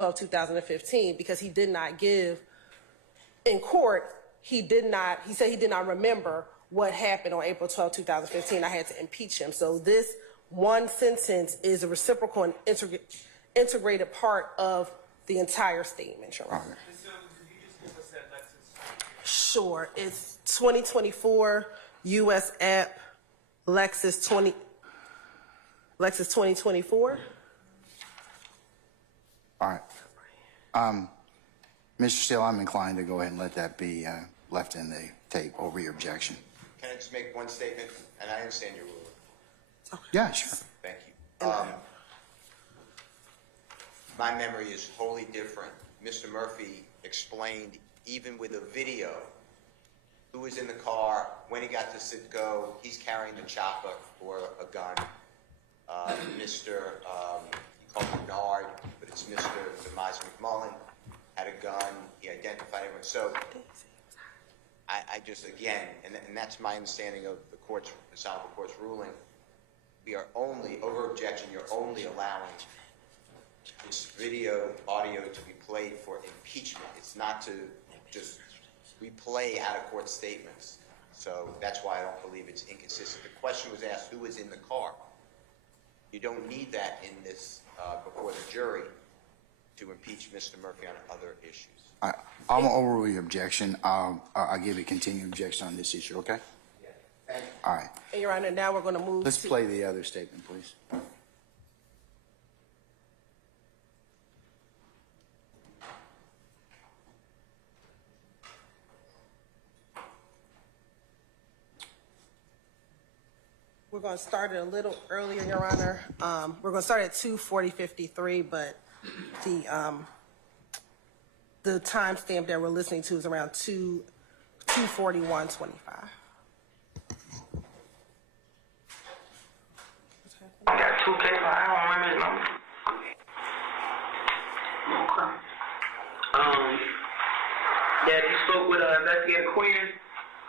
of 2015 because he did not give in court. He said he did not remember what happened on April 12, 2015. I had to impeach him. So this one sentence is a reciprocal and integrated part of the entire statement, Your Honor. So could you just give us that Lexus? Sure. It's 2024 U.S. App Lexus 2024. All right. Mr. Steele, I'm inclined to go ahead and let that be left in the tape over your objection. Can I just make one statement? And I understand your ruling. Yeah, sure. Thank you. My memory is wholly different. Mr. Murphy explained, even with a video, who was in the car, when he got to Citgo, he's carrying the chopper or a gun. Mr. He called him Nard, but it's Mr. Demise McMullen, had a gun. He identified everyone. So I just, again, and that's my understanding of the court's, the sound of the court's ruling. We are only, over objection, you're only allowing this video, audio to be played for impeachment. It's not to just replay out-of-court statements. So that's why I don't believe it's inconsistent. The question was asked, who was in the car? You don't need that in this, before the jury to impeach Mr. Murphy on other issues. I'm going to overrule your objection. I'll give you a continued objection on this issue, okay? Yeah. Thank you. All right. And Your Honor, now we're going to move Let's play the other statement, please. We're going to start it a little earlier, Your Honor. We're going to start at 2:40:53, but the timestamp that we're listening to is around 2:41:25. I got 2 cases. I don't remember his number. Okay. Dad, you spoke with investigator Quinn?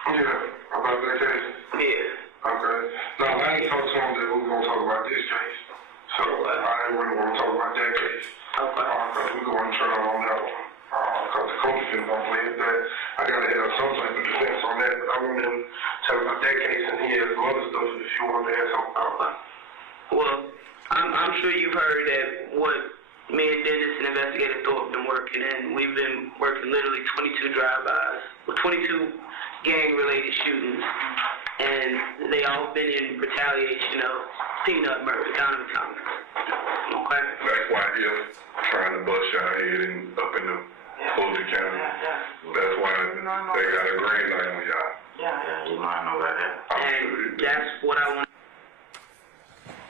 Yeah, about that case. Yeah. Okay. No, I ain't talked to him that we were going to talk about this case. So I ain't really want to talk about that case. Okay. Because we're going to turn on that one. Because the coach didn't want to believe that. I got to have some type of defense on that. But I want him to tell about that case, and he has some other stuff if you want to ask something about that. Well, I'm sure you've heard that what me and Dennis and investigator Thorpe been working, and we've been working literally 22 drive-bys, 22 gang-related shootings, and they all been in retaliation of peanut murder, Donovan Thomas. Okay? That's why he's trying to bust your head up in the Fulton County. That's why they got a green light on y'all. Yeah, you might know about that. And that's what I want.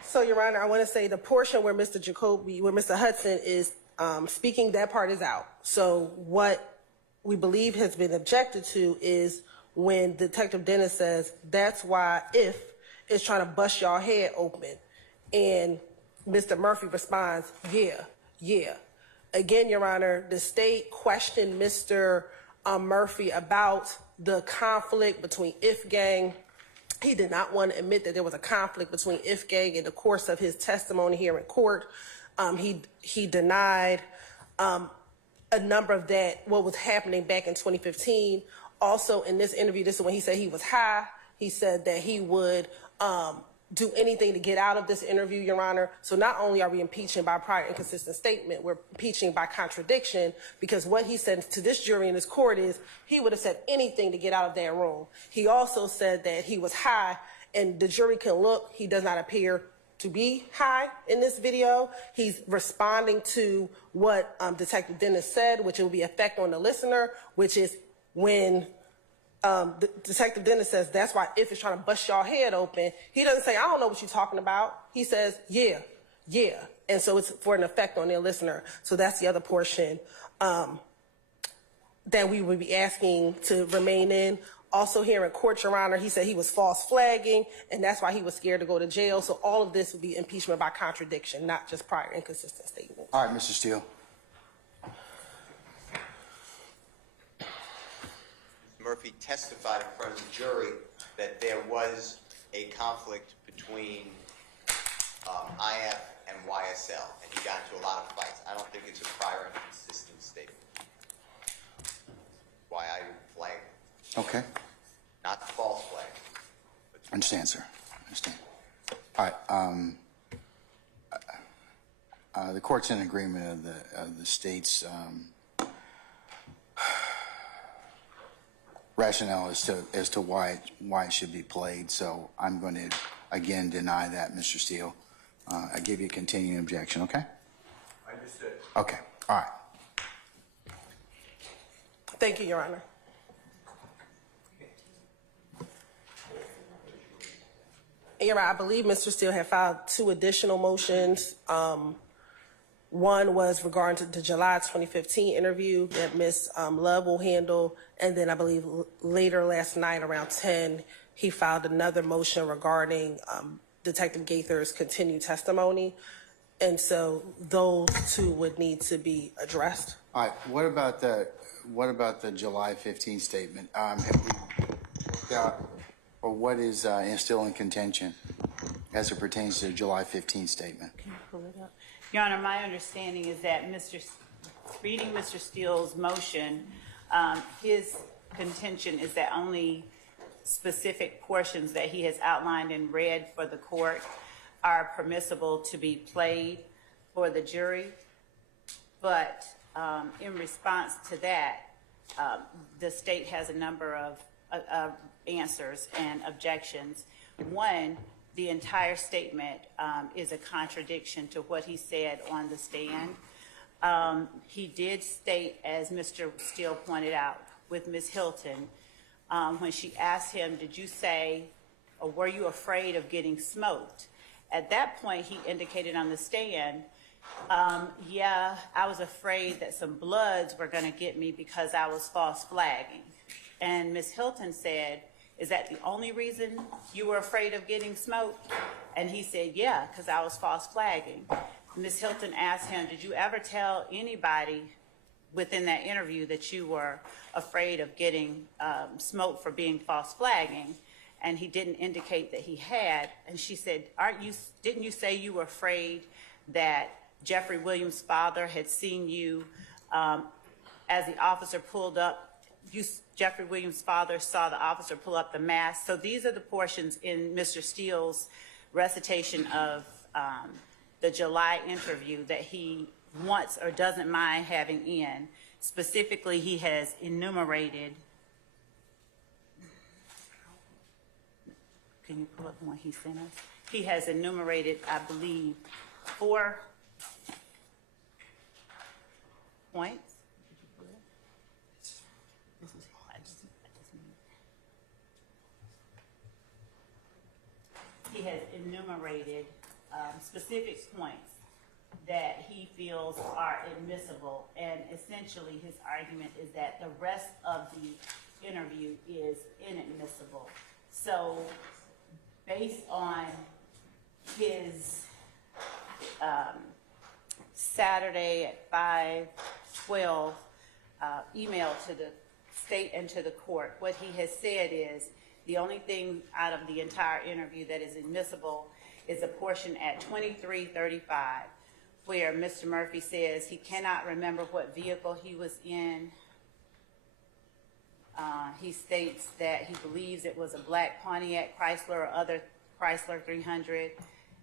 So, Your Honor, I want to say the portion where Mr. Hudson is speaking, that part is out. So what we believe has been objected to is when Detective Dennis says, that's why if it's trying to bust y'all head open. And Mr. Murphy responds, yeah. Again, Your Honor, the state questioned Mr. Murphy about the conflict between If Gang. He did not want to admit that there was a conflict between If Gang in the course of his testimony here in court. He denied a number of that, what was happening back in 2015. Also, in this interview, this is when he said he was high. He said that he would do anything to get out of this interview, Your Honor. So not only are we impeaching by prior inconsistent statement, we're impeaching by contradiction, because what he said to this jury in this court is he would have said anything to get out of that room. He also said that he was high, and the jury can look. He does not appear to be high in this video. He's responding to what Detective Dennis said, which will be effect on the listener, which is when Detective Dennis says, that's why if it's trying to bust y'all head open, he doesn't say, I don't know what you're talking about. He says, yeah. And so it's for an effect on their listener. So that's the other portion that we would be asking to remain in. Also here in court, Your Honor, he said he was false flagging, and that's why he was scared to go to jail. So all of this would be impeachment by contradiction, not just prior inconsistent statements. All right, Mr. Steele. Murphy testified in front of the jury that there was a conflict between IF and YSL, and he we got into a lot of fights. I don't think it's a prior and consistent statement. Why I flag, Okay. not the false flag. Understand, sir. Understand. All right. The court's in agreement of the state's rationale as to why it should be played. So I'm going to again deny that, Mr. Steele. I give you a continuing objection. Okay. Understood. Okay. All right. Thank you, Your Honor. Your Honor, I believe Mr. Steele had filed 2 additional motions. One was regarding to the July 2015 interview that Ms. Love will handle, and then I believe later last night around 10, he filed another motion regarding Detective Gaither's continued testimony, and so those 2 would need to be addressed. All right. What about the July 15 statement? Have we worked out, or what is still in contention as it pertains to the July 15 statement? Can you pull it up? Your Honor, my understanding is that reading Mr. Steele's motion, his contention is that only specific portions that he has outlined and read for the court are permissible to be played for the jury. But in response to that, the state has a number of answers and objections. One, the entire statement is a contradiction to what he said on the stand. He did state, as Mr. Steele pointed out, with Ms. Hilton, when she asked him, did you say, or were you afraid of getting smoked? At that point, he indicated on the stand, yeah, I was afraid that some bloods were going to get me because I was false flagging. And Ms. Hilton said, is that the only reason you were afraid of getting smoked? And he said, yeah, because I was false flagging. Ms. Hilton asked him, did you ever tell anybody within that interview that you were afraid of getting smoked for being false flagging? And he didn't indicate that he had. And she said, didn't you say you were afraid that Jeffrey Williams' father had seen you as the officer pulled up? Jeffrey Williams' father saw the officer pull up the mask. So these are the portions in Mr. Steele's recitation of the July interview that he wants or doesn't mind having in. Specifically, he has enumerated. Can you pull up the one he sent us? He has enumerated, I believe, 4 points. He has enumerated specific points that he feels are admissible, and essentially his argument is that the rest of the interview is inadmissible. So based on his Saturday at 5:12 email to the state and to the court, what he has said is the only thing out of the entire interview that is admissible is a portion at 23:35 where Mr. Murphy says he cannot remember what vehicle he was in. He states that he believes it was a black Pontiac Chrysler or other Chrysler 300.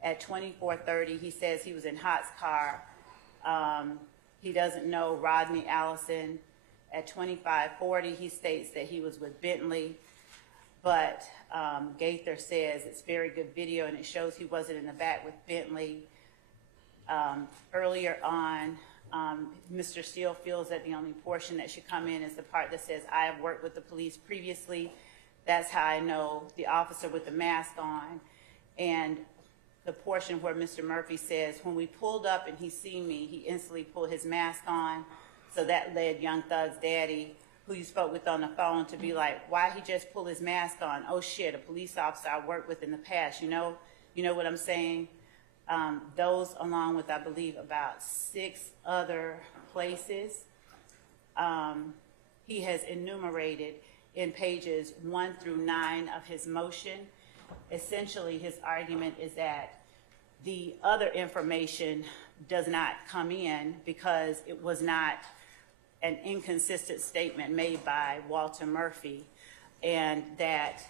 At 24:30, he says he was in Hot's car. He doesn't know Rodney Allison. At 25:40, he states that he was with Bentley. But Gaither says it's very good video and it shows he wasn't in the back with Bentley. Earlier on, Mr. Steele feels that the only portion that should come in is the part that says, I have worked with the police previously. That's how I know the officer with the mask on. And the portion where Mr. Murphy says, when we pulled up and he seen me, he instantly pulled his mask on. So that led Young Thug's daddy, who you spoke with on the phone, to be like, why he just pull his mask on? Oh shit, a police officer I worked with in the past, you know what I'm saying? Those along with, I believe, about 6 other places, he has enumerated in pages 1 through 9 of his motion. Essentially, his argument is that The other information does not come in because it was not an inconsistent statement made by Walter Murphy, and that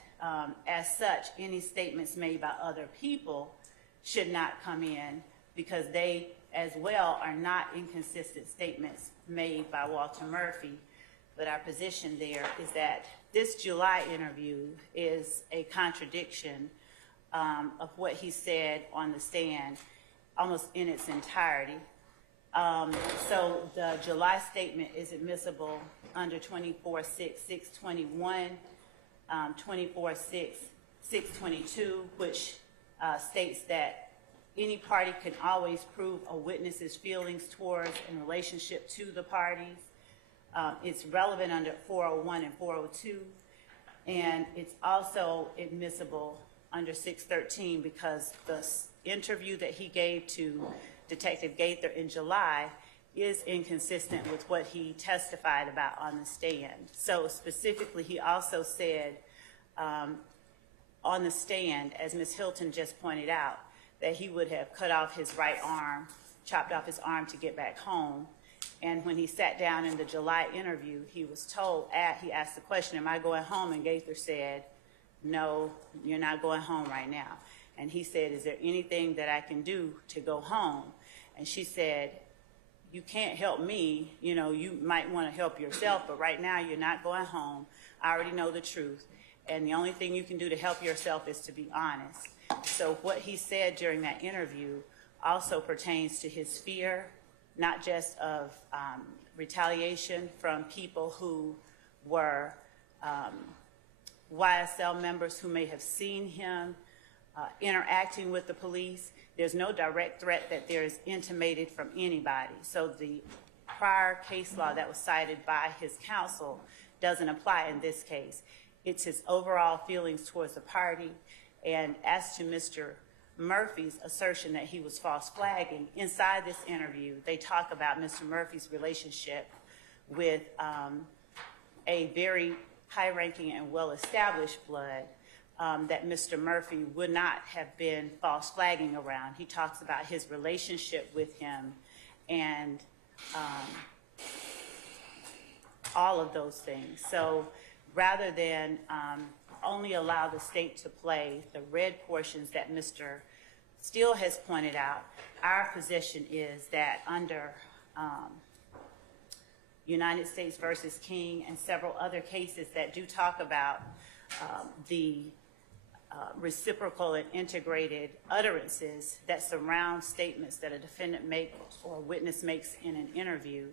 as such, any statements made by other people should not come in because they as well are not inconsistent statements made by Walter Murphy. But our position there is that this July interview is a contradiction of what he said on the stand almost in its entirety. So the July statement is admissible under 24-6-621, 24-6-622, which states that any party can always prove a witness's feelings towards in relationship to the parties. It's relevant under 401 and 402, and it's also admissible under 613 because the interview that he gave to Detective Gaither in July is inconsistent with what he testified about on the stand. So specifically, he also said on the stand, as Ms. Hilton just pointed out, that he would have cut off his right arm, chopped off his arm to get back home. And when he sat down in the July interview, he was told, he asked the question, am I going home? And Gaither said, no, you're not going home right now. And he said, is there anything that I can do to go home? And she said, you can't help me. You know, you might want to help yourself, but right now you're not going home. I already know the truth. And the only thing you can do to help yourself is to be honest. So what he said during that interview also pertains to his fear, not just of retaliation from people who were YSL members who may have seen him interacting with the police. There's no direct threat that there is intimated from anybody. So the prior case law that was cited by his counsel doesn't apply in this case. It's his overall feelings towards the party. And as to Mr. Murphy's assertion that he was false flagging, inside this interview, they talk about Mr. Murphy's relationship with a very high-ranking and well-established blood that Mr. Murphy would not have been false flagging around. He talks about his relationship with him and all of those things. So rather than only allow the state to play the red portions that Mr. Steele has pointed out, our position is that under United States versus King and several other cases that do talk about the reciprocal and integrated utterances that surround statements that a defendant makes or a witness makes in an interview,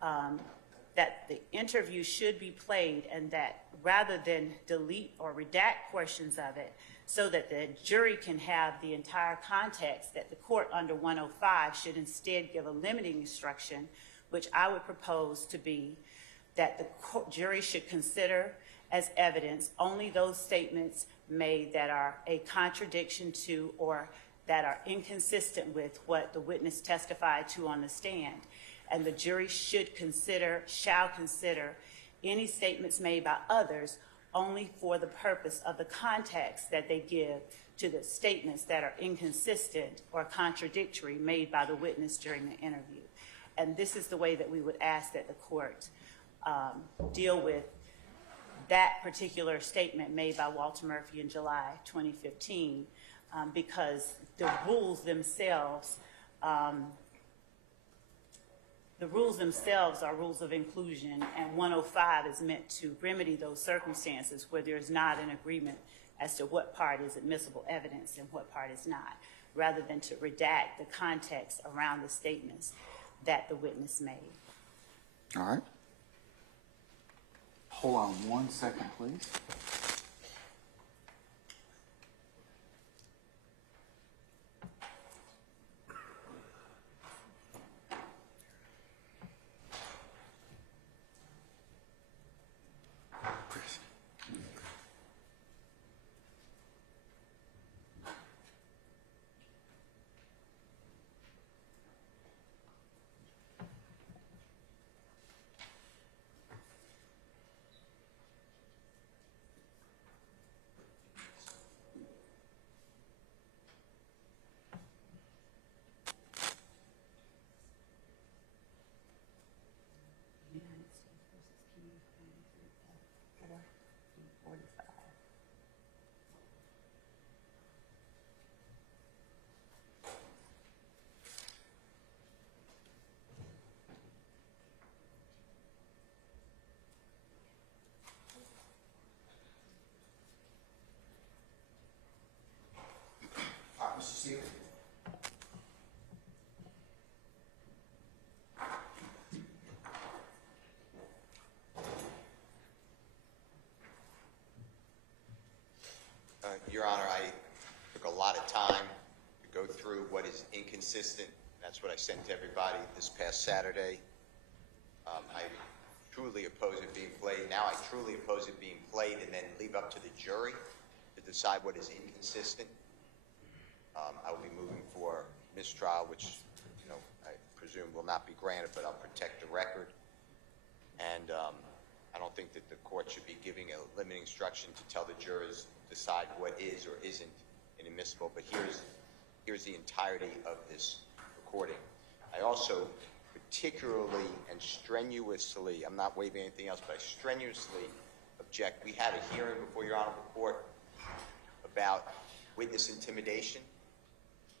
that the interview should be played, and that rather than delete or redact portions of it so that the jury can have the entire context, that the court under 105 should instead give a limiting instruction, which I would propose to be that the jury should consider as evidence only those statements made that are a contradiction to or that are inconsistent with what the witness testified to on the stand. And the jury shall consider any statements made by others only for the purpose of the context that they give to the statements that are inconsistent or contradictory made by the witness during the interview. And this is the way that we would ask that the court deal with that particular statement made by Walter Murphy in July 2015, because the rules themselves are rules of inclusion, and 105 is meant to remedy those circumstances where there is not an agreement as to what part is admissible evidence and what part is not, rather than to redact the context around the statements that the witness made. All right. Hold on 1 second, please. Your Honor, I took a lot of time to go through what is inconsistent. That's what I sent to everybody this past Saturday. I truly oppose it being played. Now I truly oppose it being played and then leave up to the jury to decide what is inconsistent. I will be moving for mistrial, which, you know, I presume will not be granted, but I'll protect the record. And I don't think that the court should be giving a limiting instruction to tell the jurors decide what is or isn't inadmissible. But here's the entirety of this recording. I also particularly and strenuously, I'm not waiving anything else, but I strenuously object. We had a hearing before Your Honorable Court about witness intimidation.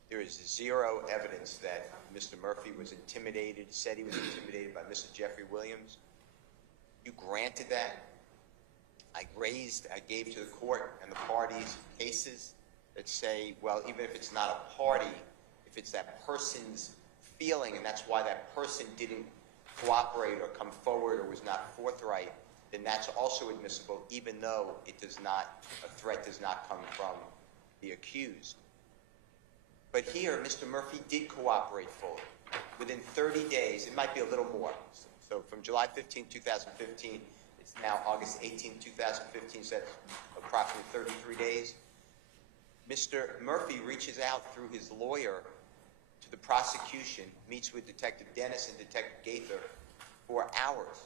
There is zero evidence that Mr. Murphy was intimidated, said he was intimidated by Mr. Jeffrey Williams. You granted that. I gave to the court and the parties cases that say, well, even if it's not a party, if it's that person's feeling, and that's why that person didn't cooperate or come forward or was not forthright, then that's also admissible, even though it does not, a threat does not come from the accused. But here, Mr. Murphy did cooperate fully. Within 30 days, it might be a little more. So from July 15, 2015, it's now August 18, 2015, so that's approximately 33 days. Mr. Murphy reaches out through his lawyer to the prosecution, meets with Detective Dennis and Detective Gaither for hours.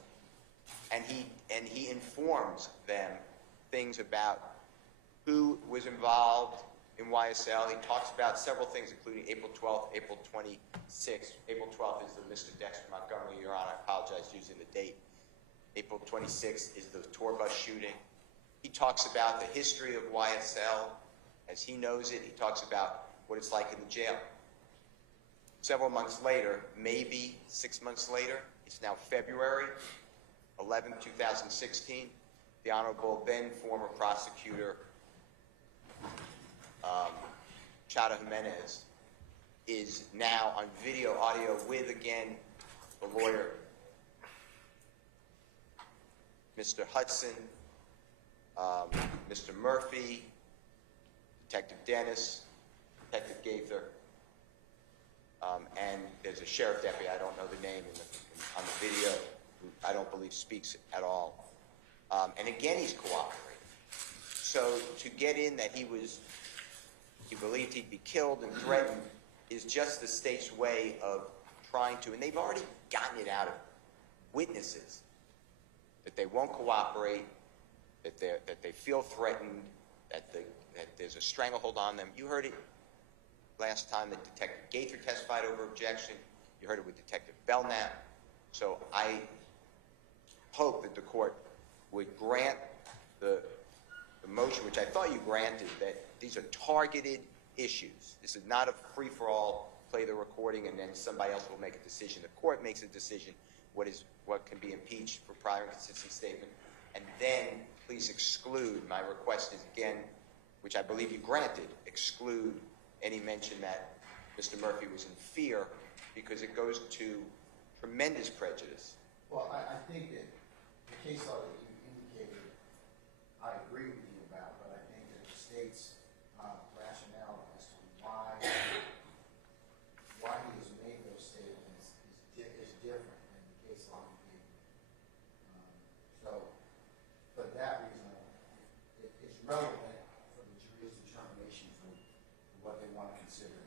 And he informs them things about who was involved in YSL. He talks about several things, including April 12th, April 26th. April 12th is the Mr. Dexter Montgomery, Your Honor, I apologize using the date. April 26th is the tour bus shooting. He talks about the history of YSL as he knows it. He talks about what it's like in the jail. Several months later, maybe 6 months later, it's now February 11, 2016, the Honorable then former prosecutor Chada Jimenez is now on video audio with, again, the lawyer, Mr. Hudson, Mr. Murphy, Detective Dennis, Detective Gaither, and there's a sheriff deputy, I don't know the name on the video, who I don't believe speaks at all. And again, he's cooperating. So to get in that he believed he'd be killed and threatened is just the state's way of trying to, and they've already gotten it out of witnesses, that they won't cooperate, that they feel threatened, that there's a stranglehold on them. You heard it last time that Detective Gaither testified over objection. You heard it with Detective Belknap. So I hope that the court would grant the motion, which I thought you granted, that these are targeted issues. This is not a free-for-all, play the recording and then somebody else will make a decision. The court makes a decision what can be impeached for prior inconsistent statement. And then please exclude, my request is again, which I believe you granted, exclude any mention that Mr. Murphy was in fear, because it goes to tremendous prejudice. Well, I think that the case law that you indicated, I agree with you about, but I think that the state's rationale as to why he has made those statements is different than the case law you gave. So, for that reason, it's relevant for the jury's determination for what they want to consider.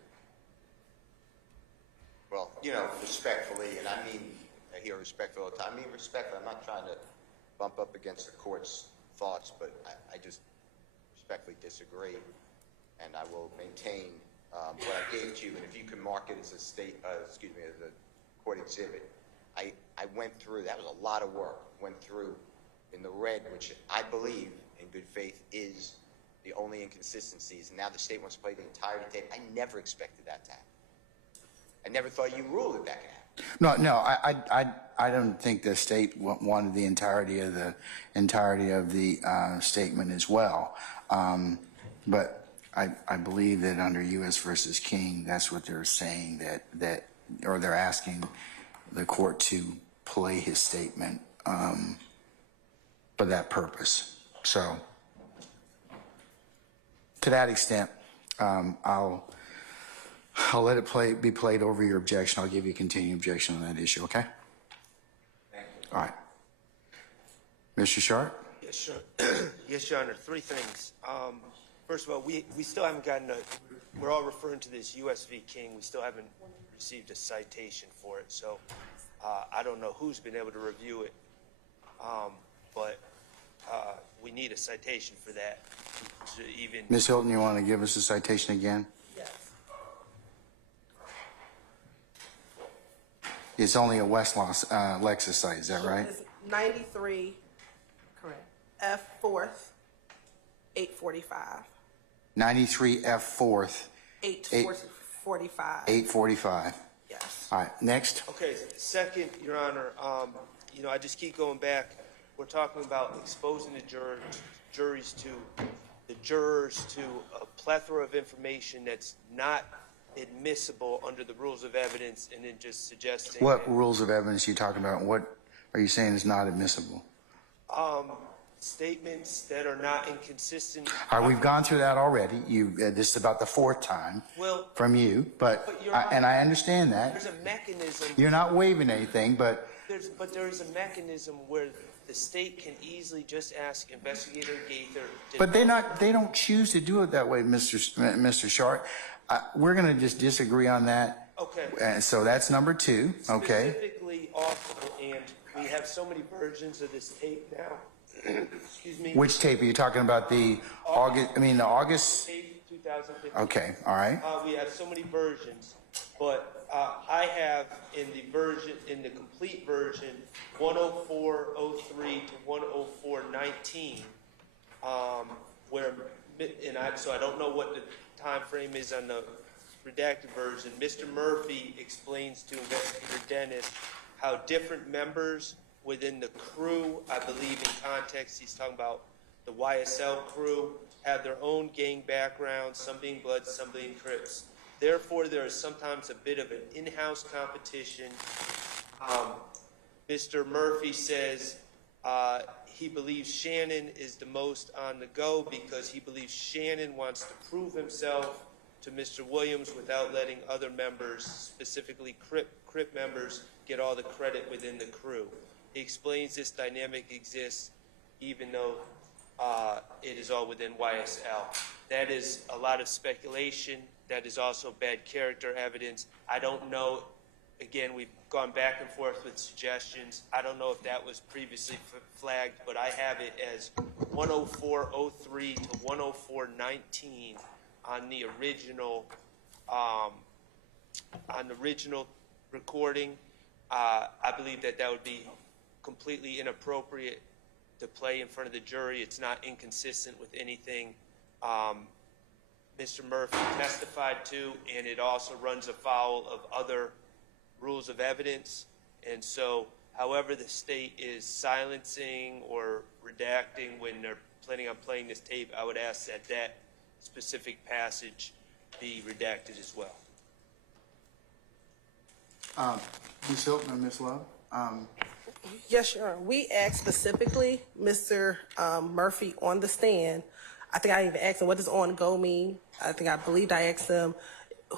Well, you know, respectfully, and I mean, I hear respectful all the time. I mean respectfully, I'm not trying to bump up against the court's thoughts, but I just respectfully disagree, and I will maintain what I gave to you. And if you can mark it as a state, as a court exhibit, I went through. That was a lot of work. Went through in the red, which I believe, in good faith, is the only inconsistencies. And now the state wants to play the entire tape. I never expected that to happen. I never thought you ruled that could happen. No, I don't think the state wanted the entirety of the statement as well. But I believe that under U.S. versus King, that's what they're saying, or they're asking the court to play his statement for that purpose. So to that extent, I'll let it be played over your objection. I'll give you a continuing objection on that issue, okay? Thank you. All right. Mr. Sharp? Yes, sure. Yes, Your Honor. Three things. First of all, we still haven't gotten we're all referring to this U.S. v. King. We still haven't received a citation for it. So I don't know who's been able to review it, but we need a citation for that to even. Ms. Hilton, you want to give us a citation again? Yes. It's only a Westlaw Lexus site, is that right? It's 93. Correct. F 4th, 845. 93 F 4th, 845. 845. Yes. All right, next. Okay, second, Your Honor, I just keep going back. We're talking about exposing the jurors to a plethora of information that's not admissible under the rules of evidence, and then just suggesting. What rules of evidence are you talking about? What are you saying is not admissible? Statements that are not inconsistent. All right, we've gone through that already. This is about the fourth time from you, but and I understand that. There's a mechanism. You're not waiving anything, but there is a mechanism where the state can easily just ask Investigator Gaither. but they don't choose to do it that way, Mr. Sharp. We're going to just disagree on that. Okay. And so that's number two. Okay. Specifically, also, and we have so many versions of this tape now. Excuse me. Which tape are you talking about? The August. Tape 2015. Okay. All right. We have so many versions, but I have in the complete version, 10403 to 10419, so I don't know what the time frame is on the redacted version. Mr. Murphy explains to Investigator Dennis how different members within the crew, I believe in context, he's talking about the YSL crew, have their own gang backgrounds, some being Bloods, some being Crips. Therefore, there is sometimes a bit of an in-house competition. Mr. Murphy says he believes Shannon is the most on the go because he believes Shannon wants to prove himself to Mr. Williams without letting other members, specifically Crip members, get all the credit within the crew. He explains this dynamic exists even though it is all within YSL. That is a lot of speculation. That is also bad character evidence. I don't know. Again, we've gone back and forth with suggestions. I don't know if that was previously flagged, but I have it as 10403 to 10419 on the original recording. I believe that would be completely inappropriate to play in front of the jury. It's not inconsistent with anything Mr. Murphy testified to, and it also runs afoul of other rules of evidence. And so, however the state is silencing or redacting when they're planning on playing this tape, I would ask that that specific passage be redacted as well. Ms. Hilton or Ms. Love? Yes, Your Honor. We asked specifically Mr. Murphy on the stand. I think I even asked him, what does on go mean? I believed I asked him,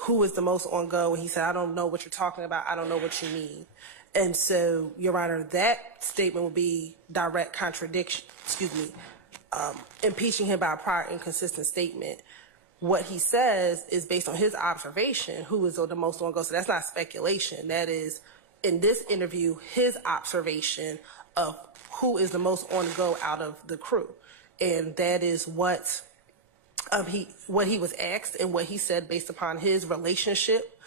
who is the most on go? And he said, I don't know what you're talking about. I don't know what you mean. And so, Your Honor, that statement would be direct contradiction, impeaching him by a prior inconsistent statement. What he says is based on his observation, who is the most on go. So that's not speculation. That is, in this interview, his observation of who is the most on go out of the crew. And that is what he was asked and what he said based upon his relationship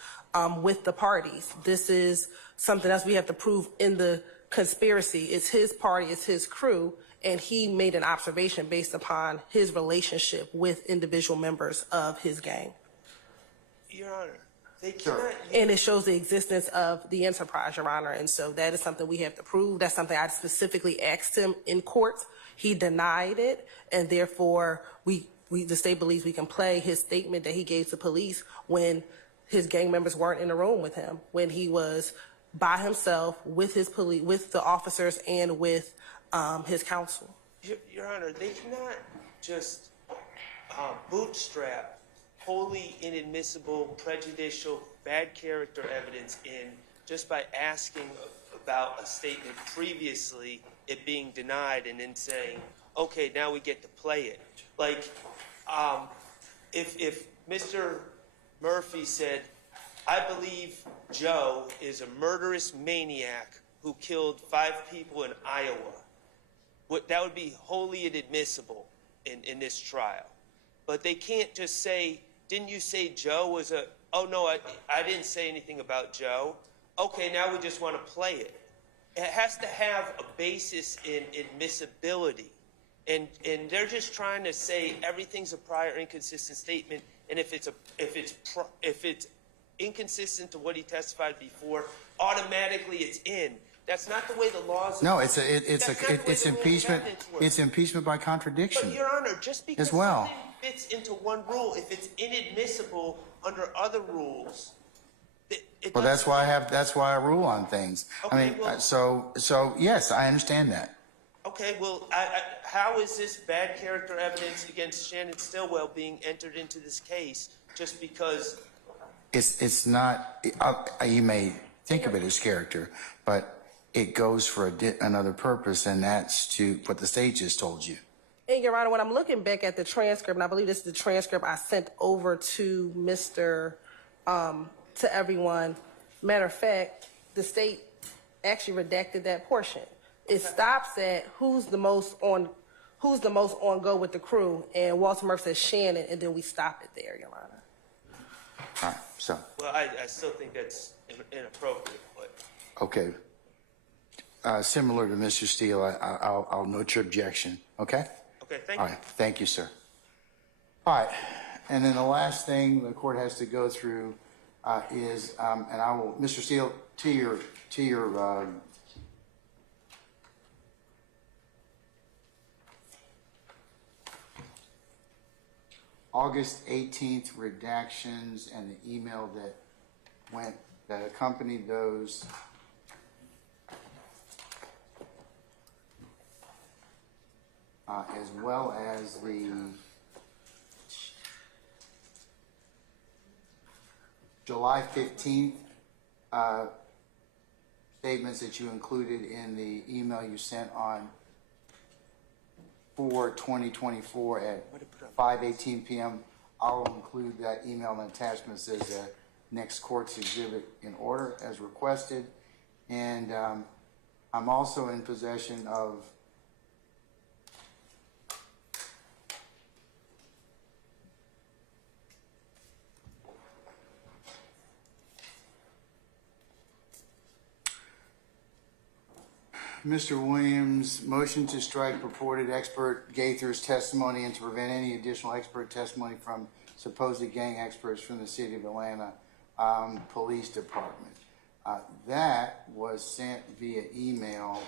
with the parties. This is something else we have to prove in the conspiracy. It's his party, it's his crew, and he made an observation based upon his relationship with individual members of his gang. Your Honor, they cannot. And it shows the existence of the enterprise, Your Honor. And so that is something we have to prove. That's something I specifically asked him in court. He denied it, and therefore the state believes we can play his statement that he gave to police when his gang members weren't in the room with him, when he was by himself with his police, with the officers, and with his counsel. Your Honor, they cannot just bootstrap wholly inadmissible, prejudicial, bad character evidence in just by asking about a statement previously, it being denied, and then saying, okay, now we get to play it. Like, if Mr. Murphy said, I believe Joe is a murderous maniac who killed 5 people in Iowa, that would be wholly inadmissible in this trial. But they can't just say, didn't you say Joe was a, oh no, I didn't say anything about Joe. Okay, now we just want to play it. It has to have a basis in admissibility. And they're just trying to say everything's a prior inconsistent statement, and if it's inconsistent to what he testified before, automatically it's in. That's not the way the laws. No, it's impeachment. It's impeachment by contradiction. But Your Honor, just because as well. something fits into one rule, if it's inadmissible under other rules, Well, that's why I rule on things. Okay, I mean, well- so yes, I understand that. Okay, well, how is this bad character evidence against Shannon Stillwell being entered into this case just because? It's not. You may think of it as character, but it goes for another purpose, and that's to what the state just told you. And Your Honor, when I'm looking back at the transcript, and I believe this is the transcript I sent over to to everyone. Matter of fact, the state actually redacted that portion. It stops at who's the most on go with the crew, and Walter Murphy says Shannon, and then we stop it there, Your Honor. All right. So Well, I still think that's inappropriate, but. okay. Similar to Mr. Steele, I'll note your objection. Okay. Okay, thank All you. right. Thank you, sir. All right. And then the last thing the court has to go through is, and I will, Mr. Steele, to your August 18th redactions and the email that accompanied those. As well as the July 15th statements that you included in the email you sent on 4/2024 at 5:18 p.m. I'll include that email and attachments as a next court's exhibit in order as requested. And I'm also in possession of Mr. Williams' motion to strike purported expert Gaither's testimony and to prevent any additional expert testimony from supposed gang experts from the City of Atlanta Police Department. That was sent via email.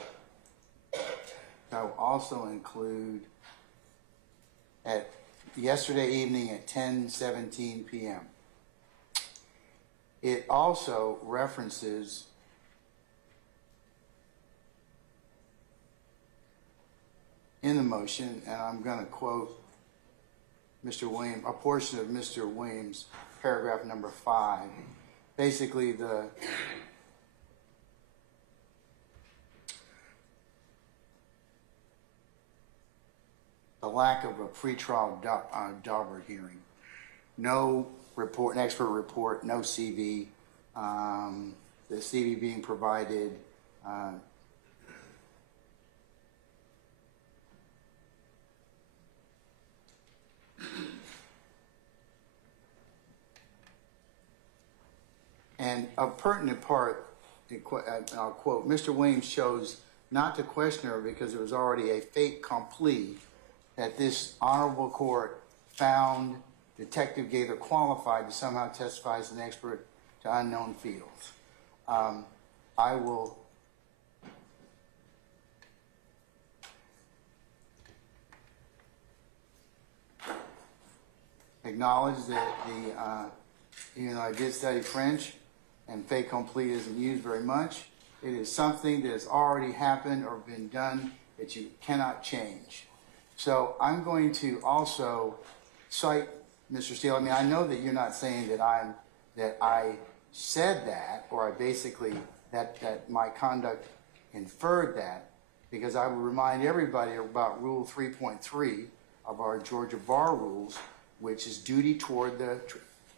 I will also include at yesterday evening at 10:17 p.m. It also references in the motion, and I'm going to quote Mr. Williams, a portion of Mr. Williams' paragraph number 5. Basically, the lack of a pretrial Dauber hearing. No report, an expert report, no CV. The CV being provided and a pertinent part, I'll quote, Mr. Williams chose not to question her because it was already a fait accompli that this honorable court found Detective Gaither qualified to somehow testify as an expert to unknown fields. I will acknowledge that even though I did study French and fait accompli isn't used very much, it is something that has already happened or been done that you cannot change. So I'm going to also cite, Mr. Steele, I mean, I know that you're not saying that I said that, or I basically, that my conduct inferred that, because I would remind everybody about Rule 3.3 of our Georgia Bar Rules, which is duty toward the,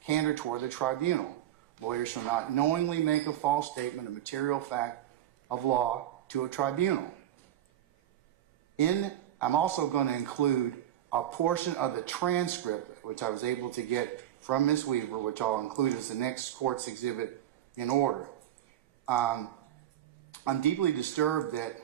candor toward the tribunal. Lawyers shall not knowingly make a false statement of material fact of law to a tribunal. I'm also going to include a portion of the transcript, which I was able to get from Ms. Weaver, which I'll include as the next court's exhibit in order. I'm deeply disturbed that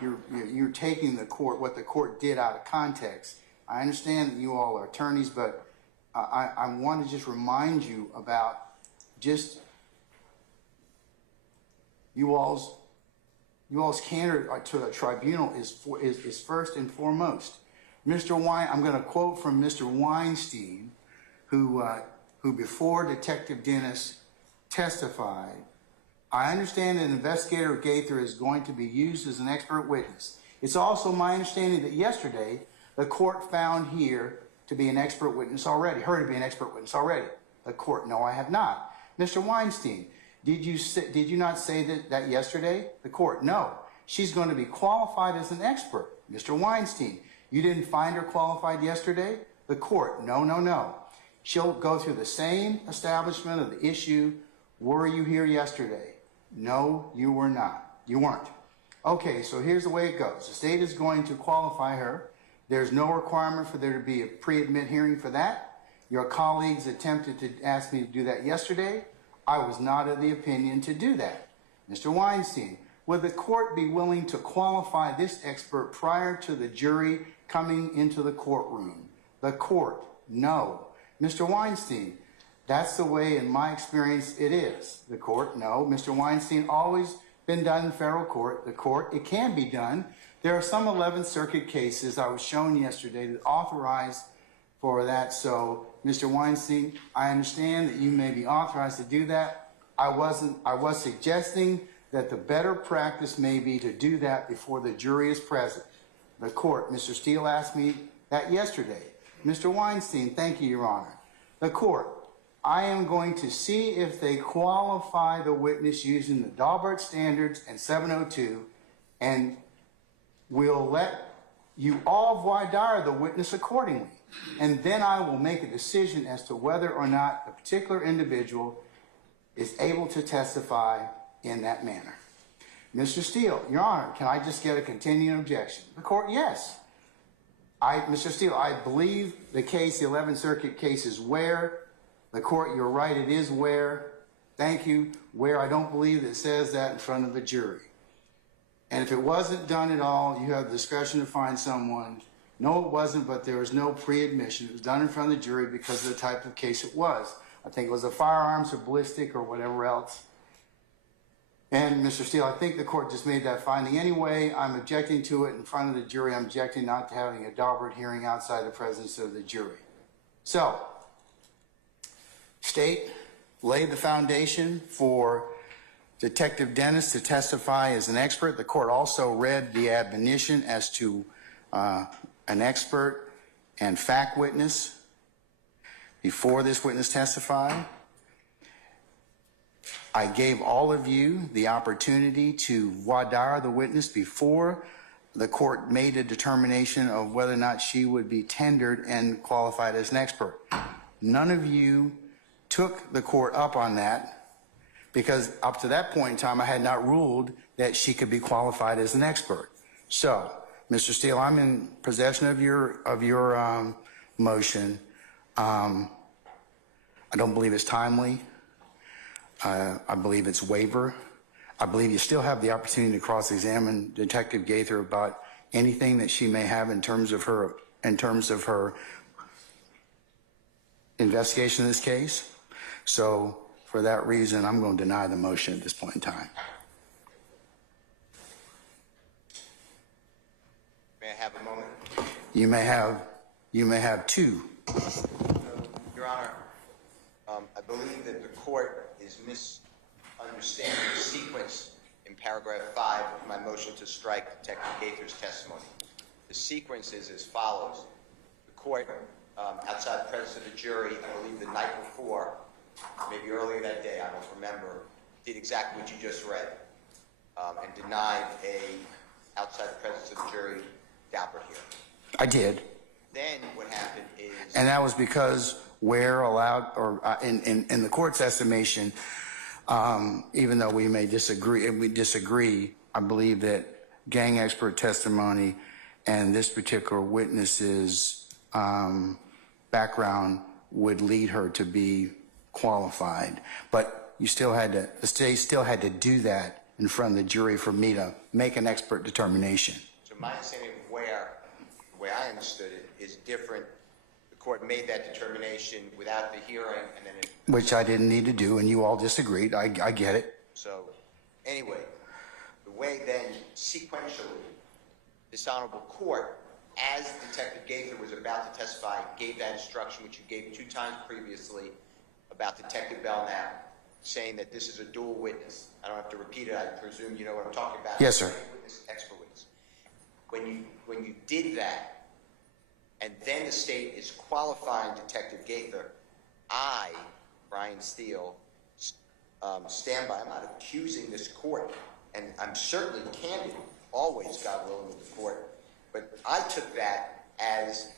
you're taking the court, what the court did, out of context. I understand that you all are attorneys, but I want to just remind you about just you all's candor to the tribunal is first and foremost. I'm going to quote from Mr. Weinstein, who before Detective Dennis testified, I understand that investigator Gaither is going to be used as an expert witness. It's also my understanding that yesterday the court found here to be an expert witness already, her to be an expert witness already. The court, no, I have not. Mr. Weinstein, did you not say that yesterday? The court, no. She's going to be qualified as an expert. Mr. Weinstein, you didn't find her qualified yesterday? The court, no. She'll go through the same establishment of the issue. Were you here yesterday? No, you were not. You weren't. Okay, so here's the way it goes. The state is going to qualify her. There's no requirement for there to be a pre-admit hearing for that. Your colleagues attempted to ask me to do that yesterday. I was not of the opinion to do that. Mr. Weinstein, would the court be willing to qualify this expert prior to the jury coming into the courtroom? The court, no. Mr. Weinstein, that's the way, in my experience, it is. The court, no. Mr. Weinstein, always been done in federal court. The court, it can be done. There are some 11th Circuit cases I was shown yesterday that authorized for that. So, Mr. Weinstein, I understand that you may be authorized to do that. I was suggesting that the better practice may be to do that before the jury is present. The court, Mr. Steele asked me that yesterday. Mr. Weinstein, thank you, Your Honor. The court, I am going to see if they qualify the witness using the Daubert standards and 702, and we'll let you all voir dire the witness accordingly. And then I will make a decision as to whether or not a particular individual is able to testify in that manner. Mr. Steele, Your Honor, can I just get a continuing objection? The court, yes. Mr. Steele, I believe the case, the 11th Circuit case, is where. The court, you're right, it is where. Thank you. Where I don't believe that it says that in front of the jury. And if it wasn't done at all, you have the discretion to find someone. No, it wasn't, but there was no pre-admission. It was done in front of the jury because of the type of case it was. I think it was a firearms or ballistic or whatever else. And Mr. Steele, I think the court just made that finding anyway. I'm objecting to it in front of the jury. I'm objecting not to having a Daubert hearing outside the presence of the jury. So, state laid the foundation for Detective Dennis to testify as an expert. The court also read the admonition as to an expert and fact witness before this witness testified. I gave all of you the opportunity to voir dire the witness before the court made a determination of whether or not she would be tendered and qualified as an expert. None of you took the court up on that because up to that point in time, I had not ruled that she could be qualified as an expert. So, Mr. Steele, I'm in possession of your motion. I don't believe it's timely. I believe it's waiver. I believe you still have the opportunity to cross-examine Detective Gaither about anything that she may have in terms of her investigation of this case. So, for that reason, I'm going to deny the motion at this point in time. May I have a moment? You may have two. Your Honor, I believe that the court is misunderstanding the sequence in paragraph 5 of my motion to strike Detective Gaither's testimony. The sequence is as follows. court, outside the presence of the jury, I believe the night before, maybe earlier that day, I don't remember, did exactly what you just read, and denied outside the presence of the jury, Daubert here. I did. Then what happened is... And that was because where allowed, or in the court's estimation, even though we may disagree, I believe that gang expert testimony and this particular witness's background would lead her to be qualified. But the state still had to do that in front of the jury for me to make an expert determination. So my understanding of the way I understood it, is different. The court made that determination without the hearing, and then Which I didn't need to do, and you all disagreed. I get it. So, anyway, the way then, sequentially, this honorable court, as Detective Gaither was about to testify, gave that instruction, which you gave 2 times previously, about Detective Belknap, saying that this is a dual witness. I don't have to repeat it. I presume you know what I'm talking about. Yes, sir. Witness, expert witness. When you did that, and then the state is qualifying Detective Gaither, I, Brian Steele, stand by. I'm not accusing this court, and I'm certainly candid, always, God willing, with the court, but I took that as...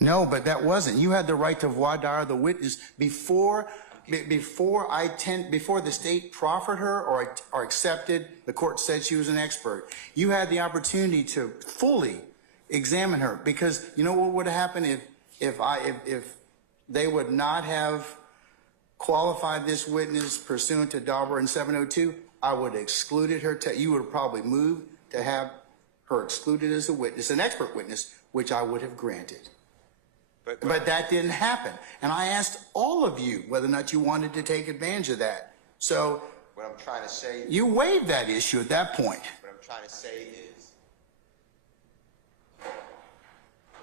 No, but that wasn't. You had the right to voir dire the witness before the state proffered her or accepted. The court said she was an expert. You had the opportunity to fully examine her, because you know what would have happened if they would not have qualified this witness pursuant to Daubert and 702. I would have excluded her. You would have probably moved to have her excluded as a witness, an expert witness, which I would have granted. But that didn't happen. And I asked all of you whether or not you wanted to take advantage of that. So What I'm trying to say... you waived that issue at that point. What I'm trying to say is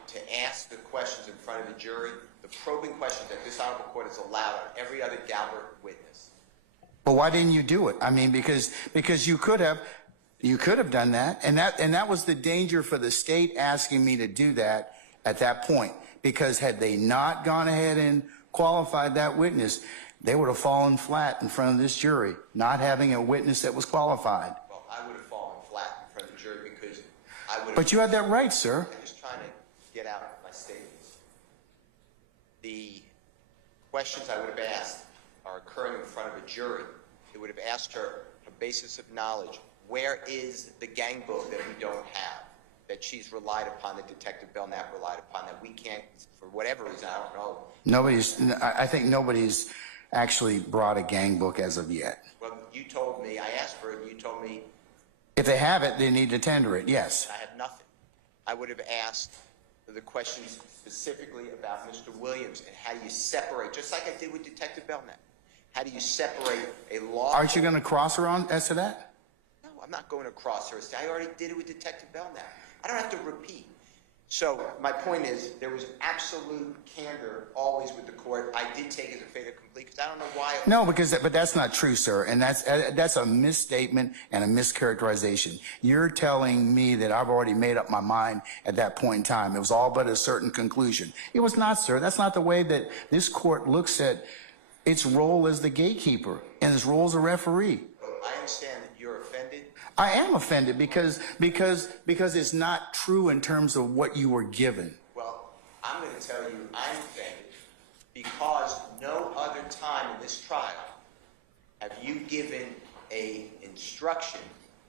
to ask the questions in front of the jury, the probing questions that this honorable court has allowed on every other Daubert witness. But why didn't you do it? I mean, because you could have done that, and that was the danger for the state asking me to do that at that point. Because had they not gone ahead and qualified that witness, they would have fallen flat in front of this jury, not having a witness that was qualified. Well, I would have fallen flat in front of the jury because I would have... But you had that right, sir. I'm just trying to get out my statements. The questions I would have asked are occurring in front of a jury. It would have asked her a basis of knowledge. Where is the gang book that we don't have? That she's relied upon, that Detective Belknap relied upon, that we can't, for whatever reason, I don't know. I think nobody's actually brought a gang book as of yet. Well, you told me, I asked for it, and you told me... If they have it, they need to tender it, yes. I have nothing. I would have asked the questions specifically about Mr. Williams and how do you separate, just like I did with Detective Belknap, how do you separate a law... Aren't you going to cross her on as to that? No, I'm not going to cross her. I already did it with Detective Belknap. I don't have to repeat. So my point is, there was absolute candor always with the court. I did take it as a fait accompli because I don't know why. No, but that's not true, sir. And that's a misstatement and a mischaracterization. You're telling me that I've already made up my mind at that point in time. It was all but a certain conclusion. It was not, sir. That's not the way that this court looks at its role as the gatekeeper and its role as a referee. I understand that you're offended. I am offended because it's not true in terms of what you were given. Well, I'm going to tell you I'm offended because no other time in this trial have you given a instruction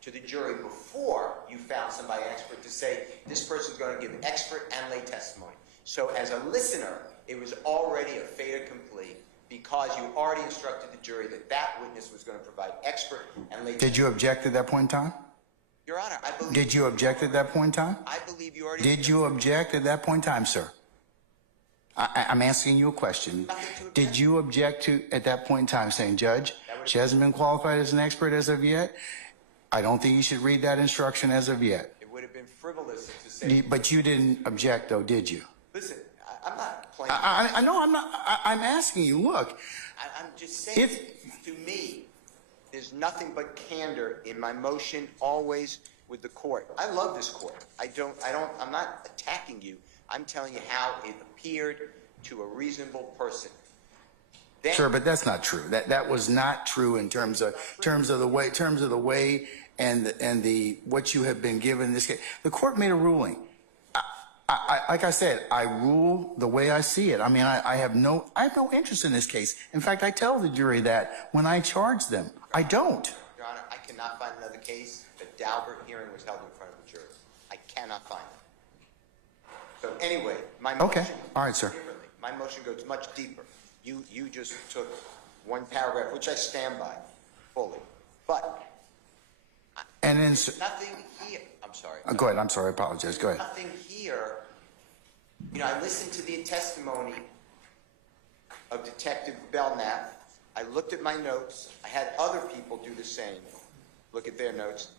to the jury before you found somebody expert to say this person's going to give expert and lay testimony. So as a listener, it was already a fait accompli because you already instructed the jury that that witness was going to provide expert and lay testimony. Did you object at that point in time? Your Honor, I believe... Did you object at that point in time? I believe you already... Did you object at that point in time, sir? I'm asking you a question. Did you object to at that point in time saying, Judge, she hasn't been qualified as an expert as of yet? I don't think you should read that instruction as of yet. It would have been frivolous to say... But you didn't object, though, did you? Listen, I'm not playing... I know I'm not... I'm asking you, look. I'm just saying, to me, there's nothing but candor in my motion always with the court. I love this court. I'm not attacking you, I'm telling you how it appeared to a reasonable person. Then, Sir, but that's not true. That was not true in terms of the way and the what you have been given in this case. The court made a ruling. Like I said, I rule the way I see it. I mean, I have no interest in this case. In fact, I tell the jury that when I charge them. I don't. Your Honor, I cannot find another case that Daubert hearing was held in front of the jury. I cannot find it. So anyway, my motion. Okay. All right, sir. Differently. My motion goes much deeper. You just took one paragraph, which I stand by fully. But And then, nothing here. I'm sorry. go ahead. I'm sorry. I apologize. Go ahead. Nothing here. You know, I listened to the testimony of Detective Belknap. I looked at my notes. I had other people do the same. Look at their notes.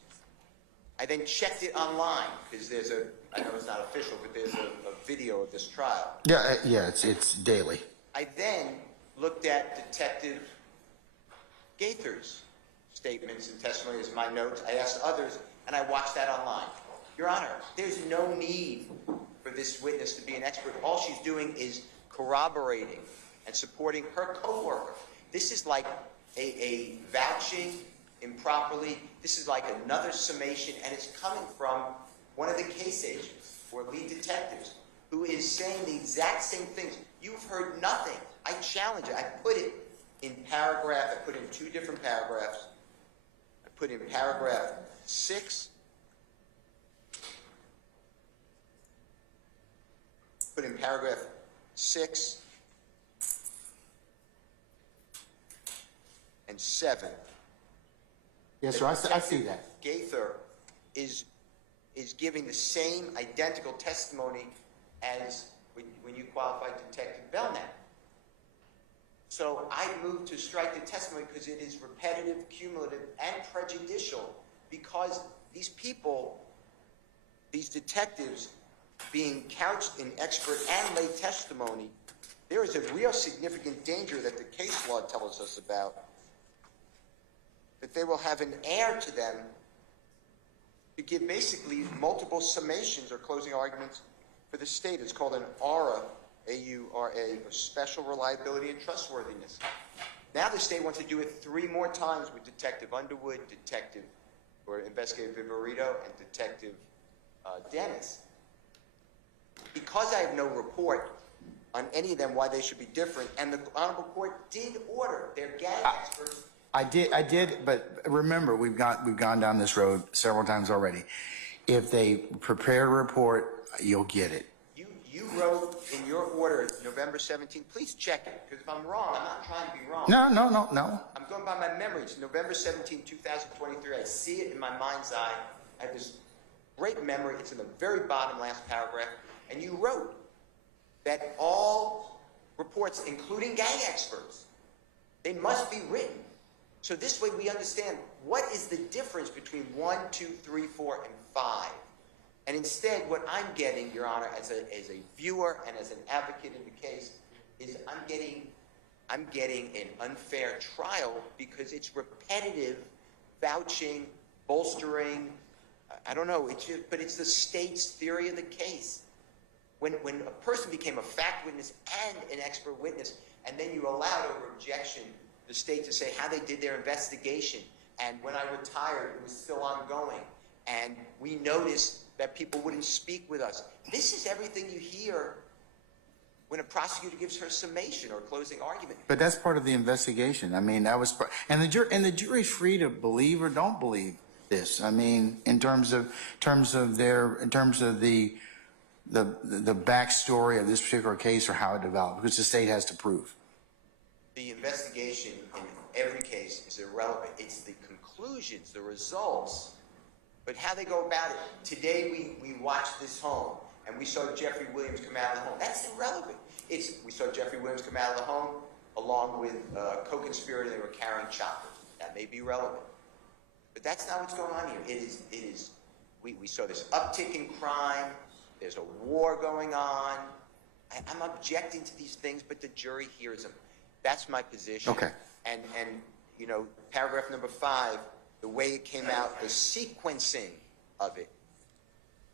I then checked it online because there's I know it's not official, but there's a video of this trial. Yeah, it's daily. I then looked at Detective Gaither's statements and testimony as my notes. I asked others, and I watched that online. Your Honor, there's no need for this witness to be an expert. All she's doing is corroborating and supporting her coworker. This is like a vouching improperly. This is like another summation, and it's coming from one of the case agents or lead detectives who is saying the exact same things. You've heard nothing. I challenge it. I put it in paragraph. I put in two different paragraphs. I put in paragraph 6. Put in paragraph 6 and 7. Yes, sir. I see that. Gaither is giving the same identical testimony as when you qualified Detective Belknap. So I moved to strike the testimony because it is repetitive, cumulative, and prejudicial because these people, these detectives, being couched in expert and lay testimony, there is a real significant danger that the case law tells us about, that they will have an heir to them to give basically multiple summations or closing arguments for the state. It's called an AURA, A-U-R-A, or Special Reliability and Trustworthiness. Now the state wants to do it 3 more times with Detective Underwood, Investigator Viverito, and Detective Dennis. Because I have no report on any of them why they should be different, and the Honorable Court did order their gang experts. I did, but remember, we've gone down this road several times already. If they prepare a report, you'll get it. You wrote in your order November 17th. Please check it, because if I'm wrong, I'm not trying to be wrong. No. I'm going by my memory. It's November 17, 2023. I see it in my mind's eye. I have this great memory. It's in the very bottom last paragraph. And you wrote that all reports, including gang experts, they must be written. So this way we understand what is the difference between 1, 2, 3, 4, and 5. And instead, what I'm getting, Your Honor, as a viewer and as an advocate in the case, is I'm getting an unfair trial because it's repetitive vouching, bolstering. I don't know, but it's the state's theory of the case. When a person became a fact witness and an expert witness, and then you allowed over objection the state to say how they did their investigation, and when I retired, it was still ongoing, and we noticed that people wouldn't speak with us. This is everything you hear when a prosecutor gives her summation or closing argument. But that's part of the investigation. I mean, that was part, and the jury's free to believe or don't believe this. I mean, in terms of the backstory of this particular case or how it developed, because the state has to prove. The investigation in every case is irrelevant. It's the conclusions, the results, but how they go about it. Today we watched this home, and we saw Jeffrey Williams come out of the home. That's irrelevant. We saw Jeffrey Williams come out of the home along with a co-conspirator. They were carrying choppers. That may be relevant. But that's not what's going on here. We saw this uptick in crime. There's a war going on. I'm objecting to these things, but the jury hears them. That's my position. Okay. And you know, paragraph number 5, the way it came out, the sequencing of it,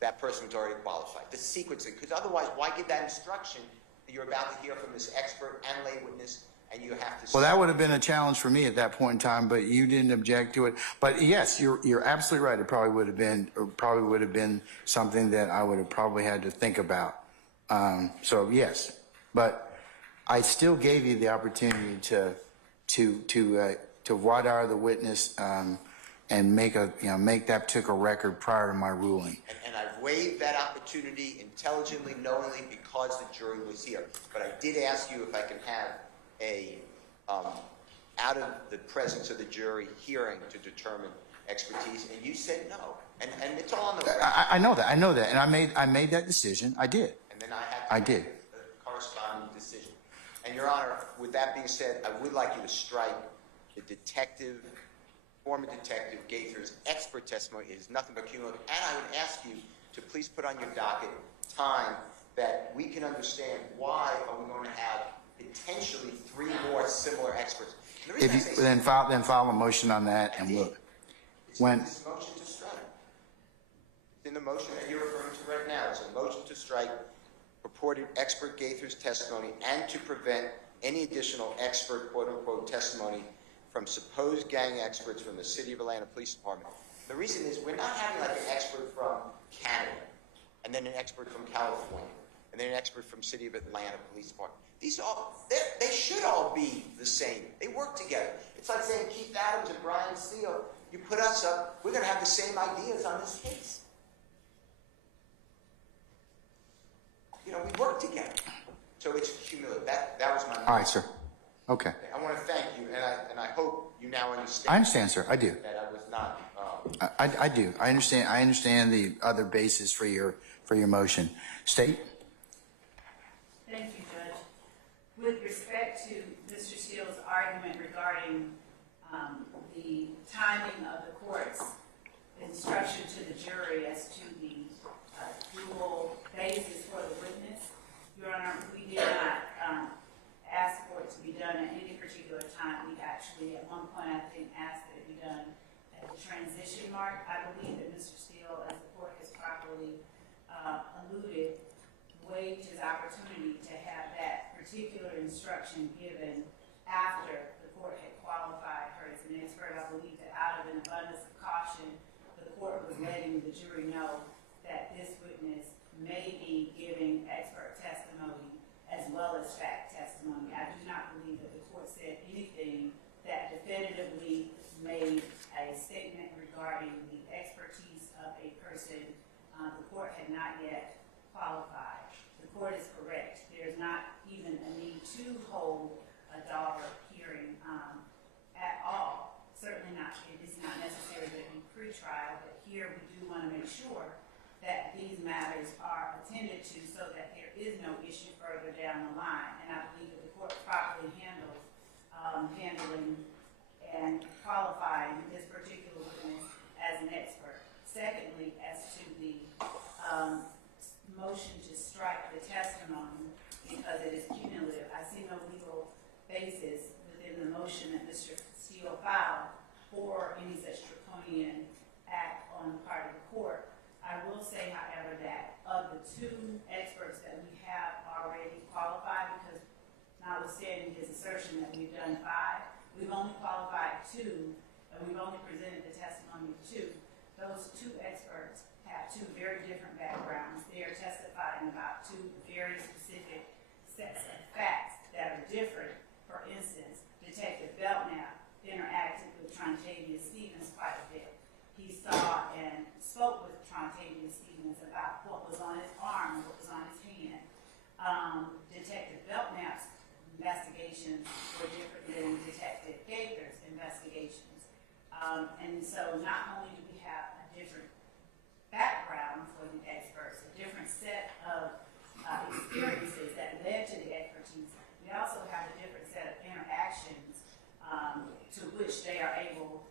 that person was already qualified. The sequencing, because otherwise, why give that instruction that you're about to hear from this expert and lay witness, and you have to... Well, that would have been a challenge for me at that point in time, but you didn't object to it. But yes, you're absolutely right. It probably would have been something that I would have probably had to think about. So yes, but I still gave you the opportunity to voir dire the witness and make that particular record prior to my ruling. And I waived that opportunity intelligently, knowingly, because the jury was here. But I did ask you if I can have a out of the presence of the jury hearing to determine expertise, and you said no. And it's all on the record. I know that, and I made that decision. I did. And then I had to make a corresponding decision. And Your Honor, with that being said, I would like you to strike the former detective Gaither's expert testimony. It is nothing but cumulative. And I would ask you to please put on your docket time that we can understand why are we going to have potentially 3 more similar experts. The reason If I you say then file a motion on that, and look. it's When this motion to strike. It's in the motion that you're referring to right now. It's a motion to strike purported expert Gaither's testimony and to prevent any additional expert, quote-unquote, testimony from supposed gang experts from the City of Atlanta Police Department. The reason is we're not having like an expert from Canada, and then an expert from California, and then an expert from City of Atlanta Police Department. These they should all be the same. They work together. It's like saying Keith Adams and Brian Steele, you put us up, we're going to have the same ideas on this case. You know, we work together. So it's cumulative. That was my... all right, sir. Okay. I want to thank you, and I hope you now understand... I understand, sir. I do. ...that I was not... I do. I understand the other basis for your motion. State. Thank you, Judge. With respect to Mr. Steele's argument regarding the timing of the court's instruction to the jury as to the dual basis for the witness, Your Honor, we did not ask for it to be done at any particular time. We actually, at one point, I think, asked that it be done at the transition mark. I believe that Mr. Steele, as the court has properly alluded, waived his opportunity to have that particular instruction given after the court had qualified her as an expert. I believe that out of an abundance of caution, the court was letting the jury know that this witness may be giving expert testimony as well as fact testimony. I do not believe that the court said anything that definitively made a statement regarding the expertise of a person the court had not yet qualified. The court is correct. There's not even a need to hold a Daubert hearing at all. Certainly not. It is not necessary to be pre-trial, but here we do want to make sure that these matters are attended to so that there is no issue further down the line. And I believe that the court properly handled handling and qualifying this particular witness as an expert. Secondly, as to the motion to strike the testimony because it is cumulative, I see no legal basis within the motion that Mr. Steele filed for any such draconian act on the part of the court. I will say, however, that of the 2 experts that we have already qualified, because notwithstanding his assertion that we've done 5, we've only qualified 2, and we've only presented the testimony of 2. Those 2 experts have 2 very different backgrounds. They are testifying about 2 very specific sets of facts that are different. For instance, Detective Belknap interacted with Trontavious Stevens quite a bit. He saw and spoke with Trontavious Stevens about what was on his arm, what was on his hand. Detective Belknap's investigations were different than Detective Gaither's investigations. And so not only do we have a different background for the experts, a different set of experiences that led to the expertise, we also have a different set of interactions to which they are able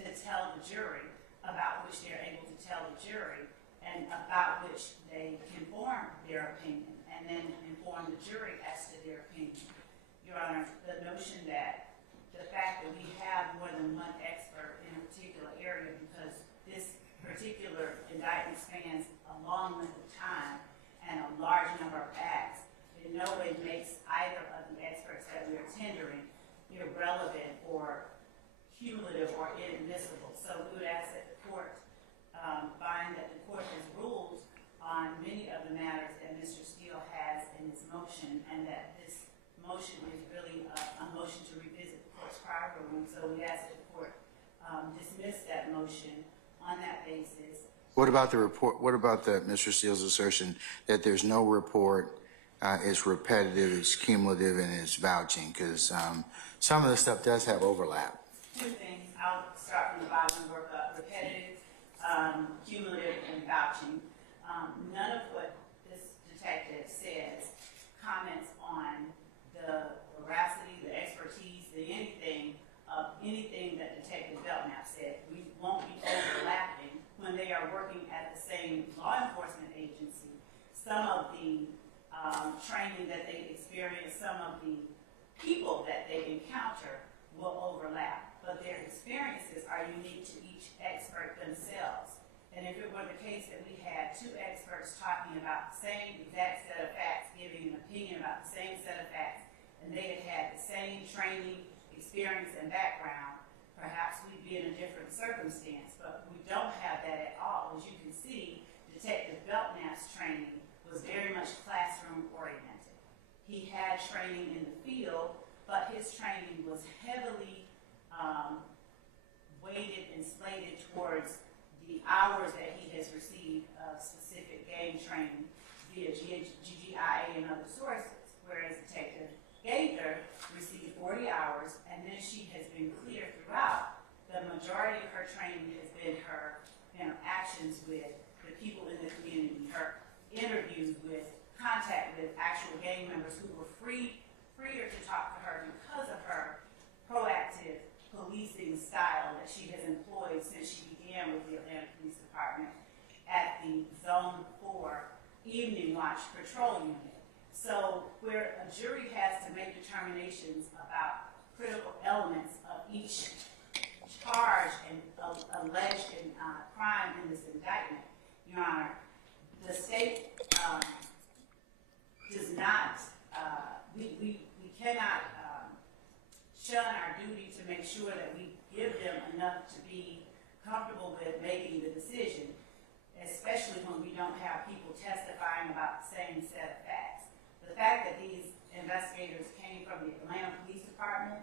to tell the jury, about which they're able to tell the jury, and about which they can form their opinion, and then inform the jury as to their opinion. Your Honor, the notion that the fact that we have more than one expert in a particular area, because this particular indictment cumulative or inadmissible. So we would ask that the court find that the court has ruled on many of the matters that Mr. Steele has in his motion, and that this motion is really a motion to revisit the court's prior ruling. So we ask that the court dismiss that motion on that basis. What about the report? What about Mr. Steele's assertion that there's no report, it's repetitive, it's cumulative, and it's vouching? Because some of the stuff does have overlap. Two things. I'll start from the bottom and work up. Repetitive, cumulative, and vouching. None of what this detective says comments on the veracity, the expertise, the anything of anything that Detective Belknap said. We won't be overlapping when they are working at the same law enforcement agency. Some of the training that they experience, some of the people that they encounter will overlap, but their experiences are unique to each expert themselves. And if it were the case that we had two experts talking about the same exact set of facts, giving an opinion about the same set of facts, and they had had the same training, experience, and background, perhaps we'd be in a different circumstance. But we don't have that at all. As you can see, Detective Belknap's training was very much classroom oriented. He had training in the field, but his training was heavily weighted and slated towards the hours that he has received of specific game training via GGIA and other sources, whereas Detective Gaither received 40 hours, and then she has been clear throughout. The majority of her training has been her interactions with the people in the community, her interviews with, contact with actual gang members who were freer to talk to her because of her proactive policing style that she has employed since she began with the Atlanta Police Department at the Zone 4 Evening Watch Patrol Unit. So where a jury has to make determinations about critical elements of each charge and alleged crime in this indictment, Your Honor, the state does not, we cannot shun our duty to make sure that we give them enough to be comfortable with making the decision, especially when we don't have people testifying about the same set of facts. The fact that these investigators came from the Atlanta Police Department,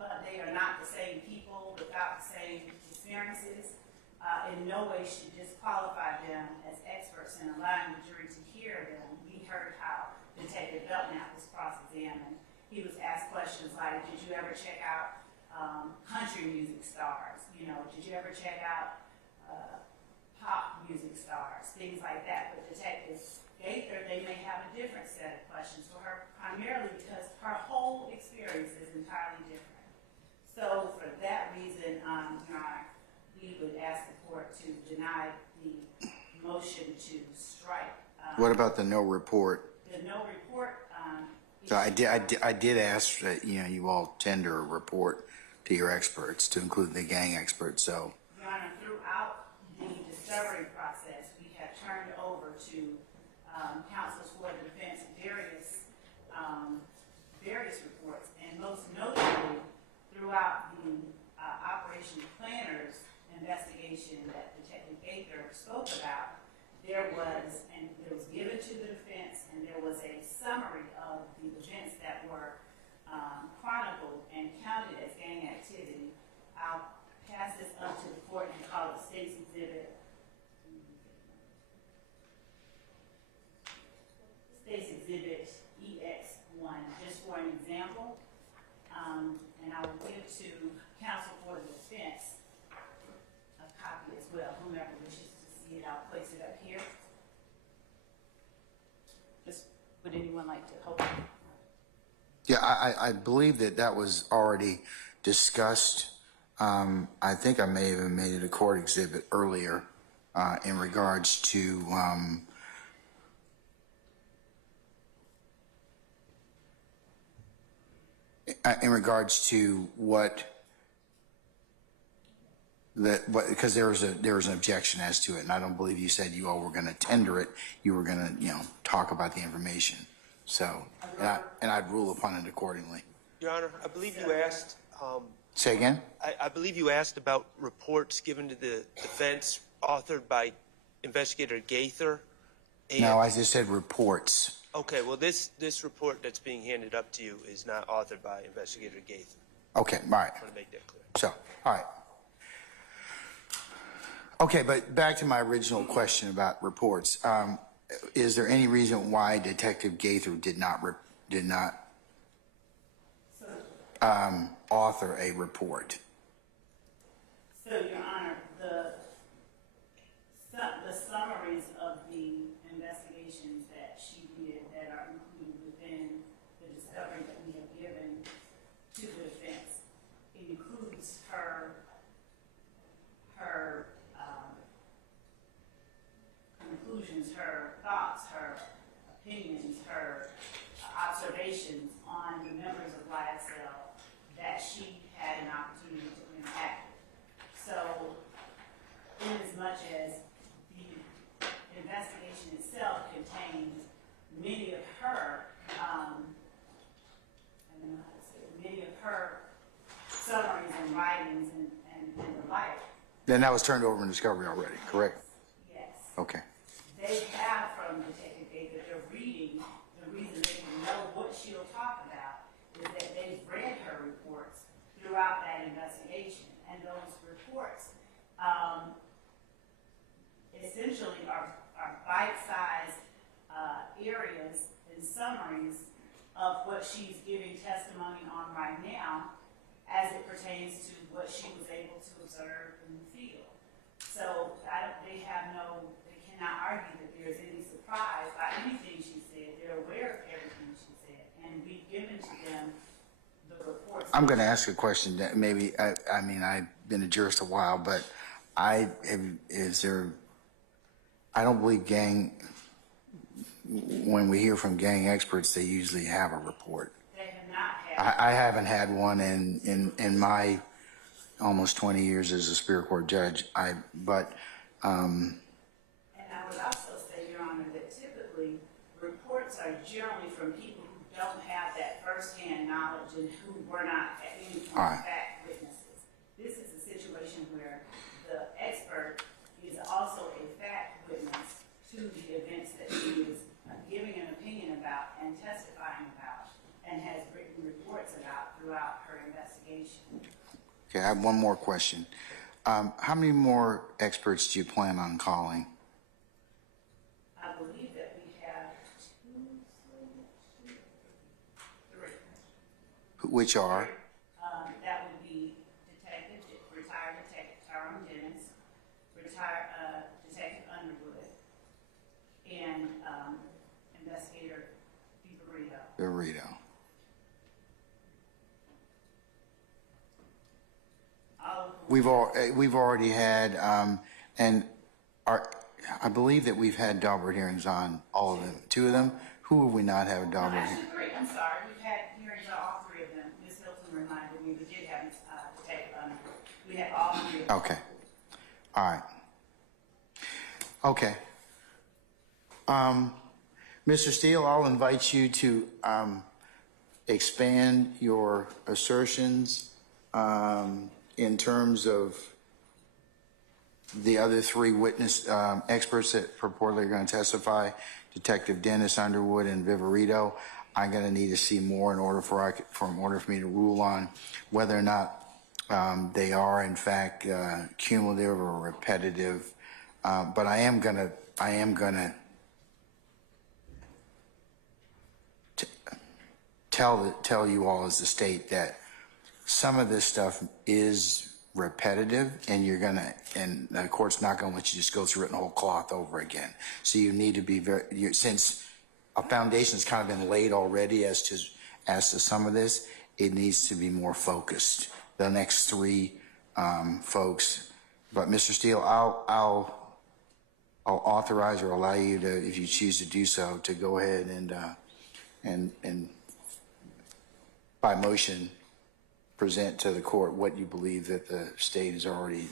but they are not the same people without the same experiences, in no way should disqualify them as experts in allowing the jury to hear them. We heard how Detective Belknap was cross-examined. He was asked questions like, did you ever check out country music stars? You know, did you ever check out pop music stars? Things like that. But Detective Gaither, they may have a different set of questions for her, primarily because her whole experience is entirely different. So for that reason, Your Honor, we would ask the court to deny the motion to strike. What about the no report? The no report. So I did ask that you all tender a report to your experts, to include the gang experts. So, Your Honor, throughout the discovery process, we have turned over to counsels for the defense various reports, and most notably throughout the Operation Planners investigation that Detective Gaither spoke about, there was given to the defense, and there was a summary of the events that were chronicled and counted as gang activity. I'll pass this up to the court and call it State's Exhibit. State's Exhibit EX1, just for an example. And I will give to counsel for the defense a copy as well. Whomever wishes to see it, I'll place it up here. Would anyone like to hold it? yeah, I believe that was already discussed. I think I may have even made it a court exhibit earlier in regards to because there was an objection as to it, and I don't believe you said you all were going to tender it. You were going to talk about the information. So, and I'd rule upon it accordingly. Your Honor, I believe you asked Say again? I believe you asked about reports given to the defense authored by Investigator Gaither. No, I just said reports. Okay, well, this report that's being handed up to you is not authored by Investigator Gaither. Okay, all right. I want to make that clear. So, all right. Okay, but back to my original question about reports. Is there any reason why Detective Gaither did not author a report? So, Your Honor, the summaries of the investigations that she did that are included within the discovery that we have given to the defense, it includes her conclusions, her thoughts, her opinions, her observations on the members of YSL that she had an opportunity to impact. So, in as much as the investigation itself contains many of her, I don't know how to say it, many of her summaries and writings and the like. Then that was turned over in discovery already, correct? Yes. Okay. They have from Detective Gaither, they're reading, the reason they can know what she'll talk about is that they've read her reports throughout that investigation. And those reports essentially are bite-sized areas and summaries of what she's giving testimony on right now as it pertains to what she was able to observe in the field. So they cannot argue that there's any surprise by anything she said. They're aware of everything she said. And we've given to them the reports. I'm going to ask a question that maybe, I mean, I've been a jurist a while, but I don't believe when we hear from gang experts, they usually have a report. They have not had. I haven't had one in my almost 20 years as a Superior Court judge. And I would also say, Your Honor, that typically reports are generally from people who don't have that firsthand knowledge and who were not at any point fact witnesses. This is a situation where the expert is also a fact witness to the events that he is giving an opinion about and testifying about and has written reports about throughout her investigation. Okay, I have one more question. How many more experts do you plan on calling? I believe that we have three. Which are? That would be retired Detective Tyrone Dennis, retired Detective Underwood, and Investigator Burrito. We've already had, I believe that we've had Daubert hearings on all of them. Two of them. Who have we not had a Daubert hearing? Actually, three. I'm sorry. We've had hearings on all three of them. Ms. Hilton reminded me we did have Detective Underwood. We had all three of them. Okay. All right. Okay. Mr. Steele, I'll invite you to expand your assertions in terms of the other three witness experts that purportedly are going to testify, Detective Dennis, Underwood, and Viverito. I'm going to need to see more in order for me to rule on whether or not they are in fact cumulative or repetitive. But I am going to tell you all as the state that some of this stuff is repetitive, and and the court's not gonna let you just go through it in whole cloth over again. So you need to be since a foundation's kind of been laid already as to some of this, it needs to be more focused. The next three folks, but Mr. Steele, I'll authorize or allow you to, if you choose to do so, to go ahead and by motion present to the court what you believe that the state is already,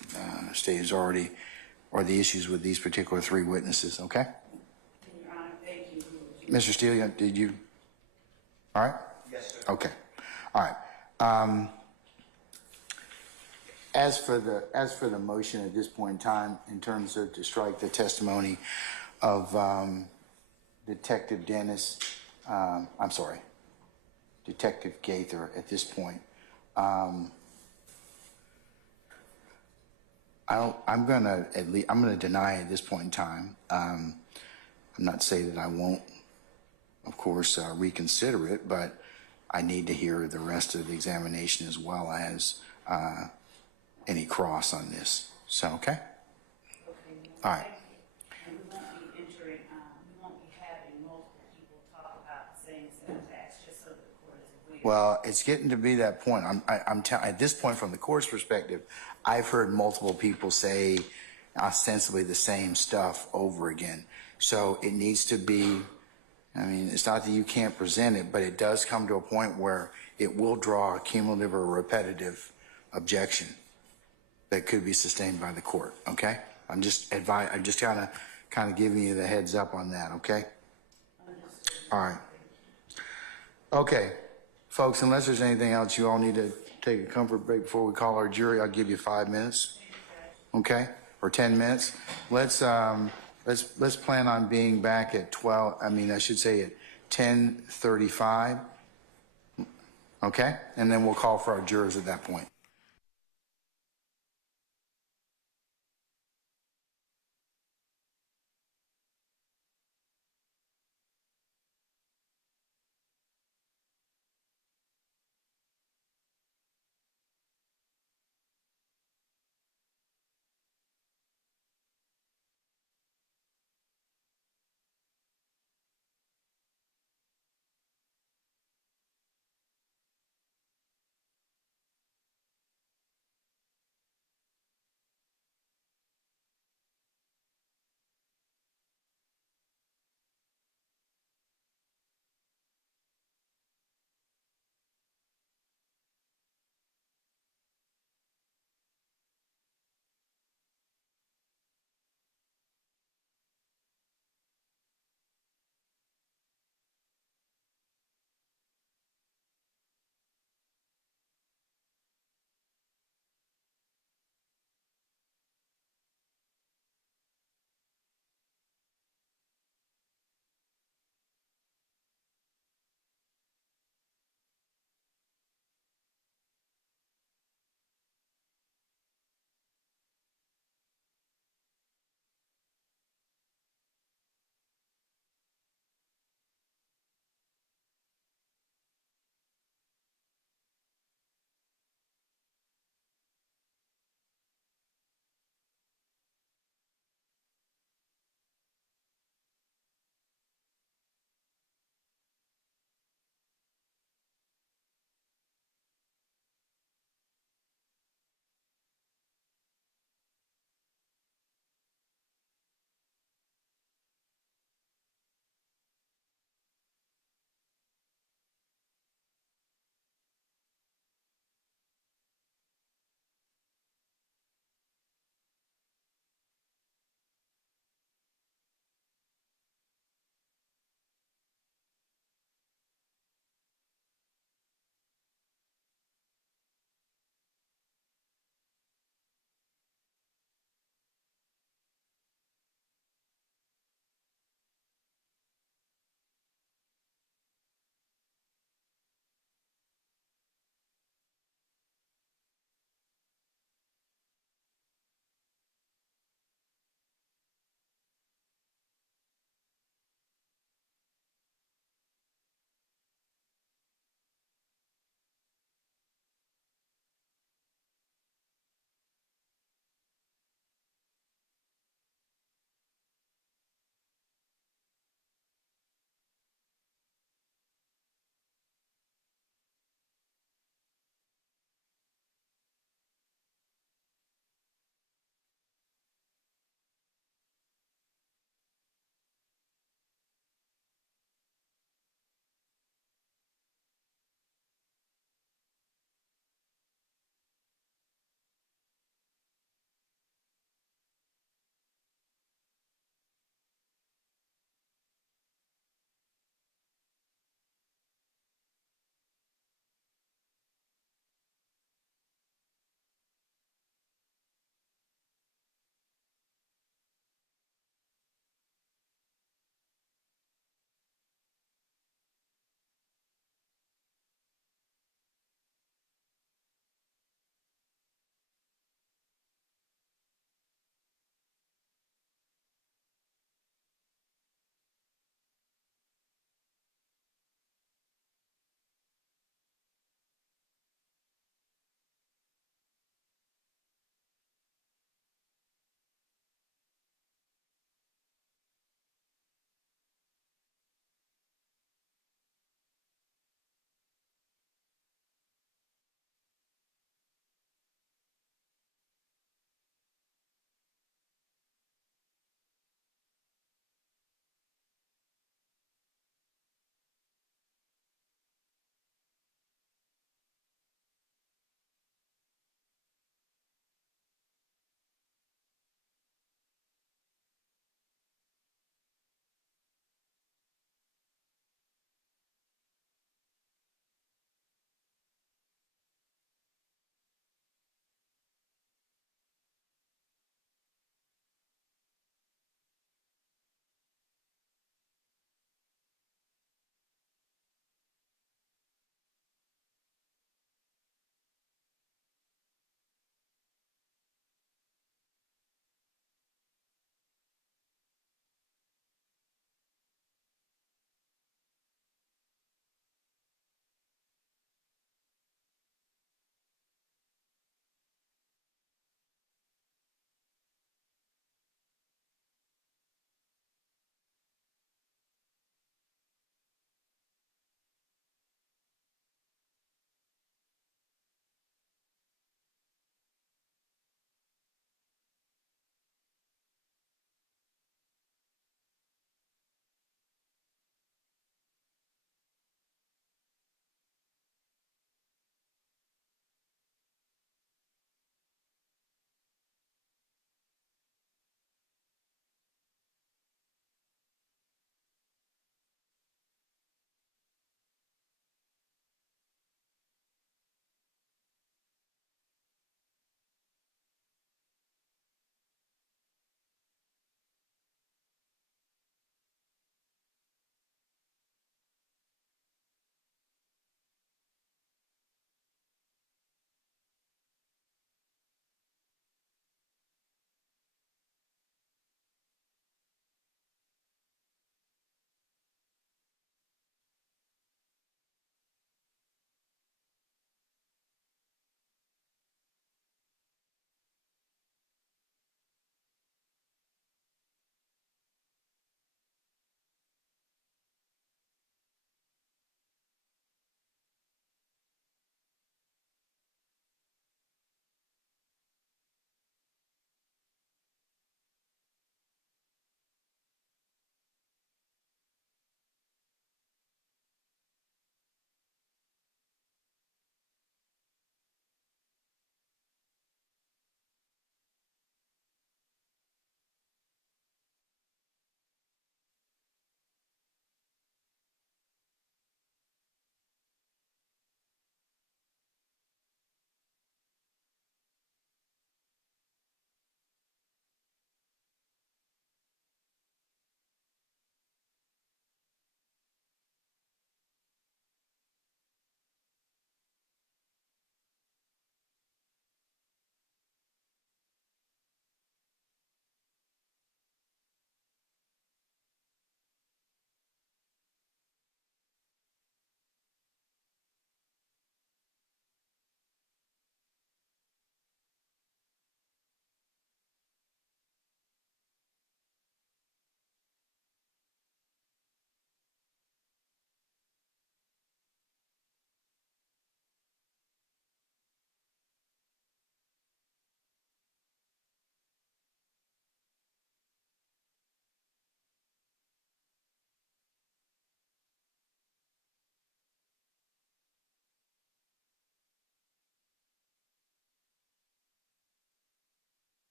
or the issues with these particular three witnesses, okay? Your Honor, thank you. Mr. Steele, did you? All right? Yes, sir. Okay. All right. As for the motion at this point in time, in terms of to strike the testimony of Detective Dennis, Detective Gaither at this point, I'm gonna deny at this point in time. I'm not saying that I won't, of course, reconsider it, but I need to hear the rest of the examination as well as any cross on this. So, okay? All right. And we won't be entering, we won't be having multiple people talk about the same set of facts, just so that the court is aware. Well, it's getting to be that point. At this point, from the court's perspective, I've heard multiple people say ostensibly the same stuff over again. So it needs to be, I mean, it's not that you can't present it, but it does come to a point where it will draw a cumulative or repetitive objection that could be sustained by the court. Okay? I'm just kind of giving you the heads up on that. Okay? All right. Okay, folks. Unless there's anything else, you all need to take a comfort break before we call our jury. I'll give you 5 minutes. Okay? Or 10 minutes. Let's plan on being back at 12. I mean, I should say at 10:35. Okay? And then we'll call for our jurors at that point.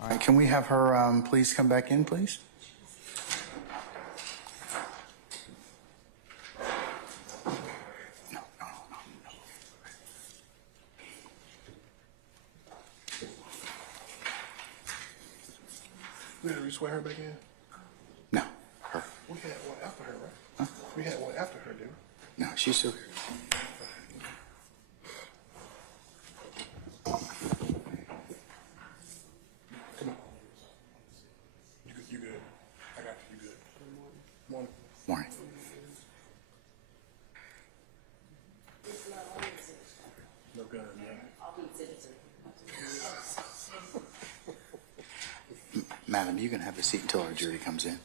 All right, can we have her please come back in, please? No, no, no, no. We had to swear her back in? No, her. We had one after her, right? Huh? We had one after her, didn't we? No, she's still here. Come on. You good. I got you. You good. Morning. Morning. No gun, yeah. Madam, you can have a seat until our jury comes in.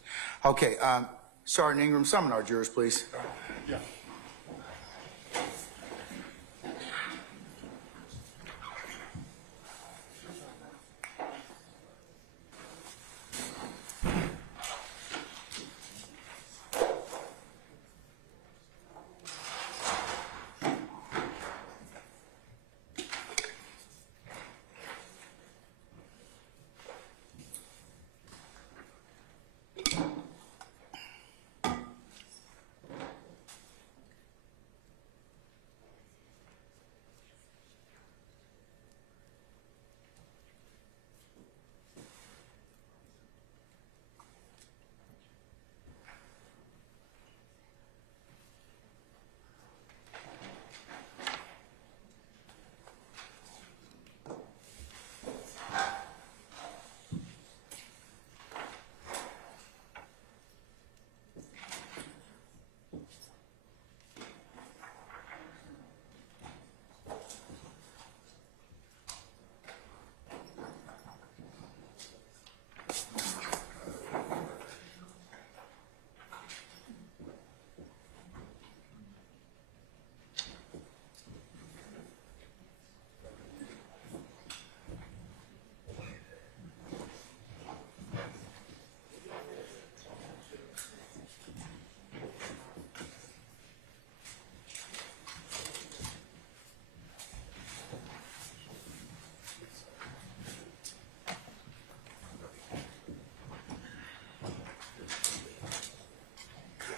Okay, Sergeant Ingram, summon our jurors, please. Yeah.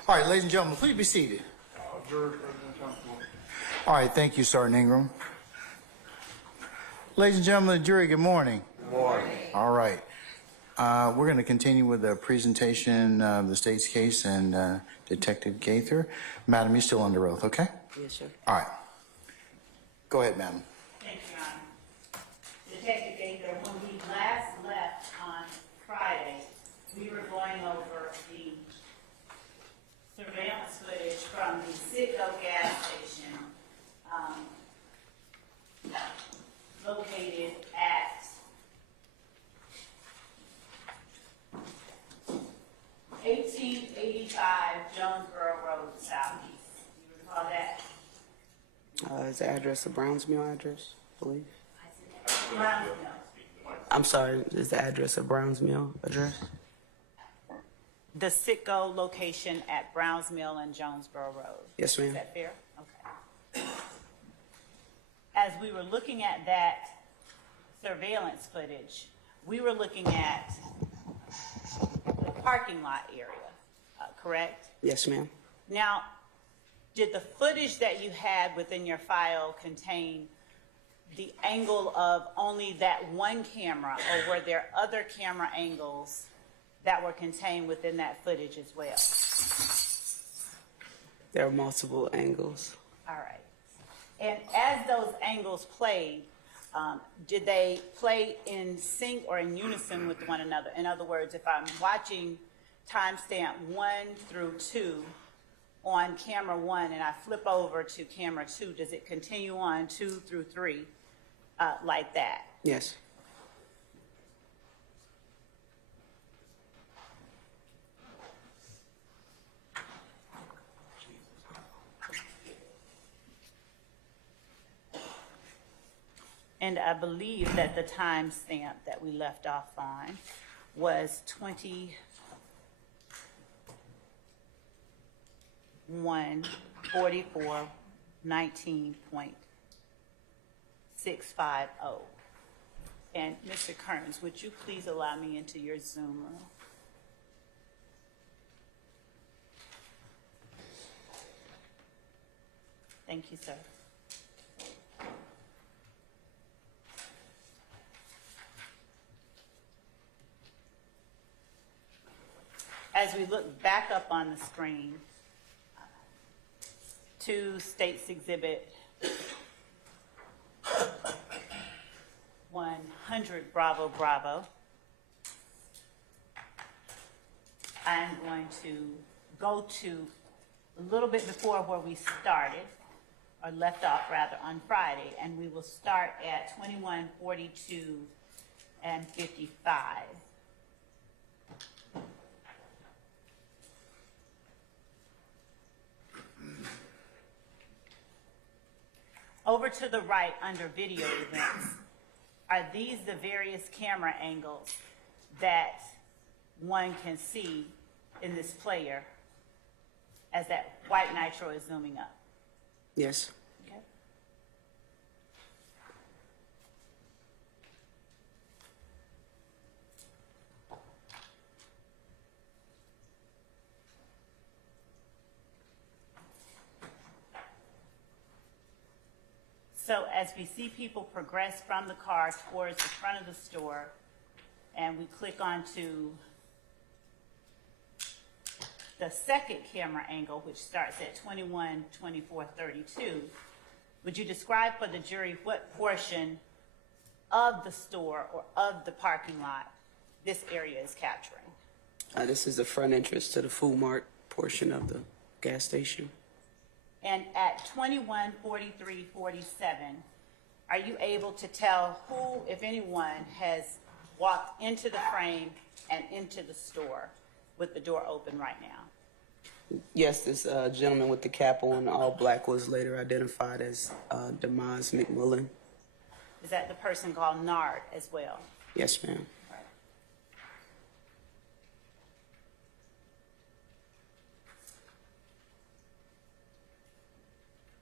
All right, ladies and gentlemen, please be seated. All right, thank you, Sergeant Ingram. Ladies and gentlemen of the jury, good morning. Good morning. All right. We're going to continue with the presentation of the state's case and Detective Gaither. Madam, you're still under oath, okay? Yes, sir. All right. Go ahead, madam. Thank you, Your Honor. Detective Gaither, when we last left on Friday, we were going over the surveillance footage from the Citgo gas station located at 1885 Jonesboro Road, Southeast. You recall that? Is the address the Brownsmill address, I believe? Brownsville. I'm sorry, is the address a Brownsmill address? The Citgo location at Browns Mill and Jonesboro Road. Yes, ma'am. Is that fair? Okay. As we were looking at that surveillance footage, we were looking at the parking lot area, correct? Yes, ma'am. Now, did the footage that you had within your file contain the angle of only that one camera, or were there other camera angles that were contained within that footage as well? There are multiple angles. All right. And as those angles played, did they play in sync or in unison with one another? In other words, if I'm watching timestamp 1 through 2 on camera 1 and I flip over to camera 2, does it continue on 2 through 3 like that? Yes. And I believe that the timestamp that we left off on was 21:44:19.650. And Mr. Kearns, would you please allow me into your Zoom room? Thank you, sir. As we look back up on the screen to State's Exhibit 100 Bravo Bravo, I'm going to go to a little bit before where we started, or left off rather, on Friday, and we will start at 21:42 and 55. Over to the right under video events, are these the various camera angles that one can see in this player as that white nitro is zooming up? Yes. Okay. So as we see people progress from the car towards the front of the store, and we click onto the second camera angle, which starts at 21:24:32, would you describe for the jury what portion of the store or of the parking lot this area is capturing? This is the front entrance to the food mart portion of the gas station. And at 21:43:47, are you able to tell who, if anyone, has walked into the frame and into the store with the door open right now? Yes, this gentleman with the cap on, all black, was later identified as Demise McMullen. Is that the person called Nard as well? Yes, ma'am.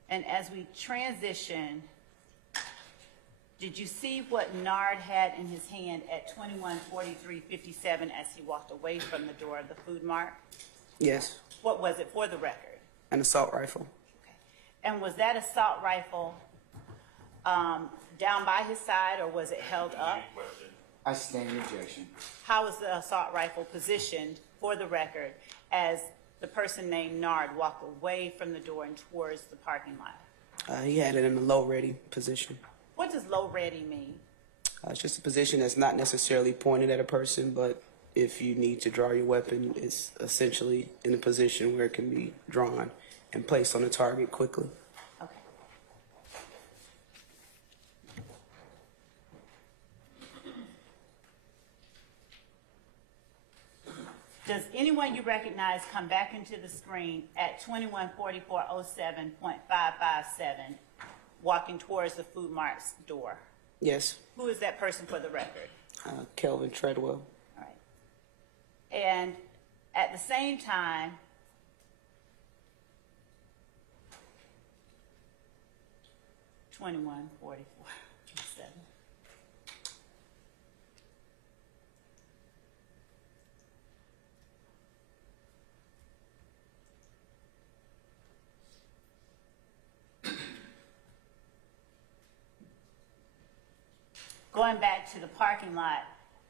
And as we transition, did you see what Nard had in his hand at 21:43:57 as he walked away from the door of the food mart? Yes. What was it, for the record? An assault rifle. Okay. And was that assault rifle down by his side, or was it held up? I stand the objection. How was the assault rifle positioned, for the record, as the person named Nard walked away from the door and towards the parking lot? He had it in a low ready position. What does low ready mean? It's just a position that's not necessarily pointed at a person, but if you need to draw your weapon, it's essentially in a position where it can be drawn and placed on the target quickly. Okay. Does anyone you recognize come back into the screen at 21:44:07.557, walking towards the food mart's door? Yes. Who is that person, for the record? Kelvin Treadwell. All right. And at the same time, (21:44:07). Going back to the parking lot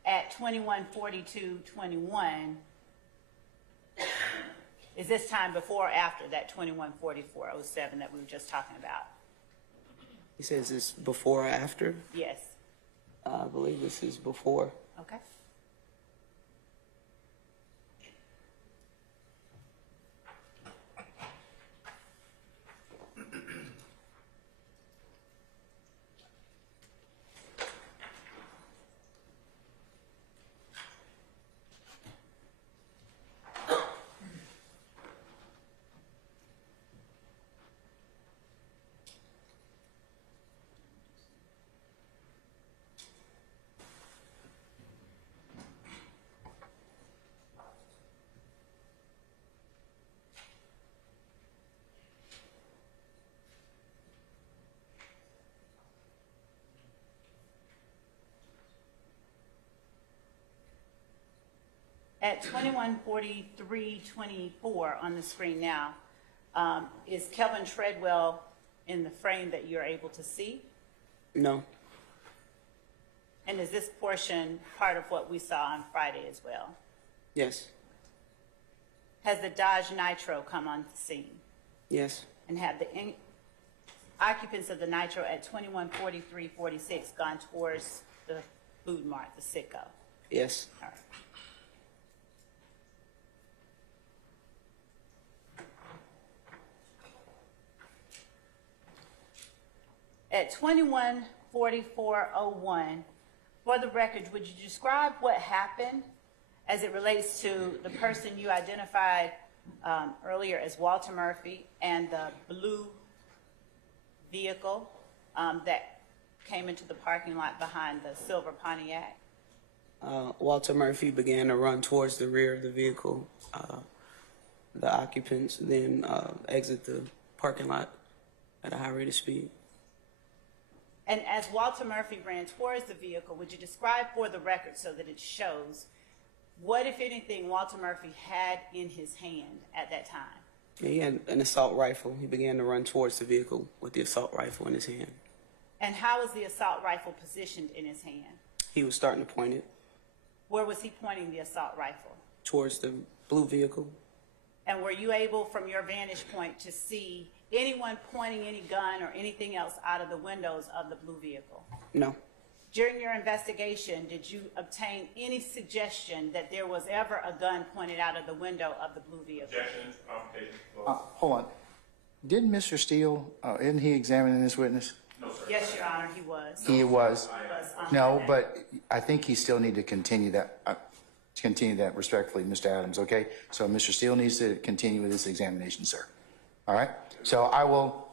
at 21:42:21, is this time before or after that 21:44:07 that we were just talking about? He says this before or after? Yes. I believe this is before. Okay. At 21:43:24 on the screen now, is Kelvin Treadwell in the frame that you're able to see? No. And is this portion part of what we saw on Friday as well? Yes. Has the Dodge Nitro come on the scene? Yes. And have the occupants of the Nitro at 21:43:46 gone towards the food mart, the Sicko? Yes. All right. At 21:44:01, for the record, would you describe what happened as it relates to the person you identified earlier as Walter Murphy and the blue vehicle that came into the parking lot behind the silver Pontiac? Walter Murphy began to run towards the rear of the vehicle. The occupants then exit the parking lot at a high rate of speed. And as Walter Murphy ran towards the vehicle, would you describe for the record so that it shows what, if anything, Walter Murphy had in his hand at that time? He had an assault rifle. He began to run towards the vehicle with the assault rifle in his hand. And how was the assault rifle positioned in his hand? He was starting to point it Where was he pointing the assault rifle? towards the blue vehicle. And were you able, from your vantage point, to see anyone pointing any gun or anything else out of the windows of the blue vehicle? No. During your investigation, did you obtain any suggestion that there was ever a gun pointed out of the window of the blue vehicle? Objection, complication, Hold on. Didn't Mr. Steele, isn't he examining this witness? no, sir. Yes, Your Honor, he was. He was. On No, that. but I think he still need to continue that respectfully, Mr. Adams, okay? So Mr. Steele needs to continue with this examination, sir. All right? So I will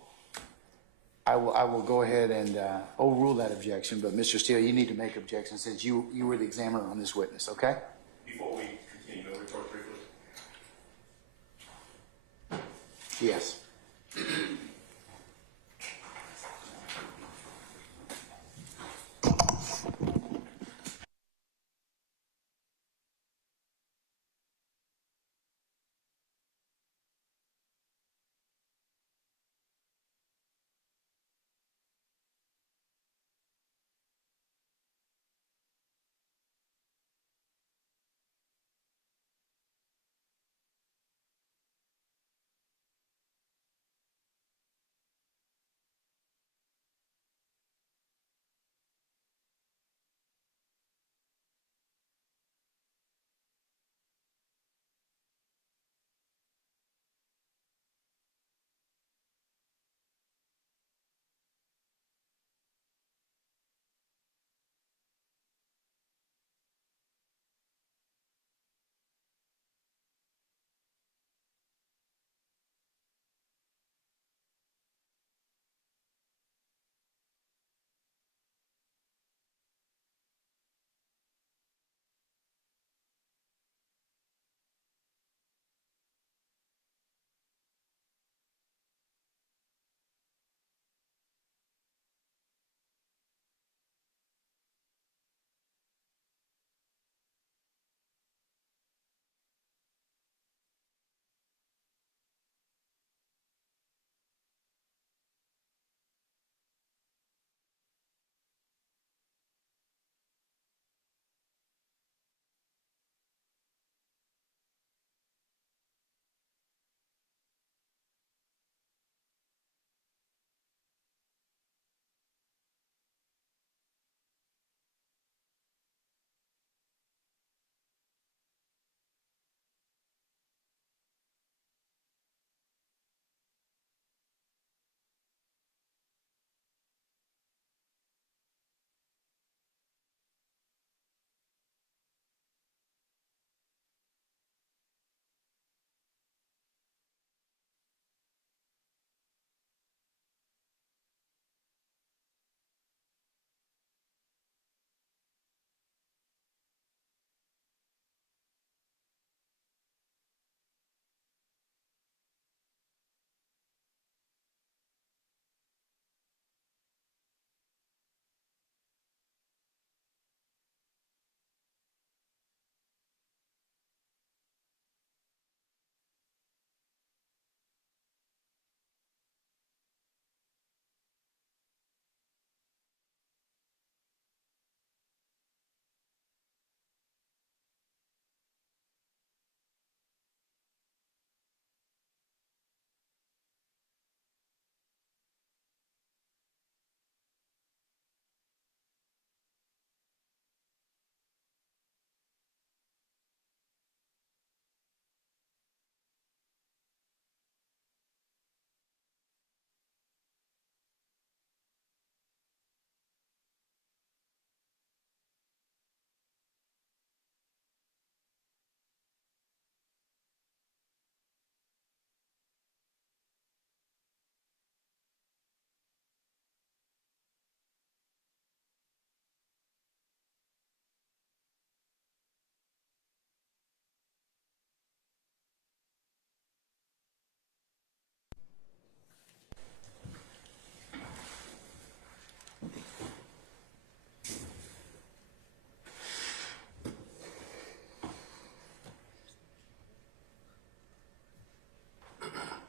go ahead and overrule that objection, but Mr. Steele, you need to make objections since you were the examiner on this witness, okay? Before we continue, no retort briefly. Yes.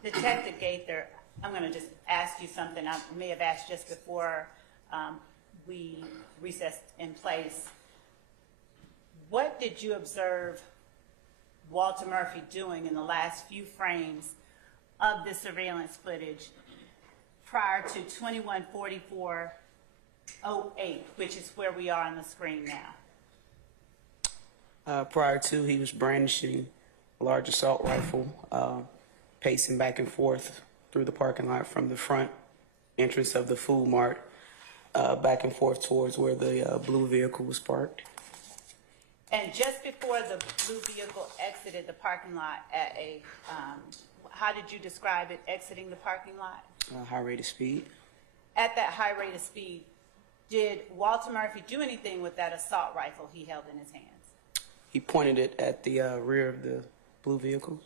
Detective Gaither, I'm going to just ask you something I may have asked just before we recessed in place. What did you observe Walter Murphy doing in the last few frames of the surveillance footage prior to 21:44:08, which is where we are on the screen now? Prior to, he was brandishing a large assault rifle, pacing back and forth through the parking lot from the front entrance of the food mart back and forth towards where the blue vehicle was parked. And just before the blue vehicle exited the parking lot at a, how did you describe it, exiting the parking lot? High rate of speed. At that high rate of speed, did Walter Murphy do anything with that assault rifle he held in his hands? He pointed it at the rear of the blue vehicle.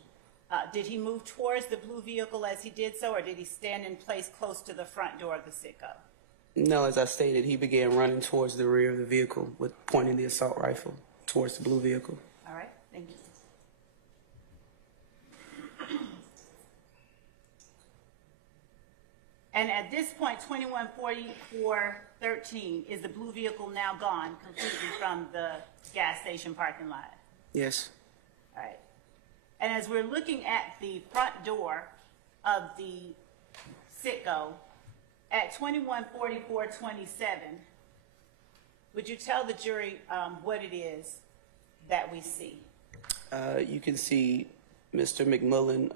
Did he move towards the blue vehicle as he did so, or did he stand in place close to the front door of the Sitco? No, as I stated, he began running towards the rear of the vehicle with pointing the assault rifle towards the blue vehicle. All right, thank you. And at this point, 21:44:13, is the blue vehicle now gone completely from the gas station parking lot? Yes. All right. And as we're looking at the front door of the Sitco at 21:44:27, would you tell the jury what it is that we see? You can see Mr. McMullen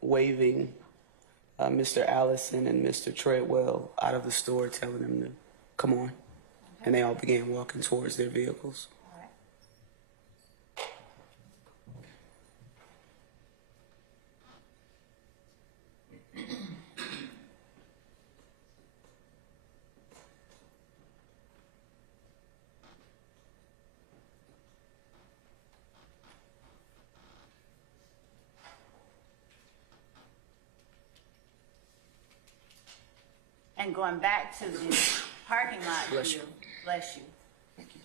waving Mr. Allison and Mr. Treadwell out of the store, telling them to come on. And they all began walking towards their vehicles. All right. And going back to the parking lot Bless view, you. bless you. Thank you.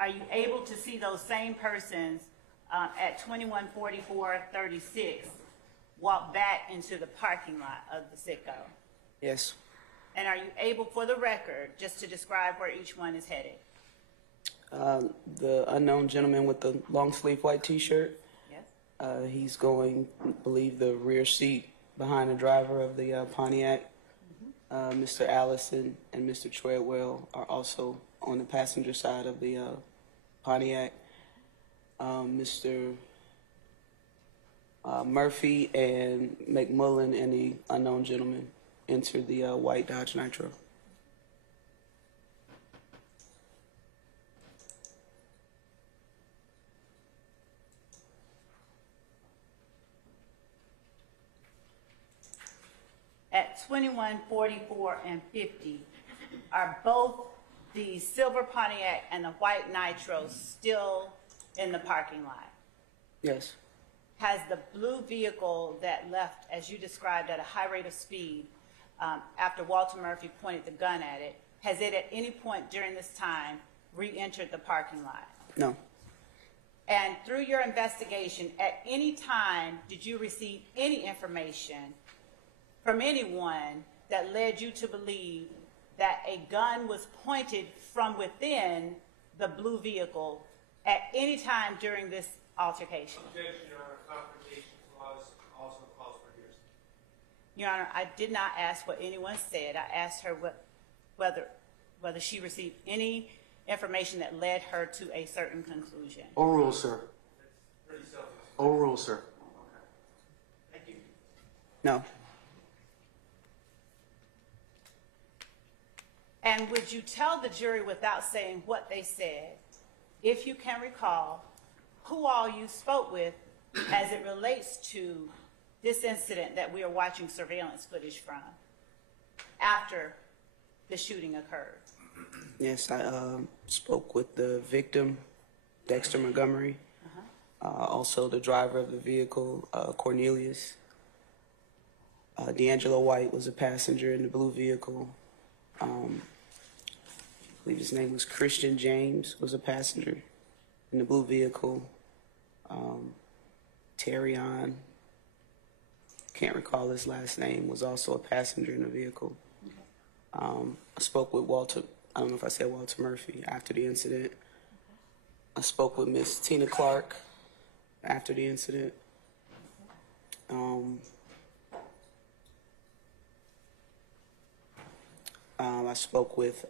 Are you able to see those same persons at 21:44:36 walk back into the parking lot of the Sitco? Yes. And are you able, for the record, just to describe where each one is headed? The unknown gentleman with the long sleeve white t-shirt, Yes? he's going, I believe, the rear seat behind the driver of the Pontiac. Mr. Allison and Mr. Treadwell are also on the passenger side of the Pontiac. Mr. Murphy and McMullen and the unknown gentleman enter the white Dodge Nitro. At 21:44:50, are both the silver Pontiac and the white Nitro still in the parking lot? Yes. Has the blue vehicle that left, as you described, at a high rate of speed after Walter Murphy pointed the gun at it, has it at any point during this time re-entered the parking lot? No. And through your investigation, at any time did you receive any information from anyone that led you to believe that a gun was pointed from within the blue vehicle at any time during this altercation? Objection, Your Honor. Confrontation clause also calls for hearsay. Your Honor, I did not ask what anyone said. I asked her whether she received any information that led her to a certain conclusion. Overruled, sir. Pretty selfish. Overruled, sir. Thank you. No. And would you tell the jury, without saying what they said, if you can recall, who all you spoke with as it relates to this incident that we are watching surveillance footage from after the shooting occurred? Yes, I spoke with the victim, Dexter Montgomery, also the driver of the vehicle, Cornelius. D'Angelo White was a passenger in the blue vehicle. I believe his name was Christian James, was a passenger in the blue vehicle. Terrion, can't recall his last name, was also a passenger in the vehicle. I spoke with Walter, I don't know if I said Walter Murphy, after the incident. I spoke with Miss Tina Clark after the incident. I spoke with,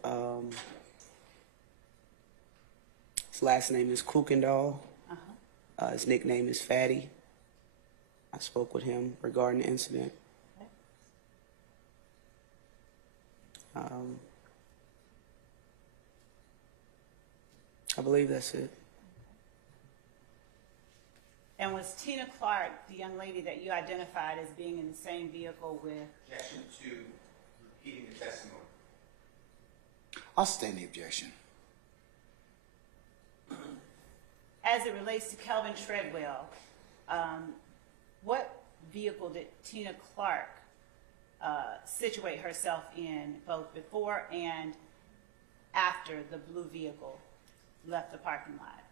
his last name is Kukendall. His nickname is Fatty. I spoke with him regarding the incident. I believe that's it. And was Tina Clark the young lady that you identified as being in the same vehicle with? Objection to repeating the testimony. I'll sustain the objection. As it relates to Kelvin Treadwell, what vehicle did Tina Clark situate herself in both before and after the blue vehicle left the parking lot?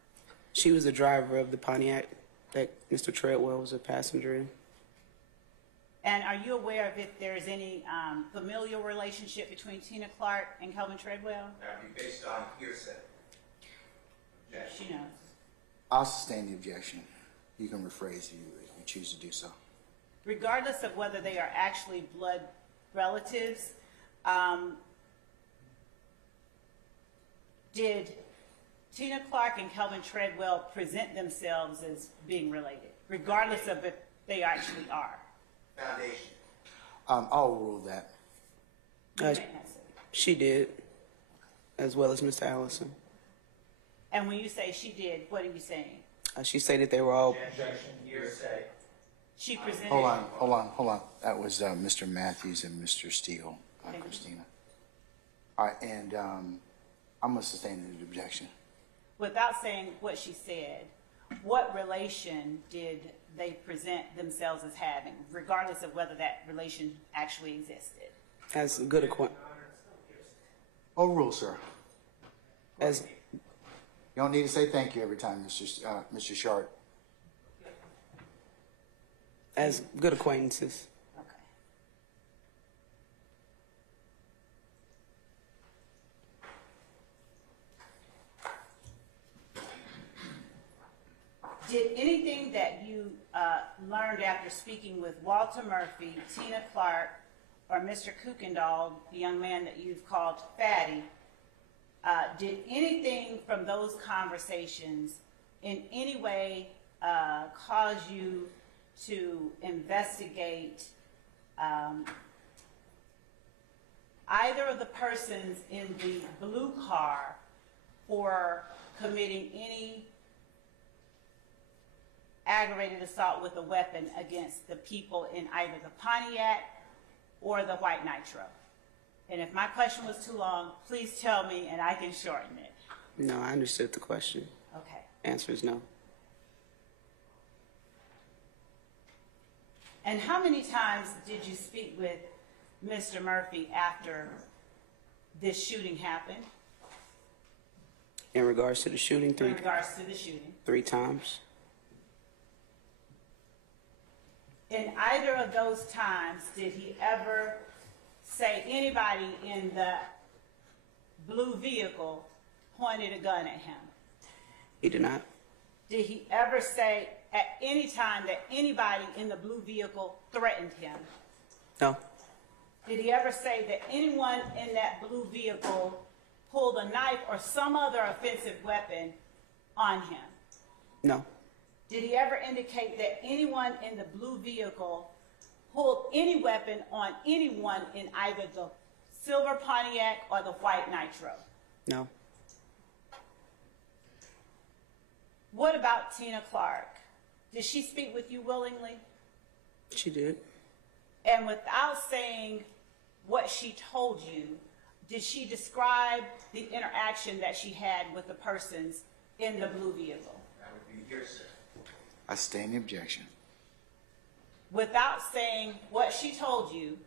She was the driver of the Pontiac that Mr. Treadwell was a passenger in. And are you aware of if there is any familial relationship between Tina Clark and Kelvin Treadwell? That would be based on hearsay. She knows. I'll sustain the objection. You can rephrase if you choose to do so. Regardless of whether they are actually blood relatives, did Tina Clark and Kelvin Treadwell present themselves as being related, regardless of if they actually are? Foundation. I'll rule that. She did, as well as Mr. Allison. And when you say she did, what are you saying? She stated they were all. Objection, hearsay. She presented. Hold on. That was Mr. Matthews and Mr. Steele, Christina. All right, and I'm going to sustain the objection. Without saying what she said, what relation did they present themselves as having, regardless of whether that relation actually existed? As good acquaintance. Overrule, sir. As You don't need to say thank you every time, Mr. Short. as good acquaintances. Okay. Did anything that you learned after speaking with Walter Murphy, Tina Clark, or Mr. Kukendall, the young man that you've called Fatty, did anything from those conversations in any way cause you to investigate either of the persons in the blue car for committing any aggravated assault with a weapon against the people in either the Pontiac or the White Nitro? And if my question was too long, please tell me and I can shorten it. No, I understood the question. Okay. Answer is no. And how many times did you speak with Mr. Murphy after this shooting happened? In regards to the shooting, In regards to the shooting. 3 times. In either of those times, did he ever say anybody in the blue vehicle pointed a gun at him? He did not. Did he ever say at any time that anybody in the blue vehicle threatened him? No. Did he ever say that anyone in that blue vehicle pulled a knife or some other offensive weapon on him? No. Did he ever indicate that anyone in the blue vehicle pulled any weapon on anyone in either the silver Pontiac or the white Nitro? No. What about Tina Clark? Did she speak with you willingly? She did. And without saying what she told you, did she describe the interaction that she had with the persons in the blue vehicle? That would be hearsay. I sustain the objection. Without saying what she told you,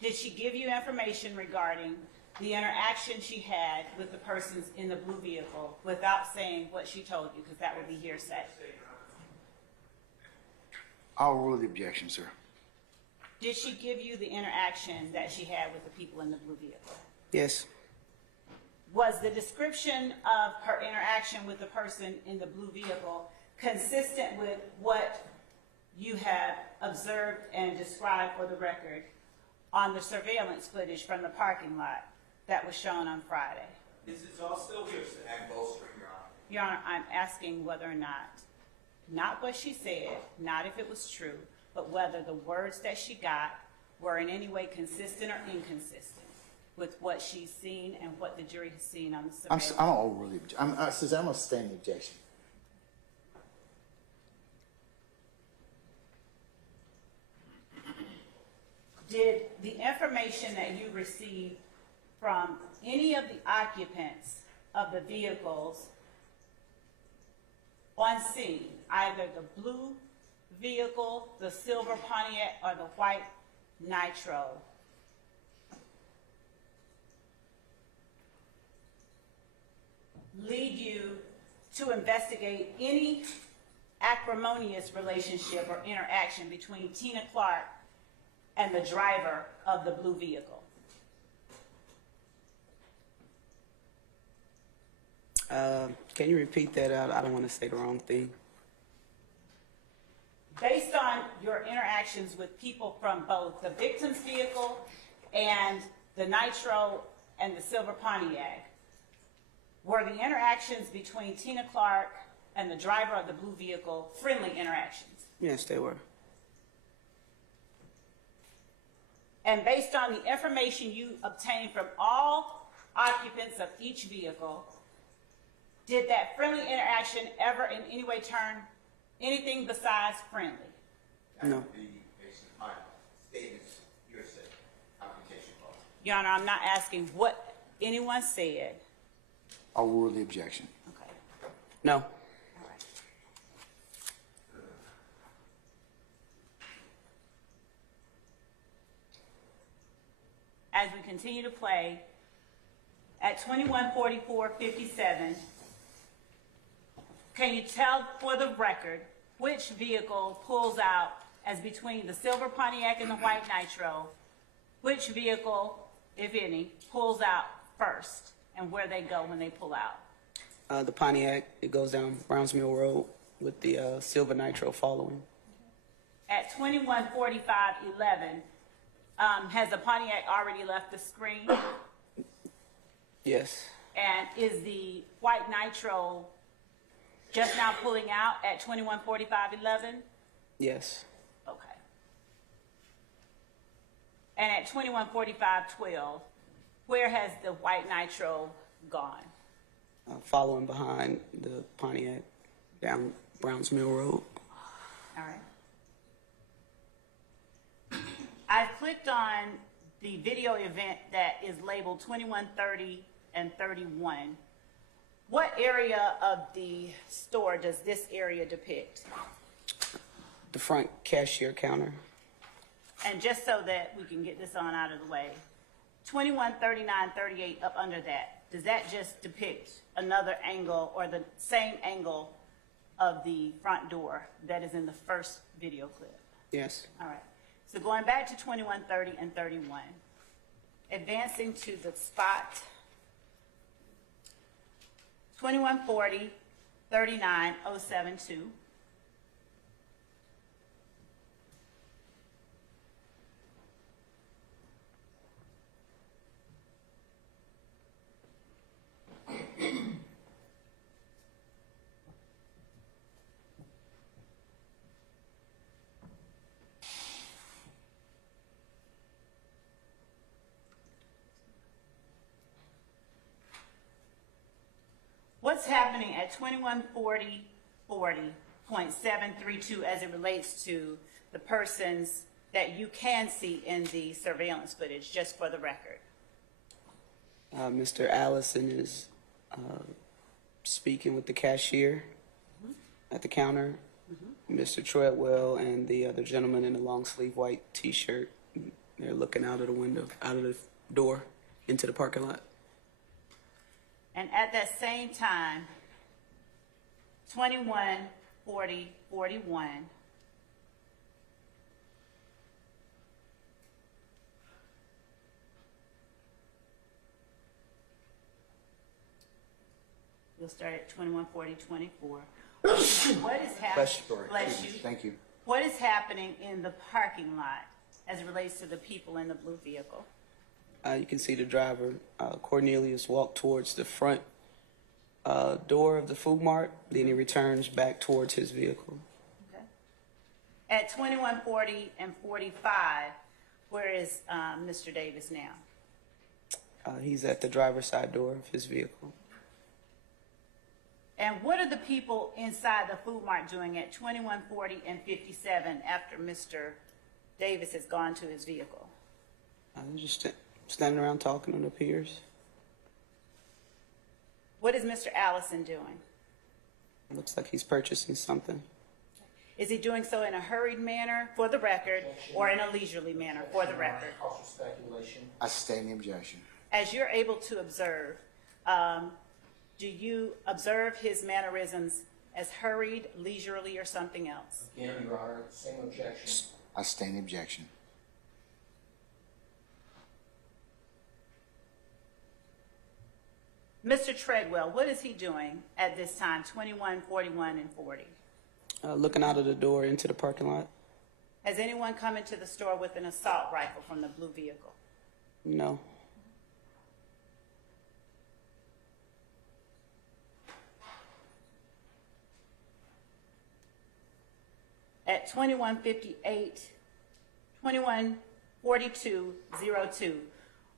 did she give you information regarding the interaction she had with the persons in the blue vehicle without saying what she told you? Because that would be hearsay. I'll rule the objection, sir. Did she give you the interaction that she had with the people in the blue vehicle? Yes. Was the description of her interaction with the person in the blue vehicle consistent with what you have observed and described for the record on the surveillance footage from the parking lot that was shown on Friday? This is all still hearsay. And bolstering, Your Honor. Your Honor, I'm asking whether or not what she said, not if it was true, but whether the words that she got were in any way consistent or inconsistent with what she's seen and what the jury has seen on the surveillance. I'm gonna overrule the objection. I'm gonna stand the objection. Did the information that you received from any of the occupants of the vehicles on scene, either the blue vehicle, the silver Pontiac, or the white Nitro, lead you to investigate any acrimonious relationship or interaction between Tina Clark and the driver of the blue vehicle? Can you repeat that out? I don't want to say the wrong thing. Based on your interactions with people from both the victim's vehicle and the Nitro and the silver Pontiac, were the interactions between Tina Clark and the driver of the blue vehicle friendly interactions? Yes, they were. And based on the information you obtained from all occupants of each vehicle, did that friendly interaction ever in any way turn anything besides friendly? That No. would be based upon statements hearsay, confrontation clause. Your Honor, I'm not asking what anyone said. I'll rule the objection. Okay. No. All right. As we continue to play, at 21:44:57, can you tell for the record which vehicle pulls out as between the silver Pontiac and the white Nitro? Which vehicle, if any, pulls out first and where they go when they pull out? The Pontiac, it goes down Browns Mill Road with the silver Nitro following. At 21:45:11, has the Pontiac already left the screen? Yes. And is the white Nitro just now pulling out at 21:45:11? Yes. Okay. And at 21:45:12, where has the white Nitro gone? Following behind the Pontiac down Browns Mill Road. All right. I've clicked on the video event that is labeled 21:30 and 31. What area of the store does this area depict? The front cashier counter. And just so that we can get this on out of the way, 21:39:38 up under that, does that just depict another angle or the same angle of the front door that is in the first video clip? Yes. All right. So going back to 21:30 and 31, advancing to the spot 21:40, 39:072. What's happening at 21:40:40.732 as it relates to the persons that you can see in the surveillance footage, just for the record? Mr. Allison is speaking with the cashier at the counter. Mr. Treadwell and the other gentleman in the long sleeve white T-shirt, they're looking out of the window, out of the door into the parking lot. And at that same time, 21:40:41, We'll start at 214024. What is happening? Bless you. Thank you. What is happening in the parking lot as it relates to the people in the blue vehicle? You can see the driver, Cornelius, walk towards the front door of the food mart, then he returns back towards his vehicle. Okay. At 2140 and 45, where is Mr. Davis now? He's at the driver's side door of his vehicle. And what are the people inside the food mart doing at 2140 and 57 after Mr. Davis has gone to his vehicle? They're just standing around talking to their peers. What is Mr. Allison doing? Looks like he's purchasing something. Is he doing so in a hurried manner, for the record, or in a leisurely manner, for the record? Also speculation. I sustain the objection. As you're able to observe, do you observe his mannerisms as hurried, leisurely, or something else? Again, Your Honor, same objection. I sustain the objection. Mr. Treadwell, what is he doing at this time, 21, 41, and 40? Looking out of the door into the parking lot. Has anyone come into the store with an assault rifle from the blue vehicle? No. At 214202,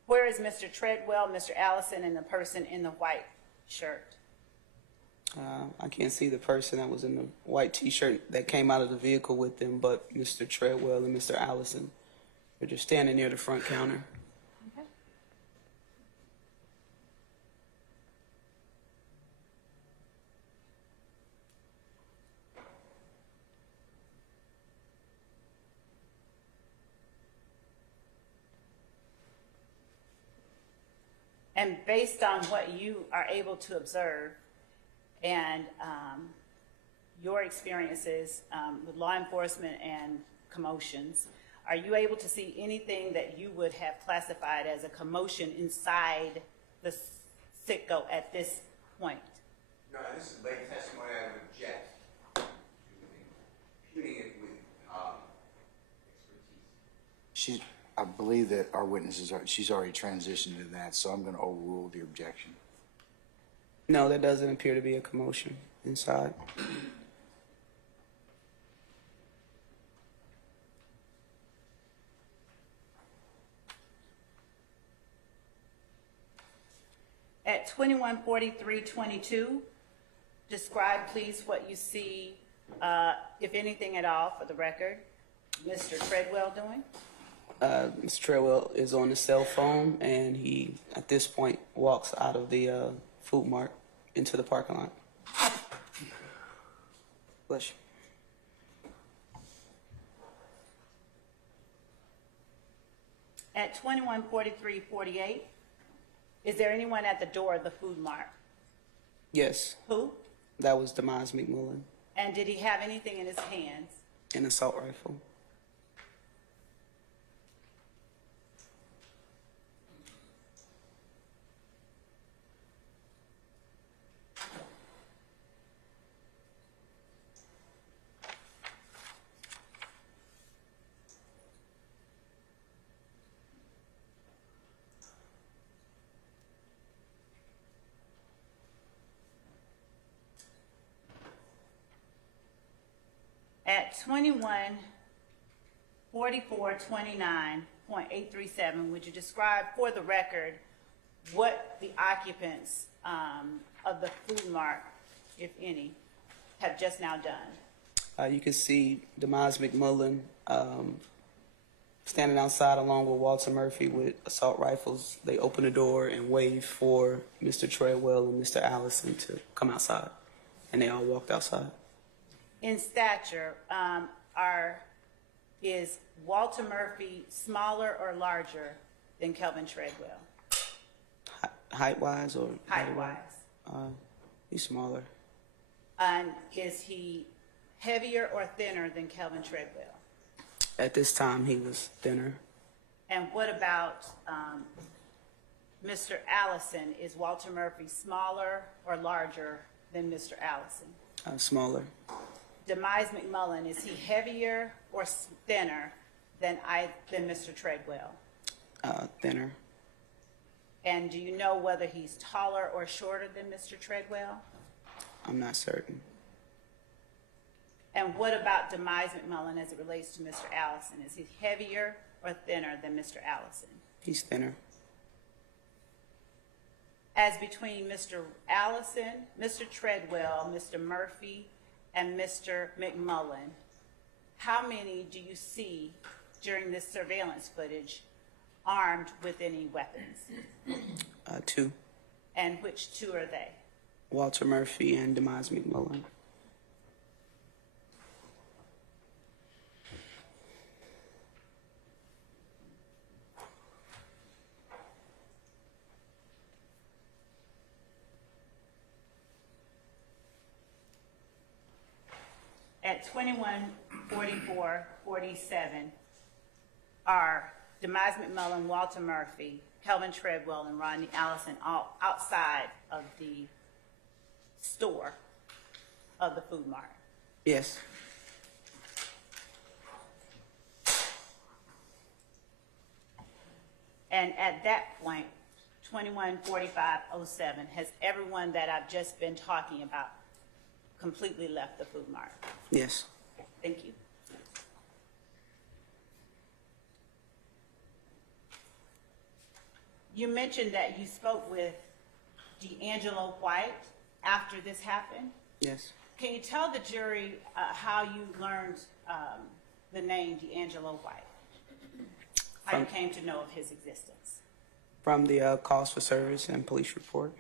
where is Mr. Treadwell, Mr. Allison, and the person in the white shirt? I can't see the person that was in the white T-shirt that came out of the vehicle with them, but Mr. Treadwell and Mr. Allison. They're just standing near the front counter. Okay. And based on what you are able to observe and your experiences with law enforcement and commotions, are you able to see anything that you would have classified as a commotion inside the sitco at this point? No, this is late testimony. I would object to imputing it with expertise. I believe that our witnesses she's already transitioned to that, so I'm going to overrule the objection. No, there doesn't appear to be a commotion inside. At 214322, describe please what you see, if anything at all, for the record, Mr. Treadwell doing. Mr. Treadwell is on the cell phone, and he, at this point, walks out of the food mart into the parking lot. Bless you. At 214348, is there anyone at the door of the food mart? Yes, Who? that was Demise McMullen, And did he have anything in his hands? an assault rifle. At 214429.837, would you describe for the record what the occupants of the food mart, if any, have just now done? You can see Demise McMullen standing outside along with Walter Murphy with assault rifles. They open the door and wave for Mr. Treadwell and Mr. Allison to come outside, and they all walked outside. In stature, is Walter Murphy smaller or larger than Kelvin Treadwell? Height-wise or? Height-wise. He's smaller. And is he heavier or thinner than Kelvin Treadwell? At this time, he was thinner. And what about Mr. Allison, is Walter Murphy smaller or larger than Mr. Allison? Smaller. Demise McMullen, is he heavier or thinner than Mr. Treadwell? Thinner. And do you know whether he's taller or shorter than Mr. Treadwell? I'm not certain. And what about Demise McMullen as it relates to Mr. Allison? Is he heavier or thinner than Mr. Allison? He's thinner. As between Mr. Allison, Mr. Treadwell, Mr. Murphy, and Mr. McMullen, how many do you see during this surveillance footage armed with any weapons? 2. And which 2 are they? Walter Murphy and Demise McMullen. At 21:44:47 are Demise McMullen, Walter Murphy, Kelvin Treadwell, and Rodney Allison all outside of the store of the Food Mart. Yes. And at that point, 21:45:07, has everyone that I've just been talking about completely left the Food Mart? Yes. Thank you. You mentioned that you spoke with D'Angelo White after this happened. Yes. Can you tell the jury how you learned the name D'Angelo White? How you came to know of his existence? From the calls for service and police report.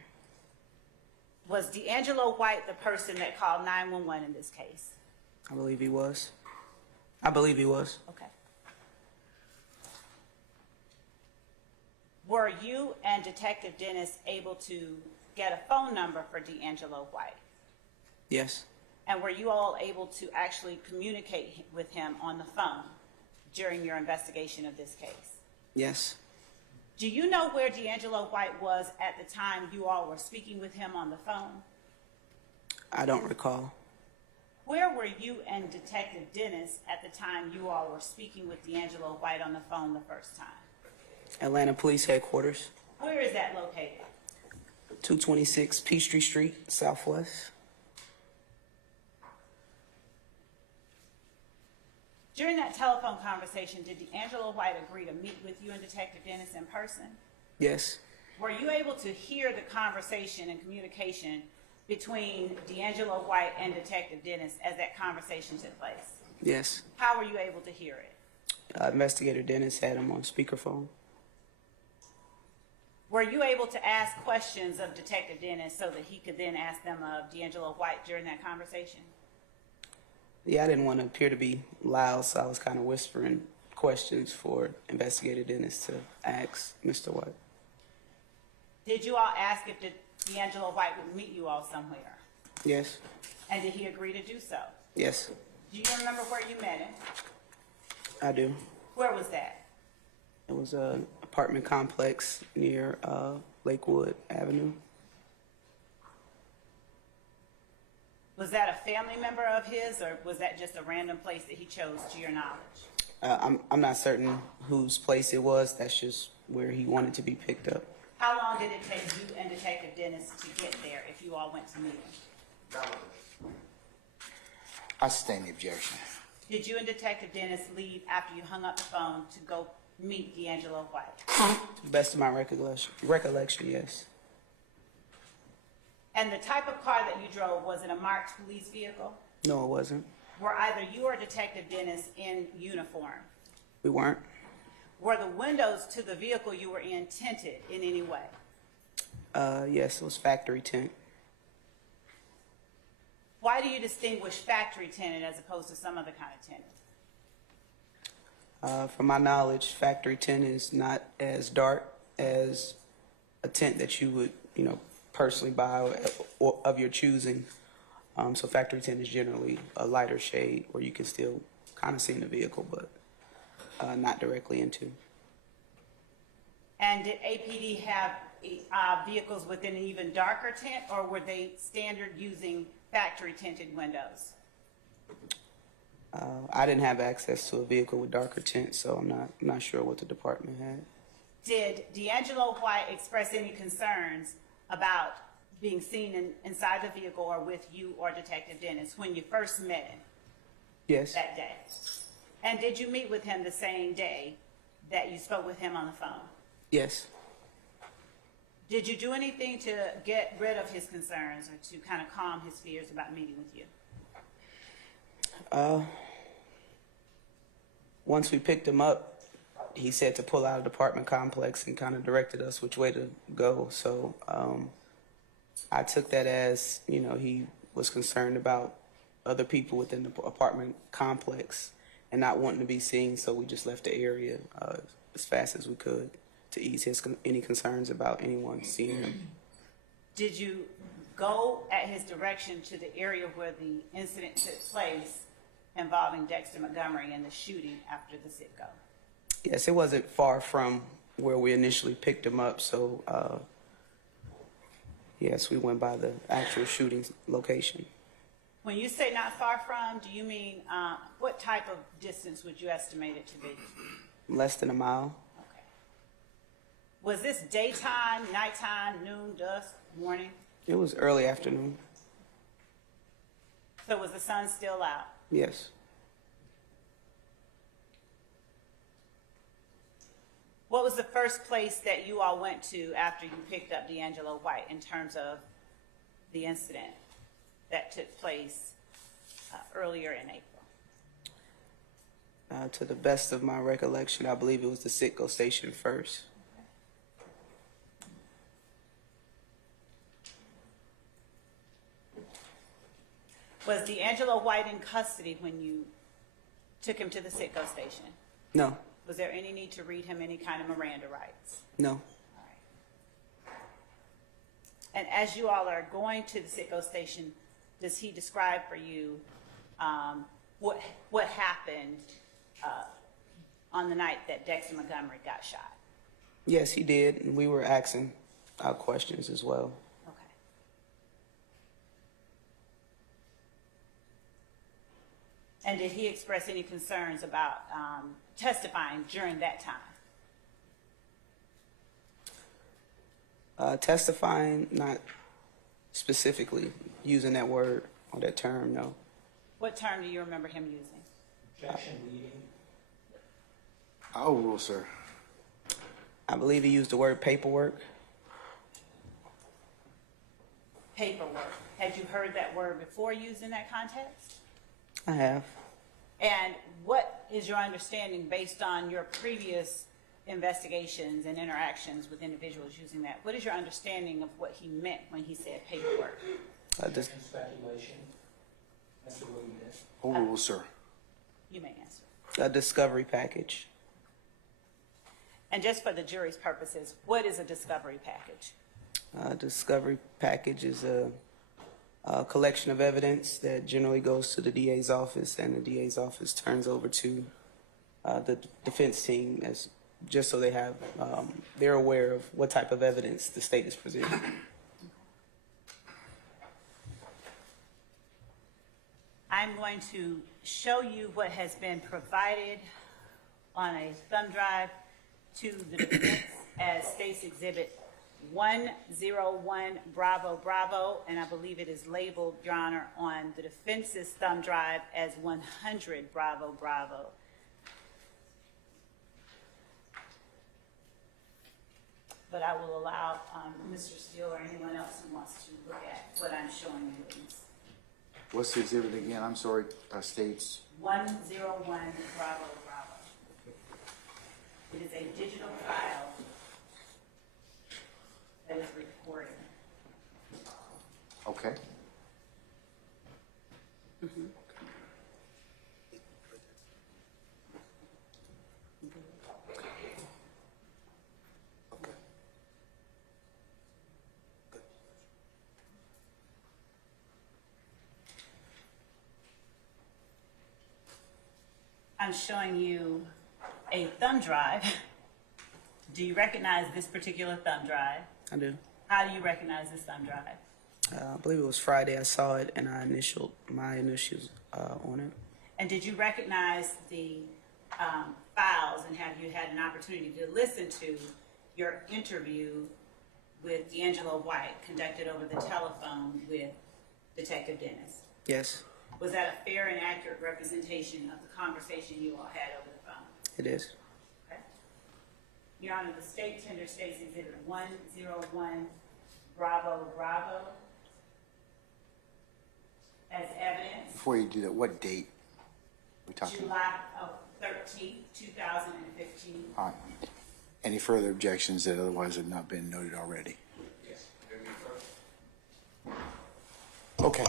Was D'Angelo White the person that called 911 in this case? I believe he was. Okay. Were you and Detective Dennis able to get a phone number for D'Angelo White? Yes. And were you all able to actually communicate with him on the phone during your investigation of this case? Yes. Do you know where D'Angelo White was at the time you all were speaking with him on the phone? I don't recall. Where were you and Detective Dennis at the time you all were speaking with D'Angelo White on the phone the first time? Atlanta Police Headquarters. Where is that located? 226 Peachtree Street, Southwest. During that telephone conversation, did D'Angelo White agree to meet with you and Detective Dennis in person? Yes. Were you able to hear the conversation and communication between D'Angelo White and Detective Dennis as that conversation took place? Yes. How were you able to hear it? Investigator Dennis had him on speakerphone. Were you able to ask questions of Detective Dennis so that he could then ask them of D'Angelo White during that conversation? Yeah, I didn't want to appear to be loud, so I was kind of whispering questions for Investigator Dennis to ask Mr. White. Did you all ask if D'Angelo White would meet you all somewhere? Yes. And did he agree to do so? Yes. Do you remember where you met him? I do. Where was that? It was an apartment complex near Lakewood Avenue. Was that a family member of his, or was that just a random place that he chose to your knowledge? I'm not certain whose place it was. That's just where he wanted to be picked up. How long did it take you and Detective Dennis to get there if you all went to meet him? I sustain the objection. Did you and Detective Dennis leave after you hung up the phone to go meet D'Angelo White? To the best of my recollection, yes. And the type of car that you drove, was it a marked police vehicle? No, it wasn't. Were either you or Detective Dennis in uniform? We weren't. Were the windows to the vehicle you were in tinted in any way? Yes, it was factory tint. Why do you distinguish factory tinted as opposed to some other kind of tinted? From my knowledge, factory tint is not as dark as a tint that you would, personally buy or of your choosing. So factory tint is generally a lighter shade where you can still kind of see in the vehicle, but not directly into. And did APD have vehicles with an even darker tint, or were they standard using factory tinted windows? I didn't have access to a vehicle with darker tint, so I'm not sure what the department had. Did D'Angelo White express any concerns about being seen inside the vehicle or with you or Detective Dennis when you first met him Yes. that day? And did you meet with him the same day that you spoke with him on the phone? Yes. Did you do anything to get rid of his concerns or to kind of calm his fears about meeting with you? Once we picked him up, he said to pull out of the apartment complex and kind of directed us which way to go. So I took that as, he was concerned about other people within the apartment complex and not wanting to be seen. So we just left the area as fast as we could to ease any concerns about anyone seeing him. Did you go at his direction to the area where the incident took place involving Dexter Montgomery and the shooting after the sit-go? Yes, it wasn't far from where we initially picked him up, so yes, we went by the actual shooting location. When you say not far from, do you mean what type of distance would you estimate it to be? Less than a mile. Okay. Was this daytime, nighttime, noon, dusk, morning? It was early afternoon. So was the sun still out? Yes. What was the first place that you all went to after you picked up D'Angelo White in terms of the incident that took place earlier in April? To the best of my recollection, I believe it was the Citgo station first. Was D'Angelo White in custody when you took him to the Citgo station? No. Was there any need to read him any kind of Miranda rights? No. All right. And as you all are going to the Citgo station, does he describe for you what happened on the night that Dexter Montgomery got shot? Yes, he did, and we were asking questions as well. Okay. And did he express any concerns about testifying during that time? Testifying, not specifically using that word or that term, no. What term do you remember him using? Objection leading. I'll rule, sir. I believe he used the word paperwork. Paperwork. Had you heard that word before used in that context? I have. And what is your understanding based on your previous investigations and interactions with individuals using that? What is your understanding of what he meant when he said paperwork? Just And speculation. Mr. Williams. I'll rule, sir. You may answer. a discovery package. And just for the jury's purposes, what is a discovery package? Discovery package is a collection of evidence that generally goes to the DA's office, and the DA's office turns over to the defense team, as just so they have they're aware of what type of evidence the state is presenting. I'm going to show you what has been provided on a thumb drive to the defense as State's Exhibit 101 Bravo Bravo, and I believe it is labeled, Your Honor, on the defense's thumb drive as 100 Bravo Bravo. But I will allow Mr. Steele or anyone else who wants to look at what I'm showing you. What's the exhibit again? I'm sorry, states. 101 Bravo Bravo. It is a digital file that is recorded. Okay. I'm showing you a thumb drive. Do you recognize this particular thumb drive? I do. How do you recognize this thumb drive? I believe it was Friday. I saw it and I initialed my initials on it. And did you recognize the files, and have you had an opportunity to listen to your interview with D'Angelo White conducted over the telephone with Detective Dennis? Yes, Was that a fair and accurate representation of the conversation you all had over the phone? it is. Okay. Your Honor, the state tender states Exhibit 101 Bravo Bravo as evidence. Before you do that, what date we talking about? July 13th, 2015. Any further objections that otherwise have not been noted already? Okay.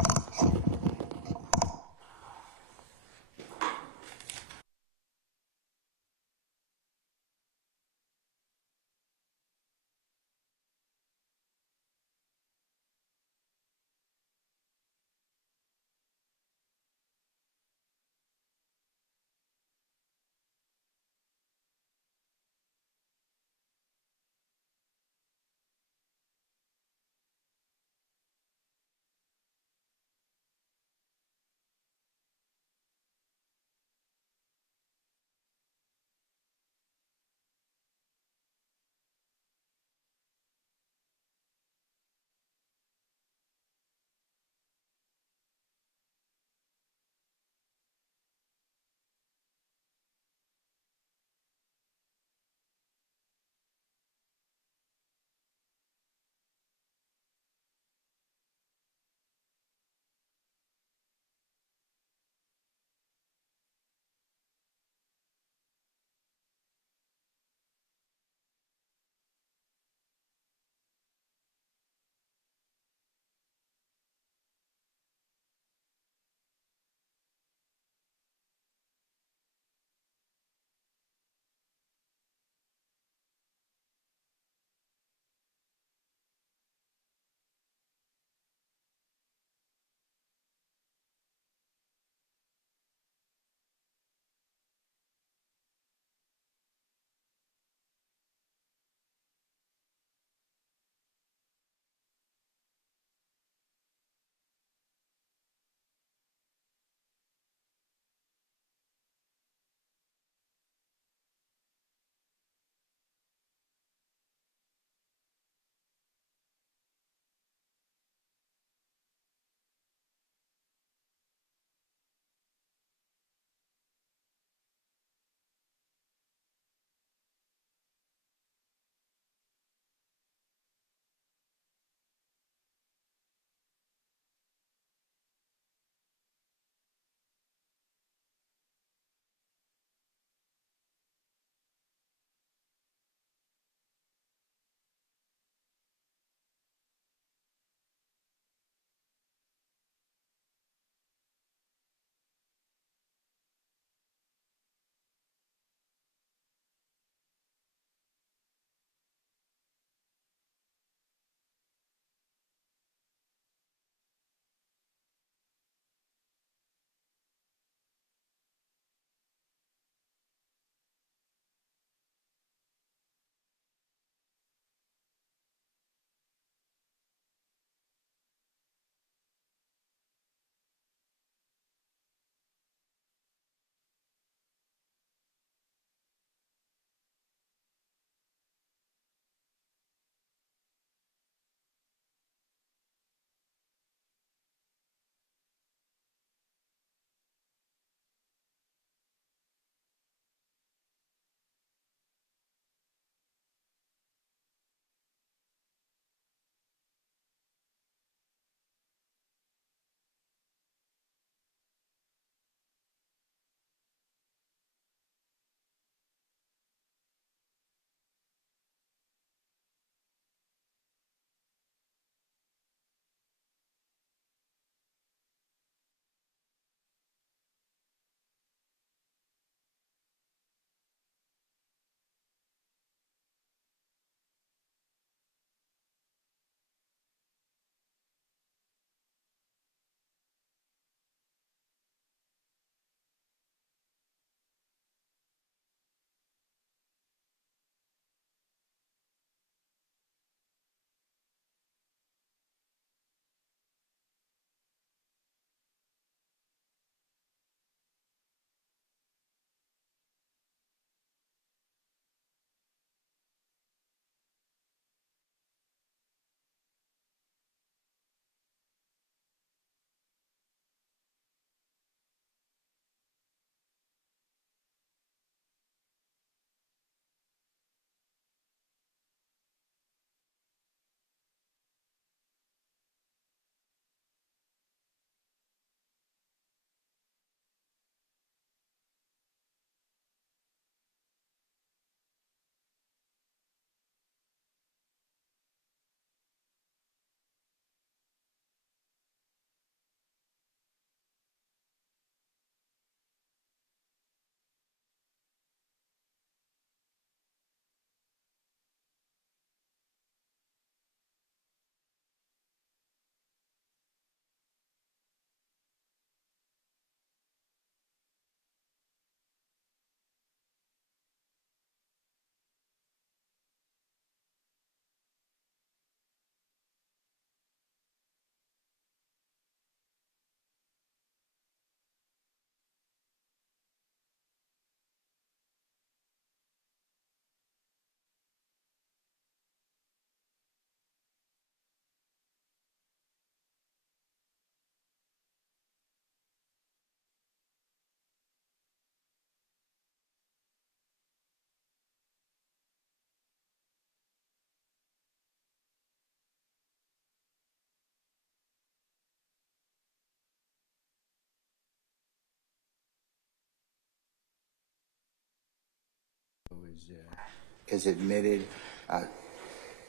is admitted,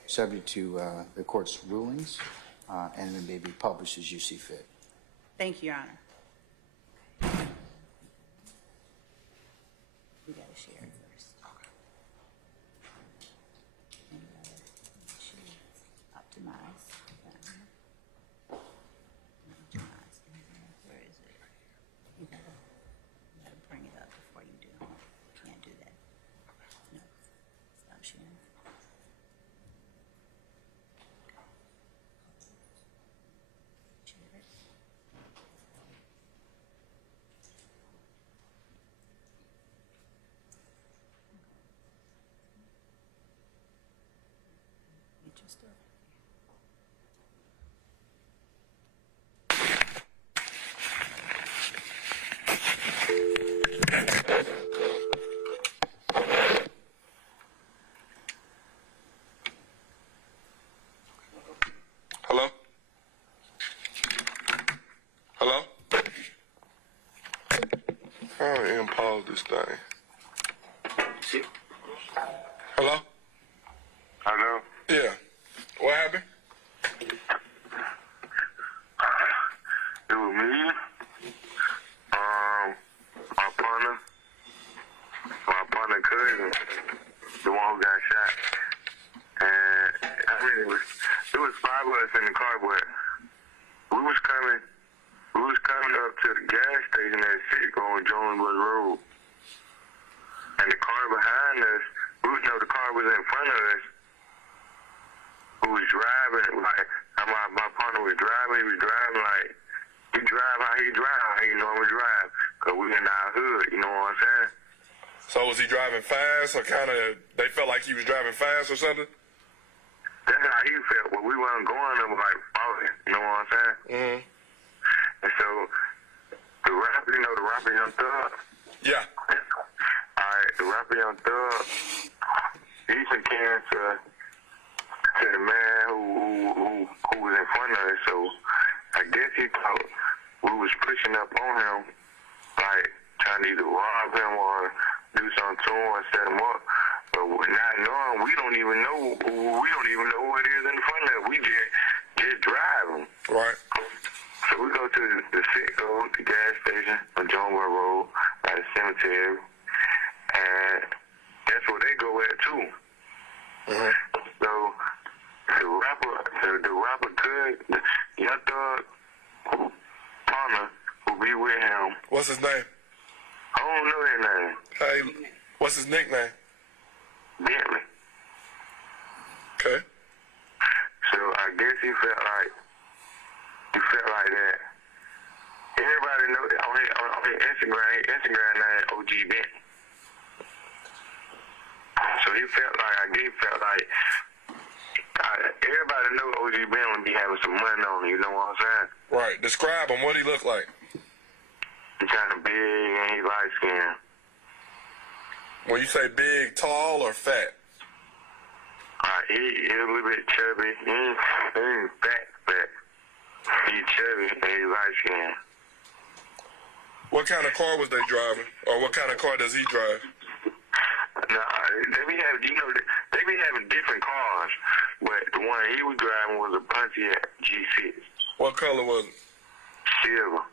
subject to the court's rulings, and it may be published as you see fit. Thank you, Your Honor. We gotta share it first. And, optimize. Optimize. Where is it? You gotta bring it up before you do. You can't do that. No. Stop sharing. Share it. Get your stuff. Hello? Hello? I impose this thing. Hello? Hello? Yeah. What happened? It was me. My partner cousin, the one who got shot. And I mean, it was 5 of us in the car, but we was coming up to the gas station at Citgo on Jonesboro Road. And the car behind us, the car was in front of us, who was driving, like, my partner was driving, he drive how he drive, how he normally drive, because we in our hood, you know what I'm saying? So was he driving fast, or they felt like he was driving fast or something? That's how he felt, but we wasn't going up like falling, you know what I'm saying? Mm-hmm. And so, the rapper Young Thug? Yeah. Alright, the rapper Young Thug, he's a cancer to the man who was in front of us, so I guess he thought we was pushing up on him, like trying to either rob him or do something to him or set him up. But not knowing, we don't even know who it is in front of us. We just drive him. Right. So we go to the Citgo, the gas station on Jonesboro Road, by the cemetery, and that's where they go at too. Mm-hmm. So the rapper could, Young Thug partner will be with him. What's his name? I don't know his name. Hey, what's his nickname? Bentley. Okay. So I guess he felt like that. Everybody know that on his Instagram name OG Bentley. So he felt like everybody know OG Bentley be having some money on him, you know what I'm saying? Right. Describe him. What he look like? He kind of big and he light skinned. When you say big, tall, or fat? He a little bit chubby. He ain't fat. He chubby and he light skinned. What kind of car was they driving? Or what kind of car does he drive? They be having different cars, but the one he was driving was a Pontiac G6. What color was it? Silver.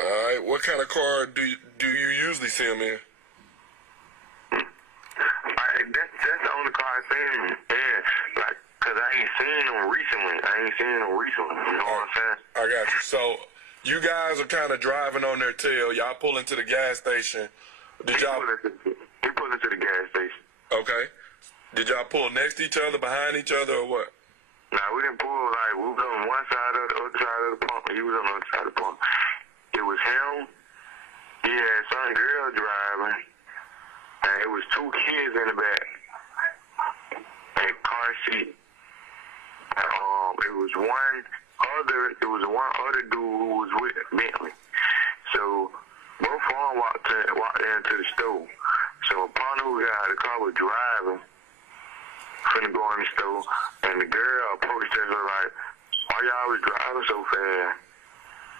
All right. What kind of car do you usually see him in? That's the only car I seen him in. Like, cause I ain't seen him recently. You know what I'm saying? I got you. So you guys are kind of driving on their tail. Y'all pull into the gas station. He pulled into the gas station. Okay. Did y'all pull next to each other, behind each other, or what? Nah, we didn't pull. Like, we was on one side or the other side of the pump, and he was on the other side of the pump. It was him. He had some girl driving, and it was 2 kids in the back, and car seat. It was one other dude who was with Bentley. So both of them walked into the store. So a partner who got out of the car was driving, finna go in the store, and the girl approached us and was like, "Why y'all was driving so fast?"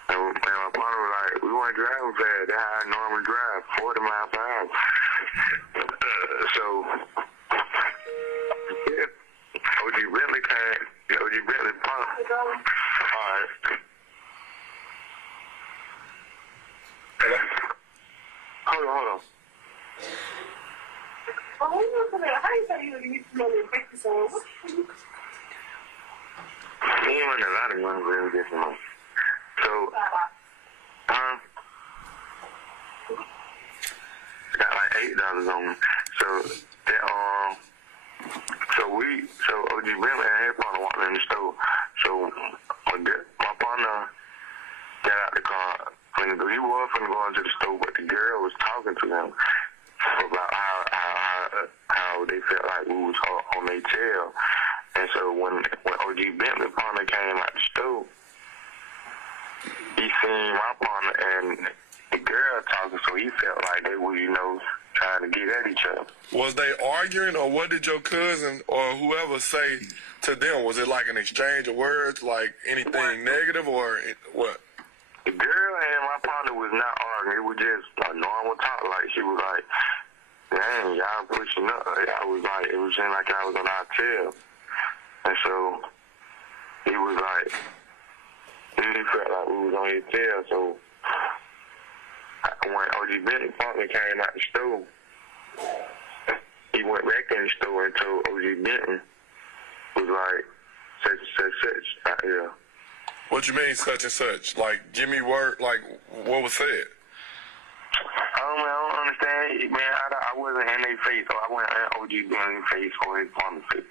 And my partner was like, "We weren't driving fast. That's how I normally drive, 40 miles per hour." So, yeah, OG Bentley came. Yeah, OG Bentley pumped. All right. Hello? Hold on. He ain't running a lot of money, but it was just money. So, got like $8 on me. So that so OG Bentley and his partner walked in the store. So my partner got out the car. He was finna go into the store, but the girl was talking to him about how they felt like we was on their tail. And so when OG Bentley partner came out the store, he seen my partner and the girl talking, so he felt like they were, trying to get at each other. Was they arguing, or what did your cousin or whoever say to them? Was it like an exchange of words, like anything negative, or what? The girl and my partner was not arguing. It was just a normal talk. Like, she was like, dang, y'all pushing up. I was like, it was seeming like I was on our tail. And so he was like, he felt like we was on his tail. So when OG Bentley partner came out the store, he went back in the store and told OG Bentley, was like, such out here. What you mean, such and such? Like, give me word, like, what was said? I don't understand, man. I wasn't in their face, so I went in OG Bentley's face or his partner's face.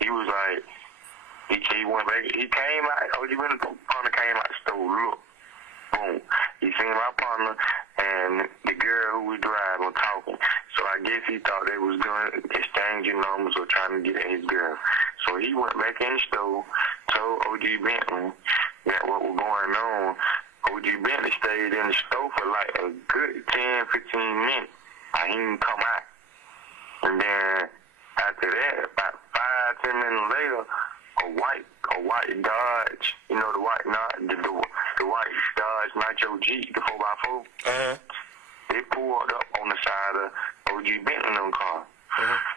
He was like, he went back, he came out, OG Bentley's partner came out the store, look, boom. He seen my partner and the girl who was driving talking. So I guess he thought they was doing exchanging numbers or trying to get at his girl. So he went back in the store, told OG Bentley that what was going on. OG Bentley stayed in the store for like a good 10, 15 minutes. He didn't come out. And then after that, about 5, 10 minutes later, a white Dodge, the white Dodge Nitro Jeep, the 4x4. They pulled up on the side of OG Bentley's car.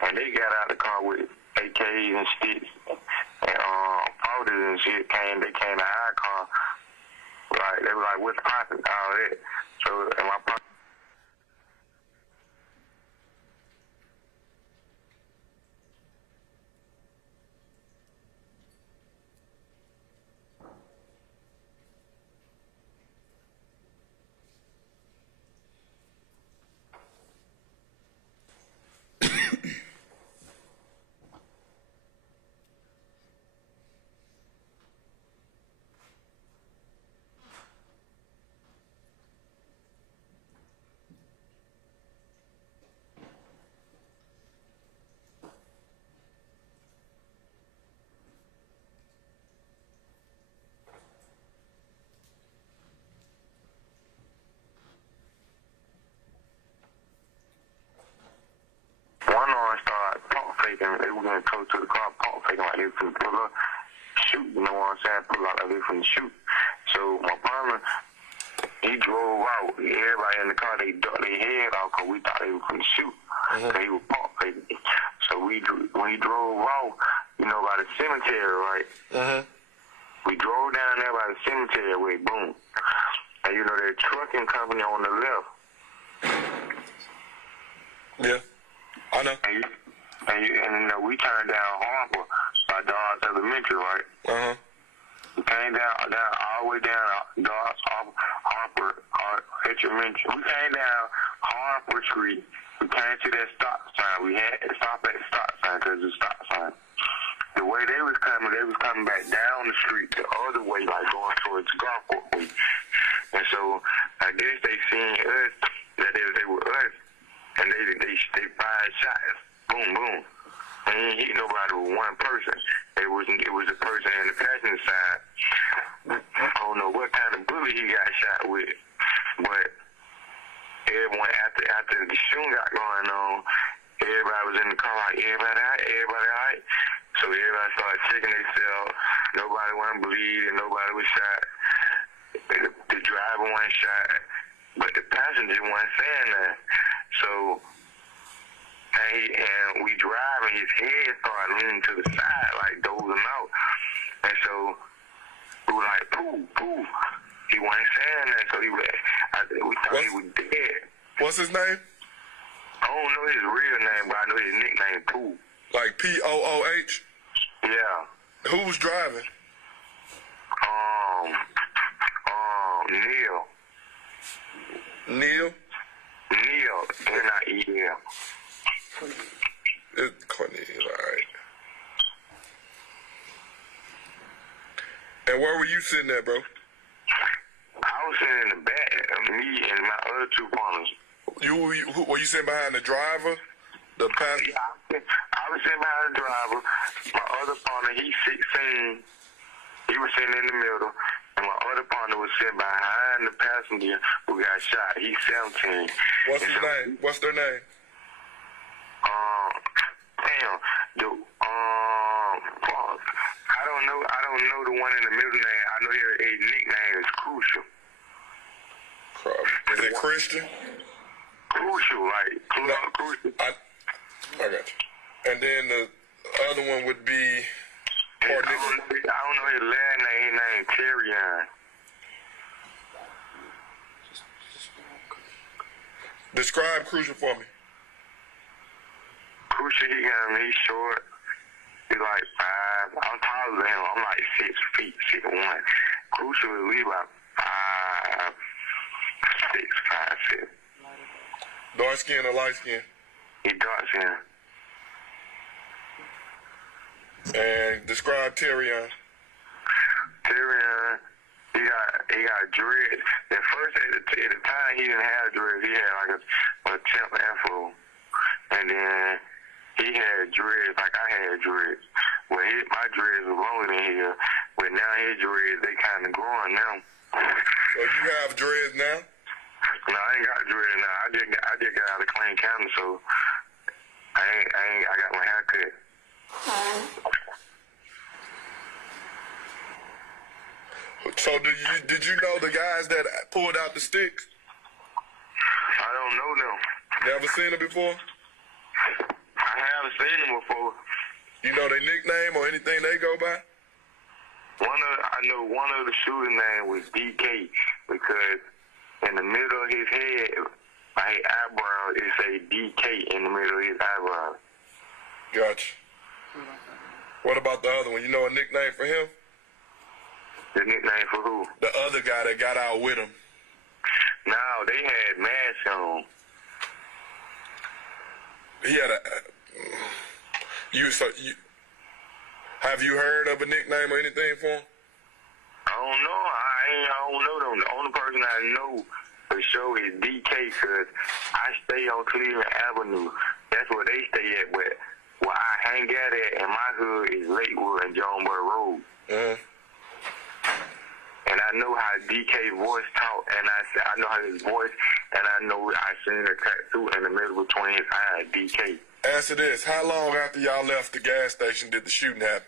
And they got out of the car with AKs and sticks and powders and shit. They came to our car. Like, they were like, what's poppin'? All that. So, and my partner. They were going to go to the car, pump faking like they were from the pull up, shoot, you know what I'm saying? Pull out like they were from the shoot. So my partner, he drove out. Everybody in the car, they ducked their head off because we thought they were from the shoot. So he was pump faking. So when he drove out, by the cemetery, right? We drove down there by the cemetery way, boom. And that trucking company on the left. Yeah, I know. And we turned down Harper by Dodge Elementary, right? We came down all the way down Dodge Harper Elementary. We came down Harper Street. We came to that stop sign. We had to stop at the stop sign because it's a stop sign. The way they was coming back down the street the other way, like going towards Gulfport way. And so I guess they seen us, that they were us, and they fired shots. Boom, boom. They didn't hit nobody with one person. It was a person in the passenger side. I don't know what kind of bullet he got shot with, but everyone after the shooting got going on, everybody was in the car like, everybody all right. So everybody started checking themselves. Nobody wasn't bleeding. Nobody was shot. The driver wasn't shot, but the passenger wasn't saying that. So And we driving, his head started leaning to the side, like dozing out. And so we were like, pooh, pooh. He wasn't saying that, so we thought he was dead. What's his name? I don't know his real name, but I know his nickname, Pooh. Like P-O-O-H? Yeah. Who was driving? Neil. Neil? Neil, N-I-E-L. It's Cornelius, all right. And where were you sitting at, bro? I was sitting in the back, me and my other two partners. Were you sitting behind the driver? The passenger? Yeah, I was sitting behind the driver. My other partner, he's 16. He was sitting in the middle. And my other partner was sitting behind the passenger who got shot. He's 17. What's his name? What's their name? I don't know the one in the middle name. I know his nickname is Crucial. Is it Christian? Crucial, like Crucial. I got you. And then the other one would be I don't know his last name. His name Terrion. Describe Crucial for me. Crucial, he's short. He's like 5. I'm taller than him. I'm like 6 feet, 6'1". Crucial is we about 5, 6, 5, 6. Dark skin or light skin? He dark skin. And describe Terrion. Terrion, he got dreads. At first, at the time, he didn't have dreads. He had like a temp afro. And then he had dreads like I had dreads. Well, my dreads was longer than his. But now his dreads, they kind of growing now. So you have dreads now? No, I ain't got dreads now. I just got out of Clean County, so I got my hair cut. So did you know the guys that pulled out the sticks? I don't know them. Never seen them before? I haven't seen them before. You know their nickname or anything they go by? I know one of the shooter name was DK because in the middle of his head, by his eyebrow, it say DK in the middle of his eyebrow. Gotcha. What about the other one? You know a nickname for him? The nickname for who? The other guy that got out with him. No, they had masks on. He had have you heard of a nickname or anything for him? I don't know. I don't know them. The only person I know for sure is DK because I stay on Cleveland Avenue. That's where they stay at. But where I hang out at in my hood is Lakewood and Jonesboro Road. Uh-huh. And I know how DK voice talk, and I know how his voice, and I know I seen the tattoo in the middle between his eyes, DK. Answer this. How long after y'all left the gas station did the shooting happen?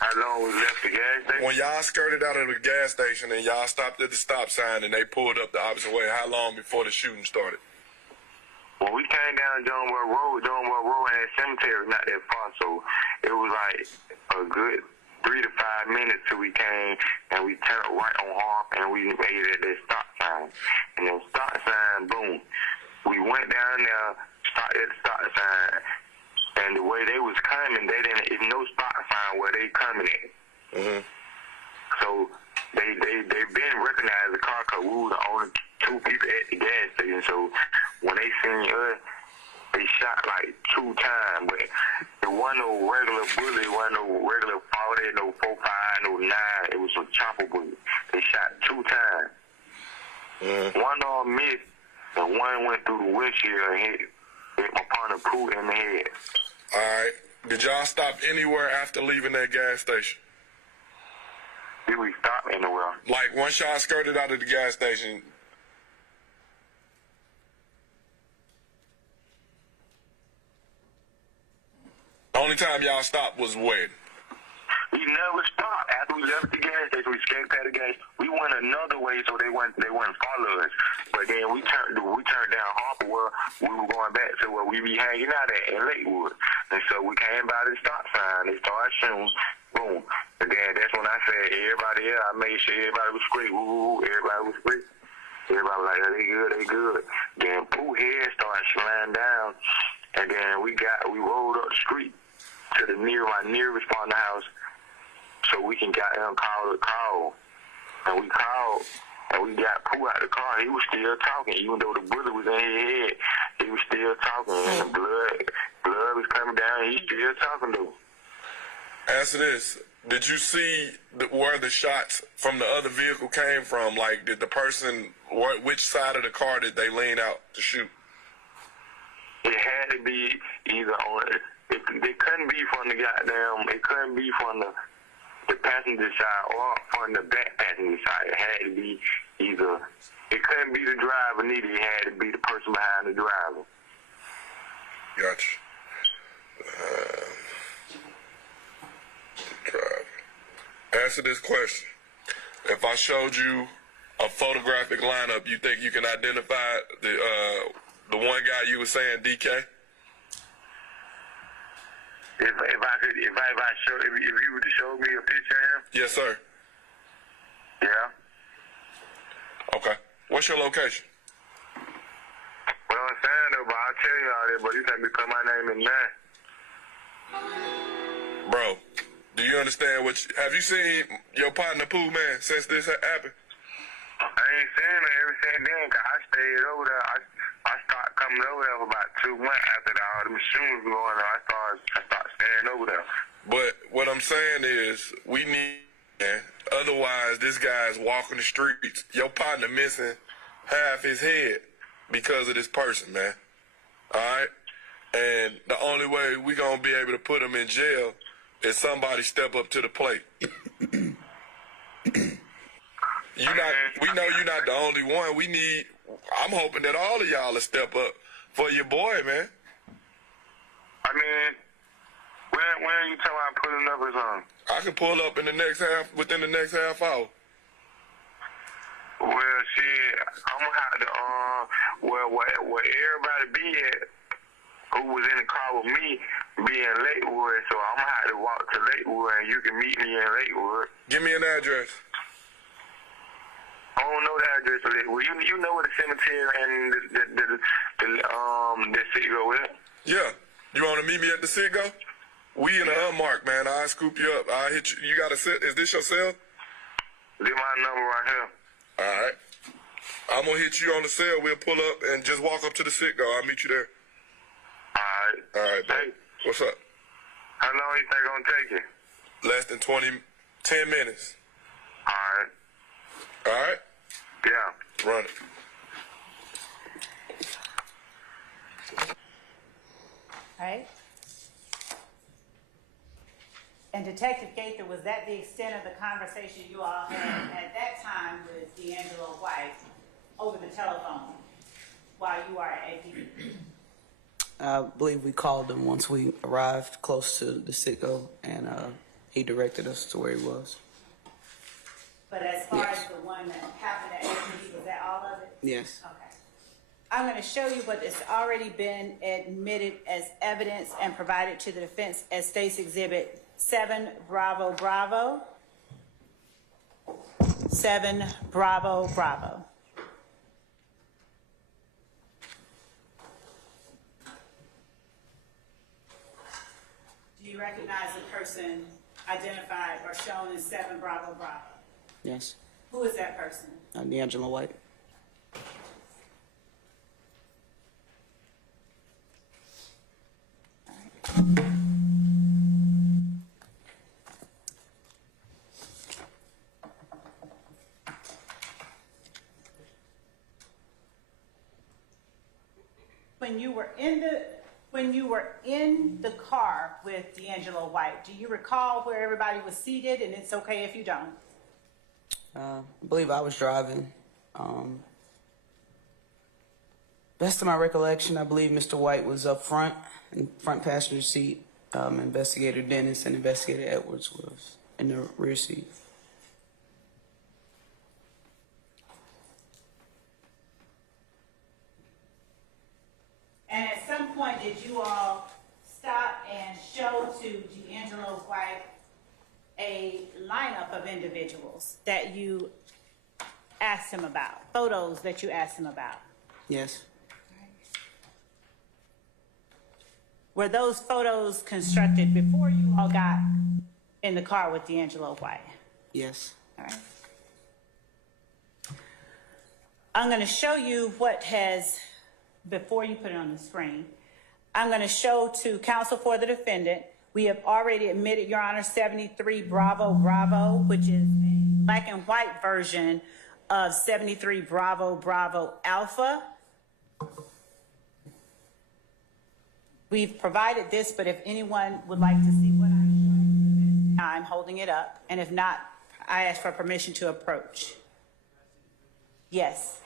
How long we left the gas station? When y'all skirted out of the gas station and y'all stopped at the stop sign and they pulled up the opposite way, how long before the shooting started? When we came down Jonesboro Road and that cemetery not that far, so it was like a good 3 to 5 minutes till we came and we turned right on Harp and we made it at that stop sign. And then stop sign, boom. We went down there, stopped at the stop sign, and the way they was coming, it's no stop sign where they coming at. Mm-hmm. So they been recognized the car because we were the only 2 people at the gas station. So when they seen us, they shot like 2 times, but it wasn't no regular bullet, it wasn't no regular 40, no 45, no 9. It was some chopper bullet. They shot 2 times. One of them missed, and one went through the windshield and hit my partner Pooh in the head. All right. Did y'all stop anywhere after leaving that gas station? Did we stop anywhere? Like once y'all skirted out of the gas station, the only time y'all stopped was when? Yeah, We never stopped. After we left the gas station, we skated past the gas. We went another way so they wouldn't follow us. But then we turned down Harper where we were going back to where we be hanging out at in Lakewood. And so we came by the stop sign. They started shooting. Boom. And then that's when I said everybody else, I made sure everybody was straight. Woo, everybody was straight. Everybody was like, oh, they good. Then Pooh head started sliding down. And then we rolled up the street to my near responder house so we can get them call. And we called, and we got Pooh out the car. He was still talking, even though the bullet was in his head. He was still talking, and the blood was coming down. He still talking to him. Answer this. Did you see where the shots from the other vehicle came from? Like, did the person, which side of the car did they lean out to shoot? It had to be either on it couldn't be from the goddamn, it couldn't be from the passenger side or from the back passenger side. It had to be either, it couldn't be the driver neither. It had to be the person behind the driver. Gotcha. Driver. Answer this question. If I showed you a photographic lineup, you think you can identify the one guy you were saying, DK? If you were to show me a picture of him? Yes, sir. Yeah. Okay. What's your location? Well, I'm saying though, but I'll tell you all that, but you can't be putting my name in there. Bro, do you understand have you seen your partner Pooh, man, since this happened? I ain't seen him ever since then, because I stayed over there. I started coming over there for about 2 months after all the machines going on. I started staying over there. But what I'm saying is, we need, man, otherwise this guy's walking the streets. Your partner missing half his head because of this person, man. All right? And the only way we gonna be able to put him in jail is somebody step up to the plate. We know you're not the only one. I'm hoping that all of y'all will step up for your boy, man. I mean, when are you talking about putting numbers on? I can pull up within the next half hour. Well, shit, I'm gonna have to, where everybody be at, who was in the car with me, be in Lakewood, so I'm gonna have to walk to Lakewood and you can meet me in Lakewood. Give me an address. I don't know the address of Lakewood. You know where the cemetery and the Citgo is? Yeah. You wanna meet me at the Citgo? We in the unmarked, man. I'll scoop you up. I'll hit you. You got a cell? Is this your cell? This my number right here. All right. I'm gonna hit you on the cell. We'll pull up and just walk up to the Citgo. I'll meet you there. All right. Hey, what's up? How long you think gonna take you? Less than 10 minutes. All right. Yeah. Run it. All right. And Detective Gaither, was that the extent of the conversation you all had at that time with D'Angelo White over the telephone while you are at APD? I believe we called him once we arrived close to the Citgo, and he directed us to where he was. But as far as the one that happened at APD, was that all of it? Yes. Okay. I'm going to show you what has already been admitted as evidence and provided to the defense as State's Exhibit 7 Bravo Bravo. 7 Bravo Bravo. Do you recognize the person identified or shown as 7 Bravo Bravo? Yes. Who is that person? D'Angelo White. When you were in the car with D'Angelo White, do you recall where everybody was seated? And it's okay if you don't. I believe I was driving. Best of my recollection, I believe Mr. White was up front, in front passenger seat. Investigator Dennis and Investigator Edwards was in the rear seat. And at some point, did you all stop and show to D'Angelo's wife a lineup of individuals that you asked him about, photos that you asked him about? Yes. Were those photos constructed before you all got in the car with D'Angelo's wife? Yes. All right. I'm going to show you what has, before you put it on the screen, I'm going to show to counsel for the defendant. We have already admitted, Your Honor, 73 Bravo Bravo, which is a black and white version of 73 Bravo Bravo Alpha. We've provided this, but if anyone would like to see what I'm showing, I'm holding it up. And if not, I ask for permission to approach. Yes.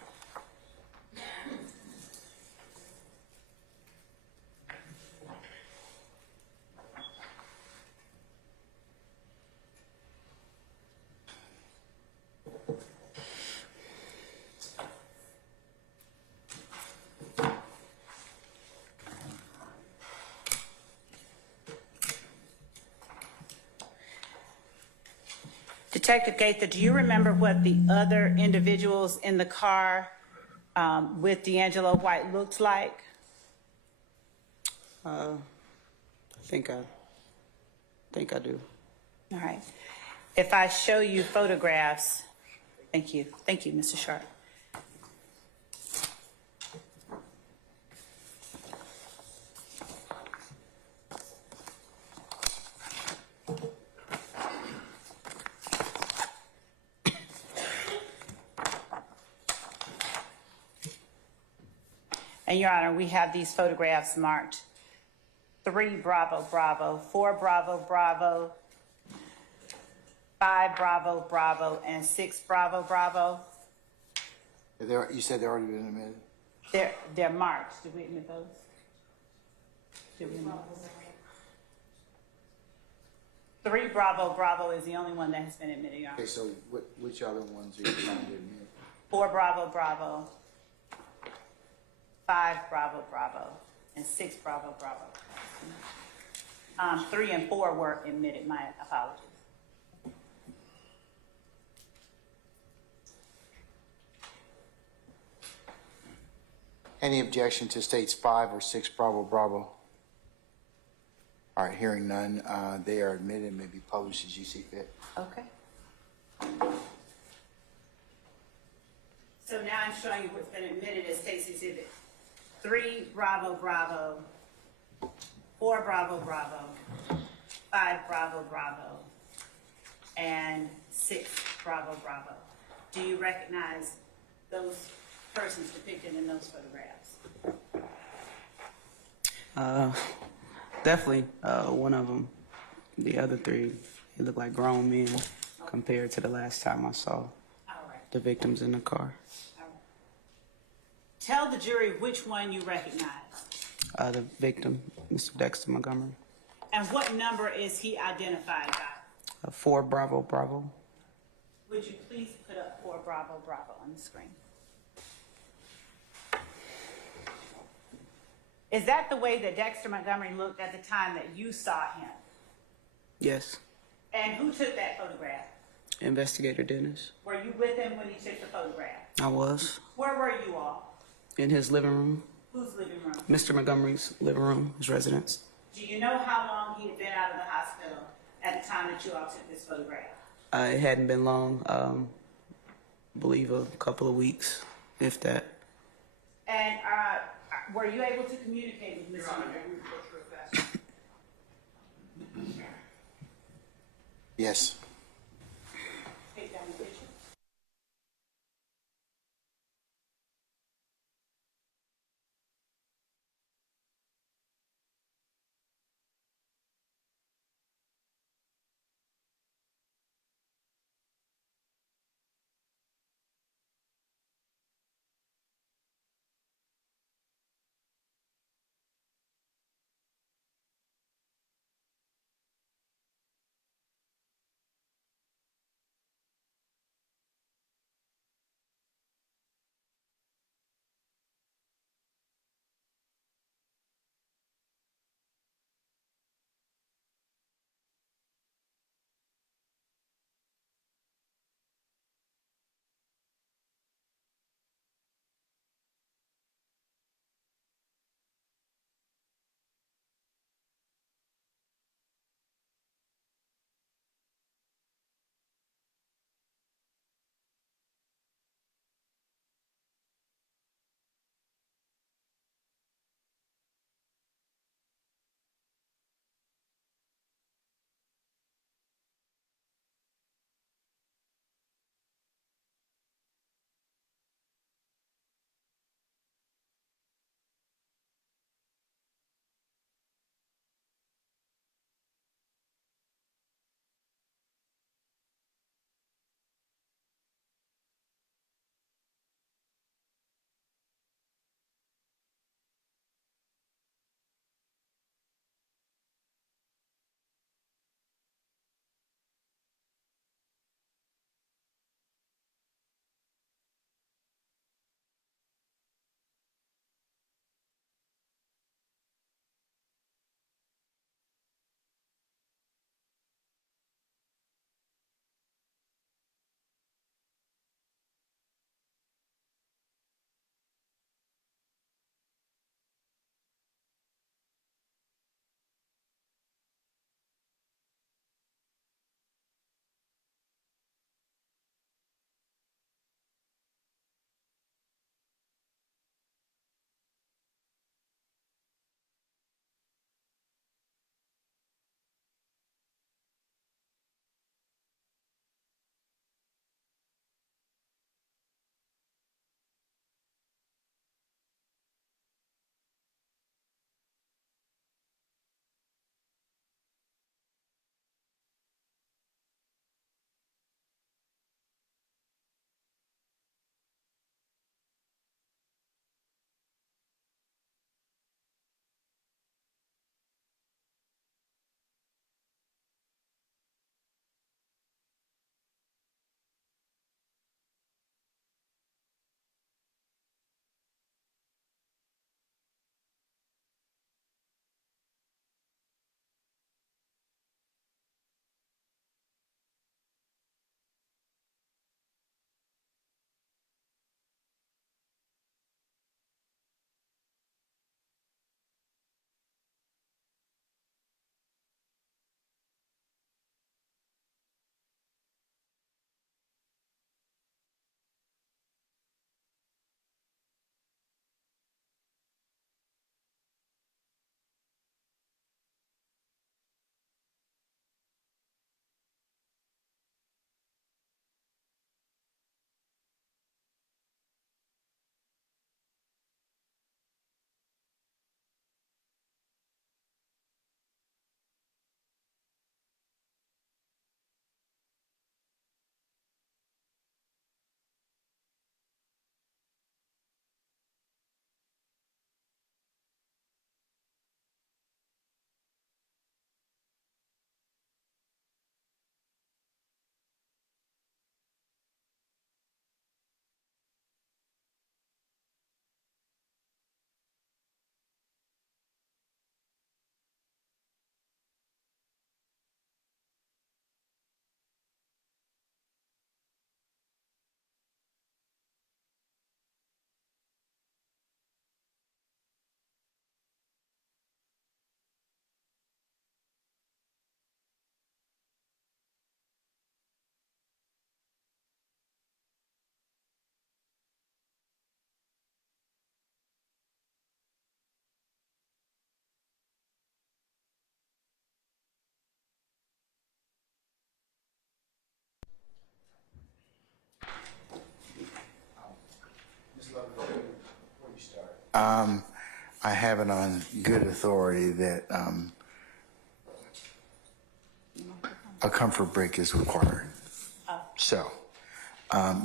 Detective Gaither, do you remember what the other individuals in the car with D'Angelo White looked like? I think I do. All right. If I show you photographs, thank you, Mr. Sharp. And Your Honor, we have these photographs marked 3 Bravo Bravo, 4 Bravo Bravo, 5 Bravo Bravo, and 6 Bravo Bravo. You said they're already been admitted? They're marked. Did we admit those? Did we admit those? 3 Bravo Bravo is the only one that has been admitted, Your Honor. Okay, so which other ones are you trying to admit? 4 Bravo Bravo, 5 Bravo Bravo, and 6 Bravo Bravo. 3 and 4 were admitted. My apologies. Any objection to states 5 or 6 Bravo Bravo? All right, hearing none, they are admitted and may be published as you see fit. Okay. So now I'm showing you what's been admitted as State's Exhibit 3 Bravo Bravo, 4 Bravo Bravo, 5 Bravo Bravo, and 6 Bravo Bravo. Do you recognize those persons depicted in those photographs? Definitely one of them. The other 3, they look like grown men compared to the last time I saw All right. the victims in the car. All right. Tell the jury which one you recognize. The victim, Mr. Dexter Montgomery. And what number is he identified by? 4 Bravo Bravo. Would you please put up 4 Bravo Bravo on the screen? Is that the way that Dexter Montgomery looked at the time that you saw him? Yes. And who took that photograph? Investigator Dennis. Were you with him when he took the photograph? I was. Where were you all? In his living room. Whose living room? Mr. Montgomery's living room, his residence. Do you know how long he had been out of the hospital at the time that you all took this photograph? It hadn't been long. I believe a couple of weeks, if that. And were you able to communicate with Mr. Montgomery? Yes. Take down the picture. I have it on good authority that a comfort break is required. So,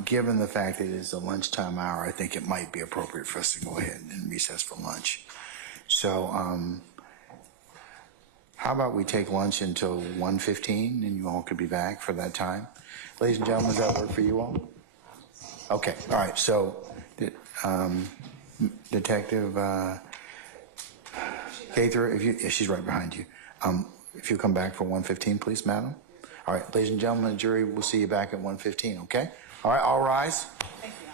given the fact that it is a lunchtime hour, I think it might be appropriate for us to go ahead and recess for lunch. So, how about we take lunch until 1:15 and you all could be back for that time? Ladies and gentlemen, does that work for you all? Okay, all right, so, Detective Gaither, if she's right behind you, if you come back for 1:15, please, madam. All right, ladies and gentlemen, the jury, we'll see you back at 1:15, okay? All right, all rise. Thank you.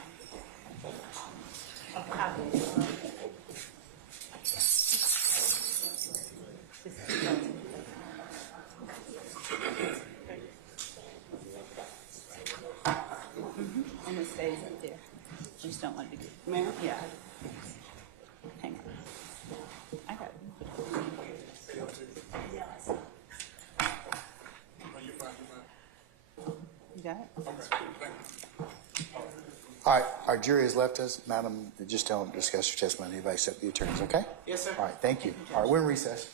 And it stays up there. You just don't want to do it. Ma'am? Yeah. Hang on. I got it. You got it? All right, our jury has left us. Madam, just don't discuss your testimony except the attorneys, okay? Yes, sir. All right, thank you. All right, we're in recess.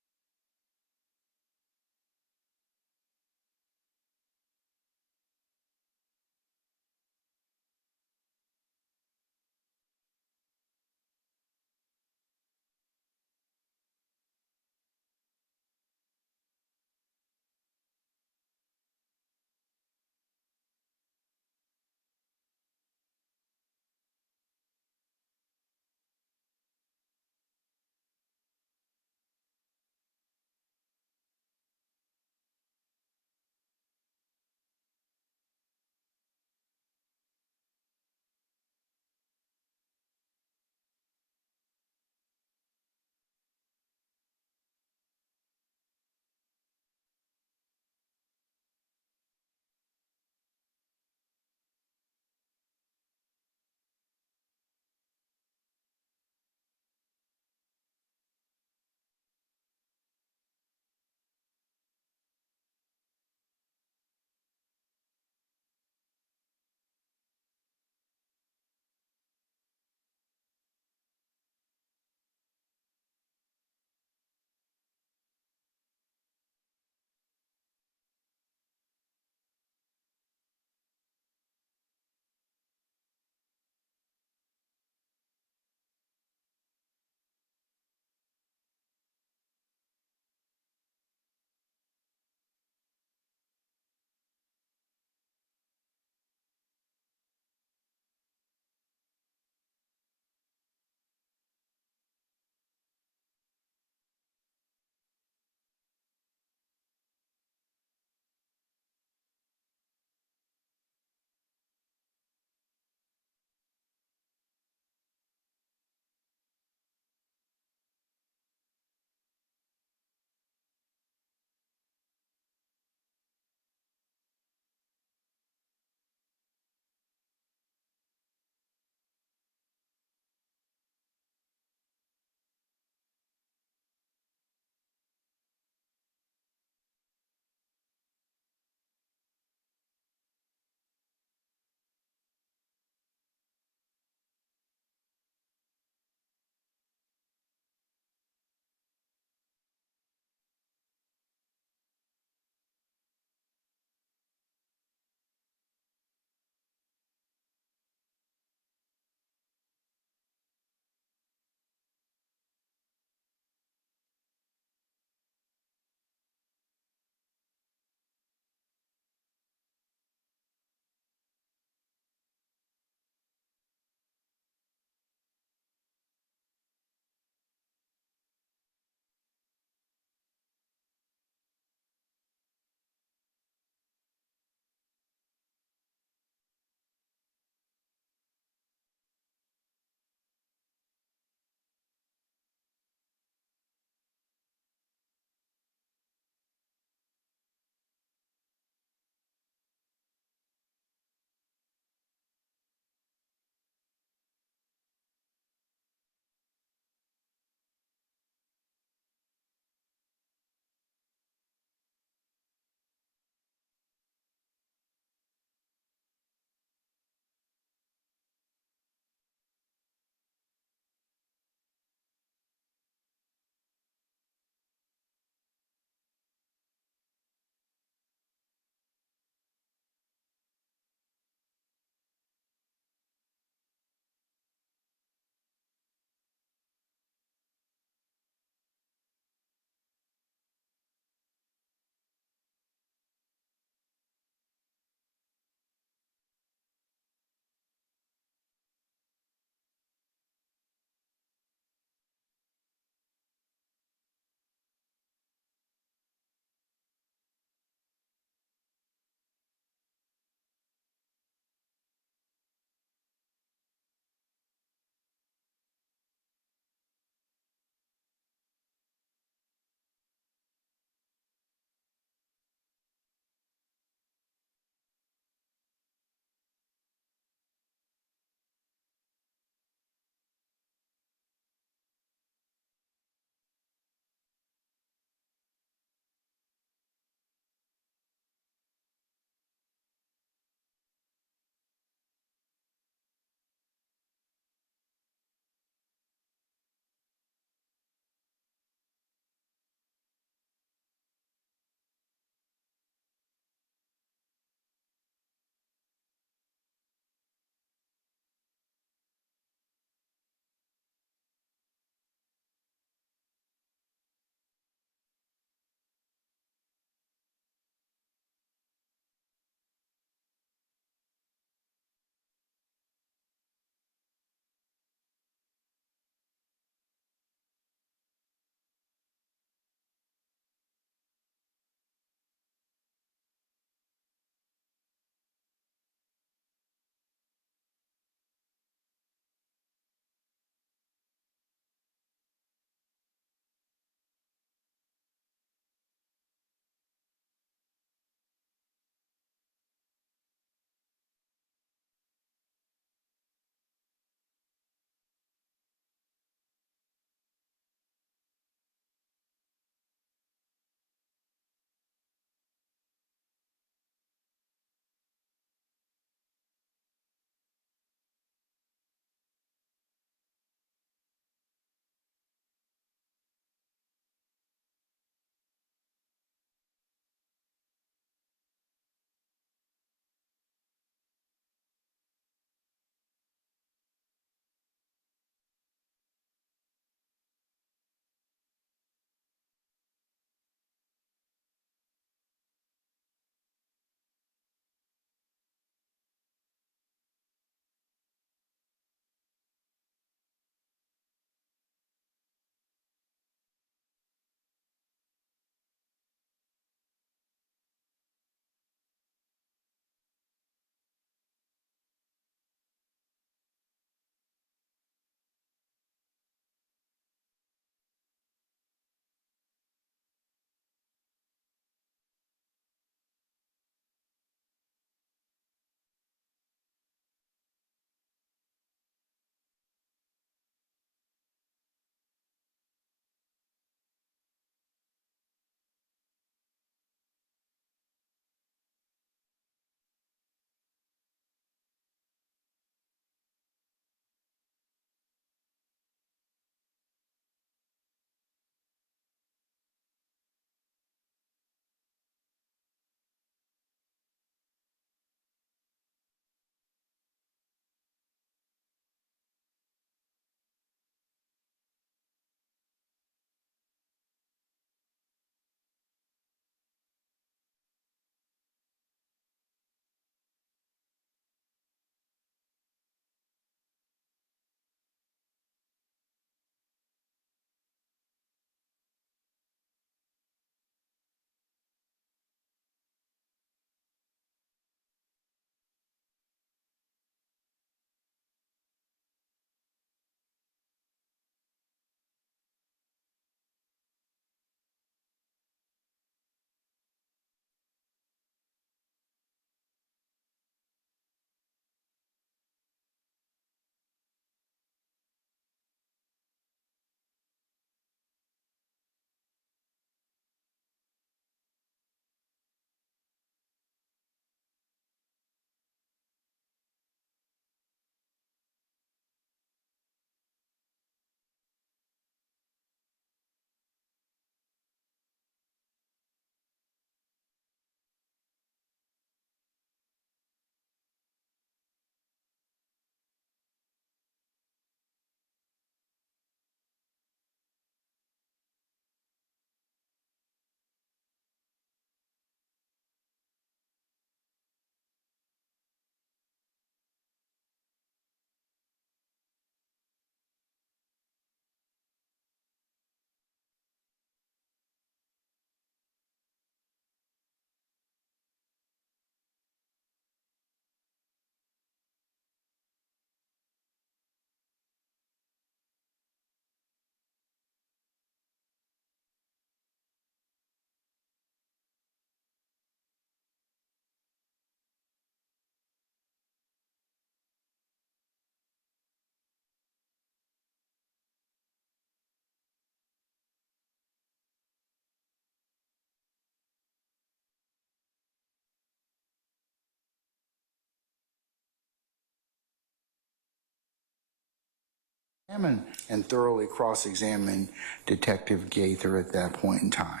and thoroughly cross-examine Detective Gaither at that point in time.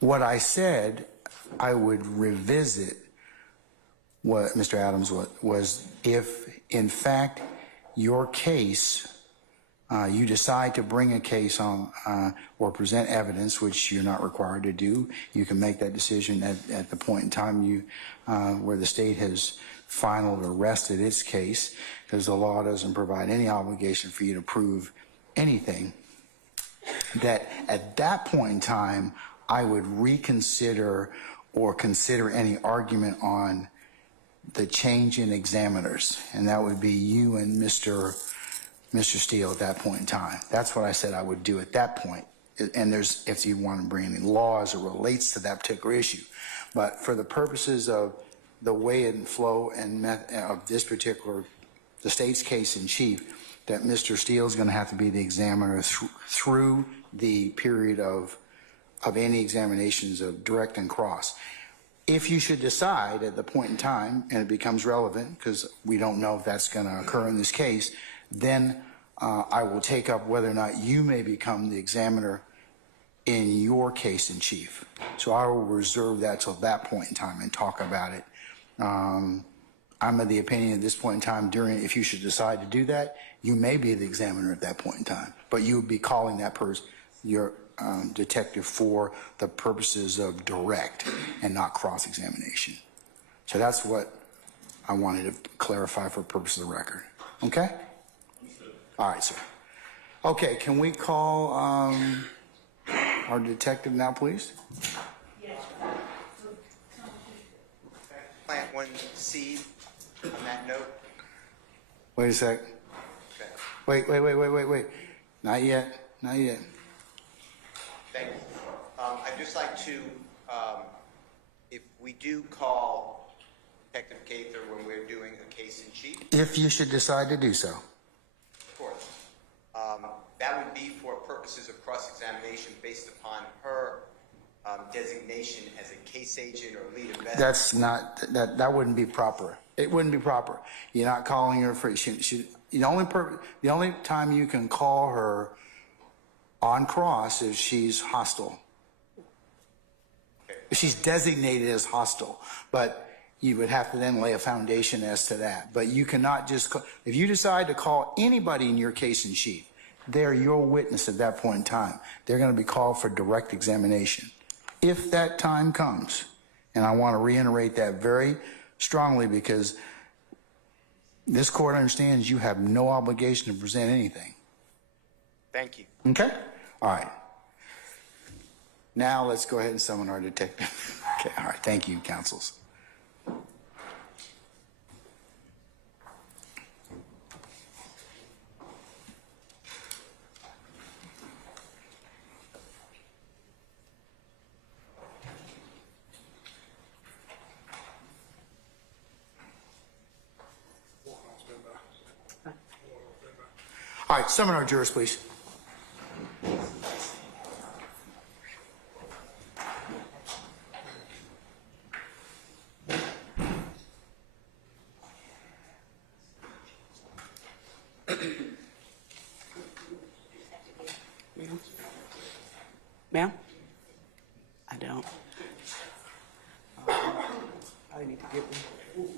What I said, I would revisit what Mr. Adams was if, in fact, your case, you decide to bring a case on or present evidence, which you're not required to do. You can make that decision at the point in time where the state has finally arrested its case, because the law doesn't provide any obligation for you to prove anything. That at that point in time, I would reconsider or consider any argument on the change in examiners, and that would be you and Mr. Steele at that point in time. That's what I said I would do at that point. And if you want to bring any law as it relates to that particular issue. But for the purposes of the way and flow and of this particular, the state's case in chief, that Mr. Steele is going to have to be the examiner through the period of any examinations of direct and cross. If you should decide at the point in time, and it becomes relevant, because we don't know if that's going to occur in this case, then I will take up whether or not you may become the examiner in your case in chief. So I will reserve that till that point in time and talk about it. I'm of the opinion at this point in time, if you should decide to do that, you may be the examiner at that point in time, but you would be calling that person your detective for the purposes of direct and not cross-examination. So that's what I wanted to clarify for purposes of the record. Okay? All right, sir. Okay, can we call our detective now, please? Plant one seed on that note. Wait a sec. Okay. Wait. Not yet. Thank you. I'd just like to, if we do call Detective Gaither when we're doing a case in chief, If you should decide to do so. of course, that would be for purposes of cross-examination based upon her designation as a case agent or lead investigator. That's not, that wouldn't be proper. It wouldn't be proper. You're not calling her for, the only time you can call her on cross is she's hostile. If she's designated as hostile, but you would have to then lay a foundation as to that. But you cannot just call, if you decide to call anybody in your case in chief, they're your witness at that point in time. They're going to be called for direct examination. If that time comes, and I want to reiterate that very strongly, because this court understands you have no obligation to present anything. Thank you. Okay? All right. Now let's go ahead and summon our detective. Okay, all right. Thank you, counsels. All right, summon our jurors, please. Ma'am? I don't. I need to get one.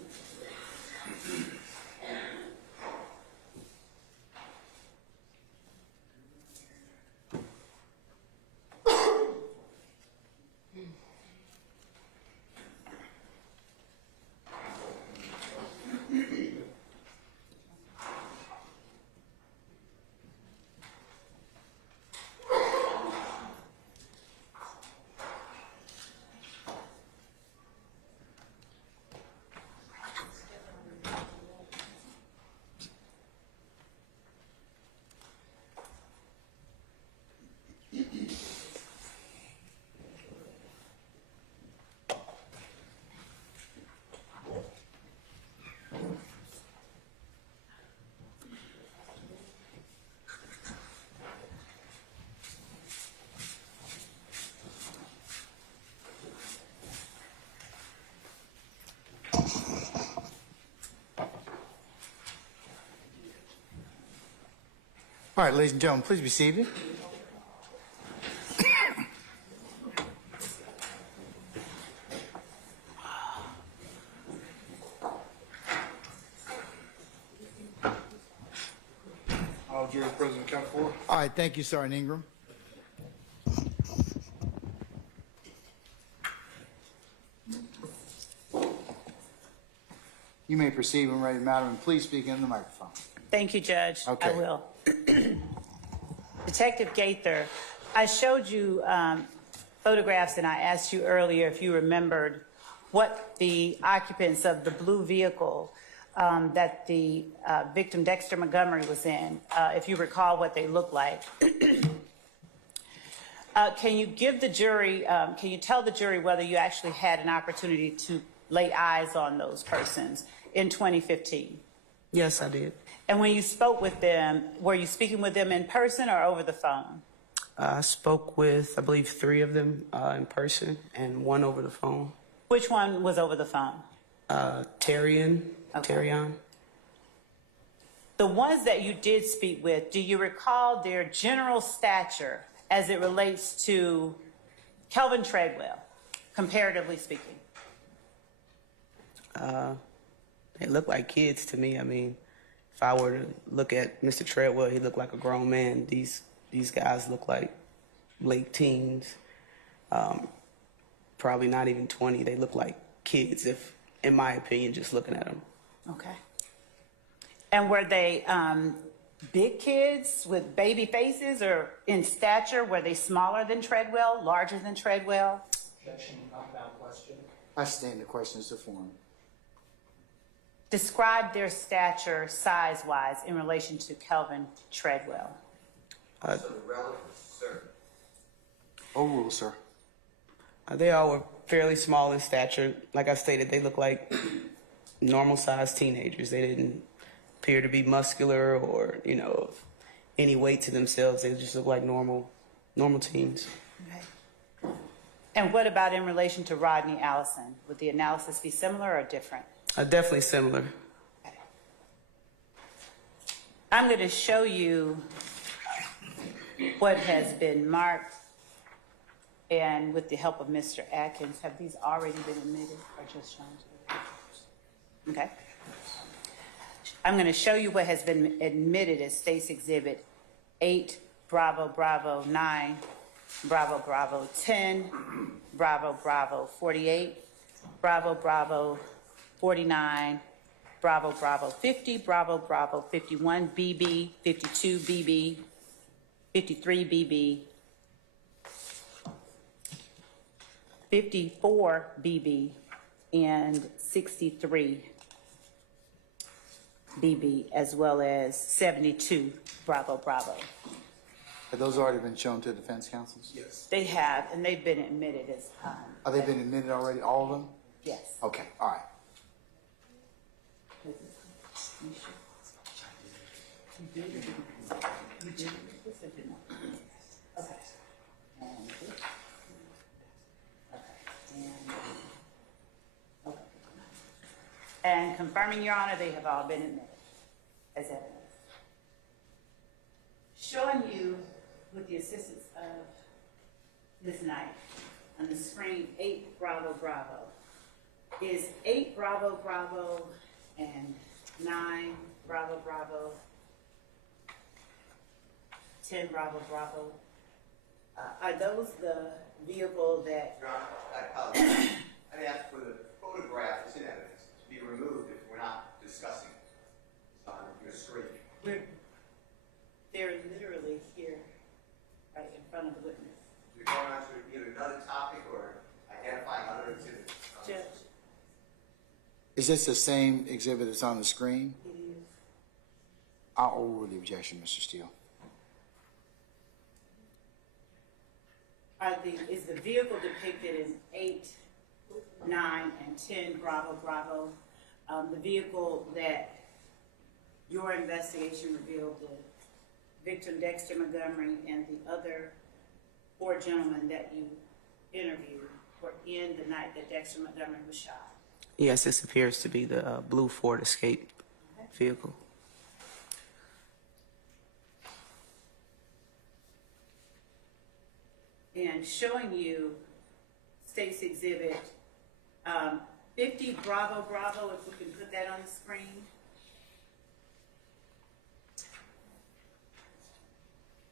All right, ladies and gentlemen, please be seated. All jurors present, count four. All right, thank you, Sergeant Ingram. You may proceed when ready, madam, and please speak into the microphone. Thank you, Judge. Okay. I will. Detective Gaither, I showed you photographs and I asked you earlier if you remembered what the occupants of the blue vehicle that the victim Dexter Montgomery was in, if you recall what they looked like. Can you give the jury, can you tell the jury whether you actually had an opportunity to lay eyes on those persons in 2015? Yes, I did. And when you spoke with them, were you speaking with them in person or over the phone? I spoke with, I believe, 3 of them in person and 1 over the phone. Which one was over the phone? Terrion. The ones that you did speak with, do you recall their general stature as it relates to Kelvin Treadwell, comparatively speaking? They look like kids to me. I mean, if I were to look at Mr. Treadwell, he looked like a grown man. These guys look like late teens, probably not even 20. They look like kids, if, in my opinion, just looking at them. Okay. And were they big kids with baby faces, or in stature, were they smaller than Treadwell, larger than Treadwell? Objection, knockdown question. I stand the questions to form. Describe their stature size-wise in relation to Kelvin Treadwell. So the relatives, sir. Overruled, sir. They all were fairly small in stature. Like I stated, they look like normal-sized teenagers. They didn't appear to be muscular or, you know, of any weight to themselves. They just look like normal teens. Okay. And what about in relation to Rodney Allison? Would the analysis be similar or different? Definitely similar. Okay. I'm going to show you what has been marked, and with the help of Mr. Atkins, have these already been admitted or just shown to you? Okay. I'm going to show you what has been admitted as State's Exhibit 8, Bravo, Bravo 9, Bravo, Bravo 10, Bravo, Bravo 48, Bravo, Bravo 49, Bravo, Bravo 50, Bravo, Bravo 51, BB, 52, BB, 53, BB, 54, BB, and 63, BB, as well as 72, Bravo, Bravo. Have those already been shown to defense counsels? Yes. They have, and they've been admitted as, Have they been admitted already, all of them? yes. Okay, all right. And confirming, Your Honor, they have all been admitted as evidence. Showing you, with the assistance of Ms. Knight, on the screen, 8 Bravo Bravo. Is 8 Bravo Bravo and 9 Bravo Bravo, 10 Bravo Bravo, are those the vehicle that? Your Honor, I apologize. I'd ask for the photograph that's in evidence to be removed if we're not discussing it on your screen. They're literally here, right in front of the witness. You're going on to either another topic or identifying other exhibits. Judge, Is this the same exhibit that's on the screen? it is. I'll overrule the objection, Mr. Steele. Is the vehicle depicted in 8, 9, and 10 Bravo Bravo, the vehicle that your investigation revealed the victim Dexter Montgomery and the other 4 gentlemen that you interviewed were in the night that Dexter Montgomery was shot? Yes, this appears to be the blue Ford Escape vehicle. is showing you State's Exhibit 50 Bravo Bravo, if we can put that on the screen.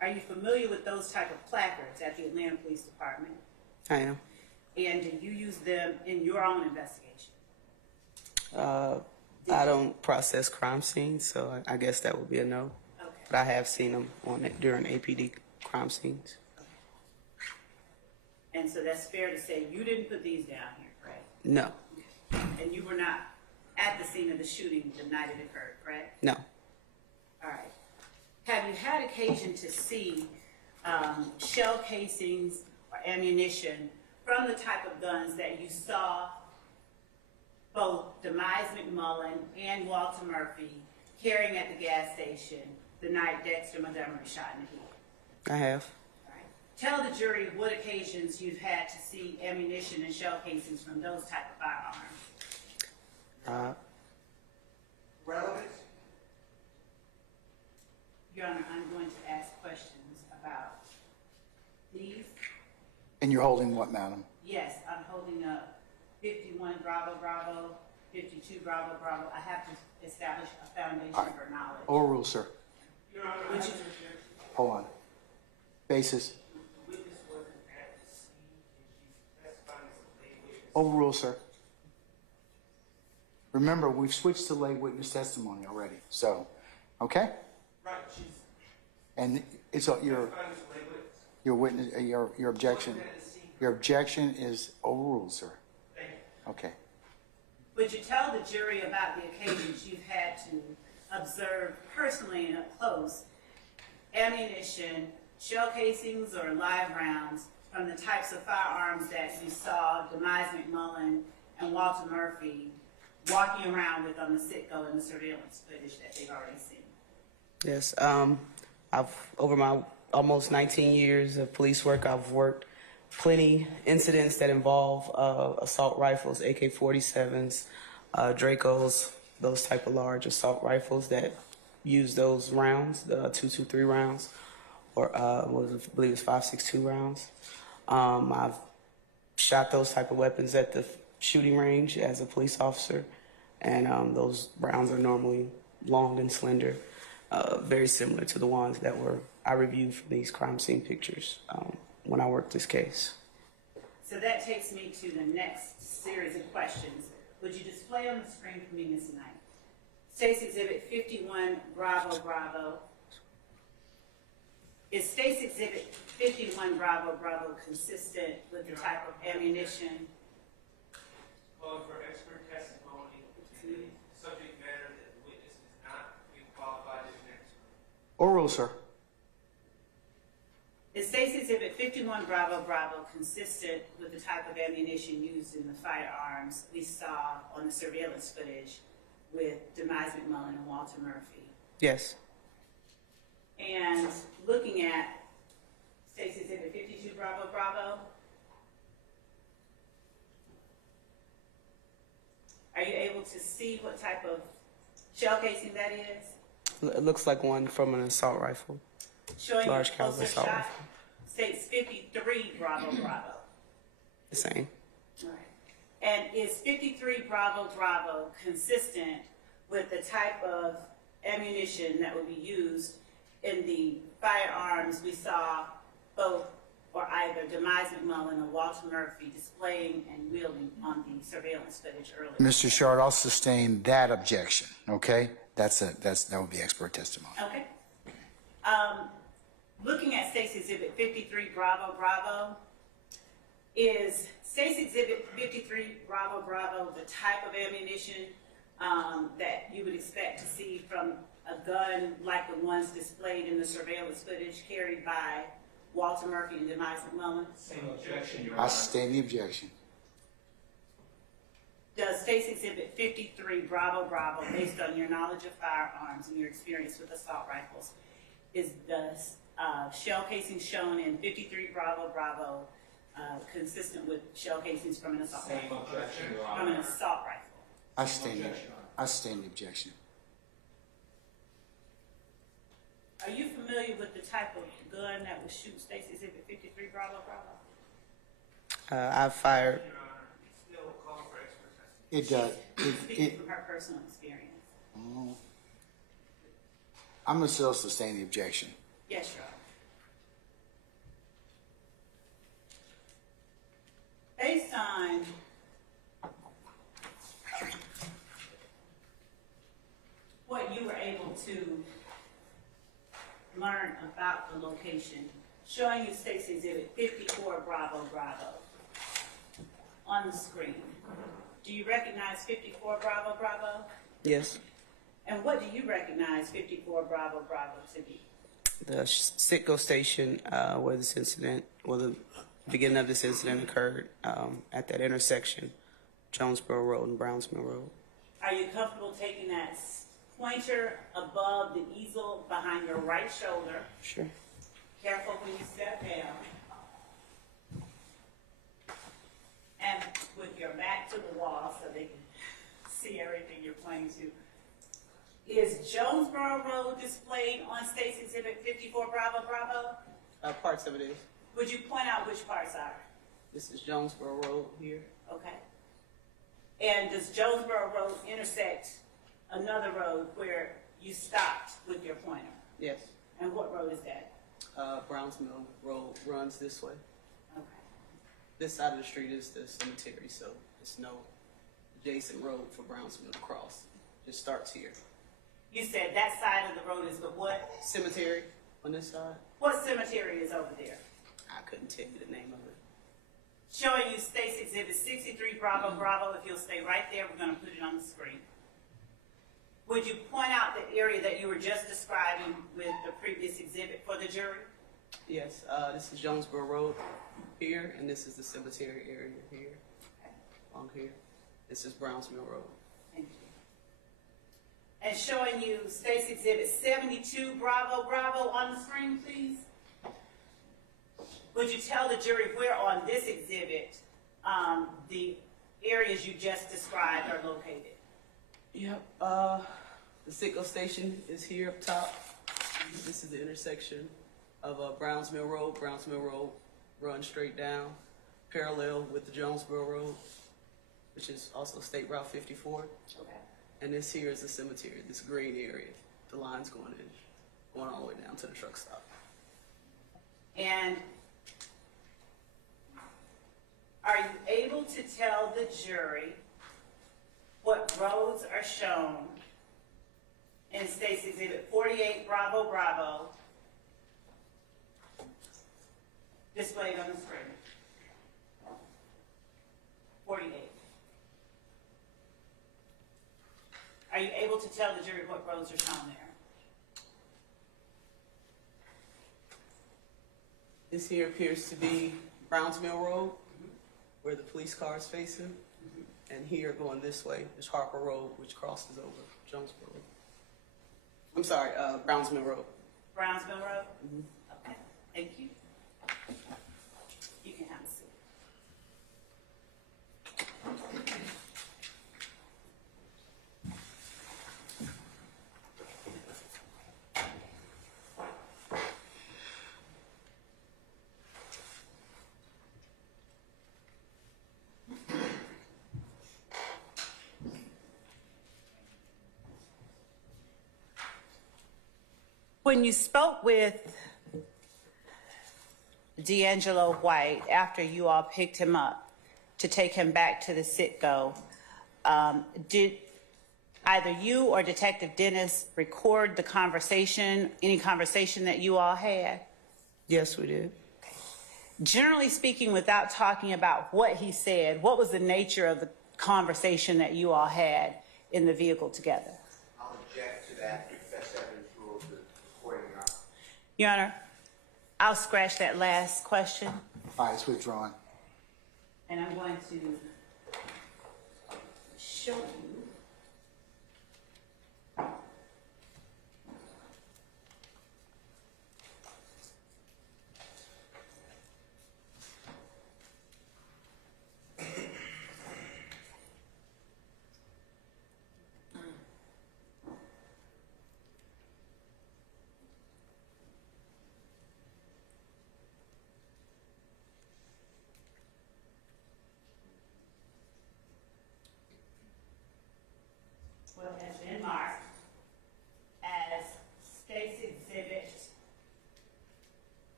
Are you familiar with those type of placards at the Atlanta Police Department? I am. And do you use them in your own investigation? I don't process crime scenes, so I guess that would be a no. Okay. But I have seen them on it during APD crime scenes. And so that's fair to say you didn't put these down here, correct? No. And you were not at the scene of the shooting the night it occurred, correct? No. All right. Have you had occasion to see shell casings or ammunition from the type of guns that you saw both Demise McMullen and Walter Murphy carrying at the gas station the night Dexter Montgomery shot in the head? I have. All right. Tell the jury what occasions you've had to see ammunition and shell casings from those type of firearms. Relevance? Your Honor, I'm going to ask questions about these. And you're holding what, madam? Yes, I'm holding up 51 Bravo Bravo, 52 Bravo Bravo. I have to establish a foundation for knowledge. Overrule, sir. Your Honor, I Would have you- an objection. Hold on. Basis. The witness wasn't at the scene, and she's testifying as a lay witness. Overrule, sir. Remember, we've switched to lay witness testimony already, so, okay? Right, she's And it's your testifying as a lay witness. your witness your objection. Wasn't at the scene. Your objection is overruled, sir. Thank you. Okay. Would you tell the jury about the occasions you've had to observe personally and up close ammunition, shell casings, or live rounds from the types of firearms that you saw Demise McMullen and Walter Murphy walking around with on the Citgo and the surveillance footage that they've already seen? Yes. I've over my almost 19 years of police work, I've worked plenty incidents that involve assault rifles, AK-47s, Dracos, those type of large assault rifles that use those rounds, the 223 rounds, or I believe it's 5.62 rounds. I've shot those type of weapons at the shooting range as a police officer, and those rounds are normally long and slender, very similar to the ones that I reviewed from these crime scene pictures when I worked this case. So that takes me to the next series of questions. Would you display on the screen for me, Ms. Knight? State's Exhibit 51, Bravo, Bravo. Is State's Exhibit 51, Bravo, Bravo consistent with the type of ammunition? Calling for expert testimony to the subject matter that the witness is not being qualified as an expert. Overruled, sir. Is State's Exhibit 51, Bravo, Bravo consistent with the type of ammunition used in the firearms we saw on the surveillance footage with Demise McMullen and Walter Murphy? Yes. And looking at State's Exhibit 52, Bravo, Bravo, are you able to see what type of shell casing that is? It looks like one from an assault rifle. Showing Large a caliber closer assault shot. rifle. State's 53, Bravo, Bravo. The same. All right. And is 53 Bravo Bravo consistent with the type of ammunition that would be used in the firearms we saw both or either Demise McMullen or Walter Murphy displaying and wielding on the surveillance footage earlier? Mr. Shard, I'll sustain that objection, okay? That would be expert testimony. Okay. Looking at State's Exhibit 53 Bravo Bravo, is State's Exhibit 53 Bravo Bravo the type of ammunition that you would expect to see from a gun like the ones displayed in the surveillance footage carried by Walter Murphy and Demise McMullen? Same objection, Your I Honor. sustain the objection. Does State's Exhibit 53 Bravo Bravo, based on your knowledge of firearms and your experience with assault rifles, is the shell casing shown in 53 Bravo Bravo consistent with shell casings from an assault Same rifle? objection, Your From an Honor. assault rifle. I sustain the objection. Are you familiar with the type of gun that would shoot State's Exhibit 53 Bravo Bravo? I've fired. Your Honor, still calling for expert testimony. It does. Speaking from her personal experience. I'm going to still sustain the objection. Yes, Your Honor. Based on what you were able to learn about the location, showing you State's Exhibit 54 Bravo Bravo on the screen, do you recognize 54 Bravo Bravo? Yes. And what do you recognize 54 Bravo Bravo to be? The Citgo station where this incident, the beginning of this incident occurred at that intersection, Jonesboro Road and Brownsville Road. Are you comfortable taking that pointer above the easel behind your right shoulder? Sure. Careful when you step down. And with your back to the wall so they can see everything you're pointing to. Is Jonesboro Road displayed on State's Exhibit 54 Bravo Bravo? Parts of it is. Would you point out which parts are? This is Jonesboro Road here. Okay. And does Jonesboro Road intersect another road where you stopped with your pointer? Yes. And what road is that? Brownsville Road runs this way. Okay. This side of the street is the cemetery, so there's no adjacent road for Brownsville to cross. Just starts here. You said that side of the road is the what? Cemetery on this side. What cemetery is over there? I couldn't tell you the name of it. Showing you State's Exhibit 63 Bravo Bravo. If you'll stay right there, we're going to put it on the screen. Would you point out the area that you were just describing with the previous exhibit for the jury? Yes, this is Jonesboro Road here, and this is the cemetery area here, along here. This is Brownsville Road. Thank you. And showing you State's Exhibit 72 Bravo Bravo on the screen, please. Would you tell the jury where on this exhibit the areas you just described are located? Yep, the Citgo station is here up top. This is the intersection of Brownsville Road. Brownsville Road runs straight down, parallel with the Jonesboro Road, which is also State Route 54. Okay. And this here is the cemetery, this green area. The line's going all the way down to the truck stop. And are you able to tell the jury what roads are shown in State's Exhibit 48 Bravo Bravo displayed on the screen? 48. Are you able to tell the jury what roads are shown there? This here appears to be Brownsville Road, where the police car is facing. And here going this way is Harper Road, which crosses over Jonesboro Road. I'm sorry, Brownsville Road. Brownsville Road? Okay, thank you. You can have a seat. When you spoke with D'Angelo White after you all picked him up to take him back to the Citgo, did either you or Detective Dennis record the conversation, any conversation that you all had? Yes, we did. Generally speaking, without talking about what he said, what was the nature of the conversation that you all had in the vehicle together? I'll object to that. Best evidence rules the recording. Your Honor, I'll scratch that last question, All right, it's withdrawn. and I'm going to show you.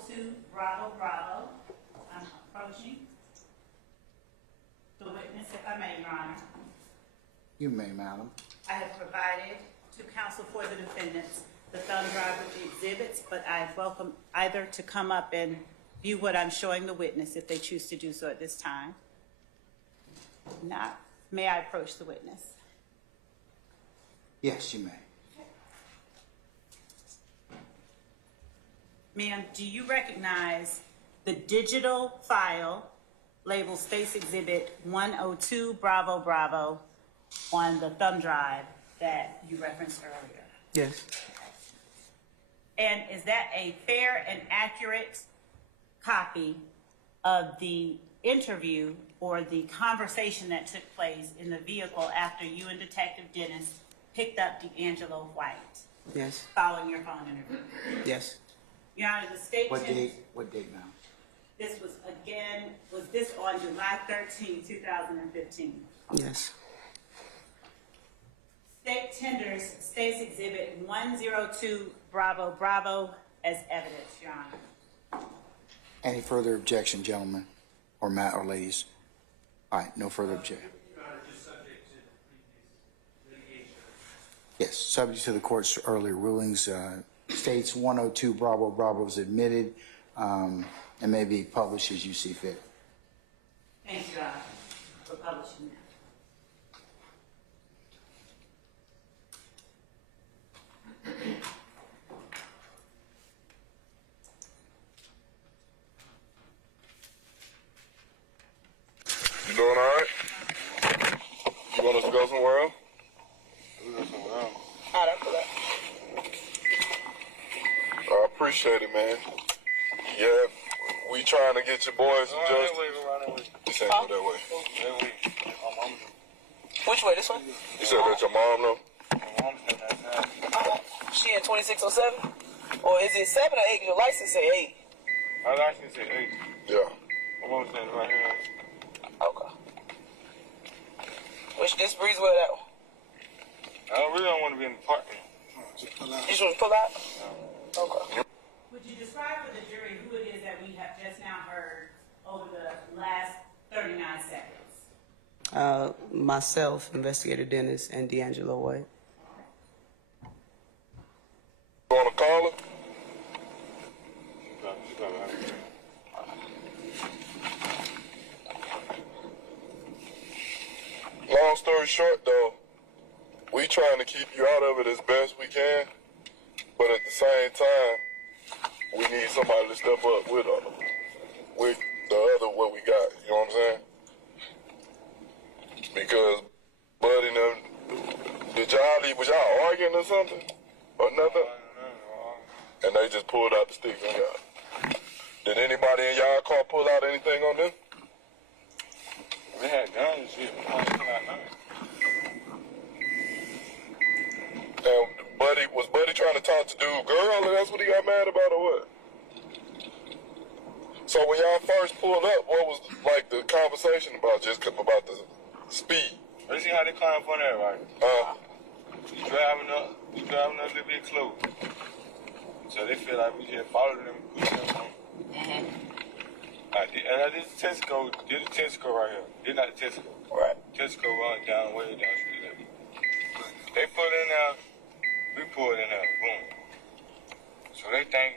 102 Bravo Bravo. I'm approaching the witness, if I may, Your Honor. You may, madam. I have provided to counsel for the defendants the thumb drive with the exhibits, but I welcome either to come up and view what I'm showing the witness if they choose to do so at this time. Not, may I approach the witness? Yes, you may. Ma'am, do you recognize the digital file labeled State's Exhibit 102 Bravo Bravo on the thumb drive that you referenced earlier? Yes. And is that a fair and accurate copy of the interview or the conversation that took place in the vehicle after you and Detective Dennis picked up D'Angelo White Yes. following your phone interview? Yes. Your Honor, the state... What date, ma'am? This was this on July 13, 2015? Yes. State tenders State's Exhibit 102 Bravo Bravo as evidence, Your Honor. Any further objection, gentlemen, or ladies? All right, no further objection. Your Honor, just subject to the previous litigation. Yes, subject to the court's earlier rulings, states 102 Bravo Bravo is admitted and may be published as you see fit. Thank you, Your Honor, for publishing that. You doing all right? You want us to go somewhere else? I appreciate it, man. Yeah, we trying to get your boys some justice. This ain't go that way. Which way? This way? You said that your mom know? She in 2607? Or is it 7 or 8? Your license say 8. My license say 8. Yeah. My mom said right here. Okay. Which this Breezewell that one? I really don't want to be in the parking. You just want to pull out? Okay. Would you describe for the jury who it is that we have just now heard over the last 39 seconds? Myself, Investigator Dennis, and D'Angelo White. You want to call her? Long story short, though, we trying to keep you out of it as best we can, but at the same time, we need somebody to step up with the other what we got. You know what I'm saying? Because Buddy and them, was y'all arguing or something or nothing? And they just pulled out the sticks on y'all. Did anybody in y'all car pull out anything on them? We had guns and shit. And was Buddy trying to talk to dude girl, and that's what he got mad about, or what? So when y'all first pulled up, what was like the conversation about? Just about the speed? Let's see how they climb on that, right? You driving up a little bit close. So they feel like we just followed them. And I did the Tesco right here. Did not the Tesco. Right. Tesco run down, way down street. They put in there, we pulled in there, boom. So they think,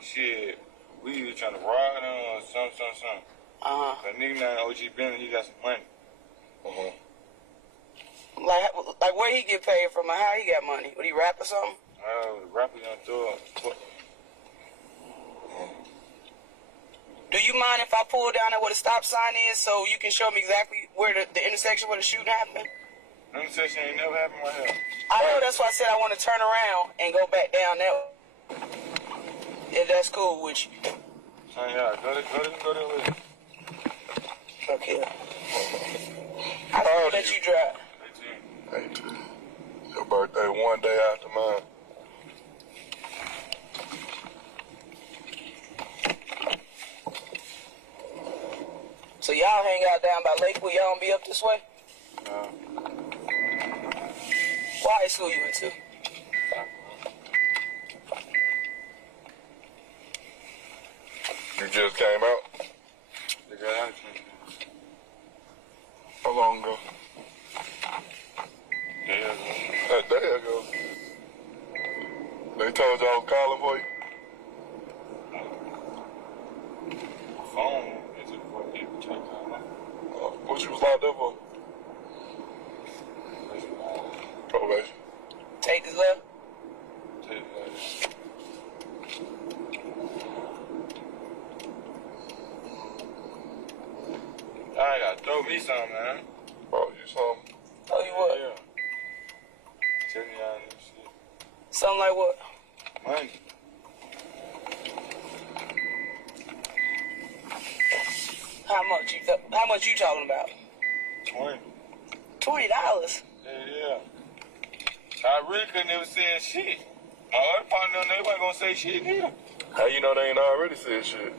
shit, we either trying to rob them or something. But nigga named OG Bennett, he got some money. Like where he get paid from and how he got money? Would he rap or something? The rapper done throw up. Do you mind if I pull down there where the stop sign is so you can show me exactly where the intersection where the shooting happened? The intersection ain't never happened right here. I know, that's why I said I want to turn around and go back down that way. If that's cool with you. Yeah, go there with it. Okay. I'll let you drive. 18. Your birthday one day after mine. So y'all hang out down by Lakewood, y'all don't be up this way? No. What high school you went to? You just came out? They got out. How long ago? Yeah. A day ago. They told y'all I was calling for you? Phone is it for you? What you was locked up for? Probation. Take his left. I gotta throw me some, man. Oh, you saw me? Oh, you what? Yeah. Tell me all this shit. Something like what? Money. How much you talking about? 20. $20. Yeah. I really couldn't ever say shit. My other partner, they wasn't gonna say shit neither. How you know they ain't already said shit?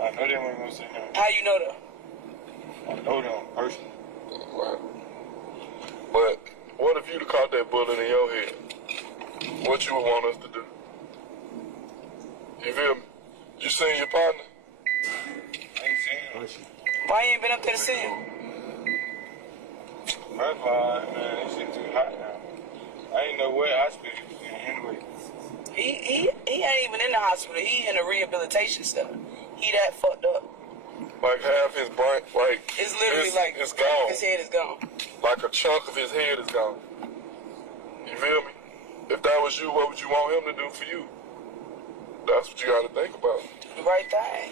I know they wasn't gonna say nothing. How you know that? I know them personally. Right. But what if you'd caught that bullet in your head? What you would want us to do? You feel me? You seen your partner? I ain't seen them. Why you ain't been up there to see him? First of all, man, this shit too hot now. I ain't know what hospital he was in anyway. He ain't even in the hospital. He in a rehabilitation center. He that fucked up. Like half his brain, like It's literally like it's gone. his head is gone. Like a chunk of his head is gone. You feel me? If that was you, what would you want him to do for you? That's what you got to think about. Do the right thing.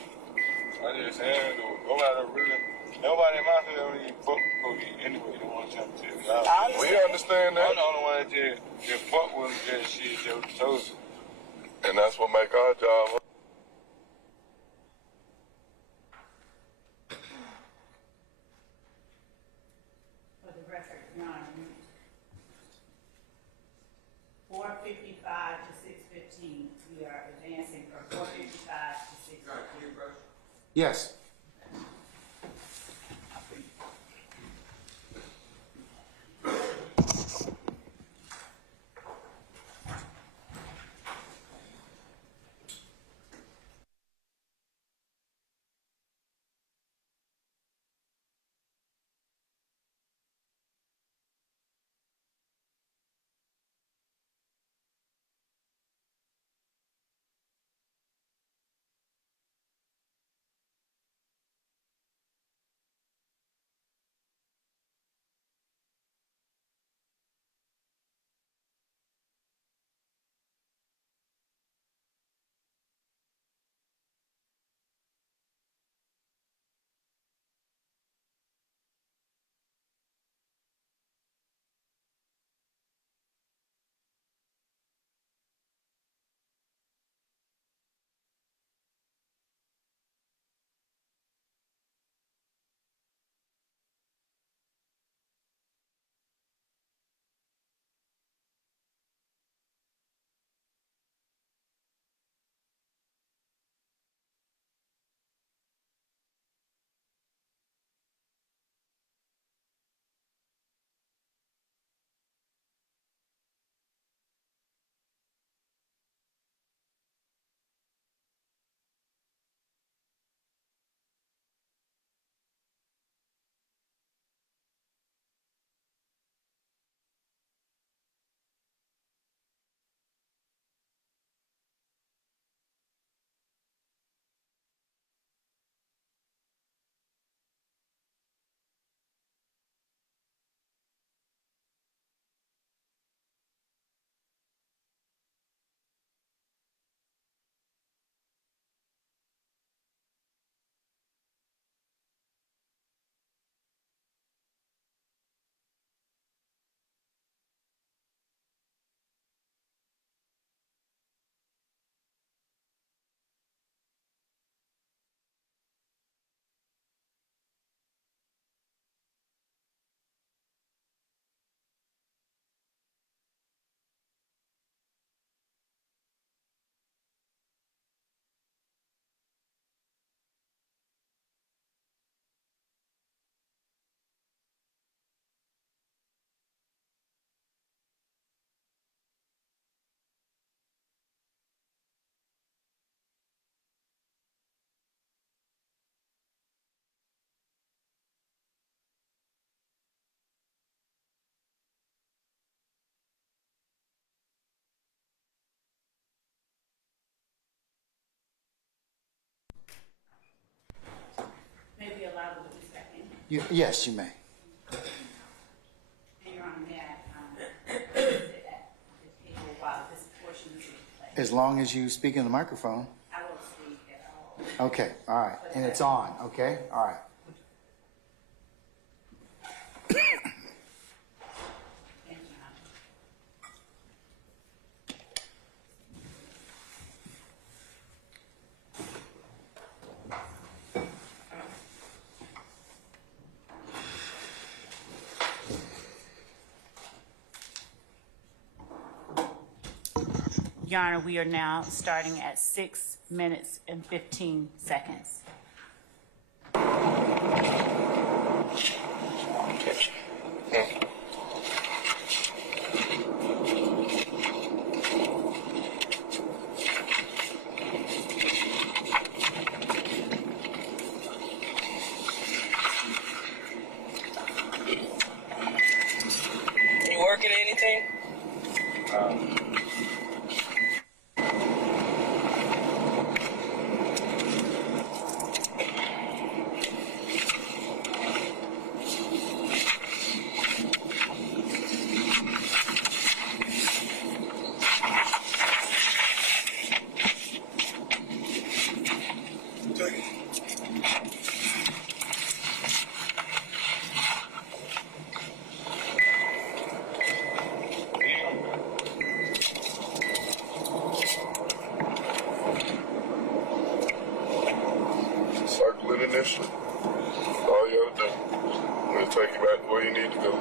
I just saying, though, nobody in my hood really fuck with police anyway. They want you to tell me. I understand. We understand I'm that, the only one that just fuck with them, that shit, just told you. and that's what make our job. For the record, Your Honor, 4:55 to 6:15, we are advancing from 4:55 to 6:15. Yes. Yes, you may. And Your Honor, may I sit at this table while this portion is being played? As long as you speak in the microphone. I will speak at all. Okay, all right. And it's on, okay? All right. Thank you, Your Honor. Your Honor, we are now starting at 6 minutes and 15 seconds. You working anything? Circle it initially. That's all you gotta do. It'll take you back to where you need to go.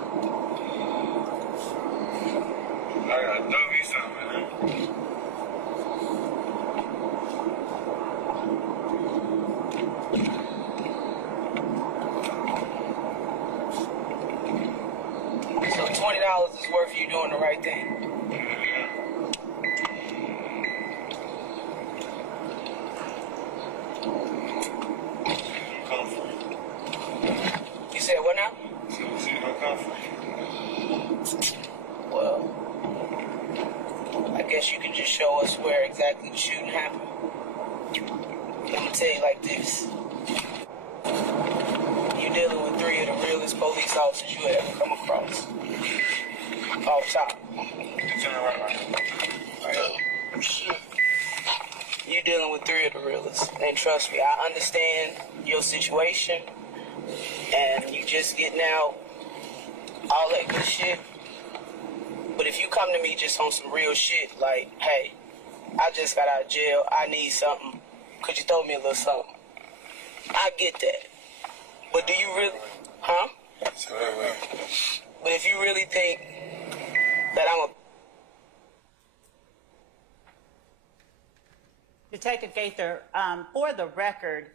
I gotta do me something. So $20 is worth you doing the right thing. You said what now? Well, I guess you can just show us where exactly the shooting happened. I'm gonna tell you like this. You're dealing with 3 of the realest police officers you ever come across. Off top. You're dealing with 3 of the realest. And trust me, I understand your situation. And you just getting out, all that good shit. But if you come to me just on some real shit, like, hey, I just got out of jail, I need something, could you throw me a little something? I get that. But do you really, huh? But if you really think that I'm a... Detective Gaither, for the record,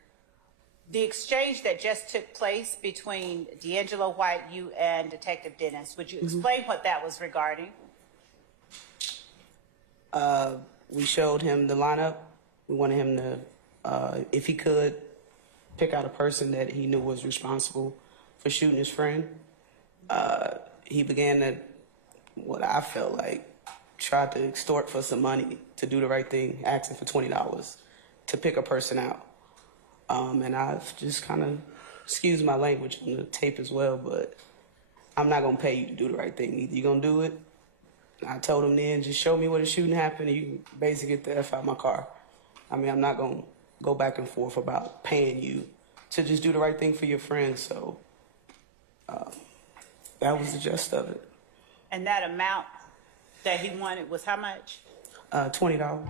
the exchange that just took place between D'Angelo White, you, and Detective Dennis, would you explain what that was regarding? We showed him the lineup. We wanted him to, if he could, pick out a person that he knew was responsible for shooting his friend. He began to, what I felt like, tried to extort for some money to do the right thing, asking for $20 to pick a person out. And I've just kind of excused my language on the tape as well, but I'm not going to pay you to do the right thing. Either you're going to do it, and I told him then, just show me where the shooting happened, and you can basically get the F out of my car. I mean, I'm not going to go back and forth about paying you to just do the right thing for your friends, so that was the gist of it. And that amount that he wanted was how much? $20.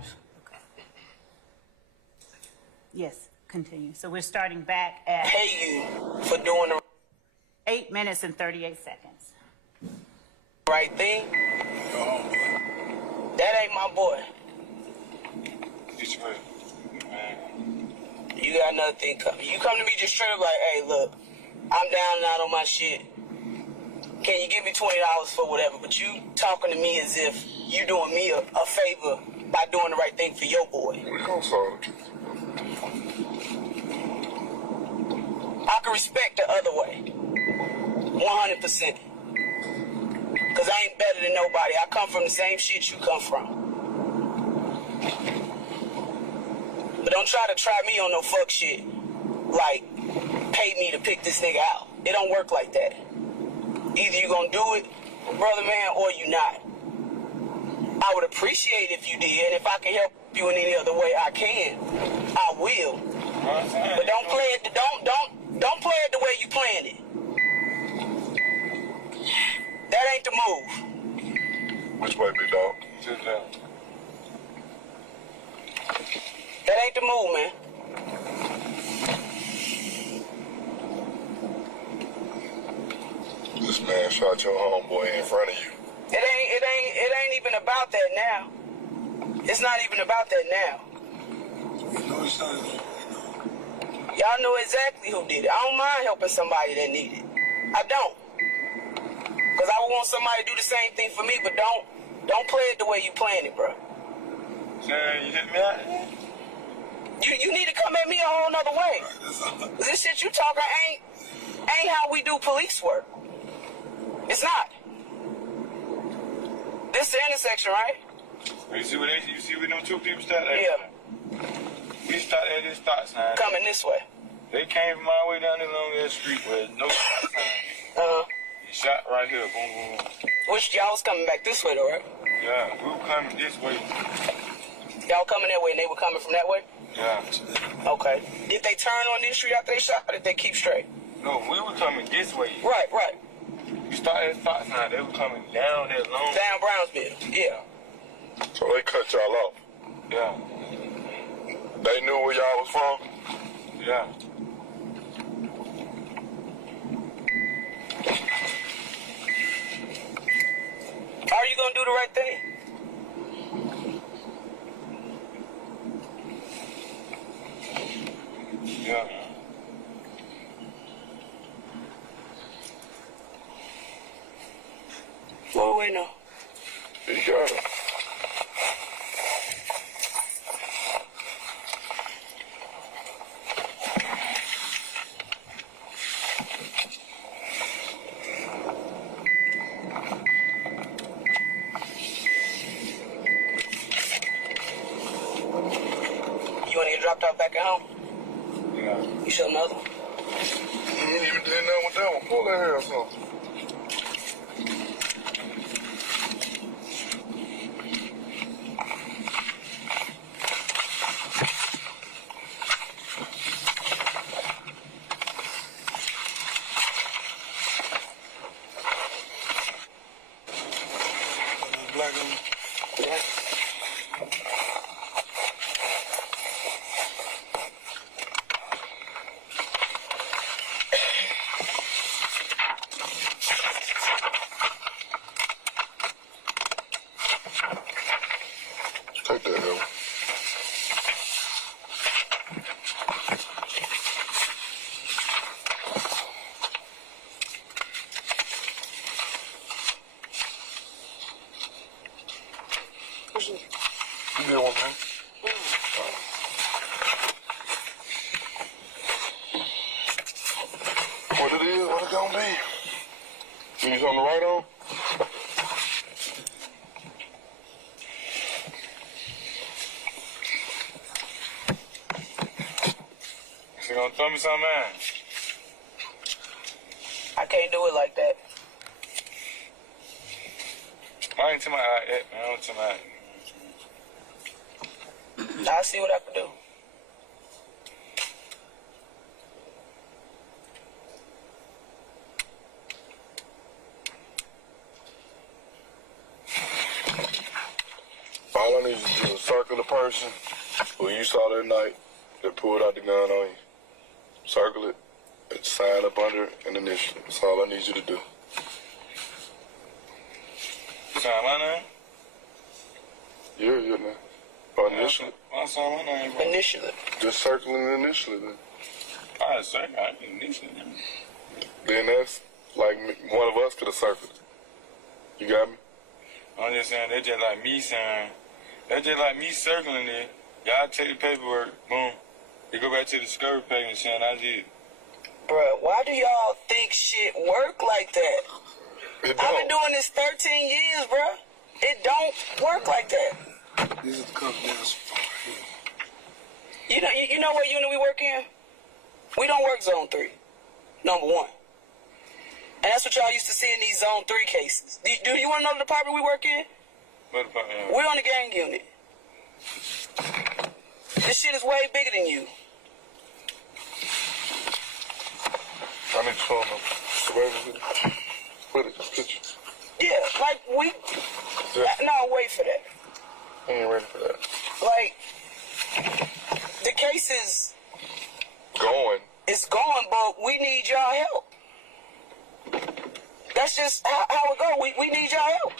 Yes, continue. So we're starting back at Pay you for doing the 8 minutes and 38 seconds. right thing. That ain't my boy. You got another thing coming. You come to me just straight up like, hey, look, I'm down and out on my shit. Can you give me $20 for whatever? But you talking to me as if you doing me a favor by doing the right thing for your boy. We gonna solve it. I can respect the other way. 100%. Because I ain't better than nobody. I come from the same shit you come from. But don't try to try me on no fuck shit. Like, pay me to pick this nigga out. It don't work like that. Either you gonna do it, brother man, or you not. I would appreciate if you did. If I can help you in any other way I can, I will. But don't play it. Don't play it the way you planned it. That ain't the move. Which way, big dog? That ain't the move, man. This man shot your homeboy in front of you. It ain't even about that now. It's not even about that now. Y'all know exactly who did it. I don't mind helping somebody that need it. I don't. Because I would want somebody to do the same thing for me, but don't play it the way you playing it, bro. You hit me out? You need to come at me a whole nother way. This shit you talking ain't how we do police work. It's not. This the intersection, right? You see where them two people started? Yeah. We started at this stop sign. Coming this way. They came from my way down this long ass street where no stop sign. He shot right here, boom, boom, boom. Which y'all was coming back this way though, right? Yeah, we were coming this way. Y'all coming that way and they were coming from that way? Yeah. Okay. Did they turn on this street after they shot or did they keep straight? No, we were coming this way. Right. We started at stop sign. They were coming down that long. Down Brownsville. Yeah. So they cut y'all off. Yeah. They knew where y'all was from? Yeah. Are you gonna do the right thing? Yeah. What we waiting on? You got it. You wanna get dropped off back at home? Yeah. You show another one? You ain't even did nothing with that one. Pull that hair or something. Black on. Yeah. Take that hair. You get one, man. What it is, what it gonna be? You need something to write on? You gonna throw me some man? I can't do it like that. I ain't to my eye yet, man. I don't to my eye. I'll see what I can do. All I need you to do is circle the person who you saw that night that pulled out the gun on you. Circle it and sign up under it and initial it. That's all I need you to do. Sign my name? Yeah, your name. Or initial it. I saw my name, bro. Initially. Just circle and initial it then. I say I initially. Then that's like one of us could have circled it. You got me? I'm just saying, they just like me saying, they just like me circling it. Y'all take the paperwork, boom. You go back to the discovery page and saying I did. Bruh, why do y'all think shit work like that? It I've been don't. doing this 13 years, bruh. It don't work like that. This is the confidential. You know what unit we work in? We don't work zone 3. Number one. That's what y'all used to see in these Zone 3 cases. Do you want to know the department we work in? What department? We're on the gang unit. This shit is way bigger than you. I need to show him. Put it, picture. Yeah, like we. No, wait for that. He ain't ready for that. Like, the case is. Going. It's going, but we need y'all help. That's just how it go. We need y'all help.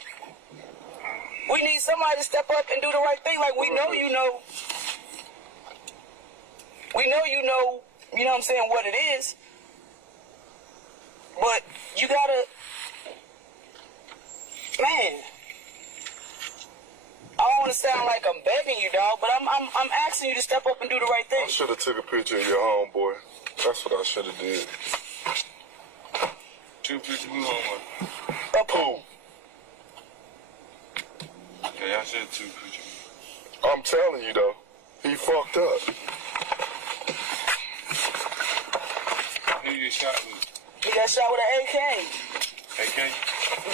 We need somebody to step up and do the right thing. Like, we know you know. We know you know what I'm saying, what it is. But you gotta, man. I don't want to sound like I'm begging you, dog, but I'm asking you to step up and do the right thing. I should have took a picture of your homeboy. That's what I should have did. Two pictures of homeboy. Who? Yeah, I said two pictures. I'm telling you though, he fucked up. Who you shot with? He got shot with an AK. AK?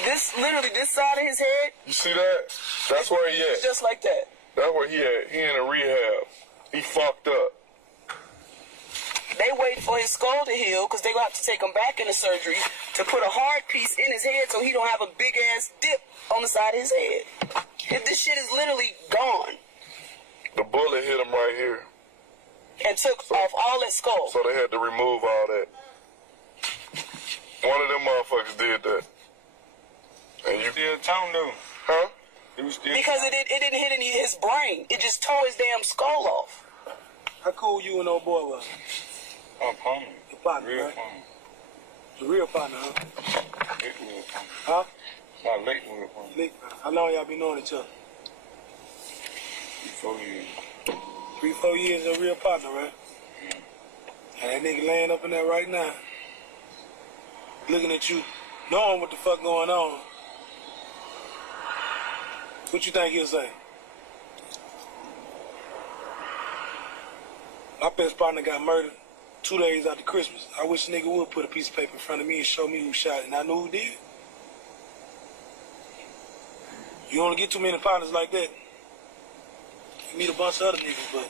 This side of his head. You see that? That's where he at. Just like that. That's where he at. He in a rehab. He fucked up. They wait for his skull to heal because they gonna have to take him back into surgery to put a hard piece in his head so he don't have a big ass dip on the side of his head. This shit is literally gone. The bullet hit him right here. And took off all that skull. So they had to remove all that. One of them motherfuckers did that. And you still tongue though? Huh? It was still because it didn't hit any of his brain. It just tore his damn skull off. How cool you and old boy was? Oh, partner. The partner, Real right? partner. The real partner, huh? Late real partner. Huh? My late real partner. Nick, how long y'all been knowing each other? 4 years. 3-4 years of real partner, right? And that nigga laying up in there right now, looking at you, knowing what the fuck going on. What you think he'll say? My best partner got murdered 2 days after Christmas. I wish a nigga would put a piece of paper in front of me and show me who shot it, and I knew who did. You only get too many partners like that. You meet a bunch of other niggas, but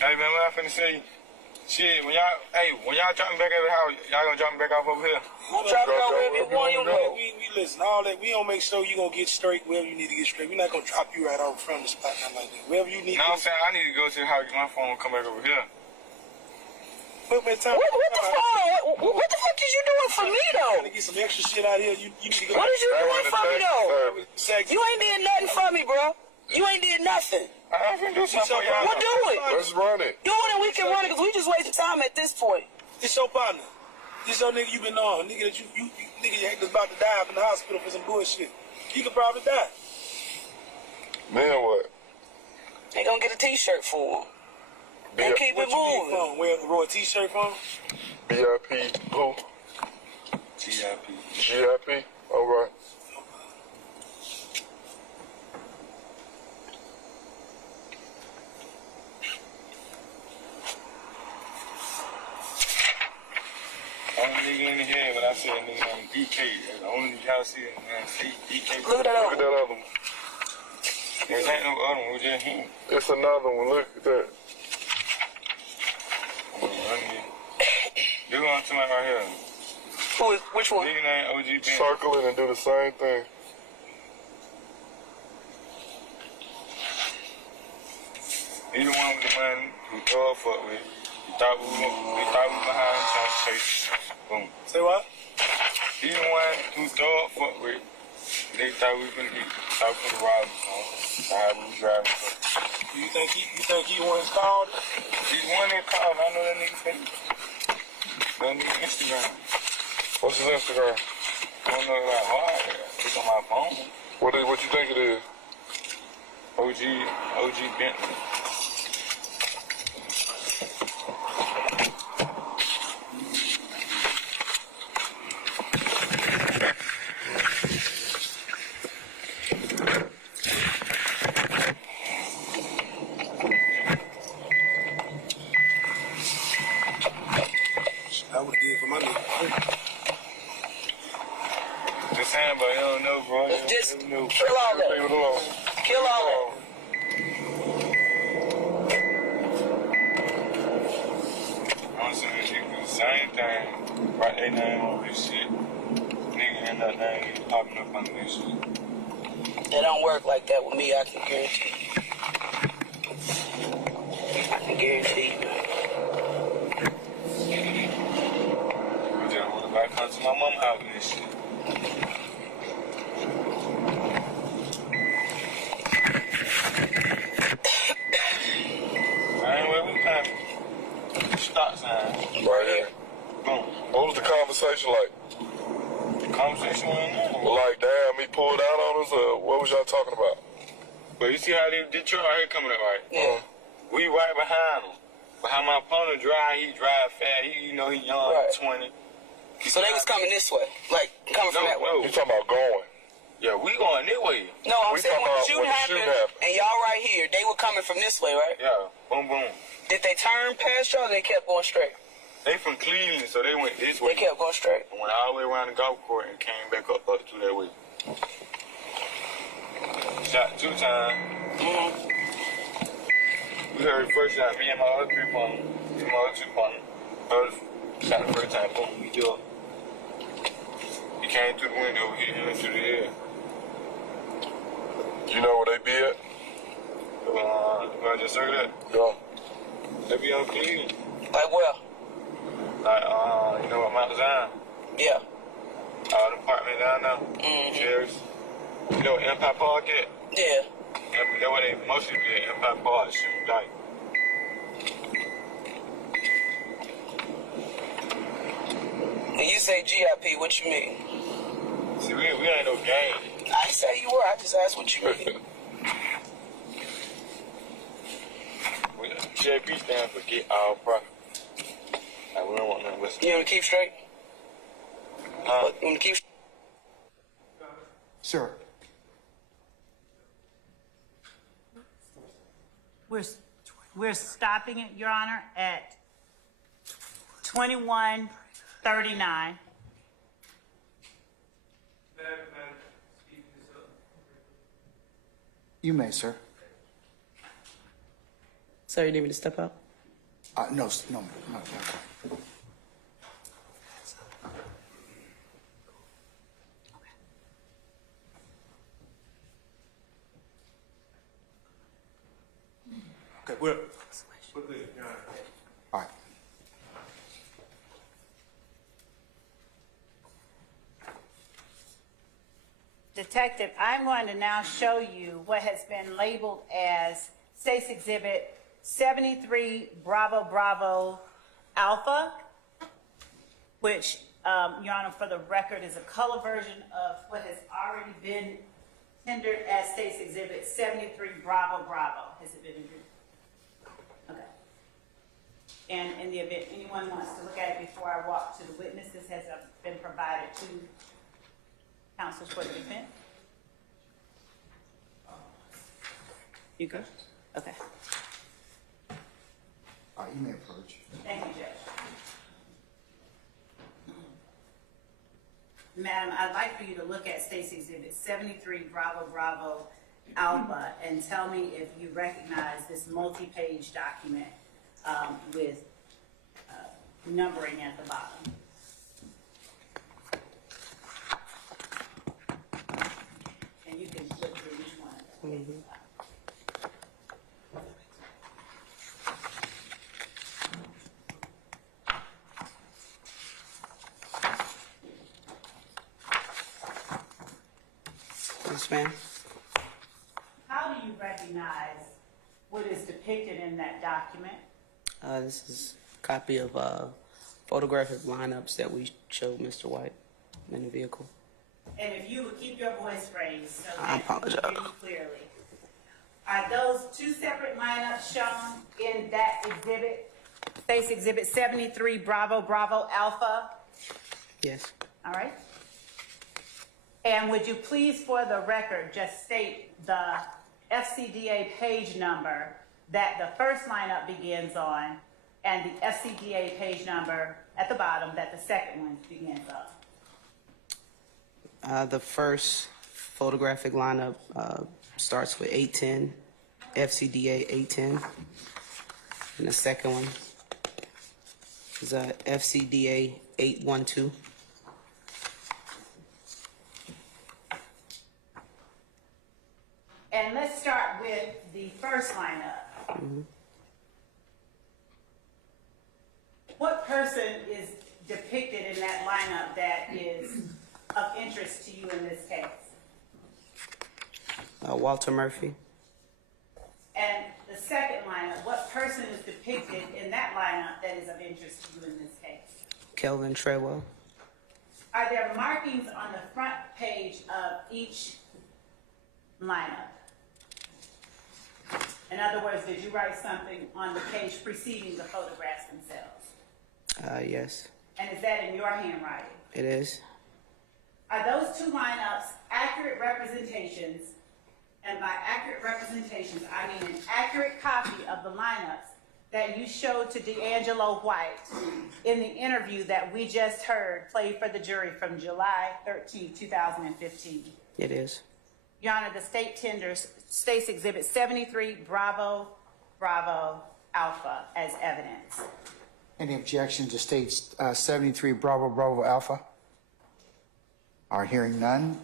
Hey man, what I finna say? Shit, when y'all drop me back at the house, y'all gonna drop me back off over here? We'll drop it out wherever you want you to go. we listen, all that, we don't make sure you gonna get straight wherever you need to get straight. We're not gonna drop you right off from the spot, nothing like that. Wherever you need No, to I'm saying I need to go to the house, get my phone, and come back over here. What the fuck? What the fuck is you doing for me though? Trying to get some extra shit out here. You need to go. What is you doing for me though? Exactly. You ain't did nothing for me, bro. You ain't did nothing. I ain't finna do something for y'all. Well, do it. Let's run it. Do it and we can run it because we just wasting time at this point. This your partner. This your nigga you been on. Nigga that you nigga that's about to die up in the hospital for some bullshit. He could probably die. Then what? They gonna get a t-shirt for him. And keep it moving. Wear a t-shirt for him? BIP who? GIP. GIP? All right. Only nigga in the head, but I said nigga named DK. That's the only nigga y'all see, man. See, DK. Look at that Look at that other one. There ain't no other one, it was just him. It's another one. Look at that. You on to my right here. Which one? Nigga named OG Ben. Circle it and do the same thing. He the one with the money who throw a fuck with. We thought we behind him trying to chase. Boom. Say what? He the one who throw a fuck with. They thought we finna get thought we finna rob him. So how we was driving. You think he was called? He's the one that called. I know that nigga finna. That nigga Instagram. What's his Instagram? I don't know that hard. It's on my phone. What you think it is? OG Bentley. know, bro. Let's just Never know. kill all that. Leave it alone. Kill all that. I'm saying they do the same thing. Write their name on this shit. Nigga end up name popping up on this shit. It don't work like that with me, I can guarantee you. I can guarantee you. I just want to come to my mama's house with this shit. Where we coming? Stop sign. Right here. Boom. What was the conversation like? The conversation went on. Well, like, damn, he pulled out on us, or what was y'all talking about? But you see how they truck right here coming up, right? Yeah. We right behind him. Behind my opponent he drive fast. He young, Right. 20. So they was coming this way, like coming from that way. You talking about going? Yeah, we going this way. No, I'm We saying talking when the about shooting when the happened, shooting happened. and y'all right here, they were coming from this way, right? Yeah, boom, boom. Did they turn past y'all? Or they kept going straight. They from Cleveland, so they went this way. They kept going straight. And went all the way around the golf course and came back up to that way. Shot 2 times. Mm-hmm. We heard the first shot, me and my other 3 partner. Me and my other 2 partner. Shot the first time, boom, we do it. He came through the window, hit him into the air. You know where they be at? I just heard that. Yeah. They be on Cleveland. Like where? Like, you know what, Mount Zion? Yeah. The apartment down there. Mm-hmm. Chairs. You know what Empire Park at? Yeah. That's where they mostly be at, Empire Park, shooting like. When you say GIP, what you mean? See, we ain't no game. I say you were. I just asked what you mean. GIP stands for get all profit. Like, we don't want nothing less. You want to keep straight? You want to keep? Sir. We're stopping it, Your Honor, at 2139. You may, sir. Sir, you need me to step out? No. Okay, we're good, Your Honor. All right. Detective, I'm going to now show you what has been labeled as State's Exhibit 73 Bravo Bravo Alpha, which, Your Honor, for the record, is a color version of what has already been tendered as State's Exhibit 73 Bravo Bravo. Has it been agreed? Okay. And in the event anyone wants to look at it before I walk to the witness, this has been provided to counsel for the defense. You good? Okay. All right, you may approach. Thank you, Judge. Madam, I'd like for you to look at State's Exhibit 73 Bravo Bravo Alpha and tell me if you recognize this multi-page document with numbering at the bottom. And you can flip through each one of them. Mm-hmm. Yes, ma'am. How do you recognize what is depicted in that document? This is a copy of photographic lineups that we showed Mr. White in the vehicle. And if you would keep your voice raised so I that you can apologize. hear me clearly. Are those 2 separate lineups shown in that exhibit? State's Exhibit 73 Bravo Bravo Alpha? Yes. All right. And would you please, for the record, just state the FCDA page number that the first lineup begins on and the FCDA page number at the bottom that the second one begins on? The first photographic lineup starts with 810, FCDA 810. And the second one is FCDA 812. And let's start with the first lineup. What person is depicted in that lineup that is of interest to you in this case? Walter Murphy. And the second lineup, what person is depicted in that lineup that is of interest to you in this case? Kelvin Treadwell. Are there markings on the front page of each lineup? In other words, did you write something on the page preceding the photographs themselves? Yes, And is that in your handwriting? it is. Are those two lineups accurate representations? And by accurate representations, I mean an accurate copy of the lineups that you showed to D'Angelo White in the interview that we just heard played for the jury from July 13, 2015. It is. Your Honor, the state tenders State's Exhibit 73 Bravo Bravo Alpha as evidence. Any objection to state 73 Bravo Bravo Alpha? Are hearing none.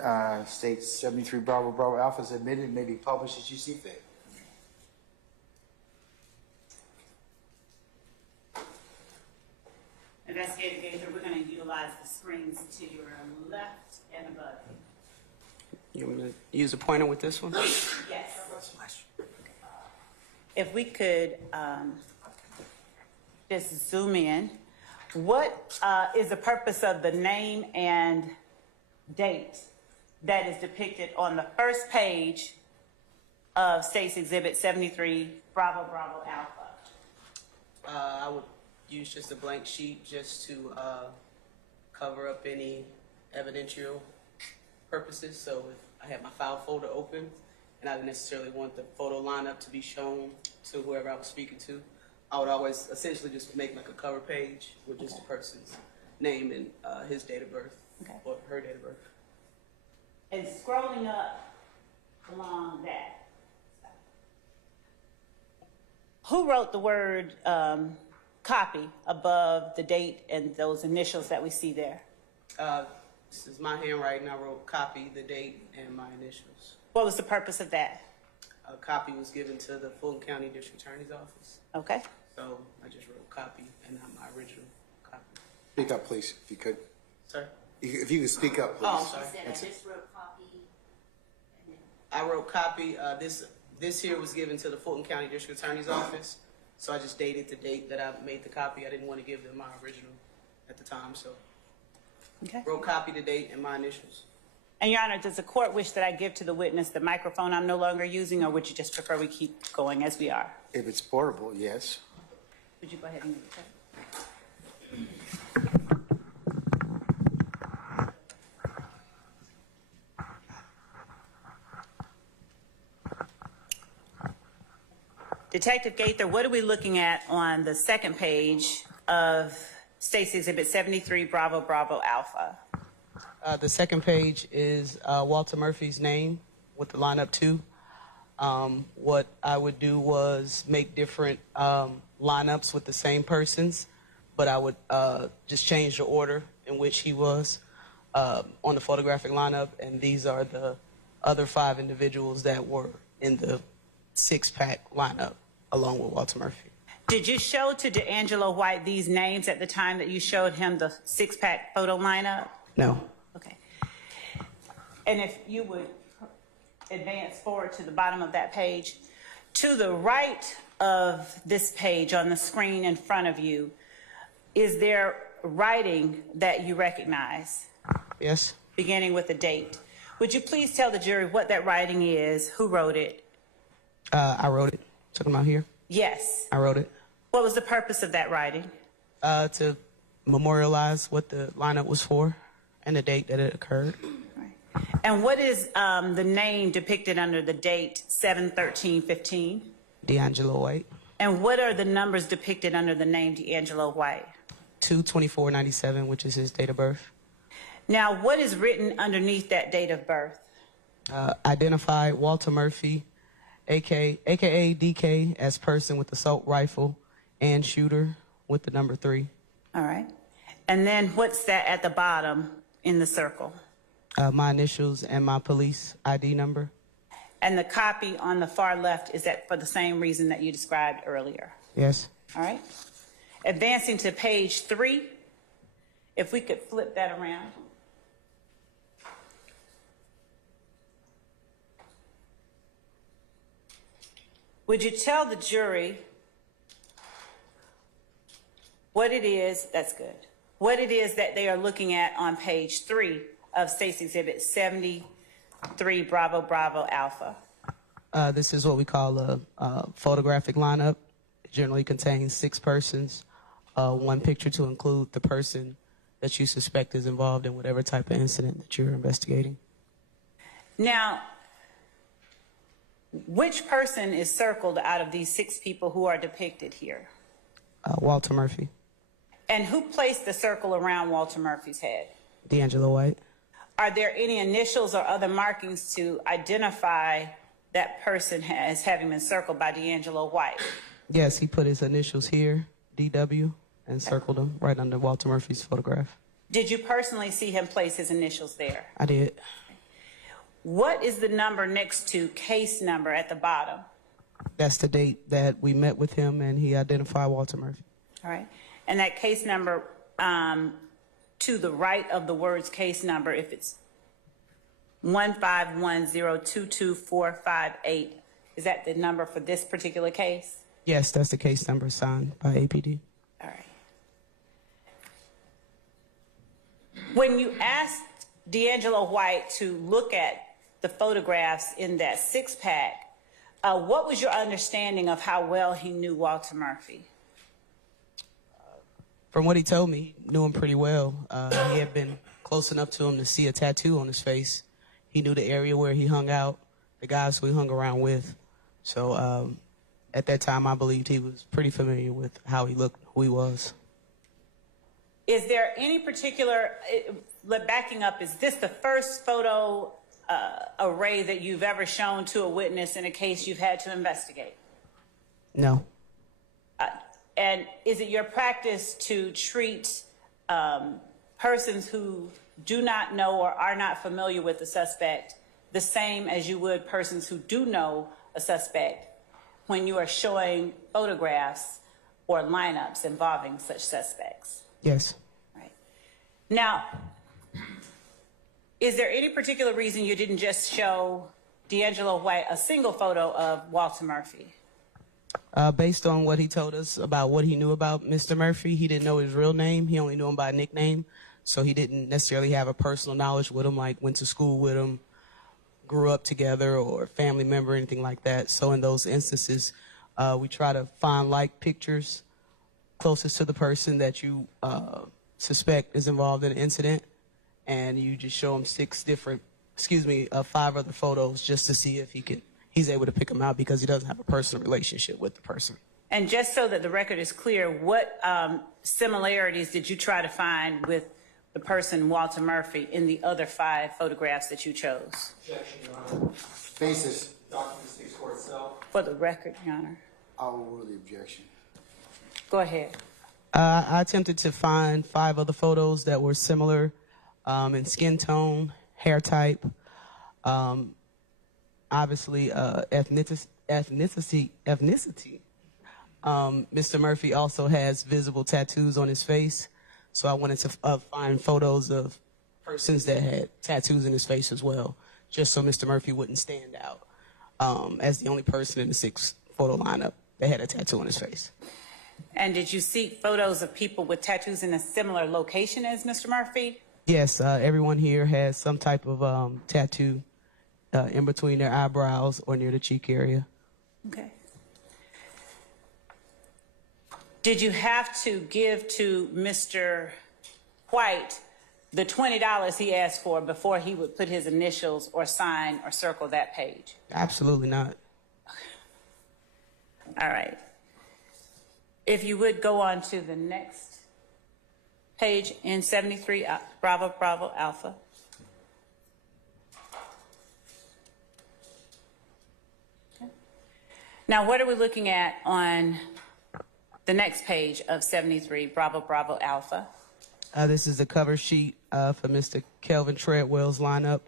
State 73 Bravo Bravo Alpha is admitted and may be published as you see fit. Investigator Gaither, we're going to utilize the screens to your left and above you. You want me to use a pointer with this one? Yes. If we could just zoom in. What is the purpose of the name and date that is depicted on the first page of State's Exhibit 73 Bravo Bravo Alpha? I would use just a blank sheet just to cover up any evidential purposes. So if I had my file folder open and I didn't necessarily want the photo lineup to be shown to whoever I was speaking to, I would always essentially just make like a cover page with just the person's name and his date of birth or her date of birth. And scrolling up along that, who wrote the word copy above the date and those initials that we see there? This is my handwriting. I wrote copy, the date, and my initials. What was the purpose of that? A copy was given to the Fulton County District Attorney's Office. Okay. So I just wrote copy and not my original copy. Speak up, please, if you could. Sir? If you could speak up, please. Oh, I'm sorry. I just wrote copy. I wrote copy. This here was given to the Fulton County District Attorney's Office. So I just dated the date that I made the copy. I didn't want to give them my original at the time, so. Okay. Wrote copy, the date, and my initials. And Your Honor, does the court wish that I give to the witness the microphone I'm no longer using, or would you just prefer we keep going as we are? If it's portable, yes. Would you go ahead and give it to her? Detective Gaither, what are we looking at on the second page of State's Exhibit 73 Bravo Bravo Alpha? The second page is Walter Murphy's name with the lineup 2. What I would do was make different lineups with the same persons, but I would just change the order in which he was on the photographic lineup, and these are the other 5 individuals that were in the 6-pack lineup along with Walter Murphy. Did you show to D'Angelo White these names at the time that you showed him the 6-pack photo lineup? No. Okay. And if you would advance forward to the bottom of that page, to the right of this page on the screen in front of you, is there writing that you recognize? Yes. Beginning with a date. Would you please tell the jury what that writing is, who wrote it? I wrote it. Talking about here? Yes. I wrote it. What was the purpose of that writing? To memorialize what the lineup was for and the date that it occurred. And what is the name depicted under the date 7/13/15? D'Angelo White. And what are the numbers depicted under the name D'Angelo White? 2/24/97, which is his date of birth. Now, what is written underneath that date of birth? Identified Walter Murphy, aka DK, as person with assault rifle and shooter with the number 3. All right. And then what's that at the bottom in the circle? My initials and my police ID number. And the copy on the far left, is that for the same reason that you described earlier? Yes. All right. Advancing to page 3, if we could flip that around. Would you tell the jury what it is, that's good, what it is that they are looking at on page 3 of State's Exhibit 73 Bravo Bravo Alpha? This is what we call a photographic lineup. It generally contains 6 persons, 1 picture to include the person that you suspect is involved in whatever type of incident that you're investigating. Now, which person is circled out of these 6 people who are depicted here? Walter Murphy. And who placed the circle around Walter Murphy's head? D'Angelo White. Are there any initials or other markings to identify that person as having been circled by D'Angelo White? Yes, he put his initials here, DW, and circled them right under Walter Murphy's photograph. Did you personally see him place his initials there? I did. What is the number next to case number at the bottom? That's the date that we met with him and he identified Walter Murphy. All right. And that case number to the right of the words case number, if it's 151022458, is that the number for this particular case? Yes, that's the case number signed by APD. All right. When you asked D'Angelo White to look at the photographs in that 6-pack, what was your understanding of how well he knew Walter Murphy? From what he told me, he knew him pretty well. He had been close enough to him to see a tattoo on his face. He knew the area where he hung out, the guys who he hung around with. So at that time, I believed he was pretty familiar with how he looked, who he was. Is there any particular, backing up, is this the first photo array that you've ever shown to a witness in a case you've had to investigate? No. And is it your practice to treat persons who do not know or are not familiar with the suspect the same as you would persons who do know a suspect when you are showing photographs or lineups involving such suspects? Yes. Right. Now, is there any particular reason you didn't just show D'Angelo White a single photo of Walter Murphy? Based on what he told us about what he knew about Mr. Murphy, he didn't know his real name. He only knew him by a nickname. So he didn't necessarily have a personal knowledge with him, like went to school with him, grew up together, or family member, anything like that. So in those instances, we try to find like pictures closest to the person that you suspect is involved in an incident. And you just show him 5 other photos just to see if he's able to pick them out, because he doesn't have a personal relationship with the person. And just so that the record is clear, what similarities did you try to find with the person, Walter Murphy, in the other 5 photographs that you chose? Objection, Your Honor. Faces. Document speaks for itself. For the record, Your Honor. I will rule the objection. Go ahead. I attempted to find 5 other photos that were similar in skin tone, hair type, obviously ethnicity. Mr. Murphy also has visible tattoos on his face, so I wanted to find photos of persons that had tattoos in his face as well, just so Mr. Murphy wouldn't stand out as the only person in the 6-photo lineup that had a tattoo on his face. And did you seek photos of people with tattoos in a similar location as Mr. Murphy? Yes, everyone here has some type of tattoo in between their eyebrows or near the cheek area. Okay. Did you have to give to Mr. White the $20 he asked for before he would put his initials or sign or circle that page? Absolutely not. All right. If you would go on to the next page in 73 Bravo Bravo Alpha. Now, what are we looking at on the next page of 73, Bravo Bravo Alpha? This is the cover sheet for Mr. Kelvin Treadwell's lineup.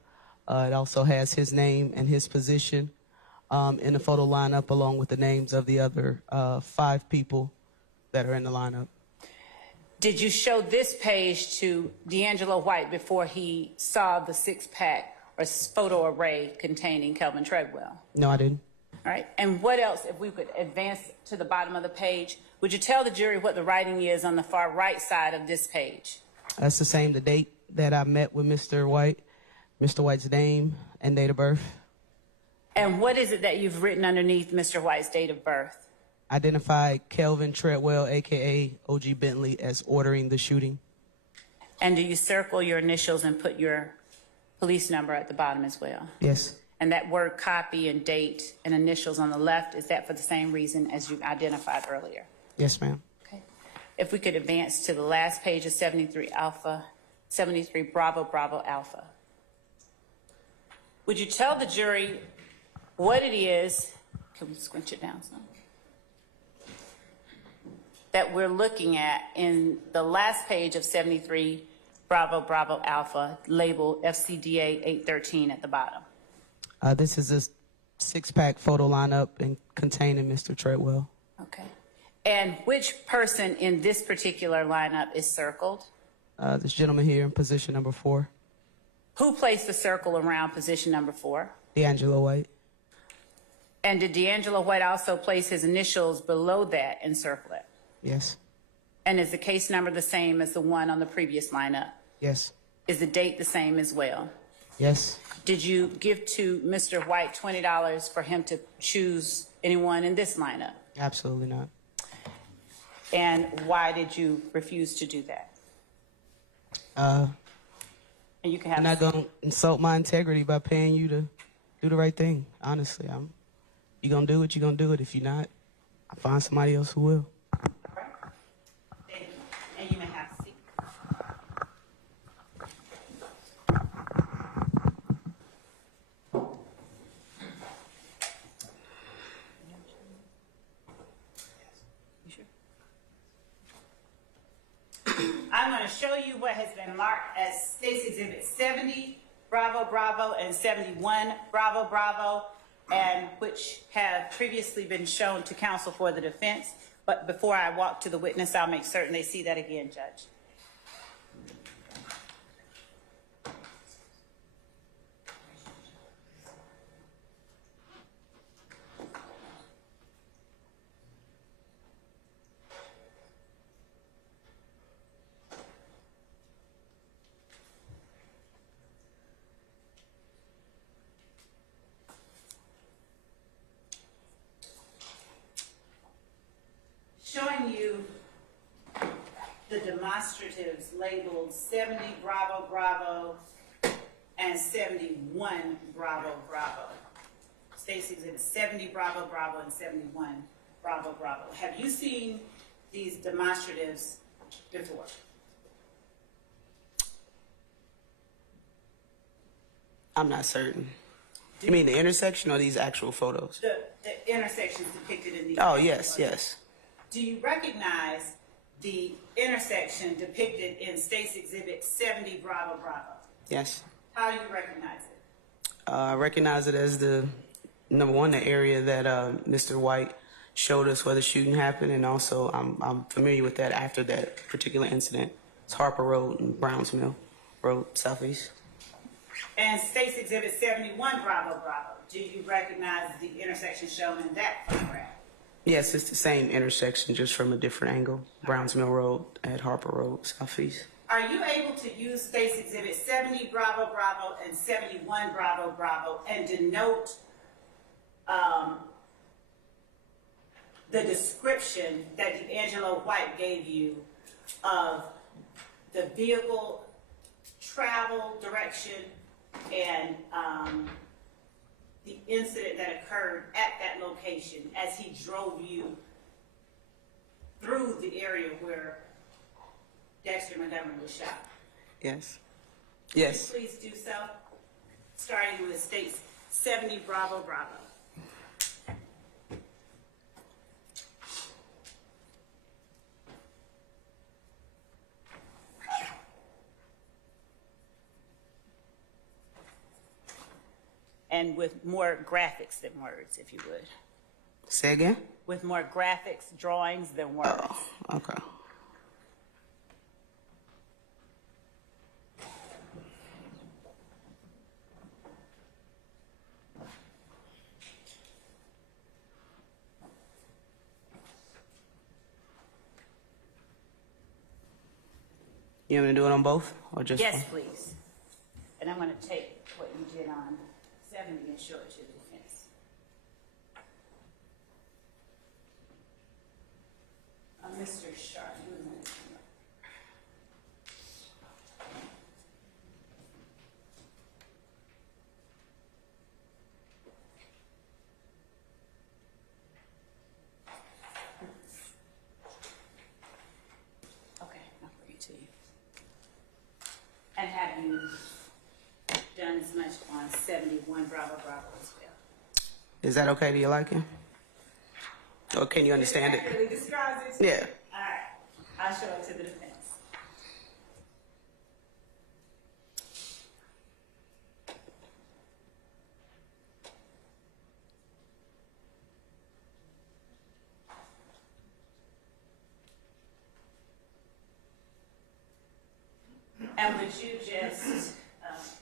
It also has his name and his position in the photo lineup, along with the names of the other 5 people that are in the lineup. Did you show this page to D'Angelo White before he saw the 6-pack or photo array containing Kelvin Treadwell? No, I didn't. All right. And what else, if we could advance to the bottom of the page, would you tell the jury what the writing is on the far right side of this page? That's the date that I met with Mr. White, Mr. White's name and date of birth. And what is it that you've written underneath Mr. White's date of birth? Identified Kelvin Treadwell, a.k.a. O.G. Bentley, as ordering the shooting. And do you circle your initials and put your police number at the bottom as well? Yes. And that word copy and date and initials on the left, is that for the same reason as you identified earlier? Yes, ma'am. Okay. If we could advance to the last page of 73 Bravo Bravo Alpha. Would you tell the jury what it is, can we squinch it down some, that we're looking at in the last page of 73 Bravo Bravo Alpha, labeled FCDA 813 at the bottom? This is a 6-pack photo lineup and containing Mr. Treadwell. Okay. And which person in this particular lineup is circled? This gentleman here in position number 4. Who placed the circle around position number 4? D'Angelo White. And did D'Angelo White also place his initials below that and circle it? Yes. And is the case number the same as the one on the previous lineup? Yes. Is the date the same as well? Yes. Did you give to Mr. White $20 for him to choose anyone in this lineup? Absolutely not. And why did you refuse to do that? And you can have. I'm not going to insult my integrity by paying you to do the right thing. Honestly, you going to do it, you're going to do it. If you're not, I'll find somebody else who will. All right. Thank you. And you may have a seat. I'm going to show you what has been marked as State's Exhibit 70, Bravo Bravo, and 71, Bravo Bravo, and which have previously been shown to counsel for the defense. But before I walk to the witness, I'll make certain they see that again, Judge. Showing you the demonstratives labeled 70 Bravo Bravo and 71 Bravo Bravo. State's Exhibit 70 Bravo Bravo and 71 Bravo Bravo. Have you seen these demonstratives before? I'm not certain. You mean the intersection or these actual photos? The intersections depicted in these. Oh, yes, yes. Do you recognize the intersection depicted in State's Exhibit 70 Bravo Bravo? Yes. How do you recognize it? I recognize it as the, number one, the area that Mr. White showed us where the shooting happened, and also I'm familiar with that after that particular incident. It's Harper Road and Browns Mill Road, Southeast. And State's Exhibit 71 Bravo Bravo, do you recognize the intersection shown in that photograph? Yes, it's the same intersection, just from a different angle. Browns Mill Road at Harper Road, Southeast. Are you able to use State's Exhibit 70 Bravo Bravo and 71 Bravo Bravo and denote the description that D'Angelo White gave you of the vehicle travel direction and the incident that occurred at that location as he drove you through the area where Dexter Montgomery was shot? Yes. Yes. Please do so, starting with State's 70 Bravo Bravo. and with more graphics than words, if you would. Say again? With more graphics, drawings than words. Oh, okay. You want me to do it on both, or just Yes, one? please. And I'm going to take what you did on 70 and show it to the defense. Mr. Sharp, you were going to come up. Okay, I'll bring it to you. And have you done as much on 71 Bravo Bravo as well? Is that okay to your liking? Or can you understand it? Accurately describes it? Yeah. All right, I'll show it to the defense. And would you just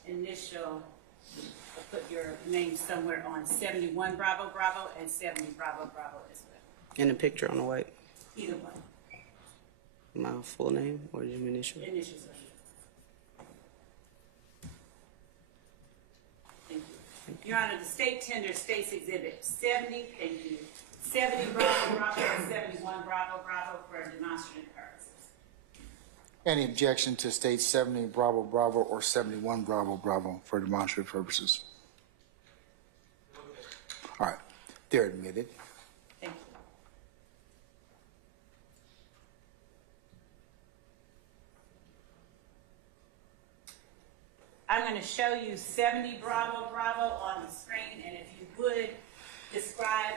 initial, put your name somewhere on 71 Bravo Bravo and 70 Bravo Bravo as well? In the picture on the white. Either one. My full name or your initial? Initials. Thank you. Your Honor, the state tender states exhibit 70, thank you, 70 Bravo Bravo and 71 Bravo Bravo for demonstrative purposes. Any objection to state 70 Bravo Bravo or 71 Bravo Bravo for demonstrative purposes? All right, they're admitted. Thank you. I'm going to show you 70 Bravo Bravo on the screen, and if you would describe,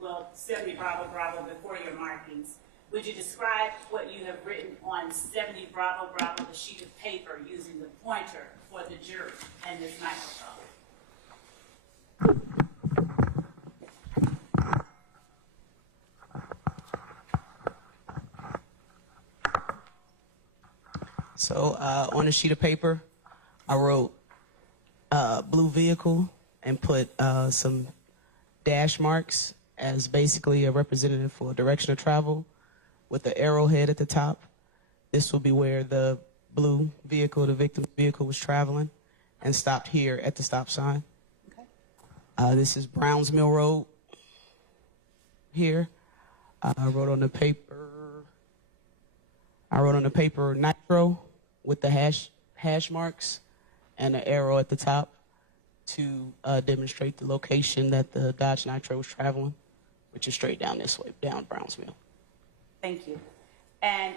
well, 70 Bravo Bravo before your markings, would you describe what you have written on 70 Bravo Bravo, the sheet of paper, using the pointer for the jury and this microphone? So on a sheet of paper, I wrote blue vehicle and put some dash marks as basically a representative for direction of travel with the arrowhead at the top. This will be where the blue vehicle, the victim's vehicle, was traveling and stopped here at the stop sign. Okay. This is Browns Mill Road here. I wrote on the paper nitro with the hash marks and an arrow at the top to demonstrate the location that the Dodge Nitro was traveling, which is straight down this way, down Browns Mill. Thank you. And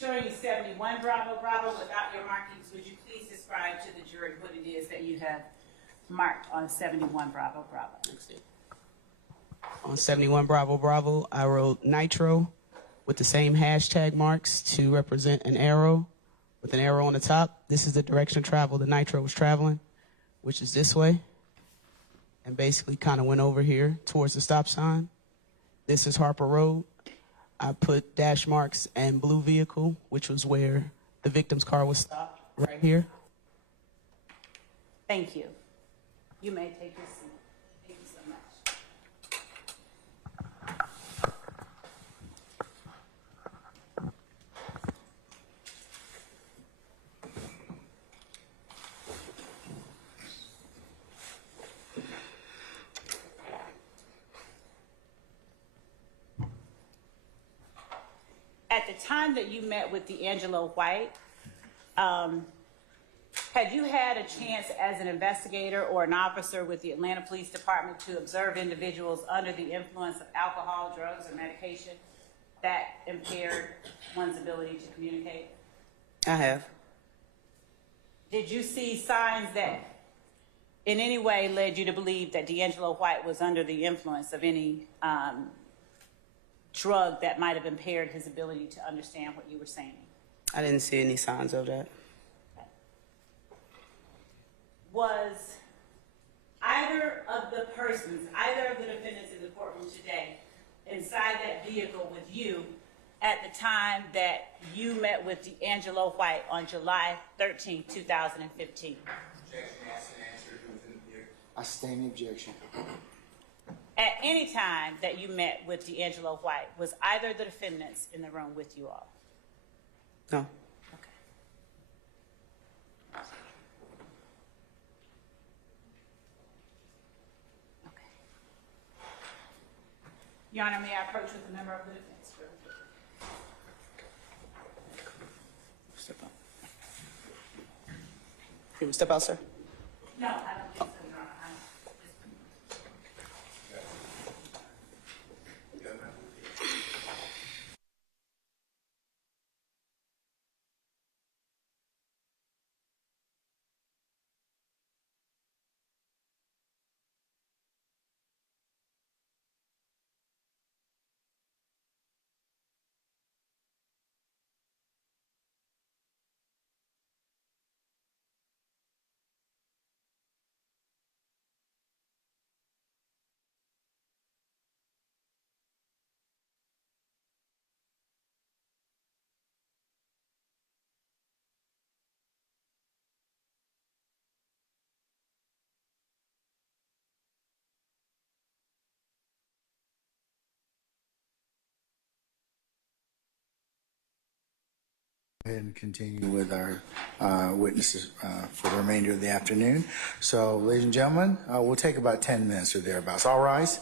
showing you 71 Bravo Bravo without your markings, would you please describe to the jury what it is that you have marked on 71 Bravo Bravo? On 71 Bravo Bravo, I wrote Nitro with the same hashtag marks to represent an arrow with an arrow on the top. This is the direction of travel the Nitro was traveling, which is this way, and basically kind of went over here towards the stop sign. This is Harper Road. I put dash marks and blue vehicle, which was where the victim's car was stopped, right here. Thank you. You may take your seat. Thank you so much. At the time that you met with D'Angelo White, had you had a chance as an investigator or an officer with the Atlanta Police Department to observe individuals under the influence of alcohol, drugs, or medication that impaired one's ability to communicate? I have. Did you see signs that in any way led you to believe that D'Angelo White was under the influence of any drug that might have impaired his ability to understand what you were saying? I didn't see any signs of that. I either of the persons, either of the defendants in the courtroom today, inside that vehicle with you at the time that you met with D'Angelo White on July 13, 2015? I sustain the objection. At any time that you met with D'Angelo White, was either of the defendants in the room with you all? No. Okay. Okay. Your Honor, may I approach with a member of the defense? Step out. Can we step out, sir? No, I don't think so, Your Honor. Go ahead and continue with our witnesses for the remainder of the afternoon. So, ladies and gentlemen, we'll take about 10 minutes or thereabouts. All rise.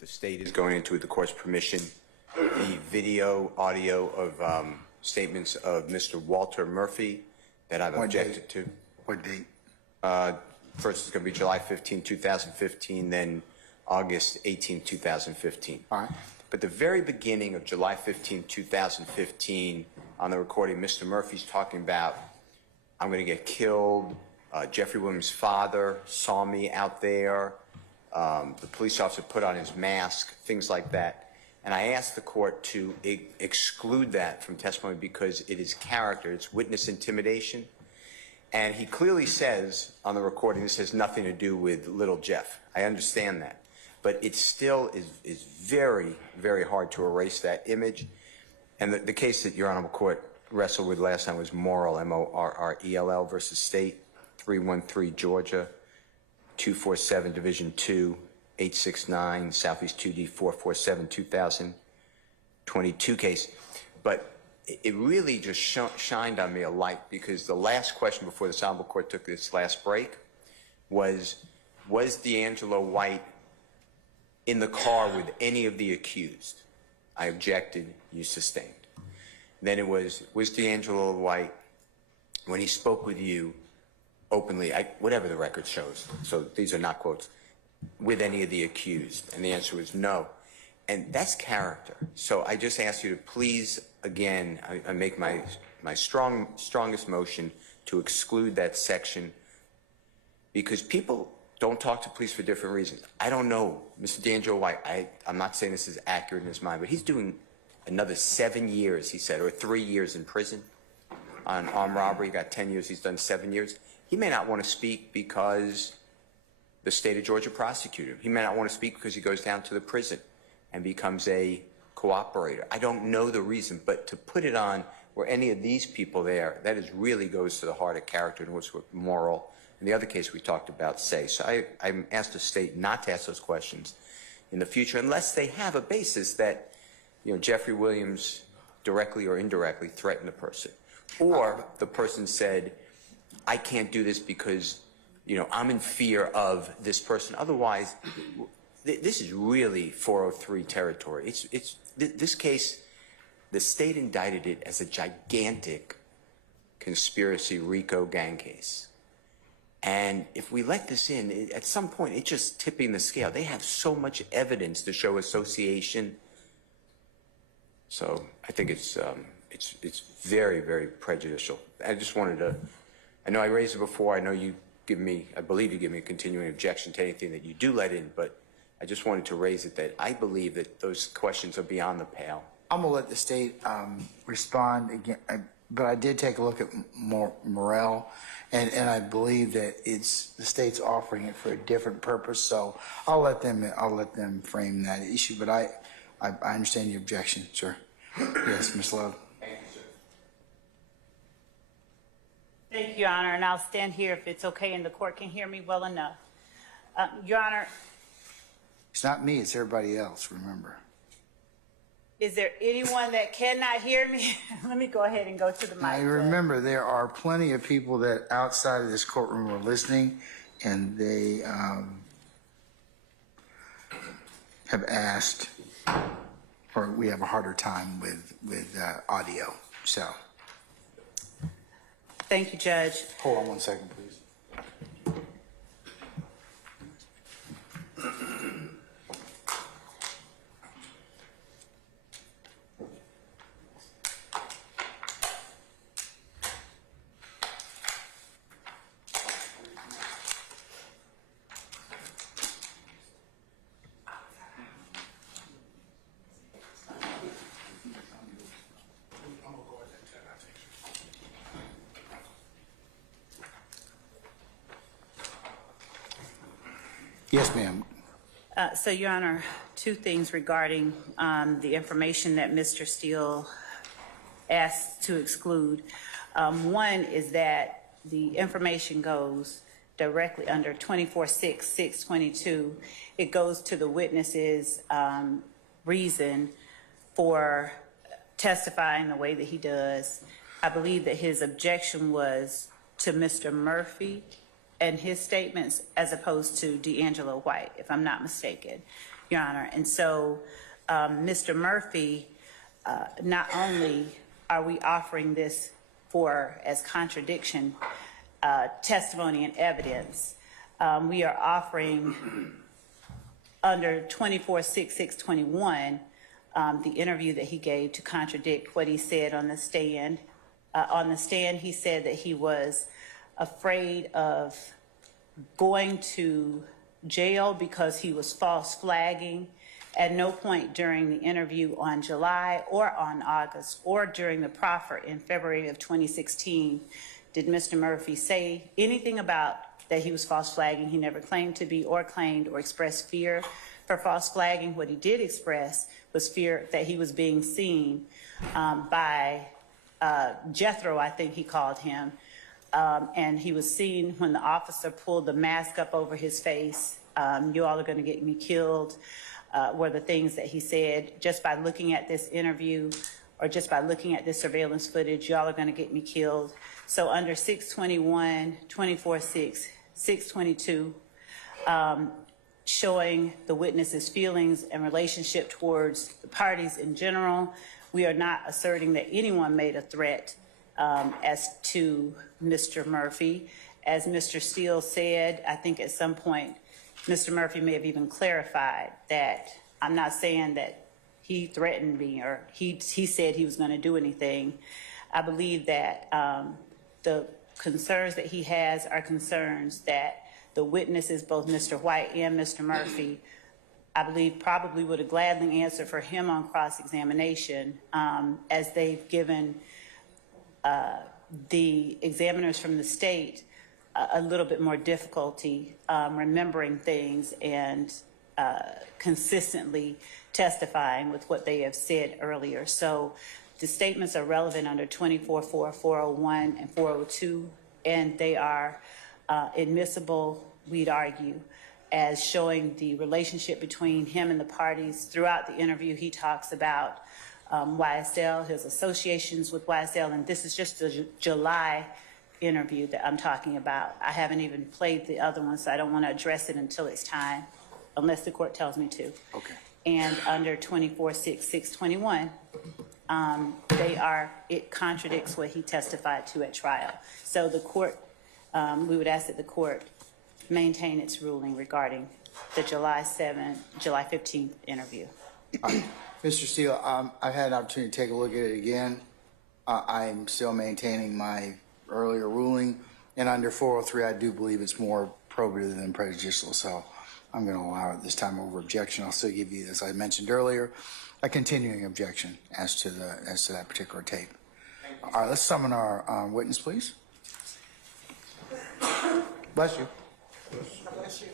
the state is going into, with the court's permission, the video, audio of statements of Mr. Walter Murphy that I've objected to. What date? First, it's going to be July 15, 2015, then August 18, 2015. All right. But the very beginning of July 15, 2015, on the recording, Mr. Murphy's talking about, I'm going to get killed. Jeffrey Williams' father saw me out there. The police officer put on his mask, things like that. And I asked the court to exclude that from testimony because it is character, it's witness intimidation. And he clearly says on the recording, this has nothing to do with little Jeff. I understand that. But it still is very, very hard to erase that image. And the case that Your Honorable Court wrestled with last time was Morrell, M-O-R-R-E-L-L versus State, 313 Georgia, 247 Division 2, 869 Southeast 2D 447 2022 case. But it really just shined on me a light because the last question before the Honorable Court took this last break was D'Angelo White in the car with any of the accused? I objected, you sustained. Then it was D'Angelo White, when he spoke with you openly, whatever the record shows, so these are not quotes, with any of the accused? And the answer was no. And that's character. So I just ask you to please, again, I make my strongest motion to exclude that section because people don't talk to police for different reasons. I don't know. Mr. D'Angelo White, I'm not saying this is accurate in his mind, but he's doing another 7 years, he said, or 3 years in prison on armed robbery. He got 10 years, he's done 7 years. He may not want to speak because the state of Georgia prosecuted him. He may not want to speak because he goes down to the prison and becomes a cooperator. I don't know the reason, but to put it on where any of these people there, that is really goes to the heart of character and what's moral. And the other case we talked about say. So I'm asked the state not to ask those questions in the future unless they have a basis that, you know, Jeffrey Williams directly or indirectly threatened the person. Or the person said, I can't do this because, you know, I'm in fear of this person. Otherwise, this is really 403 territory. This case, the state indicted it as a gigantic conspiracy RICO gang case. And if we let this in, at some point, it's just tipping the scale. They have so much evidence to show association. So I think it's very, very prejudicial. I just wanted to, I know I raised it before. I know you give me, I believe you give me a continuing objection to anything that you do let in, but I just wanted to raise it that I believe that those questions are beyond the pale. I'm gonna let the state respond again, but I did take a look at Morrell, and I believe that it's the state's offering it for a different purpose. So I'll let them frame that issue. But I understand your objection, sir. Yes, Ms. Love. Thank you, sir. Thank you, Your Honor, and I'll stand here if it's okay and the court can hear me well enough. Your Honor. It's not me, it's everybody else, remember. Is there anyone that cannot hear me? Let me go ahead and go to the mic. Now, remember, there are plenty of people that outside of this courtroom are listening, and they have asked, or we have a harder time with audio. So, thank you, Judge. hold on one second, please. Yes, ma'am. So, Your Honor, two things regarding the information that Mr. Steele asked to exclude. One is that the information goes directly under 24-6-622. It goes to the witness's reason for testifying the way that he does. I believe that his objection was to Mr. Murphy and his statements as opposed to D'Angelo White, if I'm not mistaken. Your Honor. And so, Mr. Murphy, not only are we offering this for as contradiction, testimony and evidence, we are offering under 24-6-621, the interview that he gave to contradict what he said on the stand. On the stand, he said that he was afraid of going to jail because he was false flagging. At no point during the interview on July or on August or during the proffer in February of 2016 did Mr. Murphy say anything about that he was false flagging. He never claimed to be or claimed or expressed fear for false flagging. What he did express was fear that he was being seen by Jethro, I think he called him, and he was seen when the officer pulled the mask up over his face. You all are going to get me killed, were the things that he said. Just by looking at this interview or just by looking at this surveillance footage, y'all are going to get me killed. So under 621, 24-6, 622, showing the witness's feelings and relationship towards the parties in general, we are not asserting that anyone made a threat as to Mr. Murphy. As Mr. Steele said, I think at some point, Mr. Murphy may have even clarified that I'm not saying that he threatened me or he said he was going to do anything. I believe that the concerns that he has are concerns that the witnesses, both Mr. White and Mr. Murphy, I believe probably would have gladly answered for him on cross-examination, as they've given the examiners from the state a little bit more difficulty remembering things and consistently testifying with what they have said earlier. So the statements are relevant under 24-4, 401, and 402, and they are admissible, we'd argue, as showing the relationship between him and the parties. Throughout the interview, he talks about YSL, his associations with YSL, and this is just the July interview that I'm talking about. I haven't even played the other one, so I don't want to address it until it's time, unless the court tells me to. Okay. And under 24-6, 621, it contradicts what he testified to at trial. So the court, we would ask that the court maintain its ruling regarding the July 15th interview. Mr. Steele, I've had an opportunity to take a look at it again. I'm still maintaining my earlier ruling, and under 403, I do believe it's more probative than prejudicial, so I'm going to allow it this time over objection. I'll still give you, as I mentioned earlier, a continuing objection as to that particular tape. All right, let's summon our witness, please. Bless you. Bless you.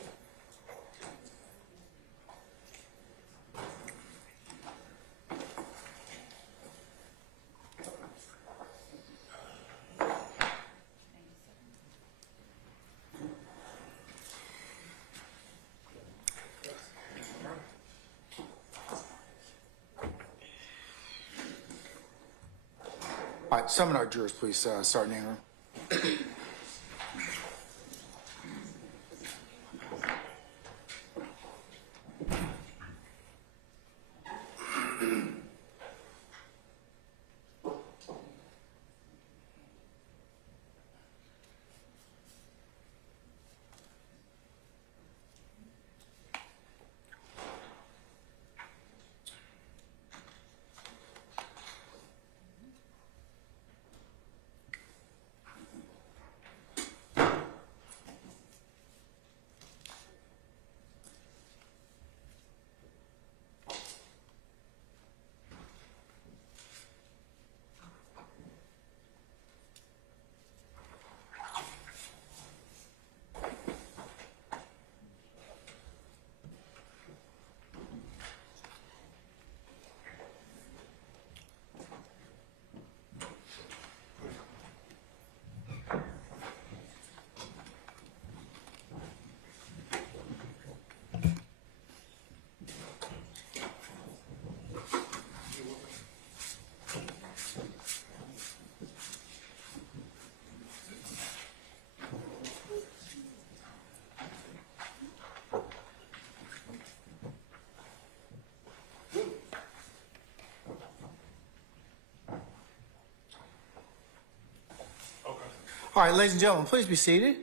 All right, summon our jurors, please, Sergeant Ingram. All right, ladies and gentlemen, please be seated.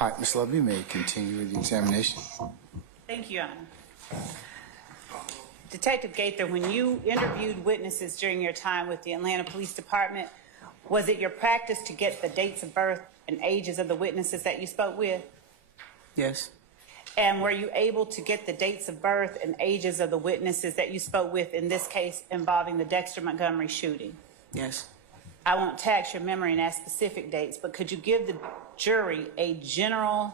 All right, Ms. Love, you may continue with the examination. Thank you, Your Honor. Detective Gaither, when you interviewed witnesses during your time with the Atlanta Police Department, was it your practice to get the dates of birth and ages of the witnesses that you spoke with? Yes. And were you able to get the dates of birth and ages of the witnesses that you spoke with in this case involving the Dexter Montgomery shooting? Yes. I won't tax your memory and ask specific dates, but could you give the jury a general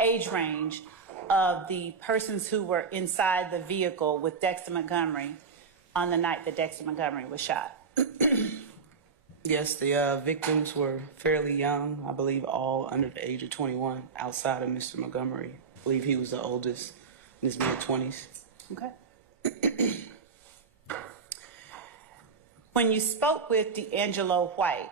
age range of the persons who were inside the vehicle with Dexter Montgomery on the night that Dexter Montgomery was shot? Yes, the victims were fairly young, I believe all under the age of 21, outside of Mr. Montgomery. I believe he was the oldest, in his mid-20s. Okay. When you spoke with D'Angelo White,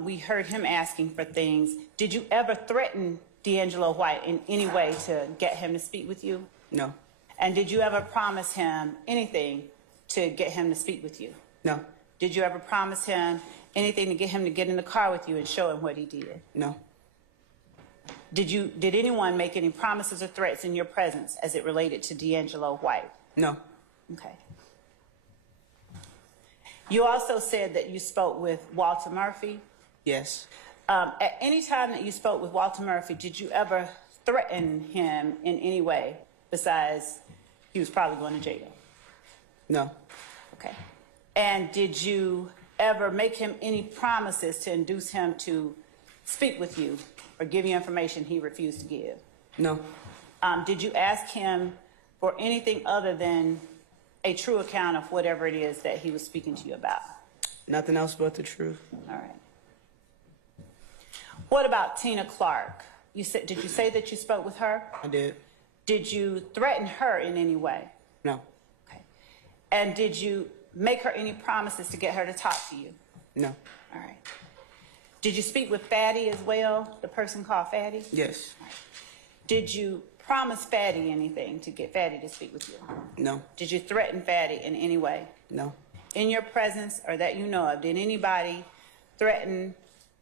we heard him asking for things. Did you ever threaten D'Angelo White in any way to get him to speak with you? No. And did you ever promise him anything to get him to speak with you? No. Did you ever promise him anything to get him to get in the car with you and show him what he did? No. Did anyone make any promises or threats in your presence as it related to D'Angelo White? No. Okay. You also said that you spoke with Walter Murphy. Yes. At any time that you spoke with Walter Murphy, did you ever threaten him in any way besides he was probably going to jail? No. Okay. And did you ever make him any promises to induce him to speak with you or give you information he refused to give? No. Did you ask him for anything other than a true account of whatever it is that he was speaking to you about? Nothing else but the truth. All right. What about Tina Clark? Did you say that you spoke with her? I did. Did you threaten her in any way? No. Okay. And did you make her any promises to get her to talk to you? No. All right. Did you speak with Fatty as well, the person called Fatty? Yes. Right. Did you promise Fatty anything to get Fatty to speak with you? No. Did you threaten Fatty in any way? No. In your presence or that you know of, did anybody threaten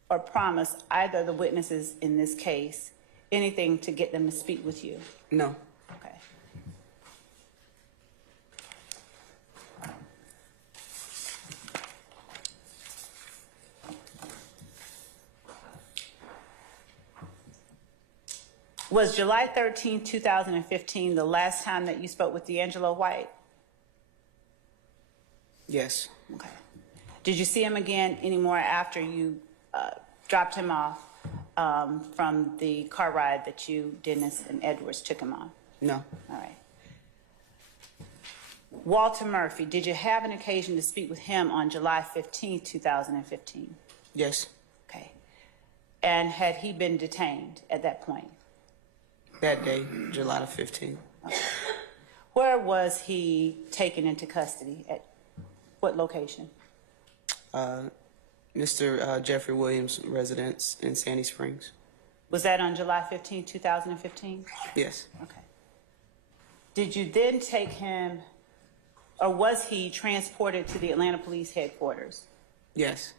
or promise either of the witnesses in this case anything to get them to speak with you? No. Okay. Was July 13, 2015 the last time that you spoke with D'Angelo White? Yes. Okay. Did you see him again anymore after you dropped him off from the car ride that you, Dennis, and Edwards took him on? No. All right. Walter Murphy, did you have an occasion to speak with him on July 15, 2015? Yes. Okay. And had he been detained at that point? That day, July the 15th. Okay. Where was he taken into custody? At what location? Mr. Jeffrey Williams' residence in Sandy Springs. Was that on July 15, 2015? Yes. Okay. Did you then take him, or was he transported to the Atlanta Police Headquarters? Yes.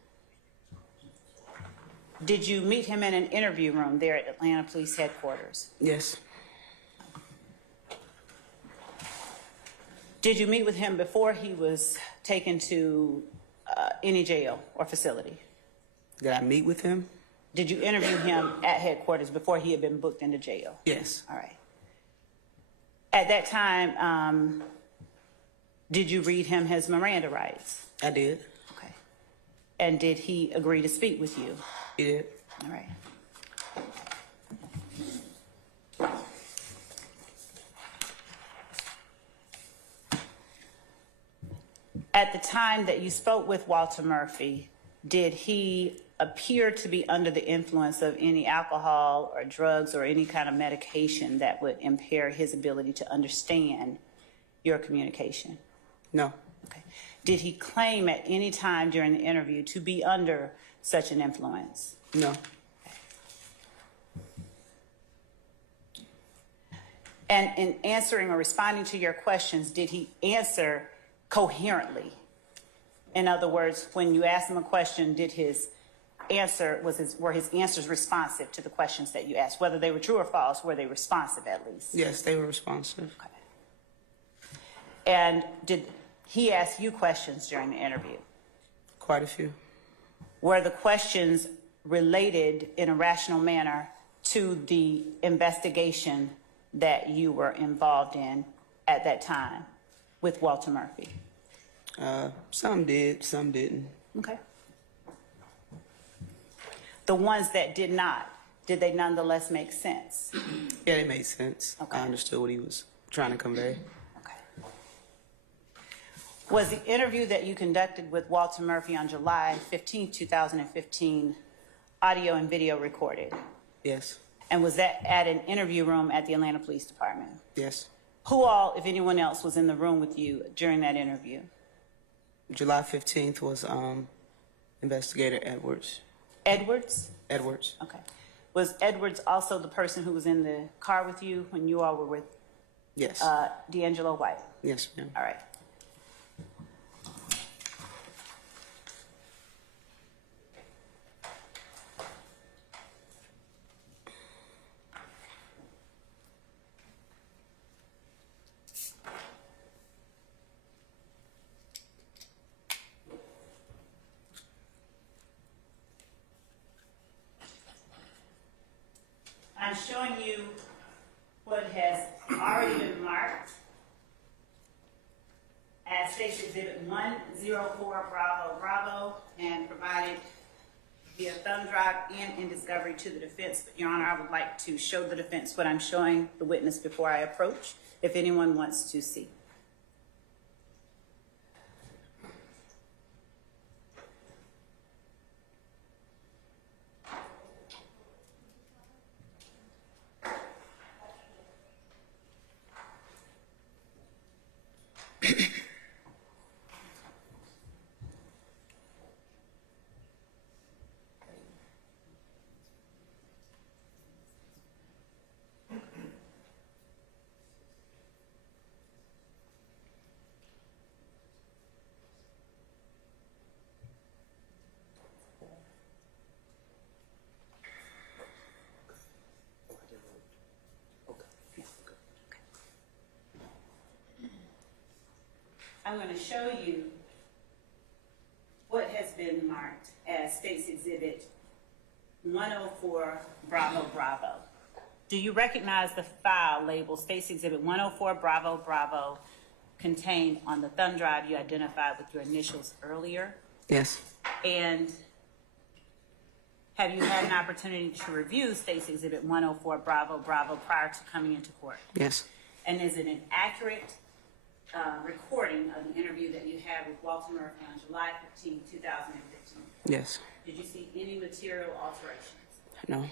Did you meet him in an interview room there at Atlanta Police Headquarters? Yes. Did you meet with him before he was taken to any jail or facility? Did I meet with him? Did you interview him at headquarters before he had been booked into jail? Yes. All right. At that time, did you read him his Miranda rights? I did. Okay. And did he agree to speak with you? He did. All right. At the time that you spoke with Walter Murphy, did he appear to be under the influence of any alcohol or drugs or any kind of medication that would impair his ability to understand your communication? No. Okay. Did he claim at any time during the interview to be under such an influence? No. And in answering or responding to your questions, did he answer coherently? In other words, when you asked him a question, did his answer, were his answers responsive to the questions that you asked? Whether they were true or false, were they responsive at least? Yes, they were responsive. Okay. And did he ask you questions during the interview? Quite a few. Were the questions related in a rational manner to the investigation that you were involved in at that time with Walter Murphy? Some did, some didn't. Okay. The ones that did not, did they nonetheless make sense? Yeah, it made sense. Okay. I understood what he was trying to convey. Okay. Was the interview that you conducted with Walter Murphy on July 15, 2015, audio and video recorded? Yes. And was that at an interview room at the Atlanta Police Department? Yes. Who all, if anyone else, was in the room with you during that interview? July 15th was Investigator Edwards. Edwards? Edwards. Okay. Was Edwards also the person who was in the car with you when you all were with Yes. D'Angelo White? Yes, ma'am. All right. I'm showing you what has already been marked as State's Exhibit 104 Bravo Bravo and provided via thumb drive and in discovery to the defense. But Your Honor, I would like to show the defense what I'm showing the witness before I approach, if anyone wants to see. I'm going to show you what has been marked as State's Exhibit 104 Bravo Bravo. Do you recognize the file labeled State's Exhibit 104 Bravo Bravo contained on the thumb drive you identified with your initials earlier? Yes. And have you had an opportunity to review State's Exhibit 104 Bravo Bravo prior to coming into court? Yes. And is it an accurate recording of the interview that you had with Walter Murphy on July 15, 2015? Yes. Did you see any material alterations? No.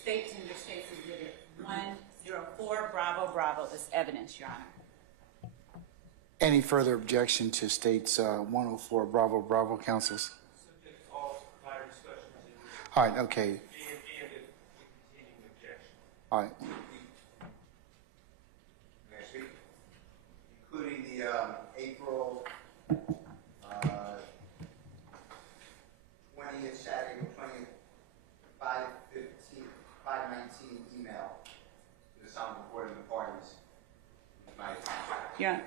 State Tender States Exhibit 104 Bravo Bravo is evidence, Your Honor. Any further objection to State's 104 Bravo Bravo, counsels? Subject to all prior discussions All right, okay. and if continuing objection. All right. May I speak? Including the April 20th, Saturday, 20th, 519 email to the sound recording the parties. Yeah.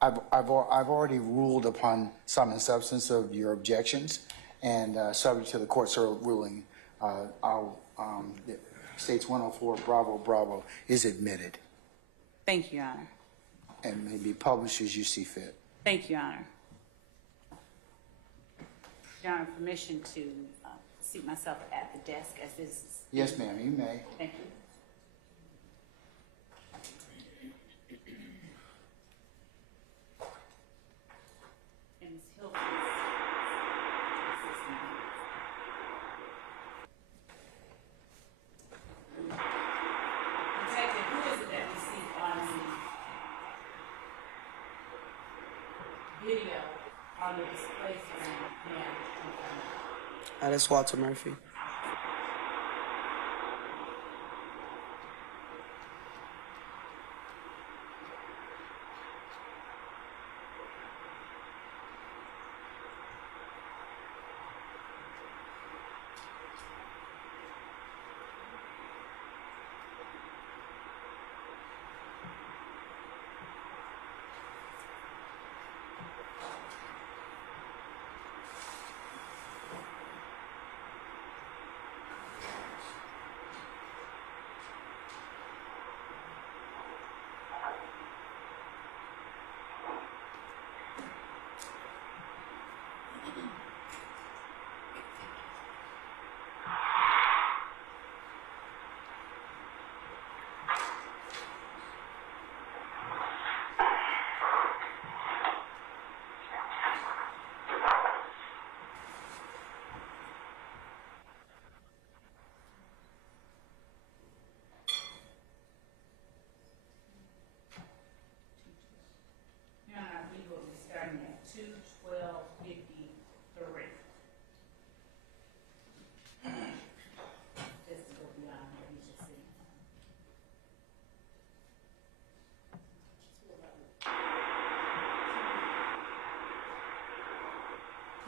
I've already ruled upon sum and substance of your objections, and subject to the court's ruling, State's 104 Bravo Bravo is admitted Thank you, Your Honor. and may be published as you see fit. Thank you, Your Honor. Your Honor, permission to seat myself at the desk as this is. Yes, ma'am, you may. Thank you. And Ms. Hilton is assisting me. Detective, who is it that we see on the video on the display screen? That's Walter Murphy.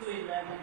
211.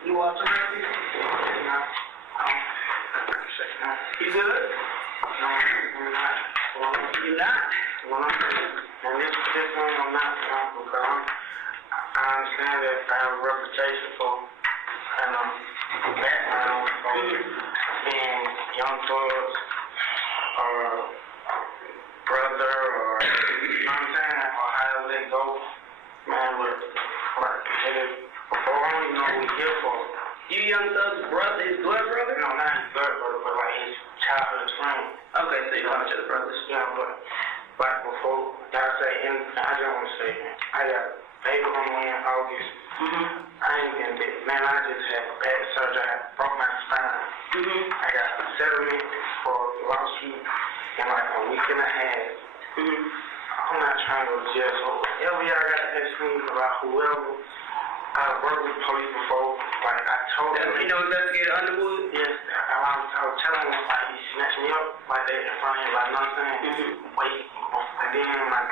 You want to make these? You good? No, I'm not. Well, You not? well, and this one I'm not, because I understand that I have a reputation for, and background for being young thugs, or brother, or, you know what I'm saying, or however they go, man, but, before I don't even know what we're here for. You young thug's brother, his blood brother? No, not his blood brother, but like his childhood friend. Okay, so you call each other brothers. Yeah, but before, gotta say, and I just want to say, I got baby on me in August. I ain't been bit. Man, I just had back surgery. I broke my spine. I got a settlement for a lawsuit in like a week and a half. I'm not trying to go to jail, so whatever y'all got to ask me about whoever, I've worked with police before. Like I told them. You know Investigator Underwood? Yes, I was telling him like he snatched me up like that in front of him, like, you know what I'm saying? Wait, and then like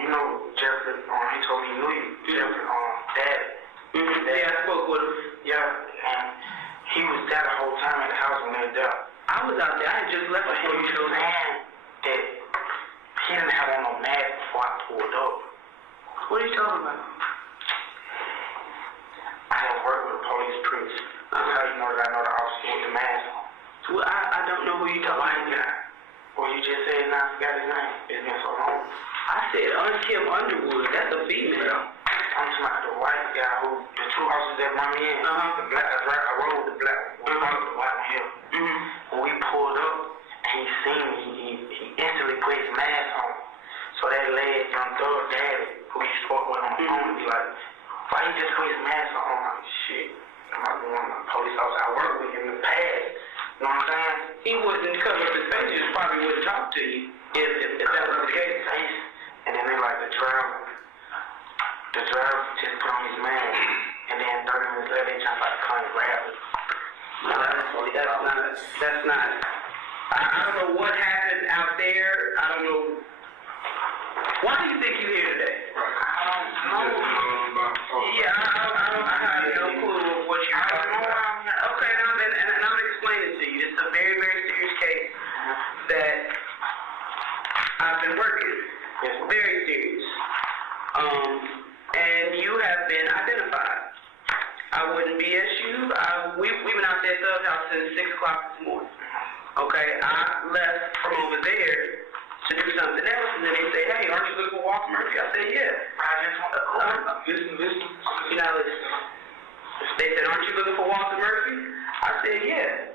you know Jeffrey, he told me he knew you, Jeffrey, Dad. Yeah, I spoke with him. Yeah, and he was there the whole time at the house when they were there. I was out there. I had just left But he before you was showed up. saying that he didn't have on no mask before I pulled up. What are you talking about? I have worked with a police priest. That's how you know that I know the officer with the mask on. Well, I don't know who you talking about. Well, you just said, I forgot his name. It's been so long. I said Kim Underwood. That's a female. I'm talking about the white guy the two officers that brought me in. The black, I rode with the black one. We followed the white one here. When we pulled up, and he seen me, he instantly put his mask on. So that led young thug daddy, who he spoke with on the phone, be like, why he just put his mask on? I'm like, shit. I'm like, one police officer I worked with in the past. You know what I'm saying? He wouldn't cover up his face. He just probably wouldn't talk to you if that was the case. And then they like the driver just put on his mask, and then 30 minutes later they jump out the car and grab it. No, that's not. I don't know what happened out there. I don't know. Why do you think you're here today? I don't know. Yeah, I have no clue of what you're talking about. Okay, and I'm explaining to you. This is a very, very serious case that I've been working. Very serious. And you have been identified. I wouldn't BS you. We've been out there at the house since 6 o'clock this morning. Okay, I left from over there to do something else, and then they say, hey, aren't you looking for Walter Murphy? I said, yeah. I just want to listen. You know, they said, aren't you looking for Walter Murphy? I said, yeah.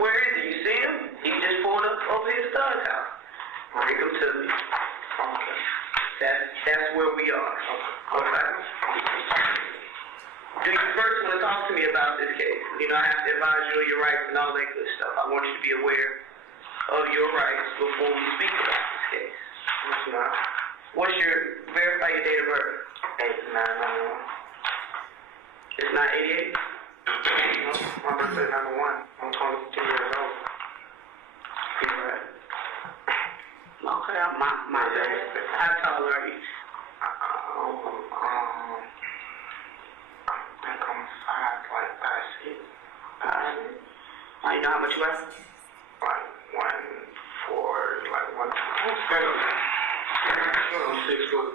Where is he? You see him? He just pulled up over his thug's house. Bring him to me. Okay. That's where we are. Okay. Do you first want to talk to me about this case? You know, if I advise you of your rights and all that good stuff. I want you to be aware of your rights before we speak about this case. What's your, verify your date of birth? 8991. It's not 88? My birthday number 1. I'm 22 years old. You're right. Okay, my bad. How tall are you? I think I'm 5'6". Now you know how much you weigh? Like 140, like 120. I'm 6 foot.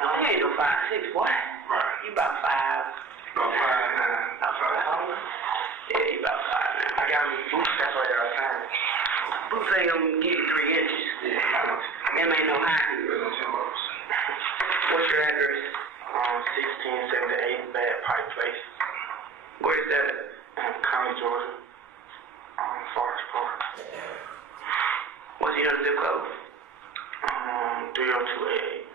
No, you ain't no 5'6", boy. Right. You about 5. About 5'9". Yeah, you about 5'9". I got me boots, that's why y'all saying. Boots ain't gonna get you 3 inches. Them ain't no high heels. What's your address? 1678 Bad Pike Place. Where is that? In County, Georgia. Forest Park. What's your zip code? 3028.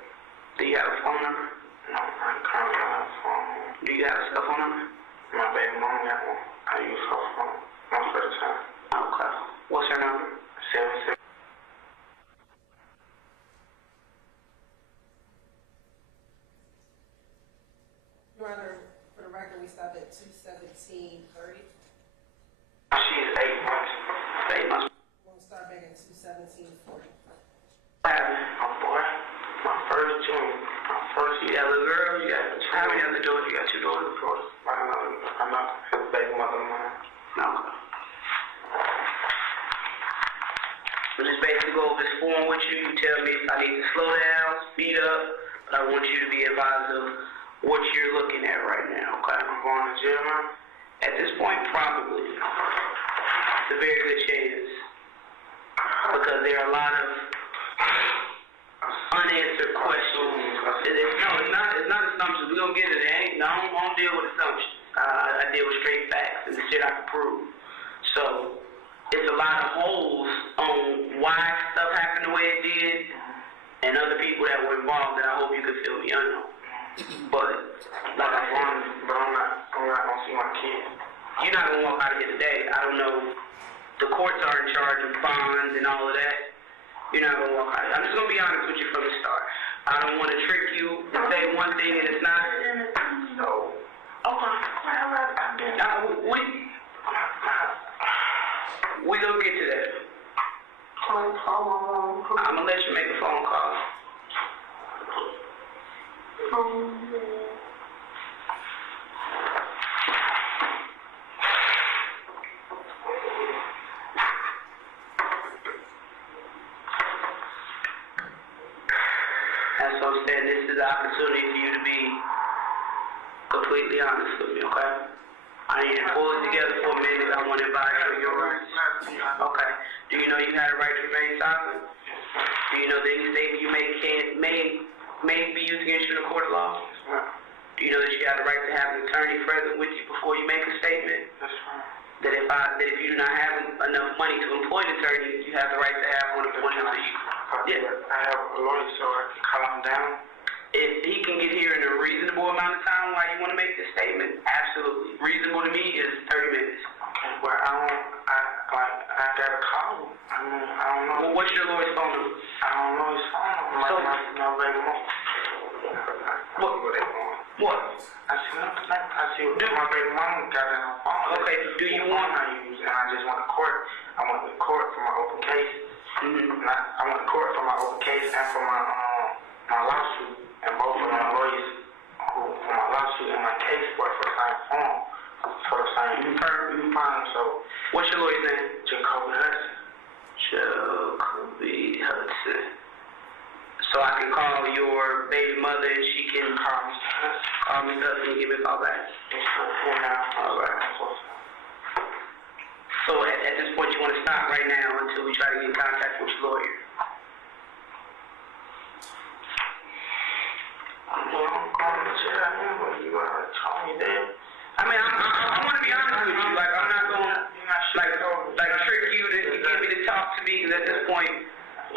Do you have a phone number? No, I currently have a phone. Do you have a cell phone number? My baby mom got one. I use her phone most of the time. Okay. What's her number? 76. Your Honor, for the record, we stopped at 217:30. She's 8 months. 8 months. We'll start back at 217:40. My boy, my first junior. You got a little girl? You got how many other daughters? You got 2 daughters, of course. I'm not his baby mother of mine. No. So just basically go over this form with you. You tell me if I need to slow down, speed up, but I want you to be advised of what you're looking at right now, okay? I'm going to jail now. At this point, probably. It's a very good chance. Because there are a lot of unanswered questions. It's not assumptions. We're going to get it. I don't deal with assumptions. I deal with straight facts and the shit I can prove. So, it's a lot of holes on why stuff happened the way it did and other people that were involved that I hope you could fill me in on. But, like I said, I'm not gonna see my kid. you're not going to walk out of here today. I don't know. The courts are in charge of bonds and all of that. You're not going to walk out. I'm just going to be honest with you from the start. I don't want to trick you to say one thing and it's not. So, okay. We going to get to that. I'm going to let you make a phone call. As I'm saying, this is the opportunity for you to be completely honest with me, okay? I need to pull it together for a minute. I want to advise you of your rights. Okay. Do you know you have a right to remain silent? Do you know that any statement you make may be used against you in a court of law? Do you know that you have the right to have an attorney present with you before you make a statement? That if you do not have enough money to employ an attorney, you have the right to have one appointed to you. I have a lawyer, so I can call him down. If he can get here in a reasonable amount of time while you want to make this statement, absolutely. Reasonable to me is 30 minutes. Okay, but I gotta call him. I don't know. Well, what's your lawyer's phone number? I don't know his phone number. My baby mom. What? I see what my baby mom got in her phone. Okay, do you want? I use, and I just went to court. I went to court for my open case. Mm-hmm. I went to court for my open case and for my lawsuit. And both of my lawyers who for my lawsuit and my case work for the same firm, for the same firm. So, what's your lawyer's name? Jacoby Hudson. Jacoby Hudson. So I can call your baby mother and she can Call Mr. Hudson. Call Mr. Hudson and give me a call back. All right. So at this point, you want to stop right now until we try to get in contact with your lawyer. I'm going to jail here, but you told me that. I mean, I want to be honest with you. Like, I'm not going to like trick you to get me to talk to me, because at this point,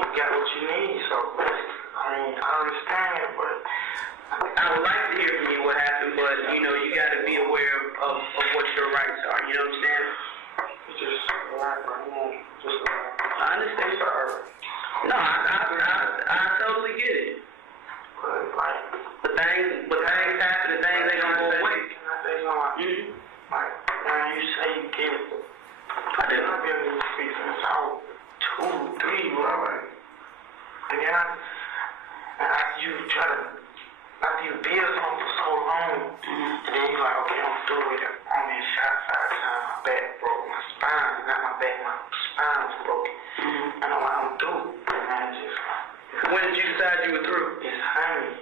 you got what you need. So, I mean, I understand it, but I would like to hear from you what happened, but you know, you got to be aware of what your rights are. You know what I'm saying? right, bro. Just I understand. No, I totally get it. But things happen and things ain't gonna go away. Can I say something? Like, when you say you get it, I didn't know if you speak since I was 2, 3, whatever. And then after you try to, after you build something for so long, and then you're like, okay, I'm through with it. I'm being shot 5 times, my back broke, my spine, not my back, my spine was broken. I know what I'm through. And I just, When did you decide you were through? it's hungry.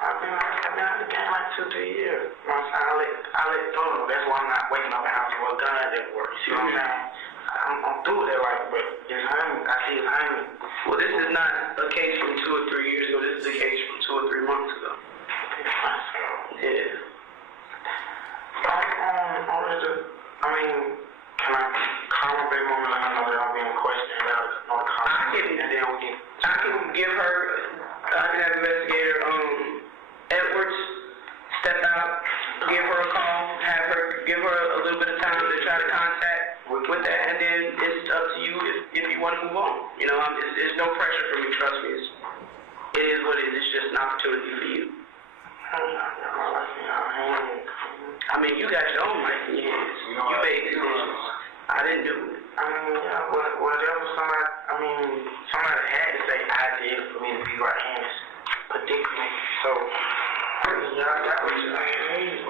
I've been out of the game like 2, 3 years. You know what I'm saying? I let go. That's why I'm not waking up and having to work guns at work. You see what I'm saying? I'm through that, like, but it's hungry. I see it's hungry. Well, this is not a case from 2 or 3 years ago. This is a case from 2 or 3 months ago. Yeah. I mean, can I call my baby mama and let her know that I'm being questioned? I can give her, I can have investigator Edwards step out, give her a call, give her a little bit of time to try to contact with that, and then it's up to you if you want to move on. You know, there's no pressure for me, trust me. It is what it is. It's just an opportunity for you. I mean, you got your own life in your hands. You made decisions. I didn't do it. I mean, yeah, whatever somebody had to say I did for me to be right-handed, particularly. So, yeah, I got what you're saying.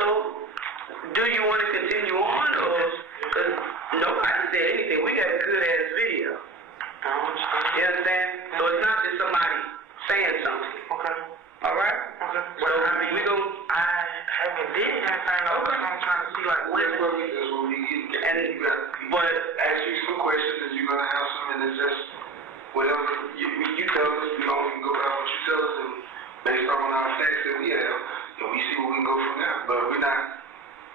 So, do you want to continue on, or because nobody said anything? We got a good-ass video. I understand. You understand? So it's not just somebody saying something. Okay. All right? Okay. So, I haven't did anything, though. Okay. I'm trying to see, like, what That's what we get. And, But ask you some questions, and you're gonna have some, and it's just whatever you tell us. We can go by what you tell us, and based on our facts that we have, and we see where we can go from there. But we're not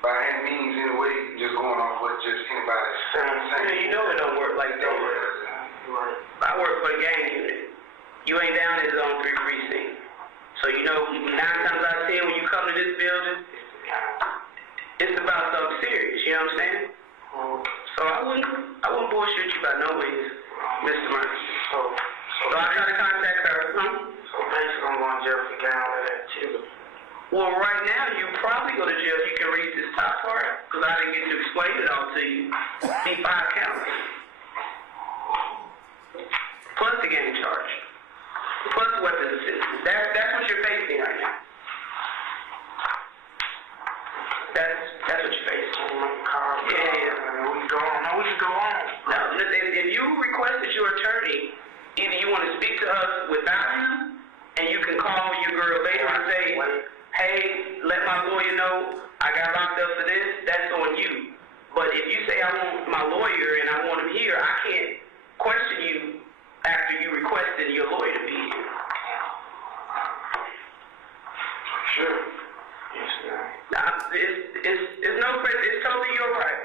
by any means, in a way, just going off what just anybody's saying. yeah, you know it don't work like that. Right. I work for the gang unit. You ain't down in Zone 3 precinct. So you know, 9 times out of 10 when you come to this building, it's about something serious, you know what I'm saying? So I wouldn't bullshit you by no ways, Mr. Murphy. So I try to contact her. So basically I'm going to jail for gang all that activity. Well, right now you probably go to jail. You can read this top part, because I didn't get to explain it all to you. See 5 counts. Plus the gang charge. Plus weapons assistance. That's what you're facing right now. That's what you're facing. Yeah. We can go on. Now, if you requested your attorney, either you want to speak to us without him, and you can call your girl later and say, hey, let my lawyer know I got locked up for this, that's on you. But if you say I want my lawyer and I want him here, I can't question you after you requested your lawyer to be here. Sure. Yes, sir. Now, it's no pressure. It's totally your right.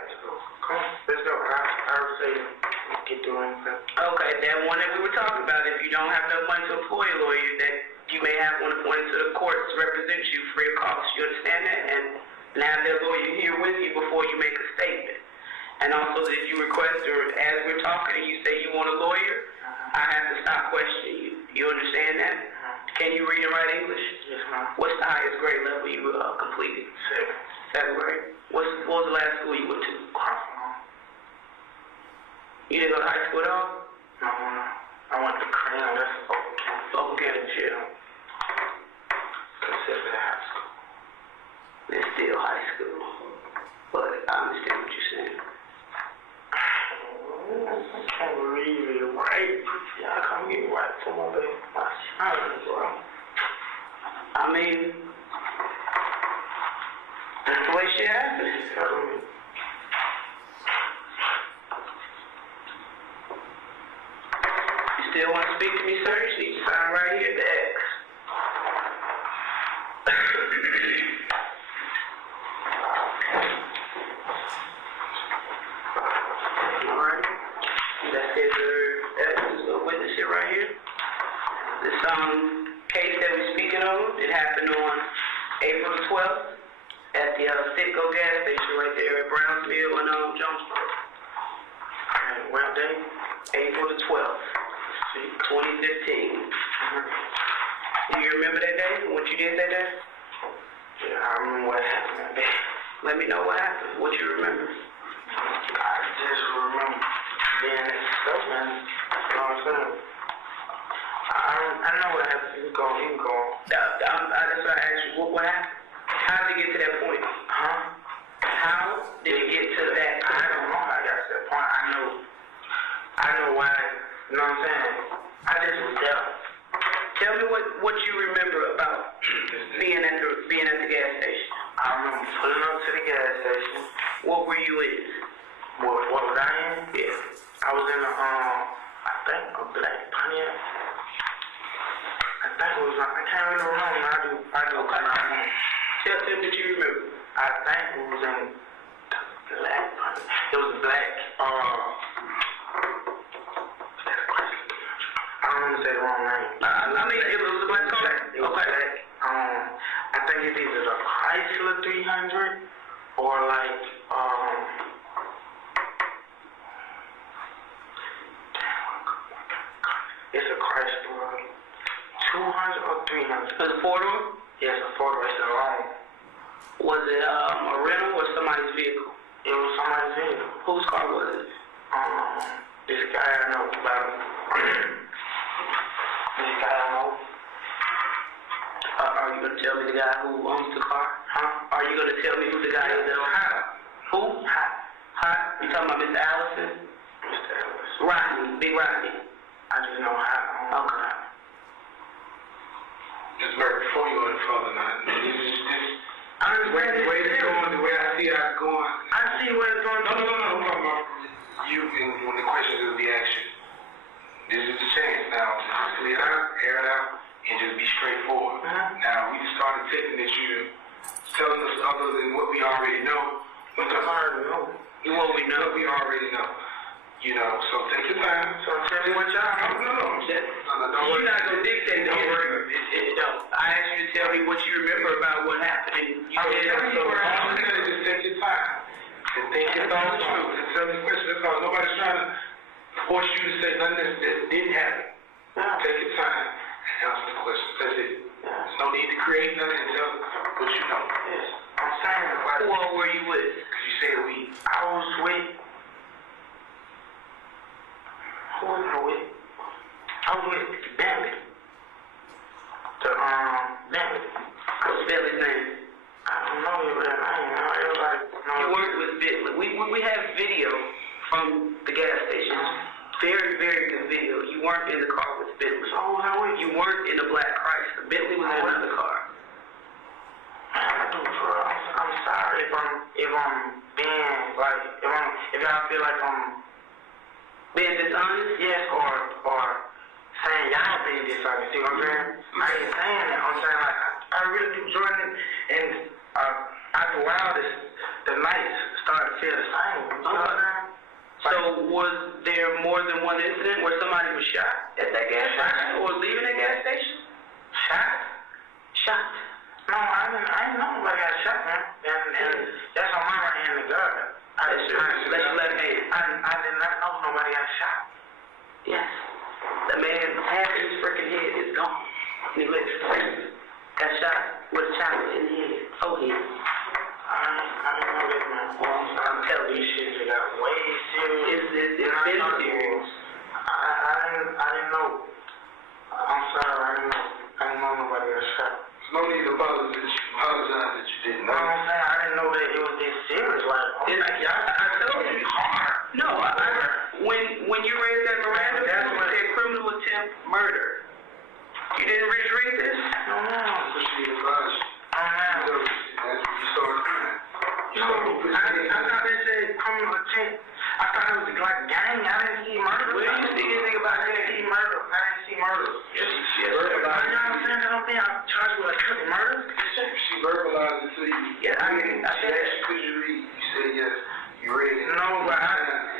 Come, let's go. I would say get through anything. Okay, that one that we were talking about, if you don't have enough money to employ a lawyer, that you may have one appointed to the court to represent you free of cost. You understand that? And have that lawyer here with you before you make a statement. And also that if you request, or as we're talking and you say you want a lawyer, I have to stop questioning you. You understand that? Can you read and write English? Yes, ma'am. What's the highest grade level you completed? 7th grade. What was the last school you went to? You didn't go to high school at all? No. I went to Crown. That's Fulton County. Fulton County Jail. Considered high school. It's still high school. But I understand what you're saying. I can't believe it, right? Y'all come get right for my baby. My son, bro. I mean, that's the way shit happens. You still want to speak to me, sir? You need to sign right here at the X. Alright. That's it, That's a witness it right here. This case that we're speaking of, it happened on April the 12th at the Citgo gas station right there at Brownsville and Jonesboro. April the 12th, 2015. Do you remember that day? What you did that day? Yeah, I remember what happened that day. Let me know what happened. What you remember? I just remember being at the stuff, man. You know what I'm saying? I know what happened. You can go on. That's what I asked you. What happened? How did it get to that point? Huh? How did it get to that point? I don't know how I got to that point. I know why. You know what I'm saying? I just was there. Tell me what you remember about being at the gas station. I remember pulling up to the gas station. What were you in? What was I in? Yeah. I was in I think a black Pontiac. I think it was, I can't really remember. I do. Okay. Tell me what you remember. I think it was in black Pontiac. It was black, I don't want to say the wrong name. I mean, it was a black car? It was black. I think it's either the Chrysler 300 or like, it's a Chrysler 200 or 300. Was it 4-door? Yes, a 4-door. It's a long. Was it a rental or somebody's vehicle? It was somebody's vehicle. Whose car was it? This guy I know about him. This guy I know. Are you gonna tell me the guy who owns the car? Huh? Are you gonna tell me who the guy is that owns the car? Who? Hot. You talking about Mr. Allison? Mr. Ellis. Rodney, Big Rodney. I just know how. Okay. Just before you go any further, man, this I understand the way it's going, the way I see how it's going. I see where it's going. No. I'm talking about you and when the questions will be asked. This is the chance now to just clear it out, air it out, and just be straightforward. Now, we started taking that you're telling us other than what we already know. What we already know. What we know. What we already know. You know, so take your time. So tell me what y'all know. No. You're not gonna dictate the answer. I asked you to tell me what you remember about what happened, and you I'm said telling you what I'm saying. Just take your time. And think your thoughts through. And tell me questions. That's all. Nobody's trying to force you to say nothing that didn't happen. Take your time and answer the questions. That's it. There's no need to create nothing and tell what you know. Yes. I'm saying what. who all were you with? Because you said we. I was with. Who was I with? I was with Bentley. Bentley. What's Billy's name? I don't know your real name. Everybody knows. You worked with Billy. We have video from the gas station. Very, very good video. You weren't in the car with Billy. So who was I with? You weren't in a black Chrysler. Bentley was in another car. I'm sorry if I'm being like if y'all feel like I'm Being dishonest? yes or saying y'all being dishonest. See what I'm saying? I ain't saying that. I'm saying like I really do Jordan and after a while the nights started to feel the same. You know what I'm saying? So was there more than one incident where somebody was shot at that gas station or leaving that gas station? Shot. No, I didn't know nobody got shot, man. And that's on my right hand, the gun. That's your left hand. I did not know nobody got shot. Yes. The man, half of his freaking head is gone. And he lives. Got shot with a chopper in the head. Forehead. I didn't know that, man. I'm telling you. These shit got way serious. It's been serious. I didn't know. I'm sorry, I didn't know nobody got shot. There's no need to apologize that you didn't No, know. I'm saying I didn't know that it was this serious. Like, I told you. No, when you read that Miranda, that's what said criminal attempt murder. You didn't read this? No. So she advised you. No. That's when you started crying. No, I thought they said criminal attempt. I thought it was like gang. I didn't see murder. Where you see anything about I didn't see murder. I didn't see murder. Yes. You know what I'm saying? I don't think I'm charged with attempted murder. She verbalized it to you. Yeah, I she asked you, could you read? You said yes. You read it. No, but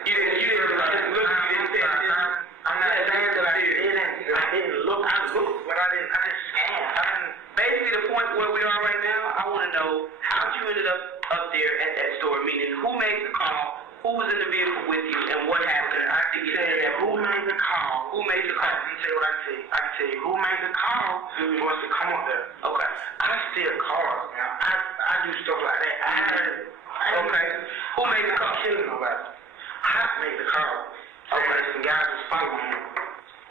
You didn't say this. I'm not saying that I didn't look. I looked, but I just scanned. Basically, the point where we are right now, I want to know how you ended up there at that store, meaning who made the call, who was was in the vehicle with you and what happened? I can get to that. Who made the call? Who made the call? Let me tell you what I can tell you. I can tell you who made the call for us to come up there. Okay. I steal cars, man. I do stuff like that. Okay. Who made the call? Killing nobody. Hot made the call. Okay. Some guys was following him.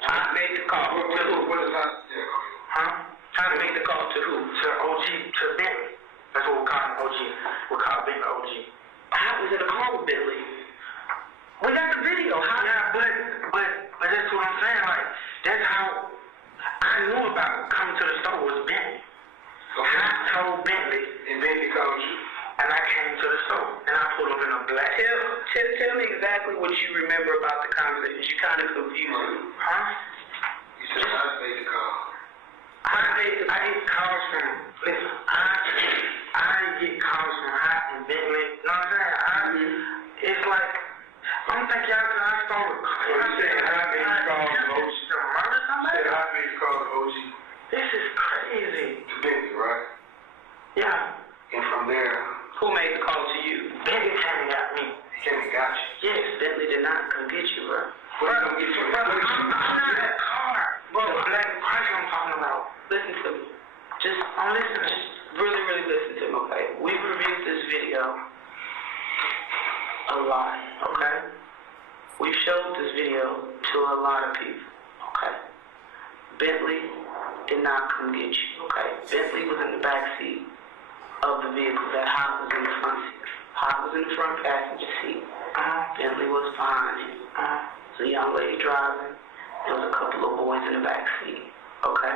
I made the call. To who? What is that? Huh? How to make the call to who? To OG, to Bentley. That's what we call him, OG. We call Bentley OG. How was it a call with Bentley? We got the video. How? Yeah, but that's what I'm saying. Like, that's how I knew about coming to the store was Bentley. I told Bentley, And Bentley called you. and I came to the store, and I pulled up in a black. Tell me exactly what you remember about the conversation. You kind of confused me. Huh? You said I made the call. I get calls from, listen, I get calls from Hot and Bentley. You know what I'm saying? It's like, I don't think y'all can I started. You said I made the call to OG. To murder somebody? You said I made the call to OG. This is crazy. To Bentley, right? Yeah. And from there, Who made the call to you? Bentley came and got me. he came and got you. Yes. Bentley did not come get you, bro. What you gonna get you? Brother, I'm not that car. Bro, black price I'm talking about. Listen to me. Just I'm listening. really, really listen to me, okay? We've reviewed this video a lot, okay? We've showed this video to a lot of people, okay? Bentley did not come get you, okay? Bentley was in the back seat of the vehicle. That Hot was in the front seat. Hot was in the front passenger seat. Bentley was behind him. There's a young lady driving. There was a couple of boys in the back seat, okay?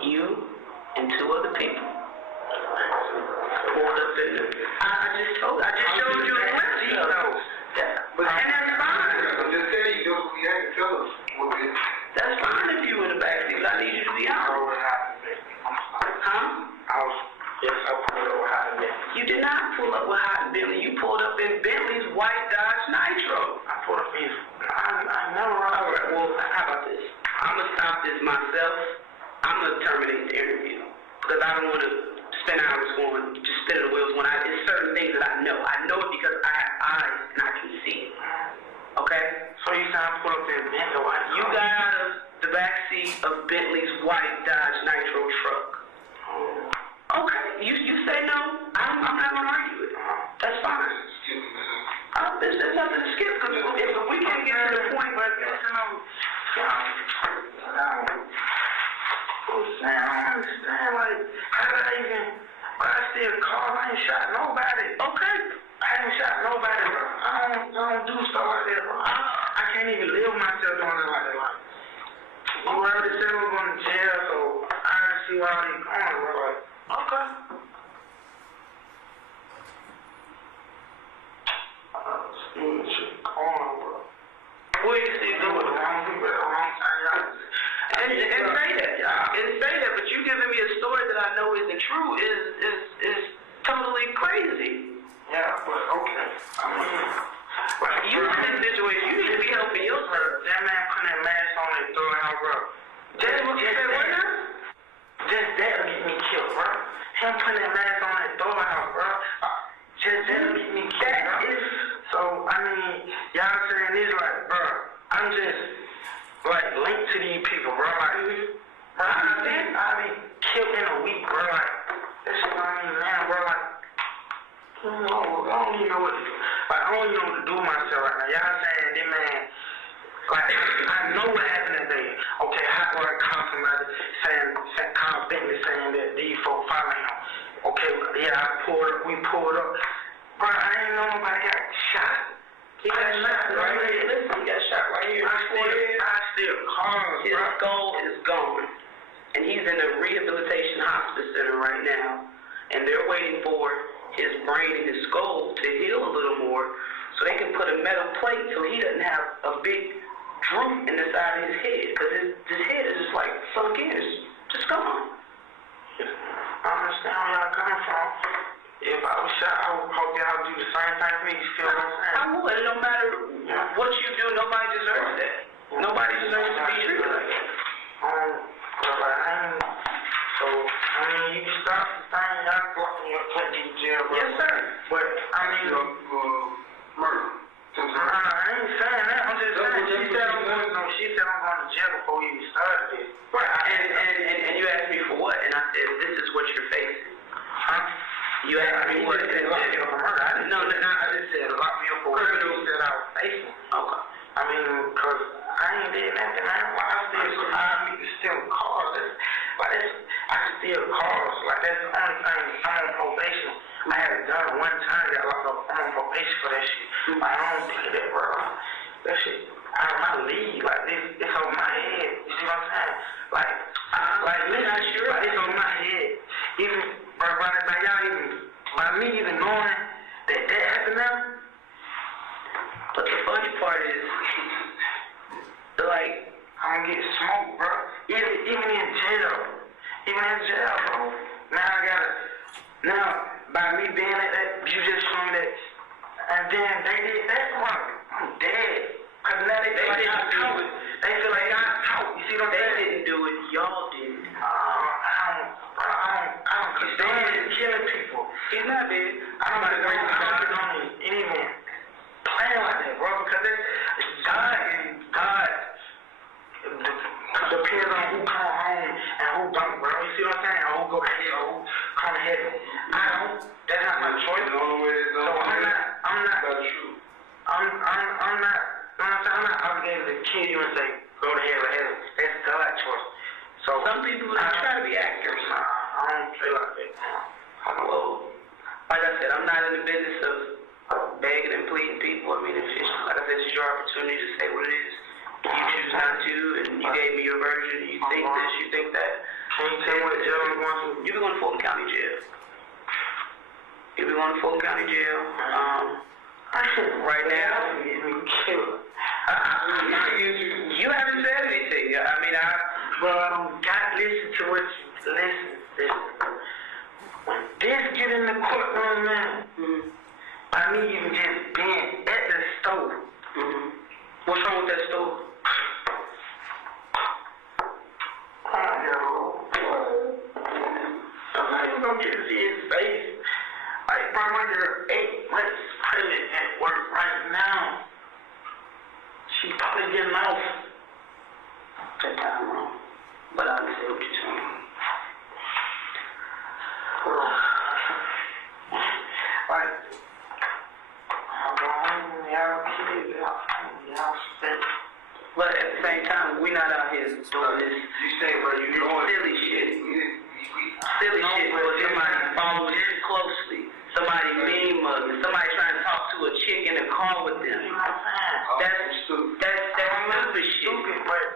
You and two other people pulled up in the. I just showed you the left seat though. But And that's fine. I'm just telling you, those we had to tell us what it is. That's fine if you in the back seat. I need you to be out. Huh? Yes, I pulled up with Hot and Bentley. You did not pull up with Hot and Bentley. You pulled up in Bentley's white Dodge Nitro. I pulled up in. I never. All right. Well, how about this? I'm gonna stop this myself. I'm gonna terminate the interview because I don't want to spend hours going just spinning the wheels when it's certain things that I know. I know it because I have eyes and I can see it. Okay? So you said I pulled up in Bentley white. You got out of the back seat of Bentley's white Dodge Nitro truck. Okay. You say no. I'm not gonna argue it. That's fine. There's nothing to skip because if we can't get to the point where I don't understand, like, how did I even, I still call, I ain't shot nobody. Okay. I ain't shot nobody, bro. I don't do stuff like that, bro. I can't even live myself doing it like that, like, you already said we're going to jail, so I already see why they going, bro, like, okay. Shit, going, bro. Where you see Do it the wrong people at the wrong time, and say that, but you giving me a story that I know isn't true is totally crazy. Yeah, but okay. I mean, like, You in this situation, you need to be helping yourself. that man putting that mask on and throwing out, bro. What now? Just that'll get me killed, bro. Him putting that mask on and throwing out, bro. Just that'll get me killed, bro. So, I mean, y'all saying this, like, bro, I'm just, like, linked to these people, bro. Like, bro, I'll be killed in a week, bro. Like, that shit don't even matter, bro. Like, I don't even know what to do. Like, I don't even know what to do with myself right now. Y'all saying this man, like, I know what happened that day. Okay, Hot Rod called somebody call Bentley saying that these folks following him. Okay, yeah, we pulled up. Bro, I ain't know nobody got shot. He got shot right here. Listen, he got shot right here. I still cars, His bro. skull is gone. And he's in a rehabilitation hospice center right now. And they're waiting for his brain and his skull to heal a little more so they can put a metal plate so he doesn't have a big droop in the side of his head. Because his head is just like sunk in. It's just gone. I understand where y'all coming from. If I was shot, I would hope y'all do the same thing for me. You feel what I'm saying? I would. No matter what you do, nobody deserves that. Nobody deserves to be treated like that. So, I mean, you can stop the thing, y'all go and you'll put me in jail, bro. Yes, sir. But, I mean, Murder. To probation. Okay. I mean, cause I ain't did nothing, man. Why I still hire me to steal cars? I can steal cars. Like, that's the only thing. I'm on probation. I had it done one time. Got locked up. I'm on probation for that shit. Like, I don't do that, bro. That shit out of my league. Like, this over my head. You see what I'm saying? Like, it's on my head. Even, bro, by y'all even, by me even knowing that happened now. But the funny part is, like, I'm gonna get smoked, bro. Even in jail. Even in jail, bro. Now, by me being like that, you just show me that. And then they did that, bro. I'm dead. Cause now they feel like I talk. They feel like I talk. You see what I'm saying? they didn't do it, y'all did. I don't condone killing people. He's not dead. I don't condone anyone playing like that, bro. Because it's God. Depends on who come home and who don't, bro. You see what I'm saying? Or who go to hell, or who come to heaven. I don't. That's not my choice. So I'm not obligated to kill you and say, go to hell or heaven. That's God's choice. So Some people try to be actors. Nah, I don't play like that. Well, like I said, I'm not in the business of begging and pleading people. I mean, it's just, like I said, it's your opportunity to say what it is. You choose not to, and you gave me your version. You think this, you think that. Can you tell me what jail I'm going to? You'll be going to Fulton County Jail. You'll be going to Fulton County Jail. Right now, you haven't said anything. I mean, Bro, I don't got to listen to what you listen. When this get in the courtroom, man, by me even just being at the stove. What's wrong with that stove? I'm not even gonna get to see his face. Like, bro, my girl 8 months pregnant at work right now. She probably getting off. That time wrong. But I understand what you're saying. Like, I'll go home and y'all kids, y'all spend. But at the same time, we're not out here doing this. You say, bro, you doing silly shit. Silly shit where somebody follows you closely. Somebody mean mugging. Somebody trying to talk to a chick in the car with them. That's stupid shit.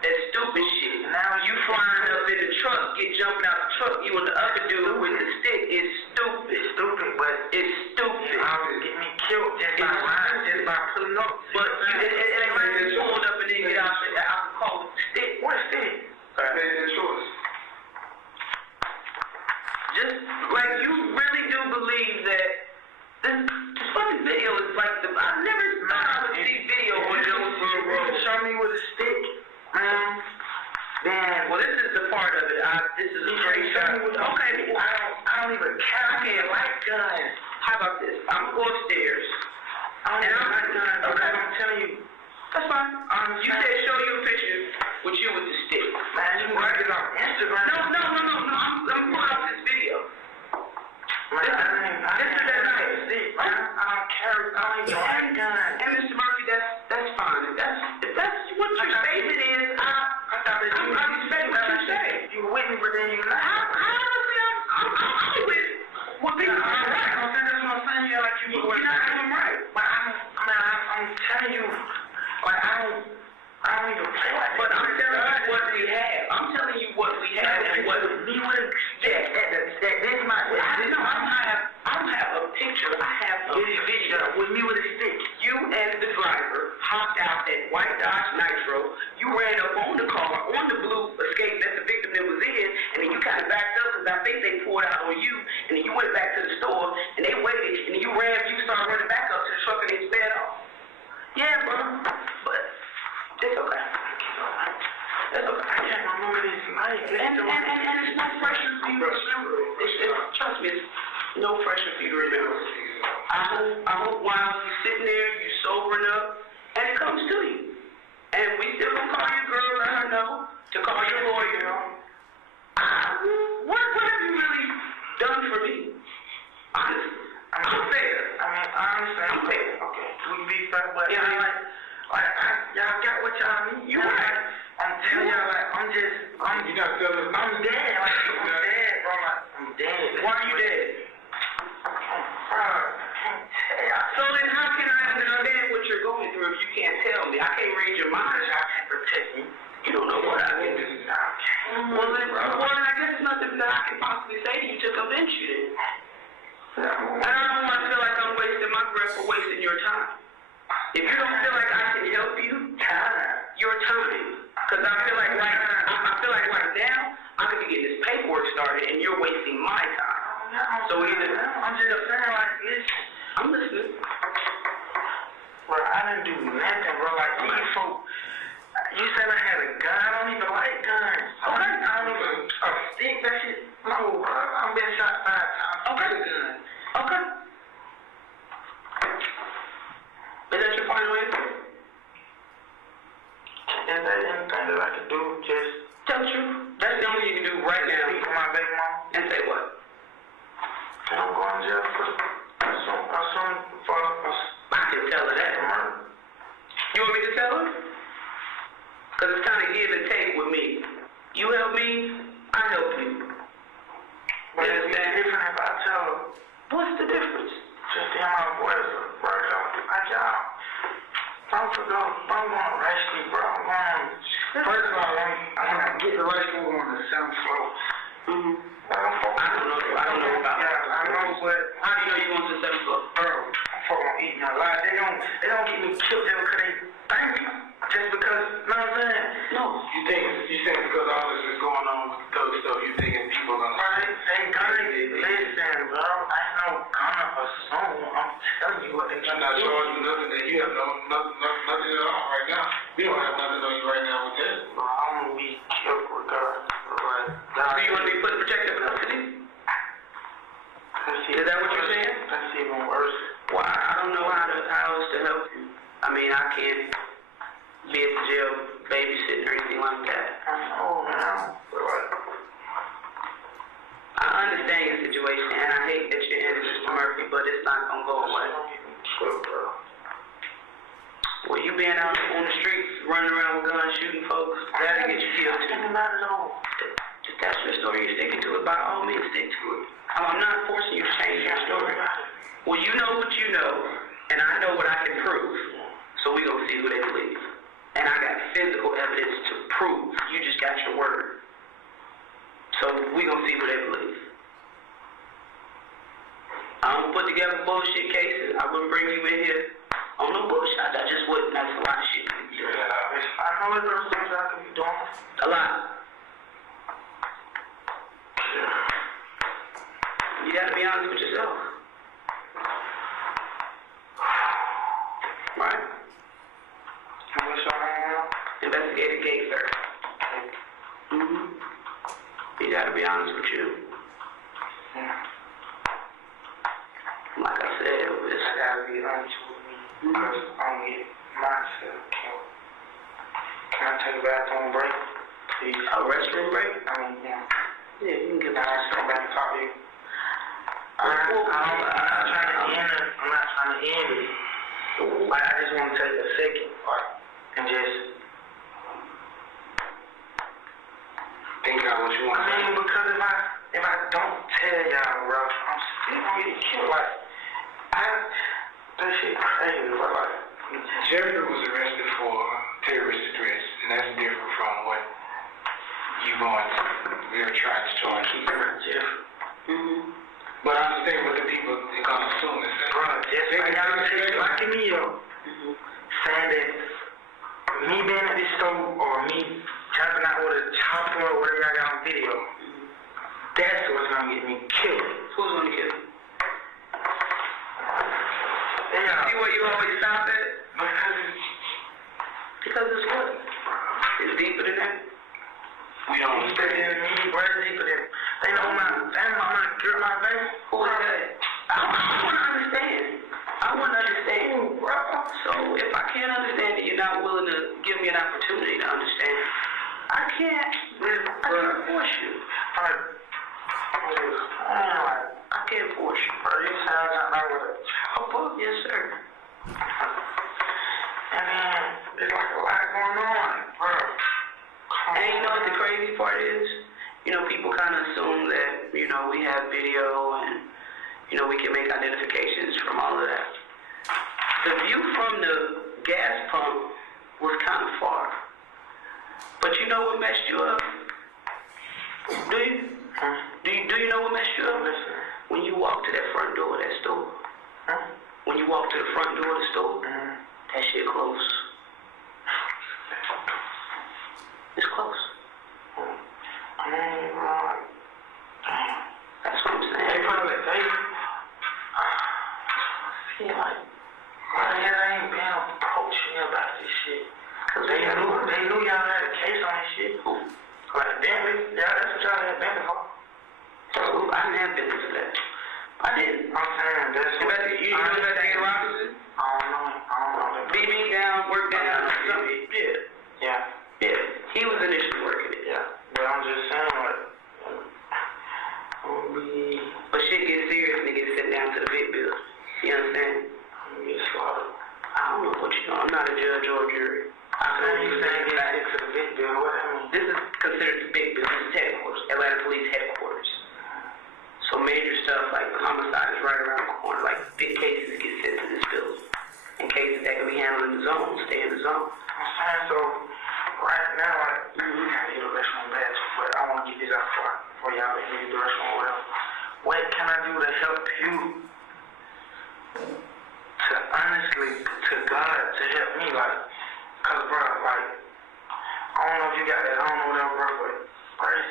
That's stupid shit. Now you flying up in the truck, get jumping out the truck, you and the other dude with the stick is stupid. But it's stupid. I'll get me killed just by lying, just by pulling up. But it ain't like you pulled up and then get out the car with the stick. What stick? the choice. Just like you really do believe that this fucking video is like I never thought I would see video on those roads. Show me with a stick, man. Then, well, this is the part of it. This is a great shot. Okay, I don't even care. I can't like guns. How about this? I'm going upstairs. I don't even like guns. Okay, I'm telling you. That's fine. You said show you a picture with you with the stick. Man, you can write it on Instagram. No. I'm pulling up this video. Man, this is that night. Man, I don't care. I don't even like guns. And Mr. Murphy, that's fine. If that's what your statement is, I thought that you respect what you say. You were with me, but then you not. I'm with what people are right. I'm saying that's what I'm saying. You're like you were not even right. But I'm telling you, like I don't even play like that. But I'm telling you what we have. I'm telling you what we have and what me with this my. I don't have a picture. I have a video with me with a stick. You and the driver hopped out at White Dodge Nitro. You ran up on the car on the blue Escape that the victim that was in, and then you kind of backed up because I think they poured out on you, and then you went back to the store and they waited, and then you started running back up to the truck and they sped off. Yeah, bro, but it's okay. That's okay. I can't remember this night. And it's no pressure for you to remember. Trust me, it's no pressure for you to remember. I hope while you're sitting there, you're sobering up, and it comes to you. And we still gonna call your girl, let her know to call your lawyer. What have you really done for me? Honestly, I'm fair. I mean, honestly, I'm fair. Okay, we be bro, but Yeah. y'all got what y'all need. You right. I'm telling y'all, like, I'm dead. Like, I'm dead, bro. Like, I'm dead. Why are you dead? So then how can I understand what you're going through if you can't tell me? I can't read your mind. I can't protect me. You don't know what I can do. Well, then, I guess there's nothing that I can possibly say to you to convince you then. And I don't want to feel like I'm wasting my breath or wasting your time. If you don't feel like I can help you, your time. Because I feel like right now, I could be getting this paperwork started and you're wasting my time. So either I'm just saying, like, listen. I'm listening. Bro, I didn't do nothing, bro. Like, these folk, you said I had a gun. I don't even like guns. Okay. I don't even, a stick, that shit. No, bro. I've been shot 5 times. Okay. With a gun. Okay. Is that your final answer? Is there anything that I can do? Just tell the truth. That's the only thing you can do right now. speak for my baby mom? And say what? And I'm going to jail for I can tell her that. You want me to tell her? Because it's kind of give and take with me. You help me, I help you. But it's different if I tell her. What's the difference? Just hear my voice, bro. Like, y'all, I'm going to rescue, bro. I'm going to, first of all, when I get the rescue, we're going to the 7th floor. Mm-hmm. I don't know about that. Yeah, I know, but how do you know you going to the 7th floor? Bro, I'm fucking eating a lot. They don't get me killed just because they thank you. Just because, you know what I'm saying? No. You think because all this is going on with the thug stuff, you thinking people are gonna They gonna listen, bro. I know gonna assume. I'm telling you what they I'm not charged with nothing that you have nothing at all right now. We don't have nothing on you right now with that. Bro, I'm gonna be killed regardless. So you want to be put in protective custody? Is that what you're saying? That's even worse. Well, I don't know how else to help you. I mean, I can't be at the jail babysitting or anything like that. I know, man. I understand your situation, and I hate that you're in, Mr. Murphy, but it's not going to go away. Well, you being out on the streets, running around with guns, shooting folks, that'll get you killed too. Not at all. If that's your story, you're sticking to it, by all means, stick to it. I'm not forcing you to change your story. Well, you know what you know, and I know what I can prove, so we're going to see who they believe. And I got physical evidence to prove. You just got your word. So we're going to see who they believe. I don't put together bullshit cases. I wouldn't bring you in here on no bullshit. I just wouldn't. That's a lot of shit. I know there's things I could be doing. A lot. You got to be honest with yourself. Right? What's your name now? Investigator Gaither. Mm-hmm. You got to be honest with you. Yeah. Like I said, I gotta be honest with me because I'm getting myself killed. Can I take a bathroom break, please? A restroom break? Yeah. Yeah, you can get Can I just go back and talk to you? I'm not trying to end it. Like, I just want to take a second, like, and just think out what you want. I mean, because if I don't tell y'all, bro, I'm still gonna get killed. Like, that shit crazy, bro. Like, Jeffrey was arrested for terrorist threats, and that's different from what you going to. We're trying to charge you. Jeffrey. But I understand what the people are gonna assume is that. Bro, just like y'all take locking me up, saying that me being at this store or me jumping out with a chopper or whatever y'all got on video, that's what's gonna get me killed. Who's gonna kill you? Yeah. See where you always stop at? Because it's what? It's deeper than that? We don't Deeper than me, bro. Deeper than. They know my girl, my baby. Who is that? I want to understand. I want to understand. Bro. So if I can't understand that you're not willing to give me an opportunity to understand, I can't force you. I can't force you. Bro, you sound like with a chopper? Yes, sir. what messed you up? Do you? Huh? Do you know what messed you up? Listen. When you walk to that front door of that store. Huh? When you walk to the front door of the store, that shit close. It's close. I mean, damn. That's what I'm saying. They probably, see, like, why the hell I ain't been approaching you about this shit? Cause they knew y'all had a case on this shit. Like, damn it, yeah, that's what y'all had been for. So, I didn't have business with that. I didn't. I'm saying, that's what... You know investigator Robinson? I don't know. BB down, work down, something. Yeah. Yeah. He was initially working it. Yeah. But I'm just saying, like, But shit gets serious and it gets sent down to the big bill. You understand? get slaughtered. I don't know what you know. I'm not a judge or a jury. I can only saying get get sent to the big bill. What I mean? This is considered the big bill. This is headquarters, Atlanta Police headquarters. So major stuff like homicide is right around the corner. Like big cases get sent to this building. And cases that can be handled in the zone, stay in the zone. I'm saying, so right now, like, we gotta get a restaurant badge, but I want to get this out for y'all to get the restaurant or whatever. What can I do to help you? To honestly, to God, to help me, like, cause bro, like, I don't know if you got that, I don't know whatever, bro, but first,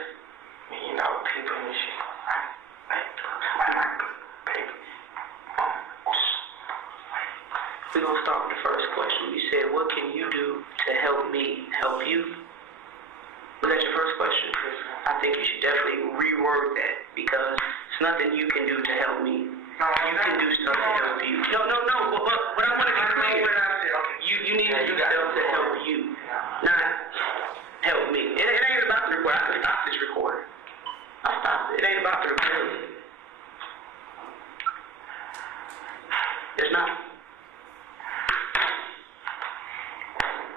you know, people and this shit, like, baby, We're going to start with the first question. You said, what can you do to help me help you? Was that your first question? I think you should definitely reword that because it's nothing you can do to help me. No, You can do stuff to help you. No, but I want to be clear. You need to do stuff to help you, not help me. It ain't about the record. I can stop this recording. I'll stop it. It ain't about the recording. It's not.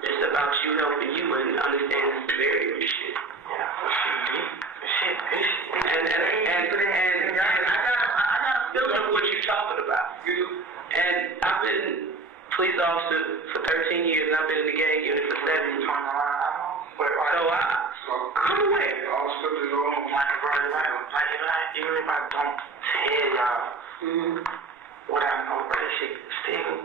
It's about you helping you and understanding the severity of this shit. And I got a feeling of what you're talking about. And I've been police officer for 13 years, and I've been in the gang unit for 7 years. So I'm aware. All stuff is on my brother, like, even if I don't tell y'all what I know, bro, that shit still,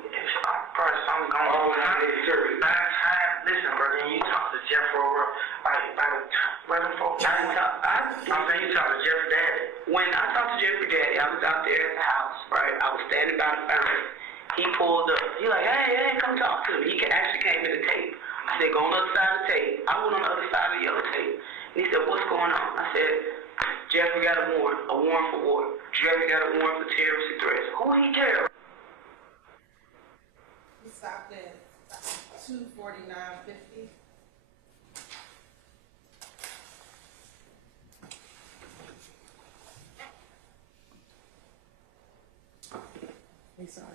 bro, something going on. By the time, listen, brother, you talk to Jeff over, like, by the time, brother, folks, I'm saying you talk to Jeff's daddy. When I talked to Jeffrey Daddy, I was out there at the house, right? I was standing by the fountain. He pulled up. He like, hey, come talk to me. He actually came in the tape. I said, go on the other side of the tape. I went on the other side of the yellow tape. And he said, what's going on? I said, Jeffrey got a warrant for what? Jeffrey got a warrant for terrorist threats. Who he terrorist? We stopped at 249.50. Hey, sorry,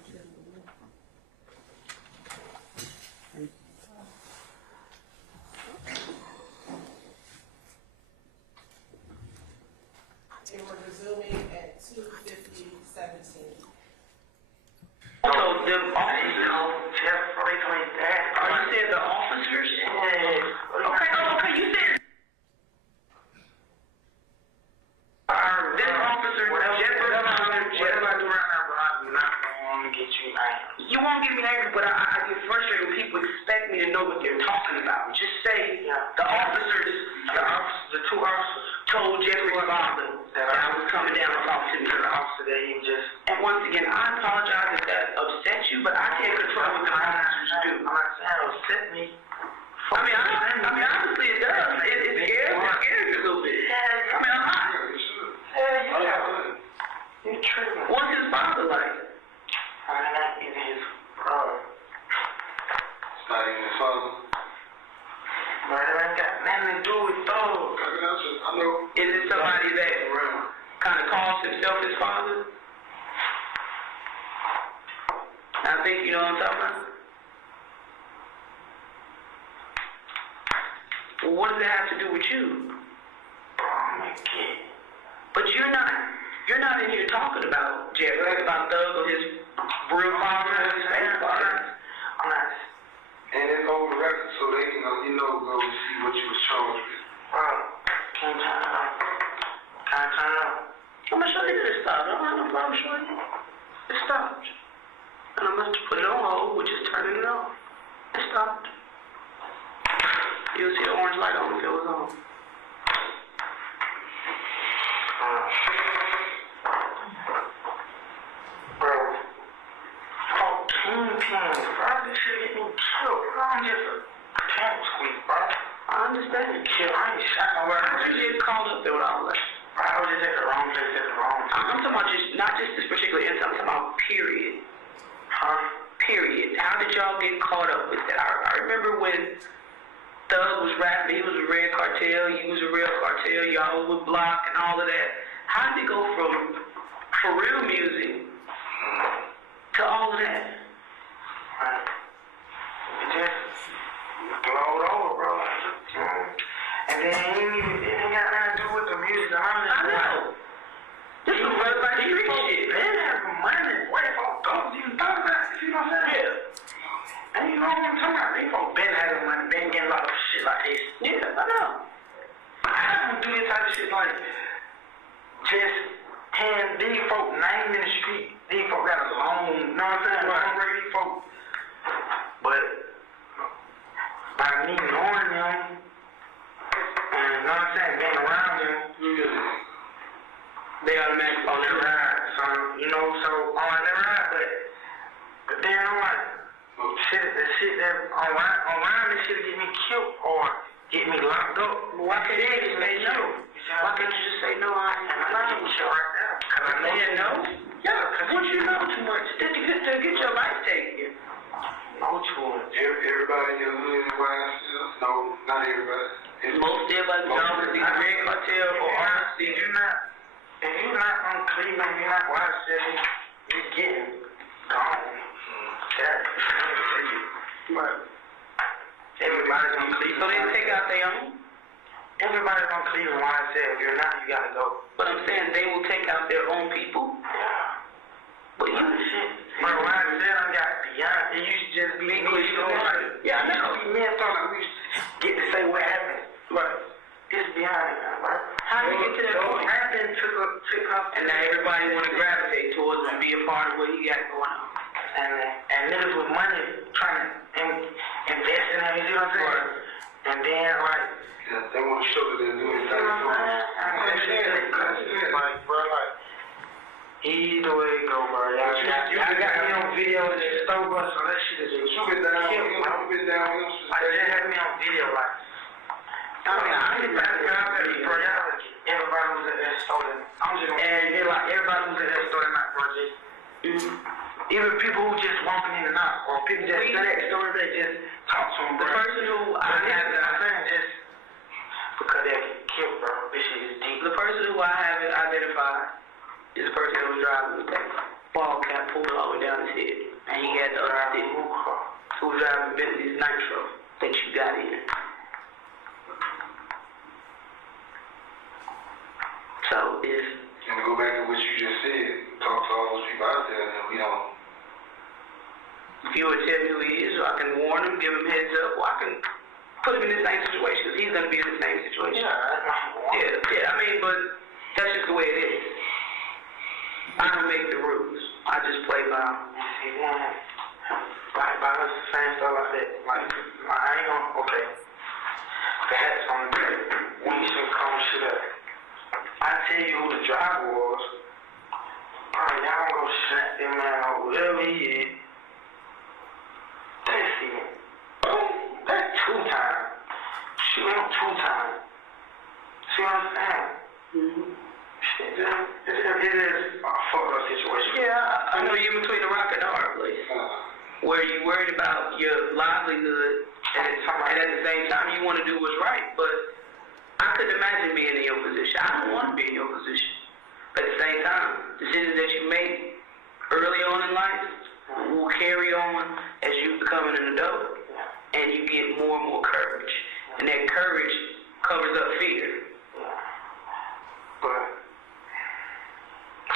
and we're resuming at 2:50:17. So them officers, Jeff, they told his dad. are you saying the officers? Yeah. Okay, you said this officer, Whatever I do right now, bro, I'm not going to get you angry. you won't get me angry, but I get frustrated when people expect me to know what they're talking about. Just say the officers, The two officers told Jeffrey's father that I was coming down to talk to me. the officer that he just... And once again, I apologize if that upset you, but I can't control what the officers do. I'm not saying it upset me. I mean, honestly, it does. It scares me a little bit. I mean, I'm not. You tripping. What's his father like? I'm not even his brother. It's not even his father. But it ain't got nothing to do with those. I know. Is it somebody that kind of calls himself his father? I think you know what I'm talking about. Well, what does that have to do with you? Bro, I'm a kid. But you're not in here talking about Jerry, about Thug or his real father or his fake father. I'm not. And it's over the record, so they can, go see what you was charged with. Can I turn it off? I'm gonna show you that it stopped. I don't have no problem showing you. It stopped. And I'm gonna put it on hold, which is turning it off. It stopped. You'll see the orange light on if it was on. Bro. 14 pins, bro. This shit get me killed, bro. I'm just a pimp squeak, bro. I understand you killed. I ain't shot nowhere. I just get called up there with all that. Bro, I was just at the wrong place at the wrong time. I'm talking about just, not just this particular instance, I'm talking about period. Huh? Period. How did y'all get caught up with that? I remember when Thug was rapping, he was a red cartel, you was a real cartel, y'all would block and all of that. How did it go from for real music to all of that? It just glowed over, bro. And then it ain't got nothing to do with the music. I know. This is what about street shit. They have money. Wait for dogs. You thought about it, you know what I'm saying? Yeah. And you know what I'm talking about? These folks been having money, been getting a lot of shit like this. Yeah, I know. I don't do this type of shit like just hand these folks name in the street. These folks got a loan, you know what I'm saying? Right. Right. These folks. But by me knowing them, and you know what I'm saying, being around them, they automatically on their ride. So, so on their ride, but then I'm like, the shit that online, this shit get me killed or get me locked up. Why can't you just say no? Why can't you just say no? I'm not even sure right now. Cause I know you know. Yeah, cause once you know too much, to get your life taken. No choice. Everybody in your hood is YSL? No, not everybody. Most everybody job is either red cartel or RC. If you're not on Cleveland, you're not YSL, you're getting gone. Right. Everybody's on Cleveland. So they take out their own? Everybody's on Cleveland YSL. If you're not, you gotta go. But I'm saying they will take out their own people? Yeah. But you shit. Bro, YSL I got beyond. It used to just be me. Yeah, I know. Me and Tony, we used to get to say what happened. Right. It's beyond now, bro. How did you get to that point? Rapping took off. And now everybody want to gravitate towards and be a part of what he got going on. And niggas with money trying to invest in them, you see what I'm saying? Right. And then, like, they want to show that they're doing things for like, bro, like, either way it go, bro. Y'all got me on video in the store, bro, so that shit is just I've been down with him. I just had me on video, like, I mean, bro, y'all, everybody was at that store. And then, like, everybody was at that store tonight, bro, just, even people who just walking in and out, or people just at that store, they just talk to them, bro. The person who I have, just because they get killed, bro. This shit is deep. The person who I haven't identified is the person who was driving with that ball cap pulled all the way down his head, and he had the other stick. Who was driving Bentley's Nitro that you got in. So if and to go back to what you just said, talk to all those people out there, and we don't. If you would tell me who he is, so I can warn him, give him heads up, or I can put him in the same situation, because he's going to be in the same situation. Yeah, I mean, but that's just the way it is. I don't make the rules. I just play by them. Like, by us saying stuff like that. Like, I ain't gonna, okay. The hat's on the back. We should come shit up. I tell you who the driver was. Alright, y'all gonna go shut that man or whatever he is. That's it. Boom. That's 2 times. Shoot him 2 times. See what I'm saying? Mm-hmm. It is a fucked up situation. Yeah, I know you're between the rock and the hard place. Where you worried about your livelihood, and at the same time you want to do what's right, but I couldn't imagine being in your position. I don't want to be in your position. At the same time, decisions that you make early on in life will carry on as you become an adult, and you get more and more courage. And that courage covers up fear. But,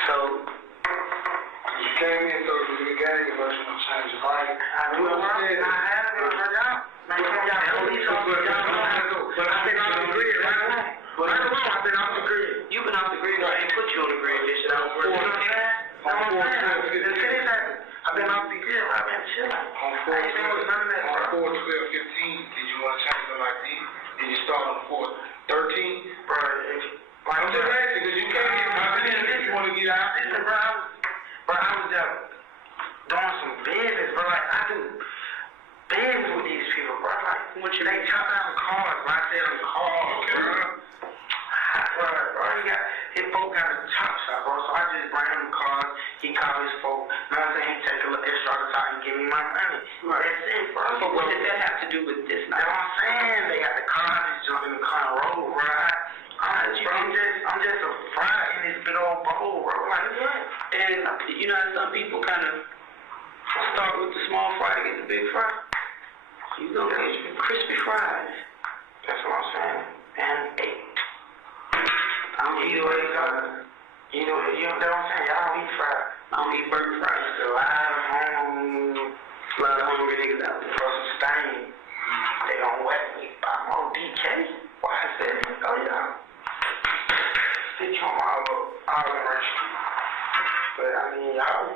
so, you came in, so you got it, but you change your life. I do it, I have it, 12-15, did you want to change it like this? Did you start on 4-13? Bro, I'm just asking, because you can't get confident if you want to get out. listen, bro, I was just doing some business, bro. Like, I do business with these people, bro. Like, they chop down cars, bro. I sell them cars, bro. Bro, his folk got a chop shop, bro. So I just bring him cars. He call his folk. You know what I'm saying? He take a little extra all the time and give me my money. That's it, bro. But what does that have to do with this That's what now? I'm saying. They got the car, just jump in the car and roll, bro. I'm just a fry in this big old bowl, bro. Like, what? And you know, some people kind of start with the small fry to get the big fry. You gonna get crispy fries. That's what I'm saying. And either way it goes. Either way, you know what I'm saying? Y'all don't eat fries. I don't eat burnt fries. There's a lot of hungry niggas out there for some stain. They don't wet me. I'm on DK. YSL. Oh, yeah. Stick you on all the rest. But, I mean, y'all.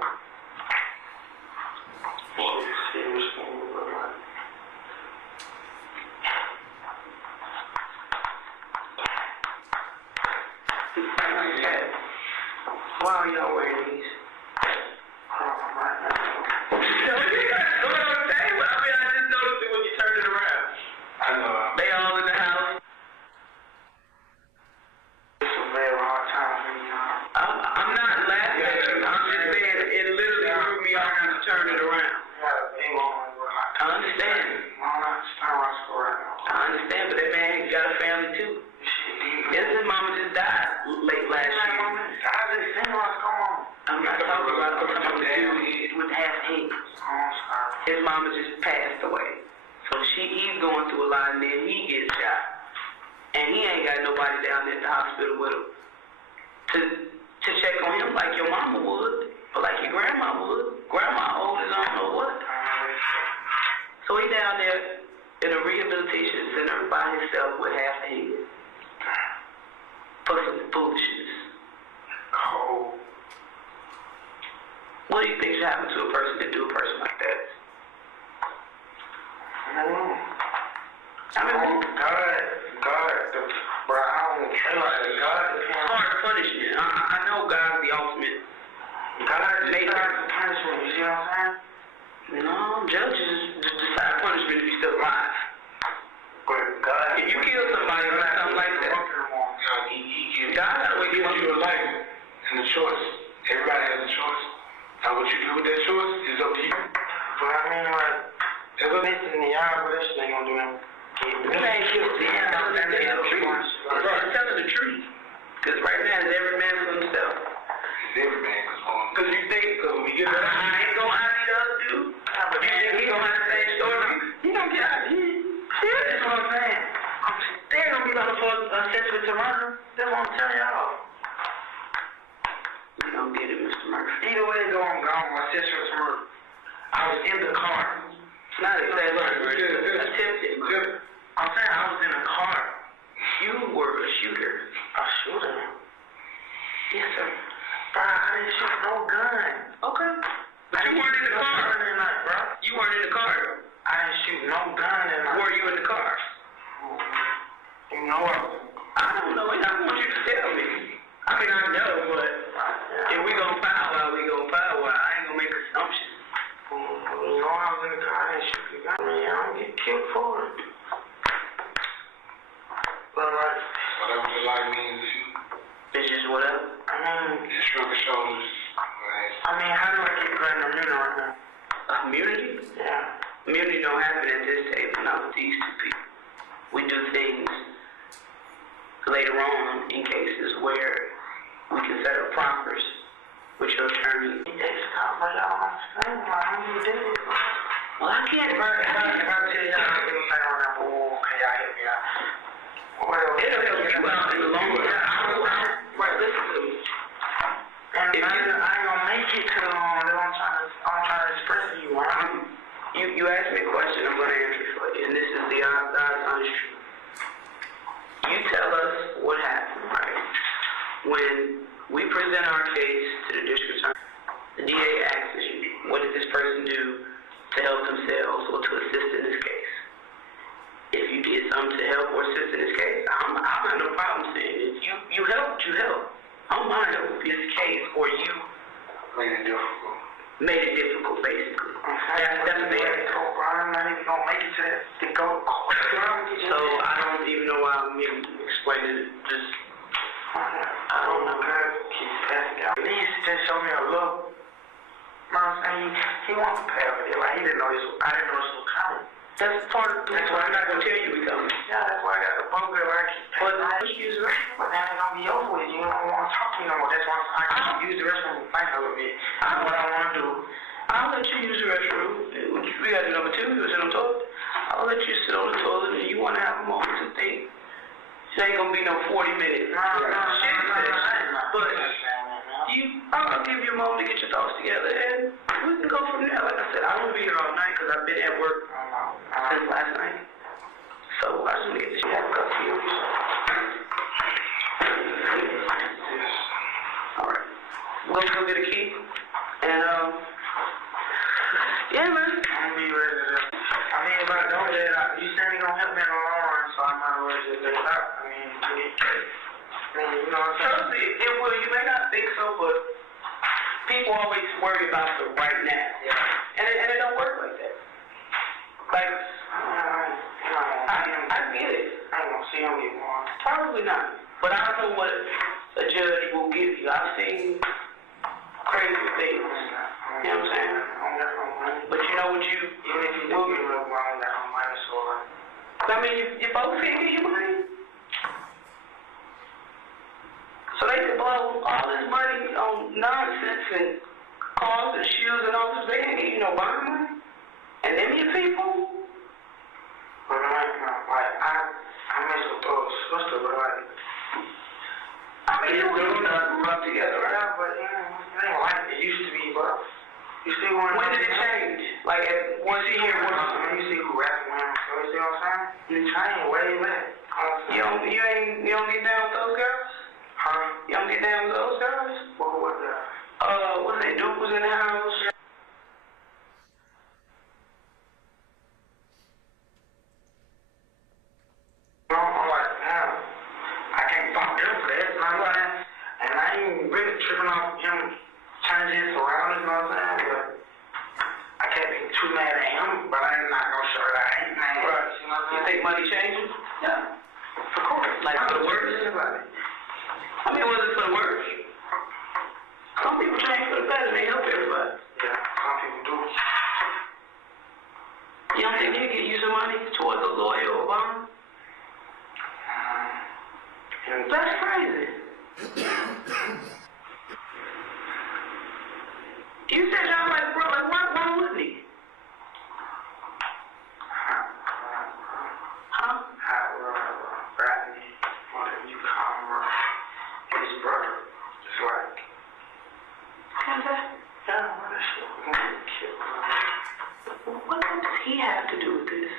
Serious thing, bro. Why are y'all wearing these? I just noticed it when you turned it around. I know. They all in the house. It's a very hard time for me, I'm not laughing at you. I'm just saying it literally threw me off when you turned it around. I understand. I understand, but that man got a family too. Yes, his mama just died late last year. I'm not talking about the dude with half head. His mama just passed away. So he's going through a lot and then he gets shot. And he ain't got nobody down there at the hospital with him to check on him like your mama would or like your grandma would. Grandma old as I don't know what. So he down there in a rehabilitation center by himself with half a head. For some foolishness. Oh. What do you think should happen to a person that do a person like that? I mean, bro, I don't care like God. Hard punishment. I know God's the ultimate. God decides punishment, you see what I'm saying? No, judges just decide punishment if you're still alive. But God, if you kill somebody or something like that, God gotta wake you up. You a life and a choice. Everybody has a choice. Now what you do with that choice is up to you. But I mean, like, listen to y'all, but that shit ain't gonna do nothing. This ain't killed the I'm telling the truth. Because right now, it's every man for himself. It's every man, because you think, because when we get back, I ain't gonna have the other dude. But you think he gonna have the same story? He don't get out of here. That's what I'm saying. They're gonna be looking for a sense to murder. That's what I'm telling y'all. You don't get it, Mr. Murphy. Either way it go, I'm gone. My sister was murdered. I was in the car. It's not exactly attempted murder. I'm saying I was in a car. You were a shooter. A shooter? Yes, sir. Bro, I didn't shoot no gun. Okay. But you weren't in the car. Bro. You weren't in the car. I didn't shoot no gun in my... Were you in the car? You know what? I don't know. I want you to tell me. I mean, I know, but if we gonna powwow, we gonna powwow. I ain't gonna make assumptions. You know I was in the car and shoot the gun. I mean, I don't get killed for it. But like... whatever the life means to you. It's just whatever. I mean... Just shrug your shoulders. I mean, how do I get grand immunity right now? Immunity? Yeah. Immunity don't happen at this table, not with these two people. We do things later on in cases where we can set up proffers with your attorney. Well, I can't. If I tell y'all, can y'all help me out? It'll help you out in the long run. Right, listen to me. And I ain't gonna make it too long. I'm trying to express to you. You asked me a question, I'm gonna answer it for you, and this is the God's honest truth. You tell us what happened, right? When we present our case to the district attorney, the DA asks you, what did this person do to help themselves or to assist in this needed something to help or assist in this case, I'm have no problem saying it. You helped, you helped. I don't mind helping in this case, or you Made it difficult. made it difficult, basically. That's fair. I'm not even gonna make it to go. So I don't even know why I'm even explaining it. Just I don't know, girl. Keep passing out. Please just show me a look. You know what I'm saying? He wants to pay for it. Like, I didn't know this was coming. that's part of the. That's why I'm not gonna tell you we coming. Yeah, that's why I got the boat there. I keep paying. But then it's gonna be over with. You don't want to talk to me no more. That's why I can use the restroom and think a little bit. That's what I want to do. I'll let you use the restroom. We gotta do number 2. You sit on the toilet. I'll let you sit on the toilet, and you want to have a moment to think. It ain't gonna be no 40 minutes. But I'll give you a moment to get your thoughts together, and we can go from there. Like I said, I won't be here all night because I've been at work since last night. So I just want to get this shit up to you. All right. We'll go get a key, and yeah, man. I'm gonna be ready to. I mean, if I don't let it out, you said you're gonna help me in the long run, so I might as well just let it out. I mean, you know what I'm saying? Trust me, it will. You may not think so, but people always worry about the right now. Yeah. And it don't work like that. Like, I get it. I ain't gonna see him anymore. Probably not. But I don't know what a judge will give you. I've seen crazy things. You know what I'm saying? But you know what you... Even if you do get rid of money, I don't mind, so... I mean, your folks can't get you money. So they can blow all this money on nonsense and cars and shoes and all this. They can't get you no bond money. And them your people. But I miss a sister, but like... I mean, you don't grew up together, right? Yeah, but it ain't like it used to be, but... You see when did it change? Like, once you hear what... You see who rapping when, you see what I'm saying? It changed way back. You don't get down with those girls? Huh? You don't get down with those girls? What was that? What's that? Duke was in the house. I'm like, damn, I can't fuck them for that, you know what I'm saying? And I ain't really tripping off him changing his surroundings, you know what I'm saying? But I can't be too mad at him, but I'm not gonna show that I ain't mad. Right. You know what I'm You saying? think money changes? Yeah. Of course. Like for the worse? I mean, was it for the worse? Some people change for the better. They help everybody. Yeah, some people do. You don't think you get you some money towards a lawyer or bond? That's crazy. You said y'all like bro, like why wouldn't he? Huh? Rodney, whatever you call him, his brother, just like. Yeah, what is shit? What does he have to do with this?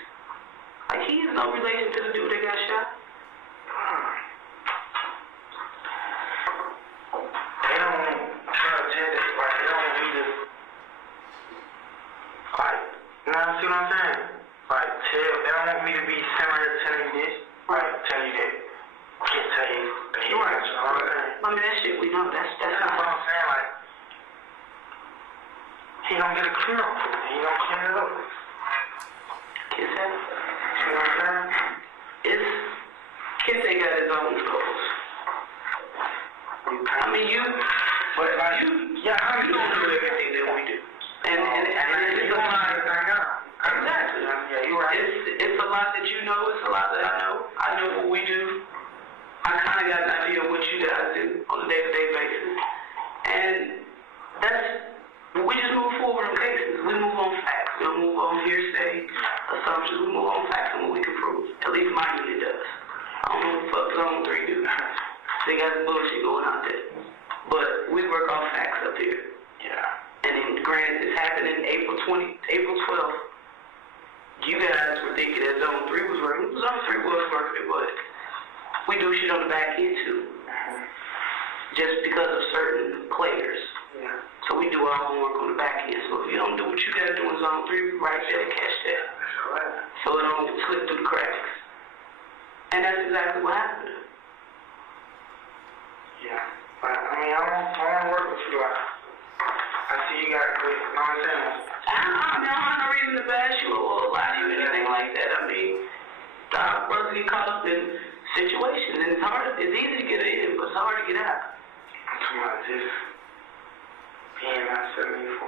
Like, he has no relation to the dude that got shot? They don't try to tell this, like, they don't really, like, you know what I'm saying? Like, they don't want me to be sitting right here telling you this, like, telling you that. I can't tell you that he right, you know what I'm saying? I mean, that shit we know, that's That's what I'm saying, like, he don't get a clear up. He don't clean it up. Kiss that? You know what I'm saying? Kiss ain't got his own goals. I mean, but like, yeah, you don't do everything that we do. And it's a lot. Exactly. Yeah, you're right. It's a lot that you know, it's a lot that I know. I know what we do. I kind of got an idea of what you guys do on a day-to-day basis. And we just move forward on cases. We move on facts. We don't move on hearsay, assumptions. We move on facts and what we can prove. At least my unit does. I don't know what the fuck Zone 3 do. They got some bullshit going out there. But we work off facts up here. Yeah. And then granted, this happened in April 12th. You guys were thinking that Zone 3 was working. Zone 3 was working, but we do shit on the back end too. Just because of certain players. Yeah. So we do our homework on the back end. So if you don't do what you gotta do in Zone 3, right there to catch that. That's all right. So it don't slip through the cracks. And that's exactly what happened. Yeah. But, I mean, I want to work with you. I see you got good, you know what I'm saying? I don't have no reason to bash you or lie to you or anything like that. I mean, our brothers get caught up in situations, and it's easy to get in, but it's hard to get out. I'm talking about just being at 74.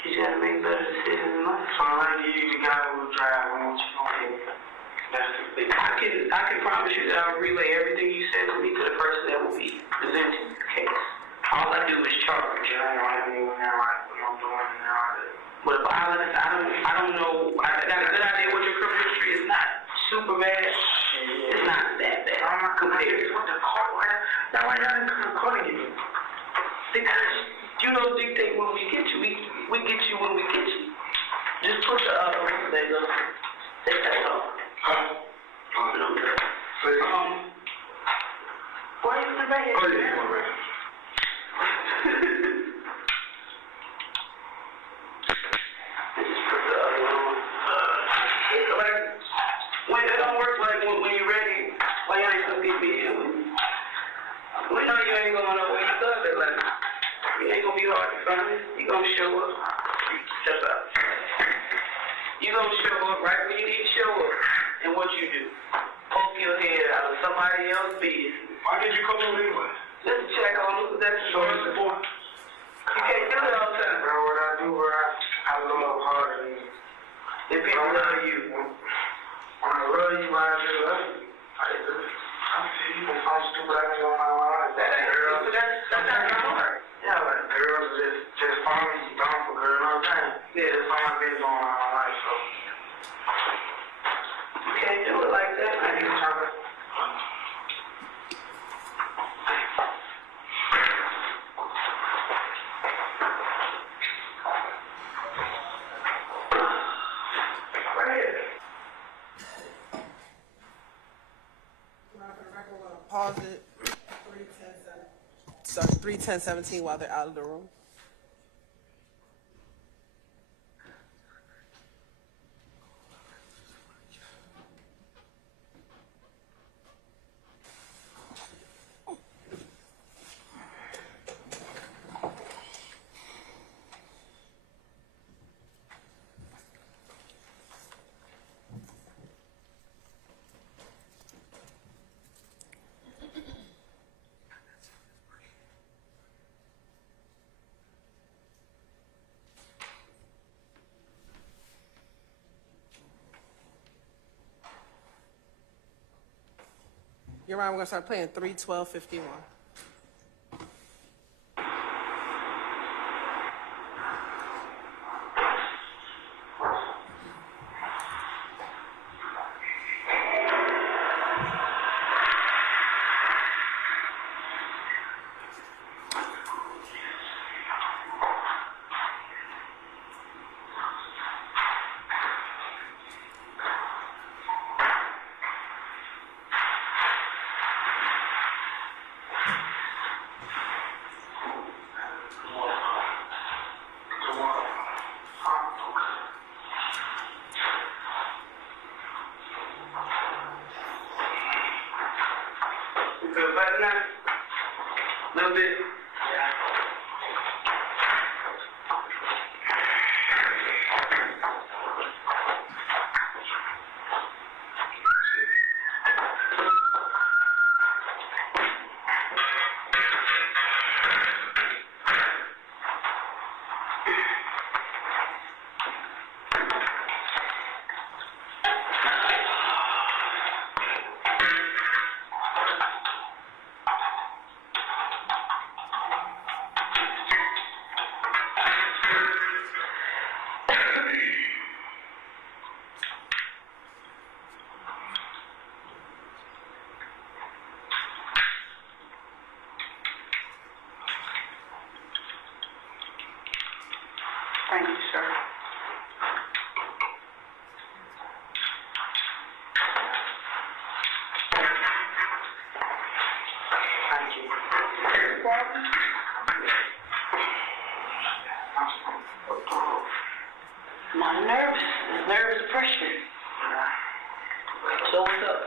You just gotta make better decisions in life. So I like you, the guy who will drive, and what you gonna do? That's the thing. I can promise you that I'll relay everything you said to me to the person that will be presenting the case. All I do is charge. Yeah, I don't have anyone now, like, what I'm doing now. But violence, I don't know. I got a good idea what your criminal history is. Not super bad. It's not that bad. I'm not compared to what the court was. Now, why y'all didn't come to court and get me? Because you don't dictate when we get you. We get you when we get you. Just put the they go. Take that off. Why are you sitting back here? Oh, yeah, come on, man. When it don't work like when you're ready, why you ain't gonna get me in? We know you ain't going nowhere. You love it, like it ain't gonna be hard to find it. You gonna show up. Step out. You gonna show up right when you need to show up. And what you do? Poke your head out of somebody else's business. Why did you come over anyway? Just to check on them, that's the Showing support. You can't do it all the time. Bro, what I do, bro, I love harder than you. If people love you. When I love you, I just love you. I'm people so stupid, I can go my life. That's not hard. Yeah, like girls just follow me, down for girl, you know what I'm saying? Yeah, that's all I've been doing all my life, so. You can't do it like that. I need to try to. Pause it. 3:10:17 while they're out of the room. You're right, we're gonna start playing 3:12:51. You feel better now? A little bit? Yeah. Thank you, sir. Thank you. I'm nervous. Nervous freshman. So what's up?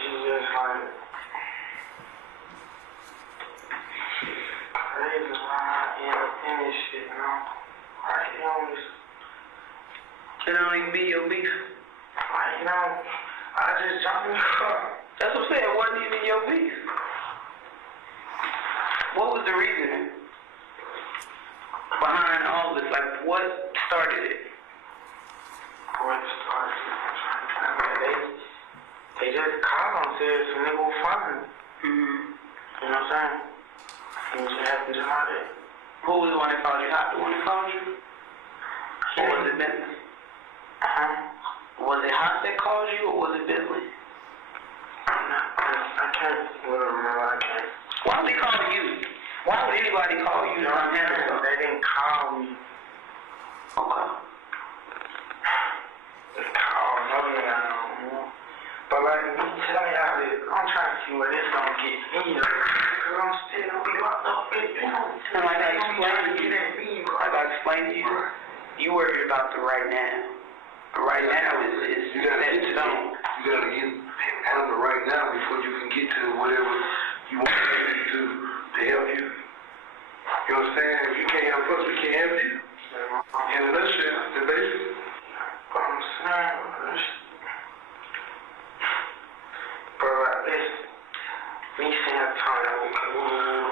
It's just like crazy why I end up in this shit, you know? Like, you know, It don't even be your beef. like, you know, I just jumped in the car. That's what I'm saying. It wasn't even your beef. What was the reasoning behind all this? Like, what started it? What started? I'm trying to remember. They just called and said some nigga was following me. Mm-hmm. You know what I'm saying? And it just happened just like that. Who was the one that called you? Hot, the one that called you? Or was it Bentley? Was it Hot that called you, or was it Bentley? I can't remember. I can't. Why would they call you? Why would anybody call you? They didn't call me. Okay. They called no nigga, you know. But like me telling y'all this, I'm trying to see where this gonna get me, because I'm still gonna be locked up, you know. And like I explained to you, you worried about the right now. The right now is You gotta set get in to stone. You gotta get handle it right now before you can get to whatever you want to do to help you. You understand? If you can't help us, we can't help you. In a nutshell, the basic. But I'm saying, bro, like this, me saying I'm trying to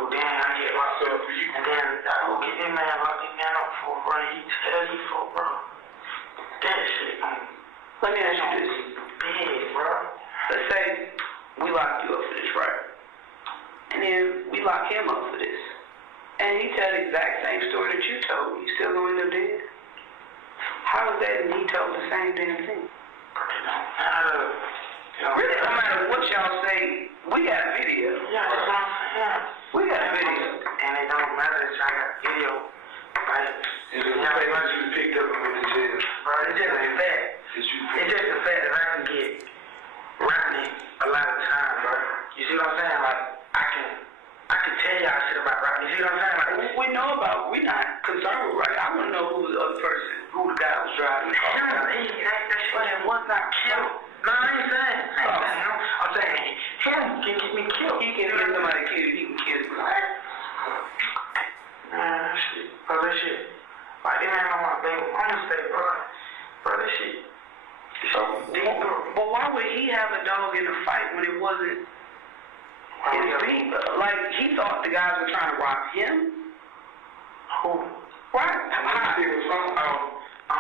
then I get locked up, and then I go get this man locked this man up for, bro, he tell you for, bro. That shit, Let me ask you this. big, bro. Let's say we lock you up for this, right? And then we lock him up for this. And he tell the exact same story that you told. You still gonna end up dead? How is that and he told the same damn thing? Really don't matter what y'all say, we got video. Yeah, that's what I'm saying. We got video. And it don't matter that y'all got video. Like, It's the fact that you picked up and went to jail. bro, it's just the fact. It's just the fact that I can get Rodney a lot of time, bro. You see what I'm saying? Like, I can tell y'all shit about Rodney. You see what I'm saying? Like, We know about, we're not concerned with right. I want to know who the other person, who the guy was driving the car. that shit was not killed. No, I ain't saying. I'm saying him can get me killed. He can get somebody killed, he can kill you. What? Man, shit. Bro, that shit. Like, they man don't want to baby. I'm gonna say, bro. Bro, that shit. But why would he have a dog in the fight when it wasn't his beat? Like, he thought the guys were trying to rob him? Who? Right. I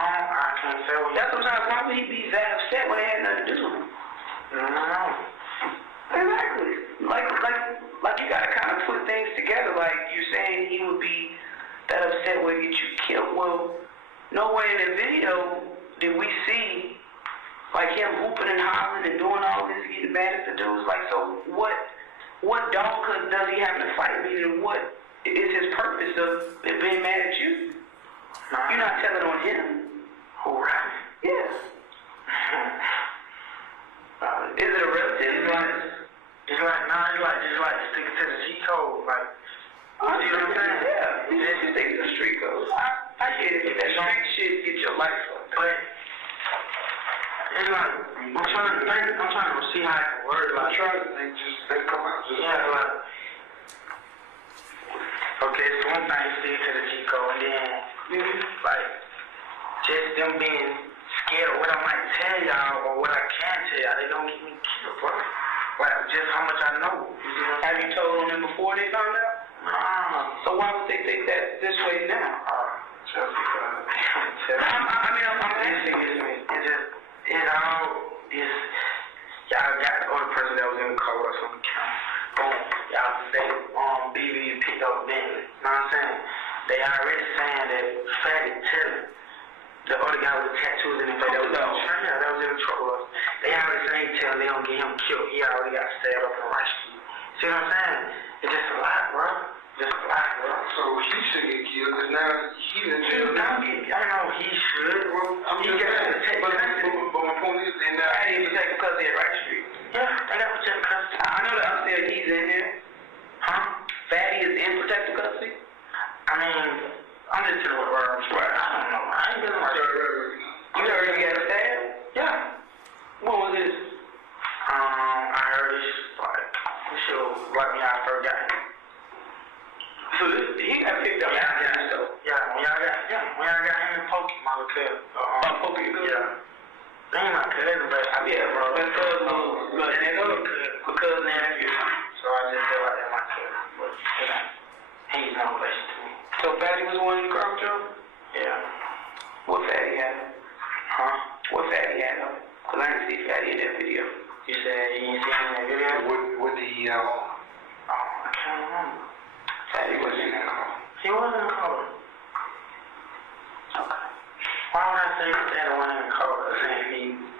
can't say what. That's sometimes why would he be that upset when it had nothing to do with him? No. Exactly. Like you gotta kind of put things together. Like you're saying he would be that upset when he get you killed. Well, nowhere in the video did we see like him whooping and hollering and doing all this, getting mad at the dudes. Like, so what dog does he have in the fight? Meaning, what is his purpose of being mad at you? You're not telling on him. Who, right? Yeah. Is it a relative? It's like sticking to the G code. Like, you see what I'm saying? Yeah. He's just sticking to the street code. I get it. That street shit get your life fucked up. But it's like, I'm trying to see how I can word it. Like, Try to think, just let it come out. Just yeah, like, okay, so one thing, stick to the G code, and then, like, just them being scared of what I might tell y'all or what I can tell y'all, they don't get me killed, bro. Like, just how much I know. You see what I'm saying? Have you told on them before they found out? Nah. So why would they think that this way now? Just because. I'm asking you, y'all got the other person that was in the car or something. Boom. Y'all say, BB picked up Bentley. You know what I'm saying? They already saying that Fatty telling the other guy with the tattoos in his face that was in the trouble. They already saying telling they don't get him killed. He already got stabbed up in the right street. See what I'm saying? It's just a lot, bro. Just a lot, bro. So he should get killed, because now he's in jail. I know he should. I'm just saying, but my point is, and now I didn't even take because they're right street. Yeah, they got protective custody. I know that upstairs he's in there. Huh? Fatty is in protective custody. mean, I'm just telling what I'm swearing. I don't know. I ain't been like that. You heard you got stabbed? Yeah. When was this? I heard this, like, this shit was like when y'all first got him. So he got picked up after that, so. When y'all got him in Pokey, my little cousin. Pokey, Yeah. They ain't my cousin, but Yeah, bro. That's because nephew. so I just feel like they're my cousin. But he's no relation to me. So Fatty was the one in the car with you? Yeah. What Fatty had? Huh? What Fatty had? Cause I didn't see Fatty in that video. You said you didn't see him in that video? What did he I can't remember. Fatty was in that car. He was in the car. Okay. Why would I say that the one in the car?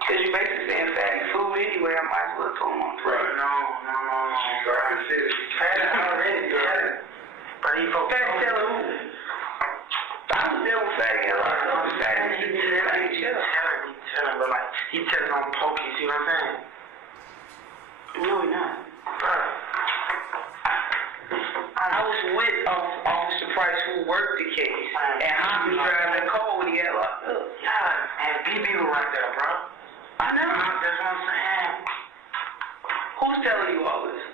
Cause you basically saying Fatty food anyway, I might as well throw him on Right. No. You already said it. Fatty already did. But he for Fatty telling who? I was there with Fatty and I was Fatty and he did everything chill. telling, but like, he telling on Pokey, see what I'm saying? No, he not. Bro. I was with Officer Price who worked the case, and Hop was driving Cole when he got locked up. Yeah, and BB was right there, bro. I know. That's what I'm saying. Who's telling you all this?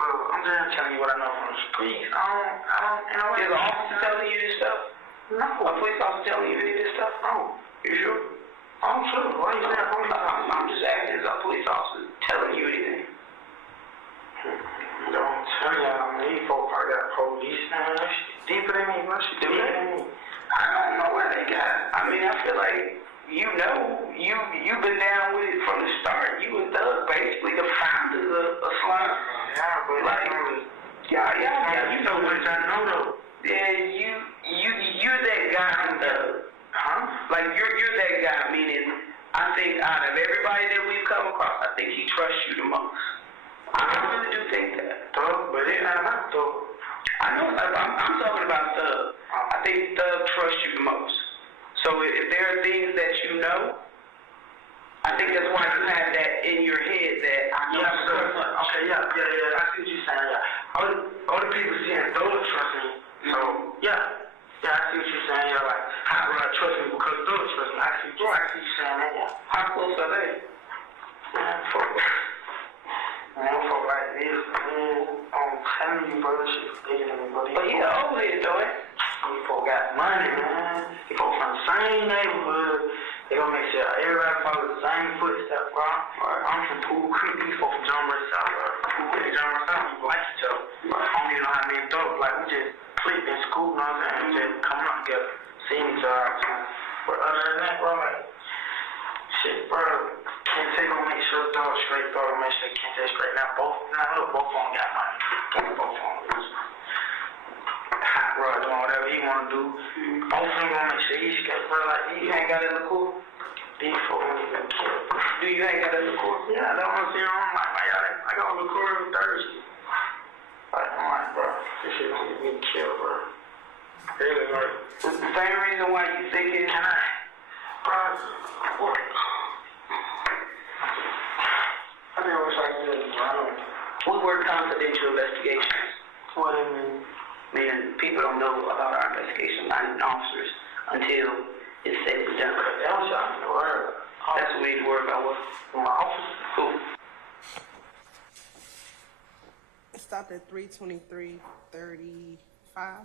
Bro, I'm just telling you what I know from the streets. I don't, Is an officer telling you this stuff? No. A police officer telling you any of this stuff? No. You sure? I'm sure. Why you saying police officer? I'm just asking, is a police officer telling you anything? Don't tell y'all, man. These folks probably got police now. That shit deeper than me, bro. Shit deeper than me. I don't know where they got. I mean, I feel like you've been down with it from the start. You and Thug, basically the founders of Slime. Yeah, but Like, yeah. You know what I know, though. Yeah, you're that guy from Thug. Huh? Like you're that guy. Meaning, I think out of everybody that we've come across, I think he trusts you the most. I really do think that. Thug, but it's not about Thug. I know. I'm talking about Thug. I think Thug trusts you the most. So if there are things that you know, I think that's why you have that in your head that I know so much. Okay, yeah. I see what you're saying. Yeah. All the people saying Thug trust me. So yeah, I see what you're saying. Yeah, like Hot Rod trust me because Thug trust me. I see you saying that. Yeah. How close are they? Man, folk like this, man. I'm telling you, bro, this shit's bigger than me, bro. But he an old head though, eh? These folk got money, man. These folk from the same neighborhood. They gonna make sure everybody follow the same footsteps, bro. I'm from Pool Creek. These folk from John Murray South, bro. Pool Creek and John Murray South, we like each other. I don't even know how many dogs. Like, we just clicked in school, you know what I'm saying? We just coming up together, seeing each other all the time. But other than that, bro, like, shit, bro. Kente gonna make sure the dog straight, bro. Make sure Kente straight. Now, both of them got money. Both of them. Hot Rod doing whatever he wanna do. Both of them gonna make sure he's straight, bro. Like, You ain't got that liquor? these folks ain't even kill, bro. Do you ain't got that liquor? Yeah, that's what I'm saying. I'm like, I got a record on Thursday. Like, I'm like, bro, this shit gonna get me killed, bro. Really, like, It's the same reason why you think it. can I, bro, what? I think I wish I could do it, bro. I don't know. We work confidential investigations. What I mean? Meaning people don't know about our investigation, not even officers, until it's said and done. They don't shot me, word. That's what we need to worry about. What? My office. Cool. It stopped at 3:23:35.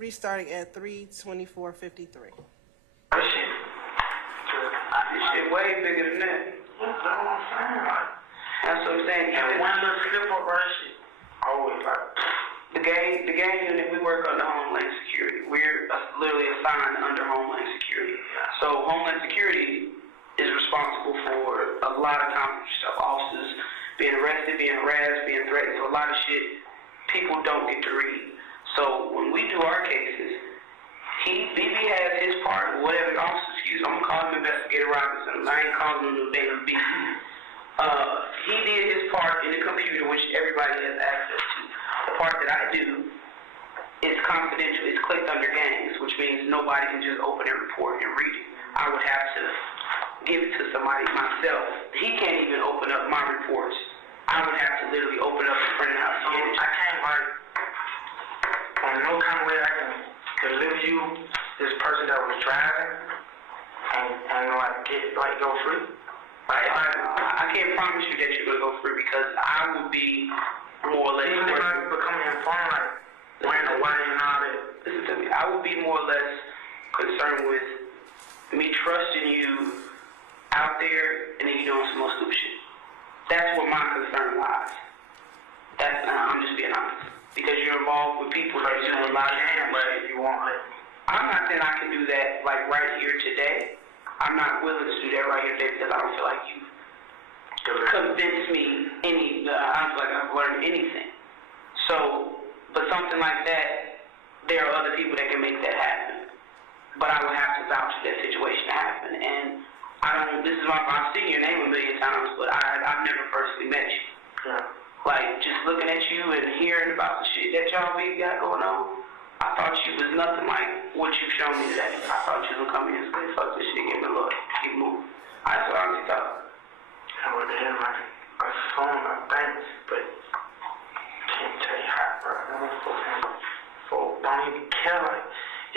restarting at 3:24:53. That shit. This shit way bigger than that. That's what I'm saying. Like, That's what I'm saying. and one little slip up, that shit. Always like. The gang unit, we work under Homeland Security. We're literally assigned under Homeland Security. So Homeland Security is responsible for a lot of conflict stuff. Officers being arrested, being harassed, being threatened. So a lot of shit people don't get to read. So when we do our cases, BB has his part, whatever officer, I'm gonna call him Investigator Robinson. I ain't calling him no damn BB. He did his part in the computer, which everybody has access to. The part that I do is confidential. It's clicked under gangs, which means nobody can just open a report and read it. I would have to give it to somebody myself. He can't even open up my reports. I would have to literally open up and print it out. I can't like, on no kind of way I can deliver you this person that was driving and like go free. I can't promise you that you're gonna go free because I would be more or less. Even if I become informed, like when or why and all that. Listen to me. I would be more or less concerned with me trusting you out there and then you doing some more stupid shit. That's where my concern lies. I'm just being honest. Because you're involved with people that do a lot of damn shit. You want it. I'm not saying I can do that like right here today. I'm not willing to do that right here today because I don't feel like you convinced me I don't feel like I've learned anything. So, but something like that, there are other people that can make that happen. But I would have to vouch for that situation to happen. And this is why I've seen your name a million times, but I've never personally met you. Yeah. Like, just looking at you and hearing about the shit that y'all really got going on, I thought you was nothing like what you've shown me today. I thought you was gonna come in and say, fuck this shit, give me a look, keep moving. That's what I'm talking. I would have like a phone, I think, but can't tell you how, bro. Folk don't even care. Like,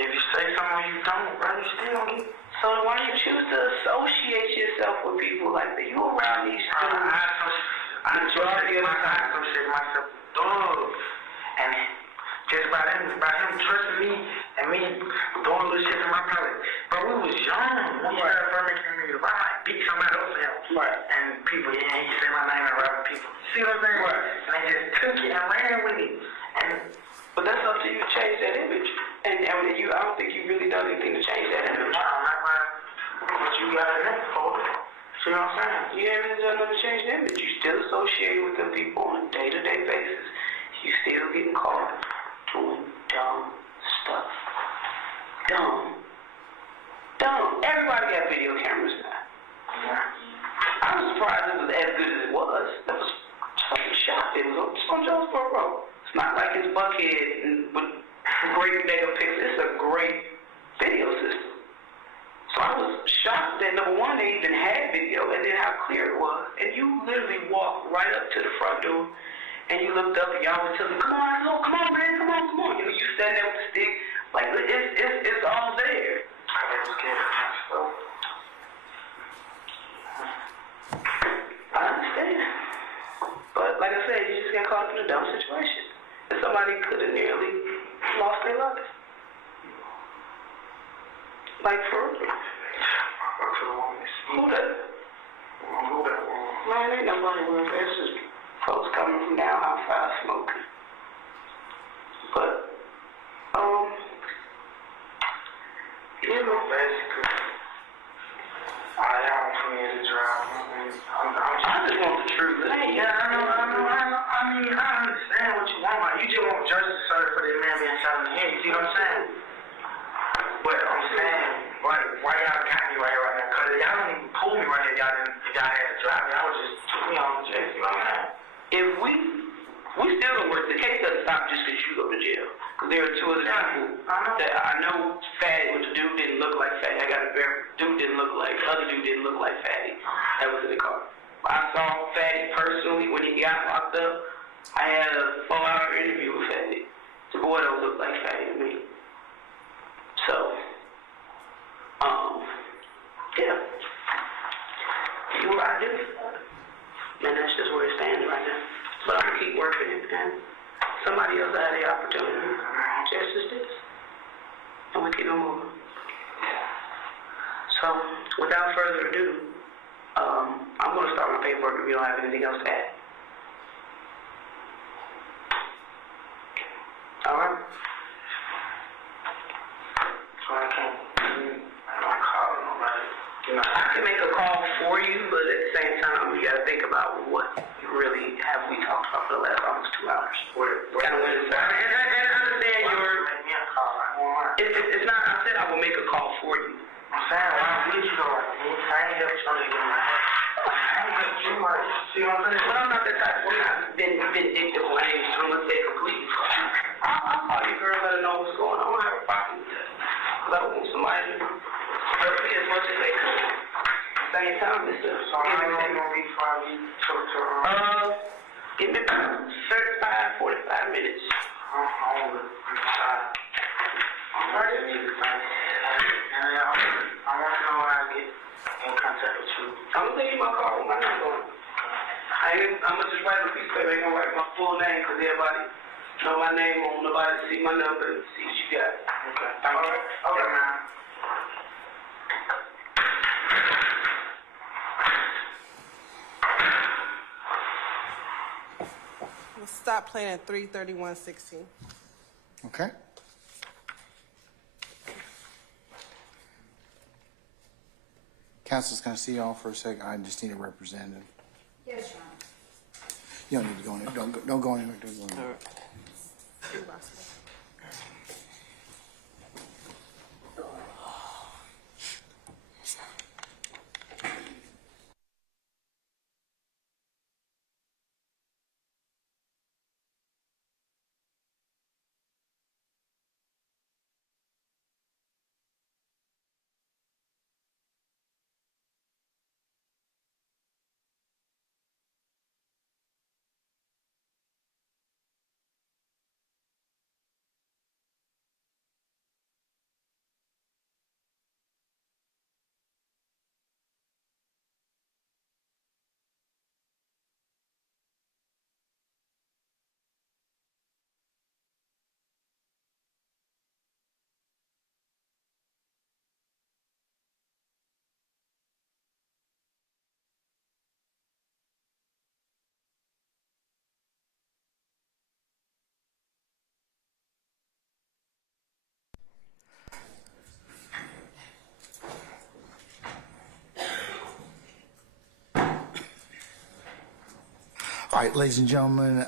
if you say something you don't, bro, you still don't get. So why do you choose to associate yourself with people like that? You around these dudes. I associate myself with thugs. And just by him trusting me and me doing little shit in my pocket. But we was young. When you heard from me, I might beat somebody else out. Right. And people, he say my name and robbing people. See what I'm saying? Right. And they just took it and ran with it. But that's up to you to change that image. And I don't think you've really done anything to change that image. I'm not right. But you got it in for it. See what I'm saying? You haven't really done nothing to change the image. You still associate with them people on a day-to-day basis. You still getting caught doing dumb stuff. Dumb. Everybody got video cameras now. I was surprised it was as good as it was. That was fucking shocked. It was on Jonesboro Road. It's not like it's Buckhead with great mega pixels. It's a great video system. So I was shocked that number one, they even had video and then how clear it was. And you literally walked right up to the front door and you looked up and y'all was telling me, come on, man, come on. You standing there with the stick, like it's all there. I was scared of myself. I understand. But like I said, you just got caught up in a dumb situation. And somebody could have nearly lost their life. Like for real. Who that? Man, ain't nobody worth it. It's just folks coming from down how fast smoking. But, you know, basically, y'all want me to drive. I just want the truth. Yeah, I know. I mean, I understand what you want. Like, you just want justice served for this man being shot in the head. You see what I'm saying? But I'm saying, like, why y'all got me right here right now? Because y'all don't even pull me right here if y'all had to drive me. I would just took me off the jail. You know what I'm saying? If we still don't work, the case doesn't stop just because you go to jail. Because there are two other people that I know Fatty, which the dude didn't look like Fatty. I got a other dude didn't look like Fatty. That was in the car. I saw Fatty personally when he got locked up. I had a 4-hour interview with Fatty. The boy don't look like Fatty to me. So, yeah. You were identified. And that's just where it stands right now. But I'm going to keep working it, and somebody else had the opportunity. Just as this. on with you no more. So, without further ado, I'm going to start my paperwork if you don't have anything else to add. All right? So I can't call nobody. I can make a call for you, but at the same time, you got to think about what really have we talked about for the last almost 2 hours. Kind of went inside. And I understand your... Make me a call. I won't mind. It's not... I said I will make a call for you. I'm saying, why don't we you though? I ain't helped you to get my head. I ain't helped you much. See what I'm saying? But I'm not that type. I'm not vindictive or anything. I'm going to say completely. I'll call you, girl, let her know what's going on. I don't have a problem with that. Because I want somebody to help me as much as they could. Same time, Mr. So how long gonna be before we talk to give me about 35, 45 minutes. I'm hungry. I'm tired. I'm ready to meet the time. And I want to know how to get in contact with you. I'm gonna leave my car with my number on it. I'm gonna just write a piece of paper. I ain't gonna write my full name because everybody know my name on. Nobody see my number and see what you got. Okay. Thank you. Okay, man. We'll stop playing at 3:31:16. Okay. Council's going to see y'all for a second. I just need a representative. Yes, Your Honor. You don't need to go in there. Don't go anywhere. Don't go anywhere. All right, ladies and gentlemen,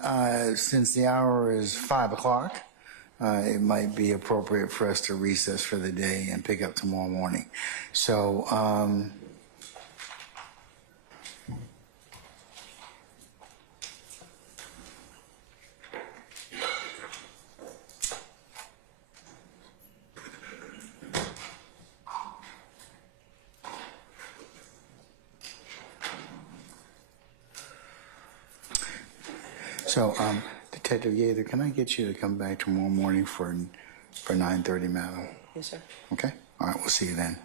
since the hour is 5 o'clock, it might be appropriate for us to recess for the day and pick up tomorrow morning. So, Detective Gaither, can I get you to come back tomorrow morning for 9:30, madam? Yes, sir. Okay? All right, we'll see you then.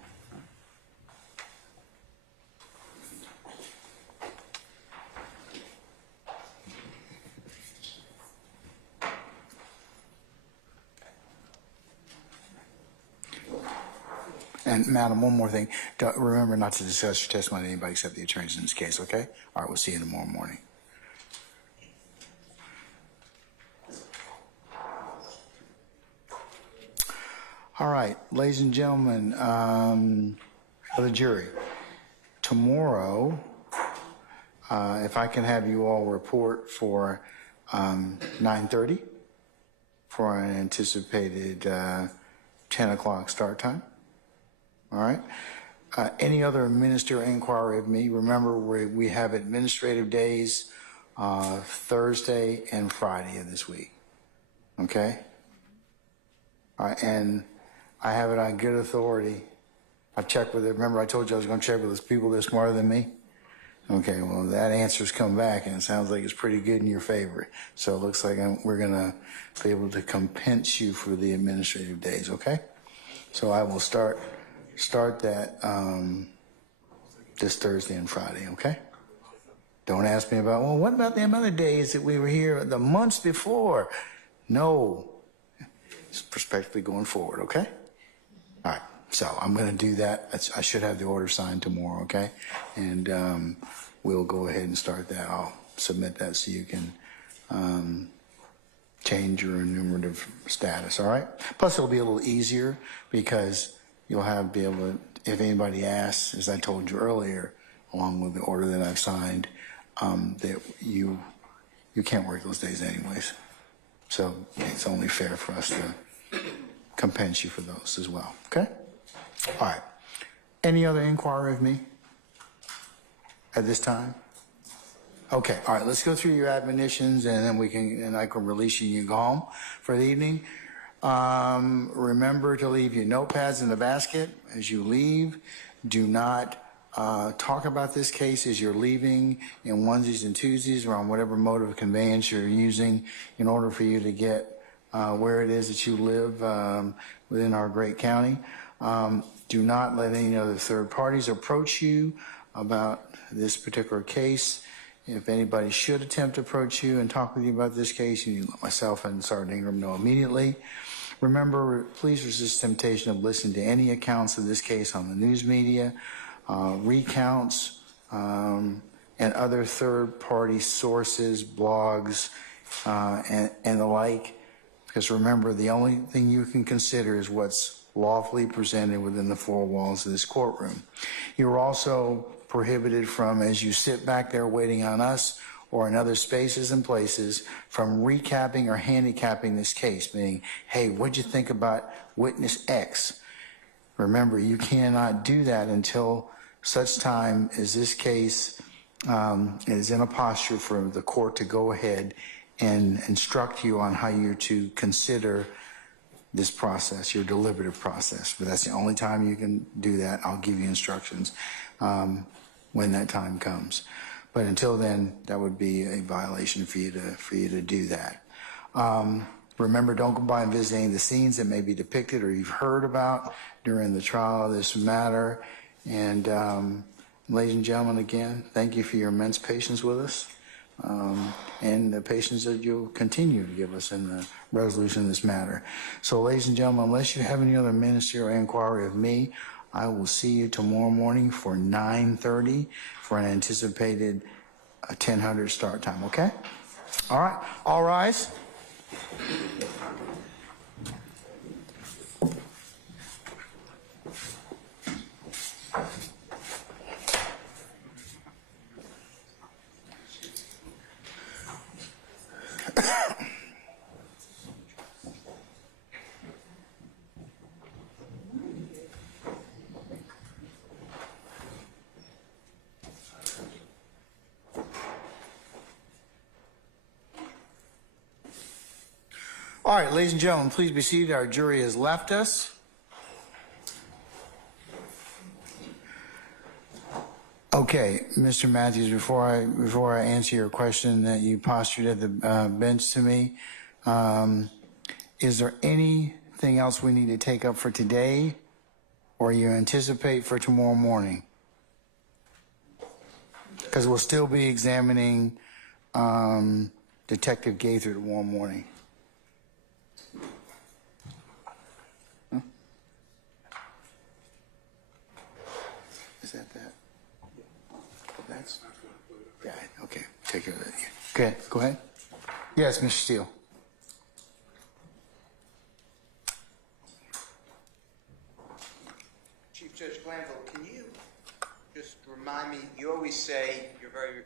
And madam, one more thing. Remember not to discuss your testimony with anybody except the attorneys in this case, okay? All right, we'll see you tomorrow morning. All right, ladies and gentlemen of the jury, tomorrow, if I can have you all report for 9:30 for an anticipated 10 o'clock start time. All right. Any other ministerial inquiry of me? Remember, we have administrative days Thursday and Friday of this week. Okay? All right, and I have it on good authority. I checked with it. Remember, I told you I was going to check with those people that are smarter than me? Okay, well, that answer's come back, and it sounds like it's pretty good in your favor. So it looks like we're going to be able to compense you for the administrative days, okay? So I will start that this Thursday and Friday, okay? Don't ask me about, well, what about them other days that we were here the months before? No. It's prospectively going forward, okay? All right, so I'm going to do that. I should have the order signed tomorrow, okay? And we'll go ahead and start that. I'll submit that so you can change your enumerative status, all right? Plus, it'll be a little easier because you'll be able to, if anybody asks, as I told you earlier, along with the order that I've signed, that you can't work those days anyways. So it's only fair for us to compense you for those as well, okay? All right. Any other inquiry of me at this time? Okay, all right, let's go through your admonitions and then I can release you and you go home for the evening. Remember to leave your notepads in the basket as you leave. Do not talk about this case as you're leaving in onesies and twosies or on whatever mode of conveyance you're using in order for you to get where it is that you live within our great county. Do not let any other third parties approach you about this particular case. If anybody should attempt to approach you and talk with you about this case, you let myself and Sergeant Ingram know immediately. Remember, please resist temptation of listening to any accounts of this case on the news media, recounts, and other third-party sources, blogs, and the like. Because remember, the only thing you can consider is what's lawfully presented within the four walls of this courtroom. You're also prohibited from, as you sit back there waiting on us or in other spaces and places, from recapping or handicapping this case, meaning, hey, what'd you think about witness X? Remember, you cannot do that until such time as this case is in a posture for the court to go ahead and instruct you on how you're to consider this process, your deliberative process. But that's the only time you can do that. I'll give you instructions when that time comes. But until then, that would be a violation for you to do that. Remember, don't go by and visit any of the scenes that may be depicted or you've heard about during the trial of this matter. And ladies and gentlemen, again, thank you for your immense patience with us and the patience that you'll continue to give us in the resolution of this matter. So, ladies and gentlemen, unless you have any other ministerial inquiry of me, I will see you tomorrow morning for 9:30 for an anticipated 10:00 start time, okay? All right, all rise. All right, ladies and gentlemen, please be seated. Our jury has left us. Okay, Mr. Matthews, before I answer your question that you postured at the bench to me, is there anything else we need to take up for today or you anticipate for tomorrow morning? Because we'll still be examining Detective Gaither tomorrow morning. Is that? That's? Yeah, okay. Take care of that. Okay, go ahead. Yes, Mr. Steele. Chief Judge Glanville, can you just remind me, you always say you're very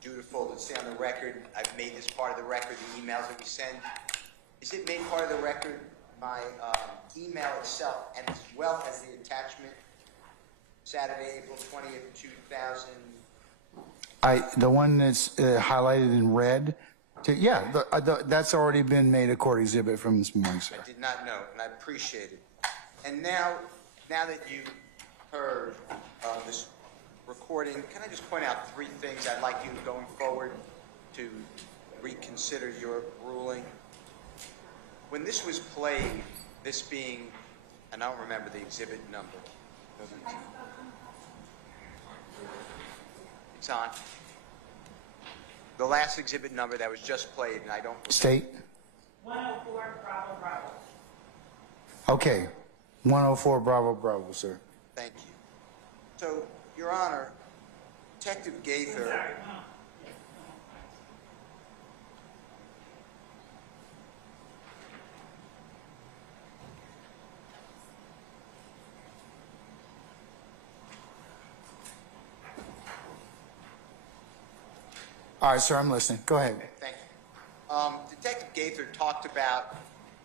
dutiful to stay on the record. I've made this part of the record, the emails that we send. Is it made part of the record, my email itself, and as well as the attachment, Saturday, April 20th, 2000? The one that's highlighted in red, that's already been made a court exhibit from this morning, sir. I did not know, and I appreciate it. And now that you've heard this recording, can I just point out three things I'd like you, going forward, to reconsider your ruling? When this was played, this being, and I don't remember the exhibit number. It's on. The last exhibit number that was just played, and I don't... State? 104, Bravo, Bravo. Okay. 104 Bravo Bravo, sir. Thank you. So, Your Honor, Detective Gaither. All right, sir, I'm listening. Go ahead. Thank you. Detective Gaither talked about,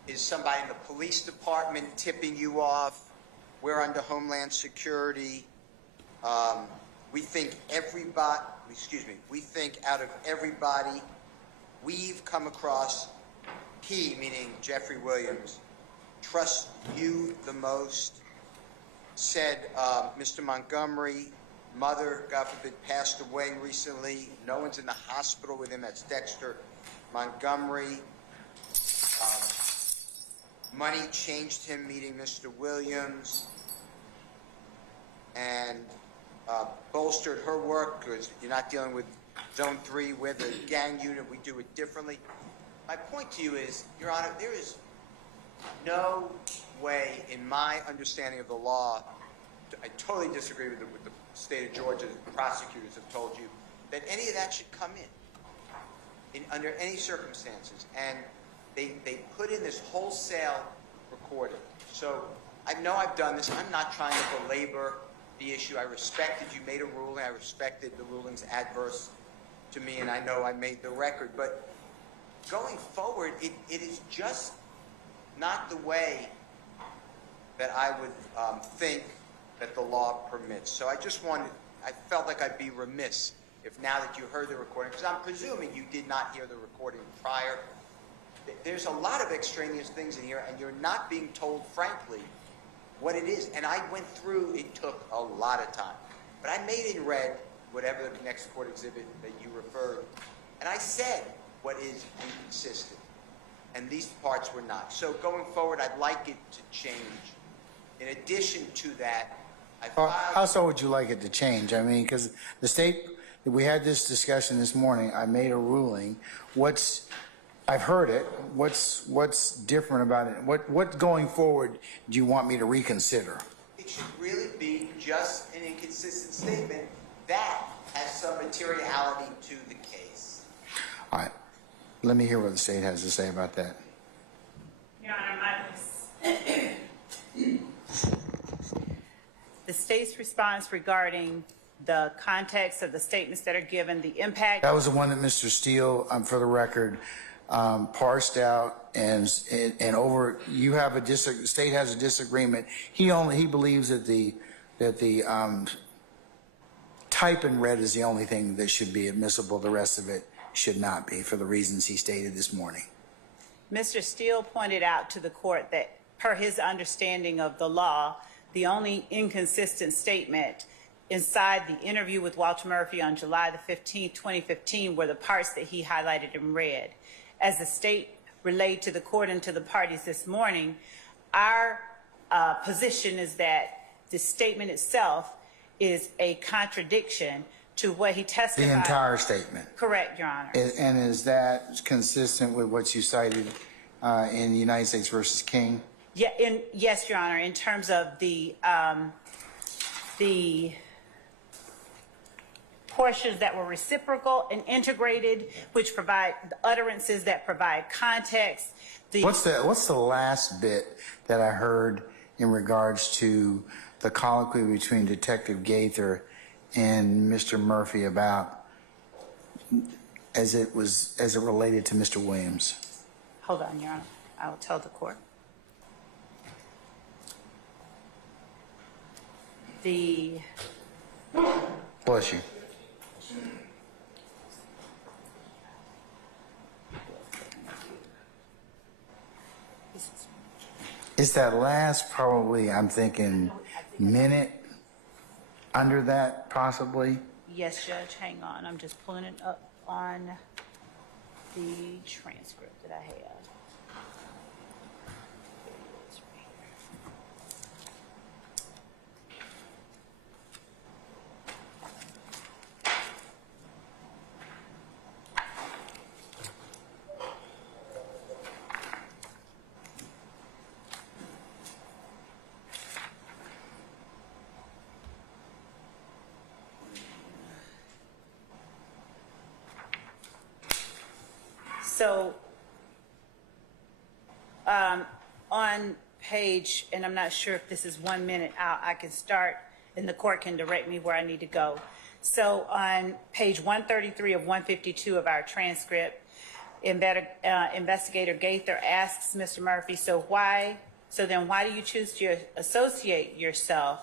is somebody in the police department tipping you off? We're under Homeland Security. We think we think out of everybody we've come across, he, meaning Jeffrey Williams, trusts you the most, said Mr. Montgomery, mother, God forbid, passed away recently. No one's in the hospital with him. That's Dexter Montgomery. Money changed him meeting Mr. Williams and bolstered her work because you're not dealing with Zone 3. We're the gang unit. We do it differently. My point to you is, Your Honor, there is no way in my understanding of the law, I totally disagree with the state of Georgia prosecutors have told you, that any of that should come in under any circumstances. And they put in this wholesale recording. So I know I've done this. I'm not trying to belabor the issue. I respected you made a ruling. I respected the rulings adverse to me, and I know I made the record. But going forward, it is just not the way that I would think that the law permits. So I felt like I'd be remiss if now that you heard the recording, because I'm presuming you did not hear the recording prior. There's a lot of extraneous things in here, and you're not being told, frankly, what it is. And I went through, it took a lot of time. But I made in red whatever the next court exhibit that you referred, and I said what is inconsistent. And these parts were not. So going forward, I'd like it to change. In addition to that, I filed... How so would you like it to change? I mean, because the state, we had this discussion this morning, I made a ruling. I've heard it. What's different about it? What going forward do you want me to reconsider? It should really be just an inconsistent statement that has some materiality to the case. All right. Let me hear what the state has to say about that. Your Honor, the state's response regarding the context of the statements that are given, the impact... That was the one that Mr. Steele, for the record, parsed out and over. You have the state has a disagreement. He believes that the type in red is the only thing that should be admissible. The rest of it should not be, for the reasons he stated this morning. Mr. Steele pointed out to the court that, per his understanding of the law, the only inconsistent statement inside the interview with Walter Murphy on July the 15th, 2015, were the parts that he highlighted in red. As the state relayed to the court and to the parties this morning, our position is that the statement itself is a contradiction to what he testified. The entire statement. Correct, Your Honor. And is that consistent with what you cited in United States versus King? Yeah, yes, Your Honor, in terms of the portions that were reciprocal and integrated, which provide the utterances that provide context. What's the last bit that I heard in regards to the colloquy between Detective Gaither and Mr. Murphy about as it related to Mr. Williams? Hold on, Your Honor. I will tell the court. Bless you. It's that last, probably, I'm thinking, minute under that, possibly? Yes, Judge, hang on. I'm just pulling it up on the transcript that I have. So, on page, and I'm not sure if this is 1 minute out, I can start, and the court can direct me where I need to go. So on page 133 of 152 of our transcript, Investigator Gaither asks Mr. Murphy, so then why do you choose to associate yourself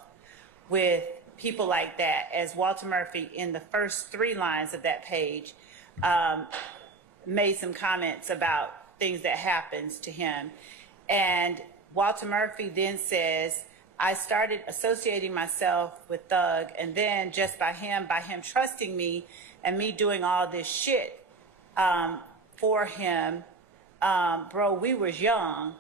with people like that? As Walter Murphy, in the first 3 lines of that page, made some comments about things that happens to him. And Walter Murphy then says, I started associating myself with Thug, and then just by him trusting me and me doing all this shit for him, bro, we was young.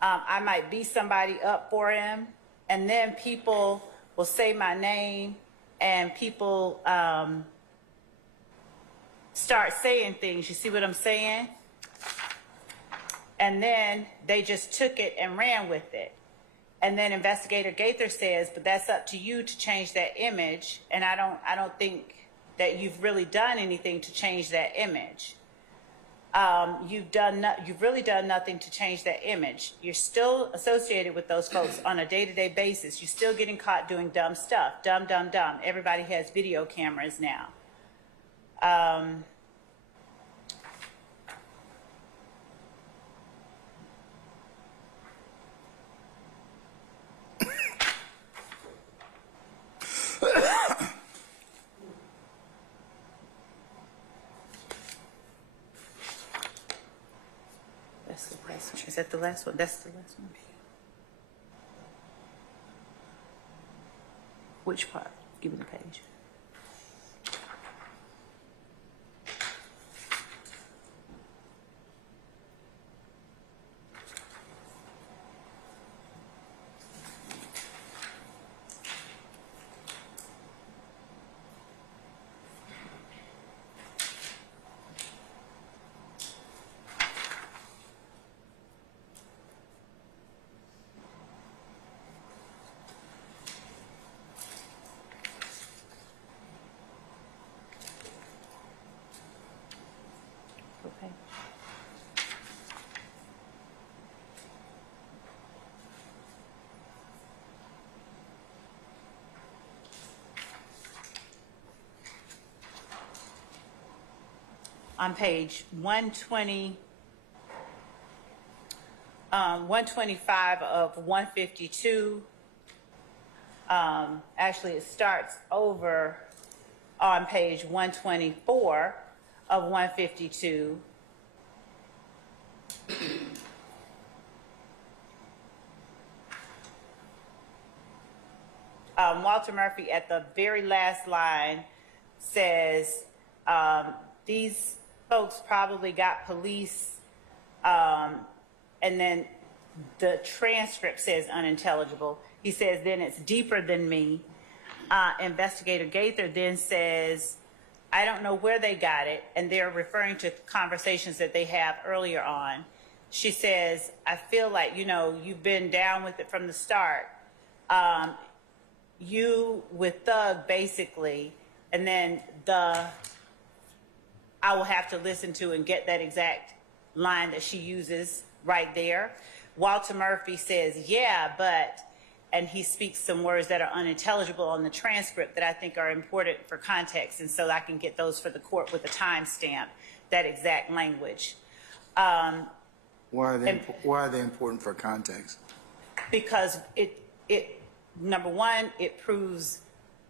I might beat somebody up for him, and then people will say my name, and people start saying things. You see what I'm saying? And then they just took it and ran with it. And then Investigator Gaither says, but that's up to you to change that image. And I don't think that you've really done anything to change that image. You've really done nothing to change that image. You're still associated with those folks on a day-to-day basis. You're still getting caught doing dumb stuff. Dumb. Everybody has video cameras now. That's the last one. Is that the last one? That's the last one. Which part? Give me the page. Okay. On page 125 of 152, actually it starts over on page 124 of 152. Walter Murphy at the very last line says, these folks probably got police, and then the transcript says unintelligible. He says, then it's deeper than me. Investigator Gaither then says, I don't know where they got it, and they're referring to conversations that they have earlier on. She says, I feel like, you've been down with it from the start. You with Thug, basically, and then I will have to listen to and get that exact line that she uses right there. Walter Murphy says, yeah, but, and he speaks some words that are unintelligible on the transcript that I think are important for context, and so I can get those for the court with a timestamp, that exact language. Why are they important for context? Because it number one, it proves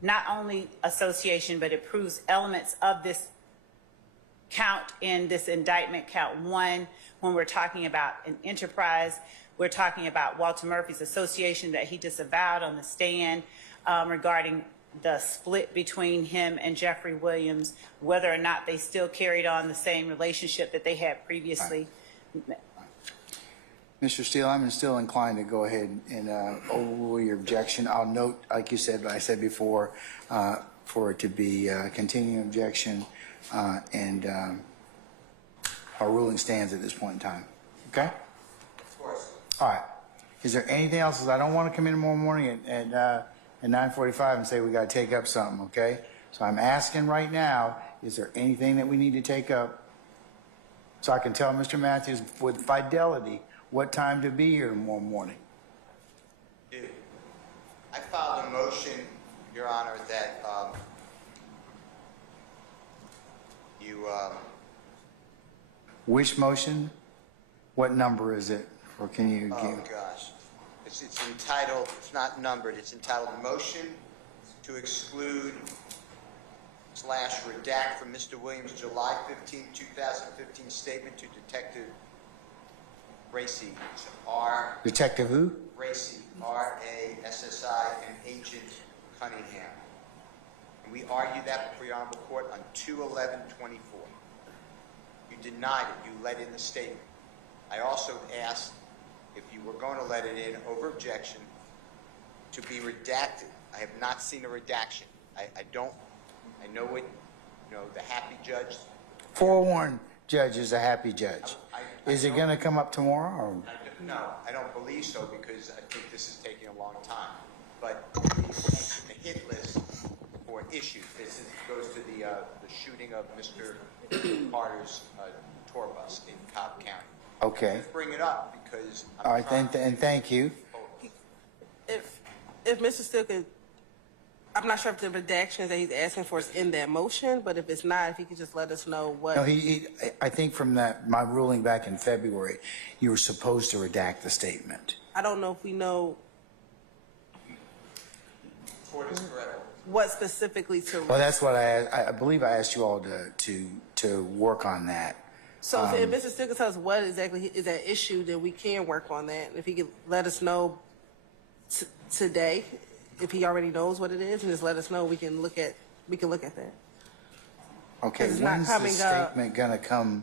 not only association, but it proves elements of this count in this indictment, count 1, when we're talking about an enterprise. We're talking about Walter Murphy's association that he disavowed on the stand regarding the split between him and Jeffrey Williams, whether or not they still carried on the same relationship that they had previously. Mr. Steele, I'm still inclined to go ahead and overrule your objection. I'll note, like you said, I said before, for it to be a continuing objection, and our ruling stands at this point in time. Okay? Of course. All right. Is there anything else? 'Cause I don't want to come in tomorrow morning at 9:45 and say we got to take up something, okay? So I'm asking right now, is there anything that we need to take up so I can tell Mr. Matthews with fidelity what time to be here tomorrow morning. I filed a motion, Your Honor, that Which motion? What number is it? Or can you oh give? gosh, it's entitled, it's not numbered, it's entitled Motion to Exclude / Redact from Mr. Williams' July 15, 2015 statement to Detective Racy, R. Detective who? Racy, R-A-S-S-I, and Agent Cunningham. And we argued that before Your Honorable Court on 2/11/24. You denied it. You let in the statement. I also asked if you were going to let it in over objection to be redacted. I have not seen a redaction. I know what, the happy judge. Forewarned judge is a happy judge. Is it going to come up tomorrow? Or? No, I don't believe so because I think this is taking a long time. But the hit list for issues, goes to the shooting of Mr. Carter's tour bus in Cobb County. Okay. Just bring it up because I'm All right, and thank you. If Mr. Steele could, I'm not sure if the redactions that he's asking for is in that motion, but if it's not, if he could just let us know what. No, I think from my ruling back in February, you were supposed to redact the statement. I don't know if we know Court is correct. what specifically to. Well, that's what I believe I asked you all to work on that. So if Mr. Steele could tell us what exactly is that issue, then we can work on that. If he could let us know today, if he already knows what it is, and just let us know, we can look at that. Okay, It's not when's the coming up. statement going to come?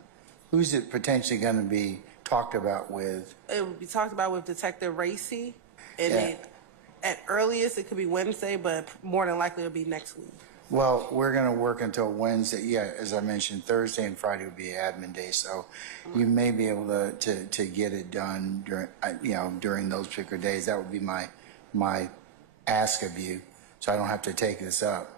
Who's it potentially going to be talked about with? It would be talked about with Detective Racy, and Yeah. then at earliest it could be Wednesday, but more than likely it'll be next week. Well, we're going to work until Wednesday. Yeah, as I mentioned, Thursday and Friday will be admin day, so you may be able to get it done during those particular days. That would be my ask of you, so I don't have to take this up.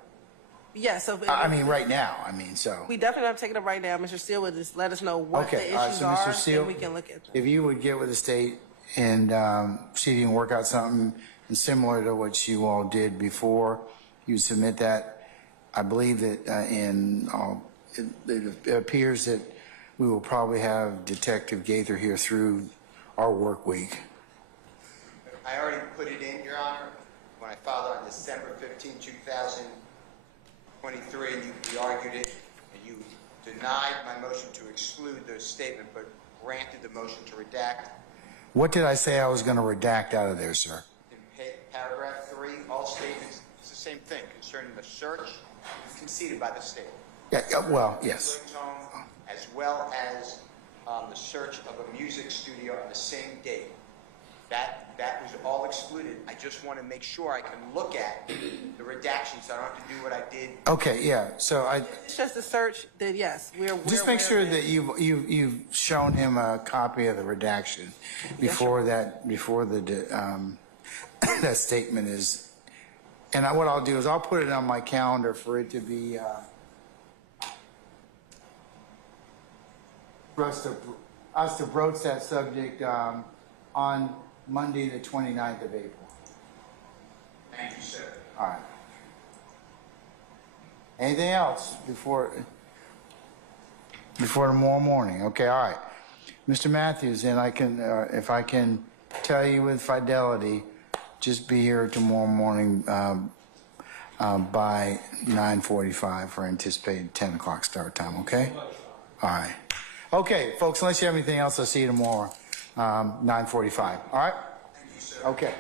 Yeah, so I mean, right now. So. we definitely have to take it up right now. Mr. Steele would just let us know what Okay, the all right, issues so are, Mr. Steele, and we can look at them. if you would get with the state and see if you can work out something similar to what you all did before, you submit that. I believe that it appears that we will probably have Detective Gaither here through our work week. I already put it in, Your Honor, when I filed on December 15, 2023, and we argued it, and you denied my motion to exclude the statement, but granted the motion to redact. What did I say I was going to redact out of there, sir? In paragraph 3, all statements, it's the same thing, concerning the search conceded by the state. Yeah, well, yes. As well as the search of a music studio on the same date. That was all excluded. I just want to make sure I can look at the redactions, so I don't have to do what I did. Okay, yeah. So It's just a search. Then yes, we're just make aware sure of that you've shown him a copy of the redaction before that statement is. And what I'll do is I'll put it on my calendar for it to be for us to broach that subject on Monday, the 29th of April. Thank you, sir. All right. Anything else before tomorrow morning? Okay, all right. Mr. Matthews, and I can, if I can tell you with fidelity, just be here tomorrow morning by 9:45 for anticipated 10 o'clock start time, okay? All right. Okay, folks, unless you have anything else, I'll see you tomorrow, 9:45. All right? Thank you, sir. Okay.